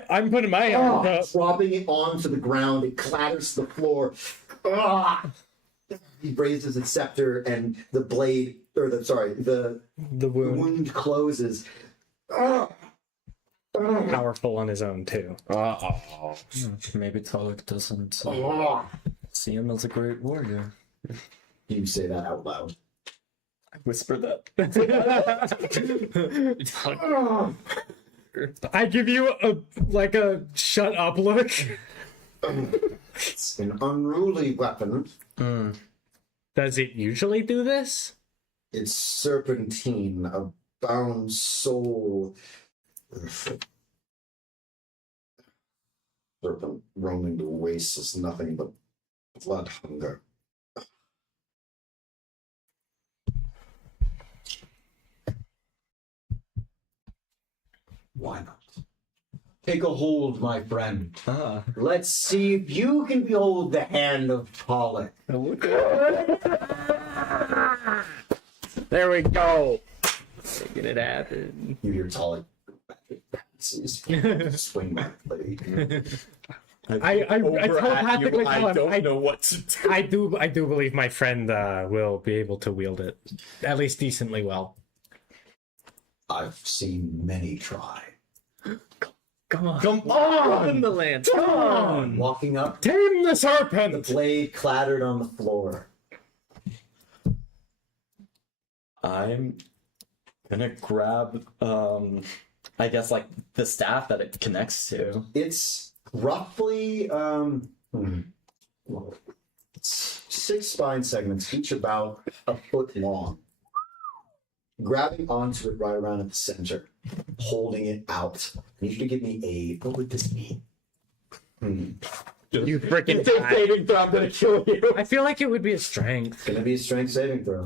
I'm putting my hand up. Dropping it onto the ground, it clatters to the floor. Ah! He raises his scepter, and the blade, or the The wound. wound closes. Ah! Powerful on his own, too. Maybe Talik doesn't Ah! see him as a great warrior. You say that out loud. I whisper that. Ah! I give you a shut up look. It's an unruly weapon. Does it usually do this? It's serpentine, a bound soul. Serpent roaming the wastes is nothing but blood hunger. Why not? Take a hold, my friend. Ah. Let's see if you can behold the hand of Pollock. There we go. Making it happen. You hear Pollock swing back blade. I telepathically tell him, I know what to do. I do believe my friend will be able to wield it at least decently well. I've seen many try. Come on. Come on! The lance. Come on! Walking up, Tame the the serpent! blade clattered on the floor. I'm gonna grab, I guess, like, the staff that it connects to. It's roughly it's 6 spine segments, each about a foot long. Grabbing onto it right around at the center, holding it out. I need you to give me a. What would this be? You freaking saving throw, I'm gonna kill you. I feel like it would be a strength. It's gonna be a strength saving throw.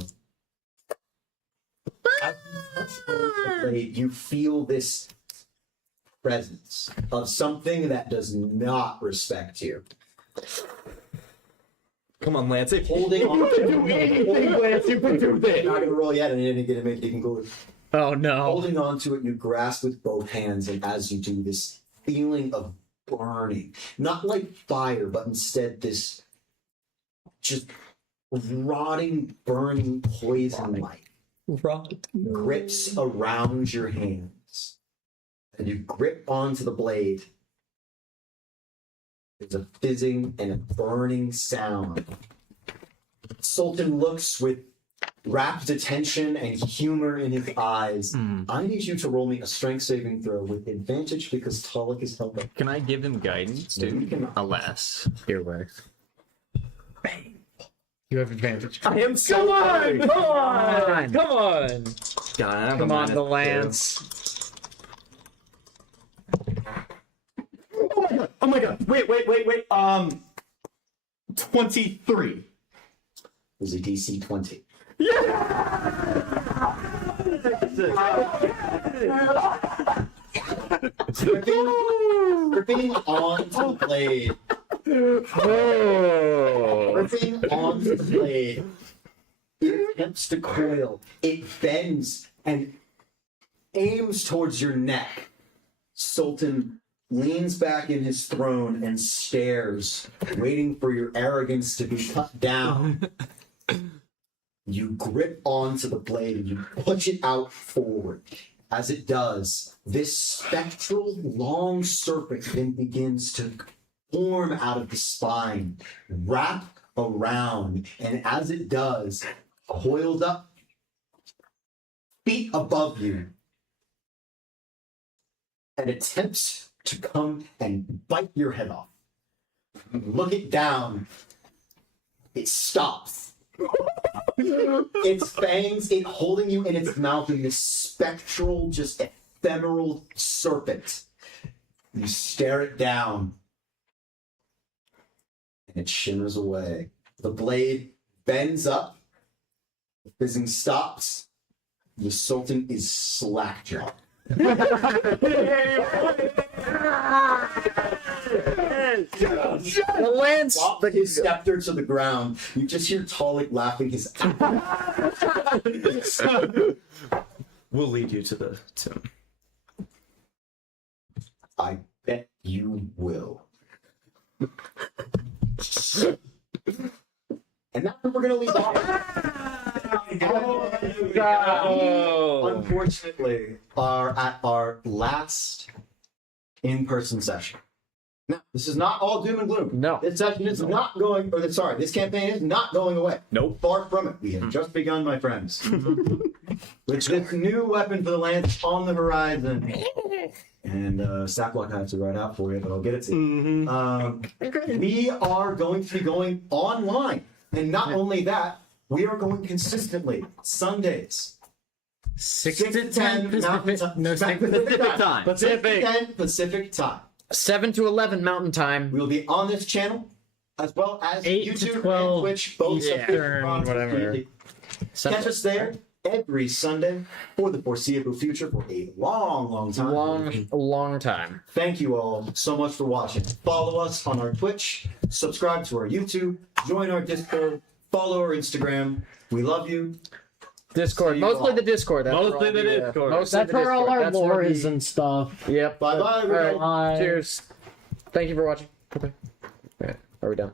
As you touch the blade, you feel this presence of something that does not respect you. Come on, Lance. Holding on. Lance. You can do this. Not gonna roll yet, and you didn't get to make it go. Oh no. Holding on to it, you grasp with both hands, and as you do, this feeling of burning, not like fire, but instead this just rotting, burning poison light grips around your hands, and you grip onto the blade. There's a fizzing and a burning sound. Sultan looks with rapt attention and humor in his eyes. I need you to roll me a strength saving throw with advantage because Talik is held up. Can I give him guidance, You dude? cannot. Alas. Here way. You have advantage. I am so Come on! Come on! God, I have Come a on, the -2. lance. Oh my god. Wait. 23. Is a DC 20. Gripping onto the blade. Gripping onto the blade. It attempts to coil. It bends and aims towards your neck. Sultan leans back in his throne and stares, waiting for your arrogance to be cut down. You grip onto the blade and you push it out forward. As it does, this spectral long serpent then begins to form out of the spine, wrap around, and as it does, coiled up, feet above you, and attempts to come and bite your head off. Look it down. It stops. Its fangs, it holding you in its mouth in this spectral, just ephemeral serpent. You stare it down, and it shimmers away. The blade bends up, the fizzing stops, the Sultan is slackjawed. The lance. Drop his scepter to the ground. You just hear Talik laughing his We'll lead you to the tomb. I bet you will. And that's where we're gonna leave off. Unfortunately, are at our last in-person session. Now, this is not all doom and gloom. No. This session is not going, or sorry, this campaign is not going away. Nope. Far from it. We have just begun, my friends. With this new weapon for the lance on the horizon. And Sacklock I have to write out for you, but I'll get it to you. We are going to be going online. And not only that, we are going consistently. Sundays. 6 6 to 10 Mountain Pacific. Time. No, Pacific time. Pacific 10 Pacific time. 7 to 11 Mountain Time. We will be on this channel, as well as 8 to YouTube 12 and Twitch, both Eastern, separate whatever. Catch us there. every Sunday for the foreseeable future for a long, long time. Long time. Thank you all so much for watching. Follow us on our Twitch, subscribe to our YouTube, join our Discord, follow our Instagram. We love you. Discord, See you mostly all. the Discord. That's Mostly where the all Discord. mostly That's the where all Discord. our That's where lore the- is and stuff. Yep. Bye-bye, All right. everybody. Bye. Cheers. Thank you for watching. Okay. All right. Are we done?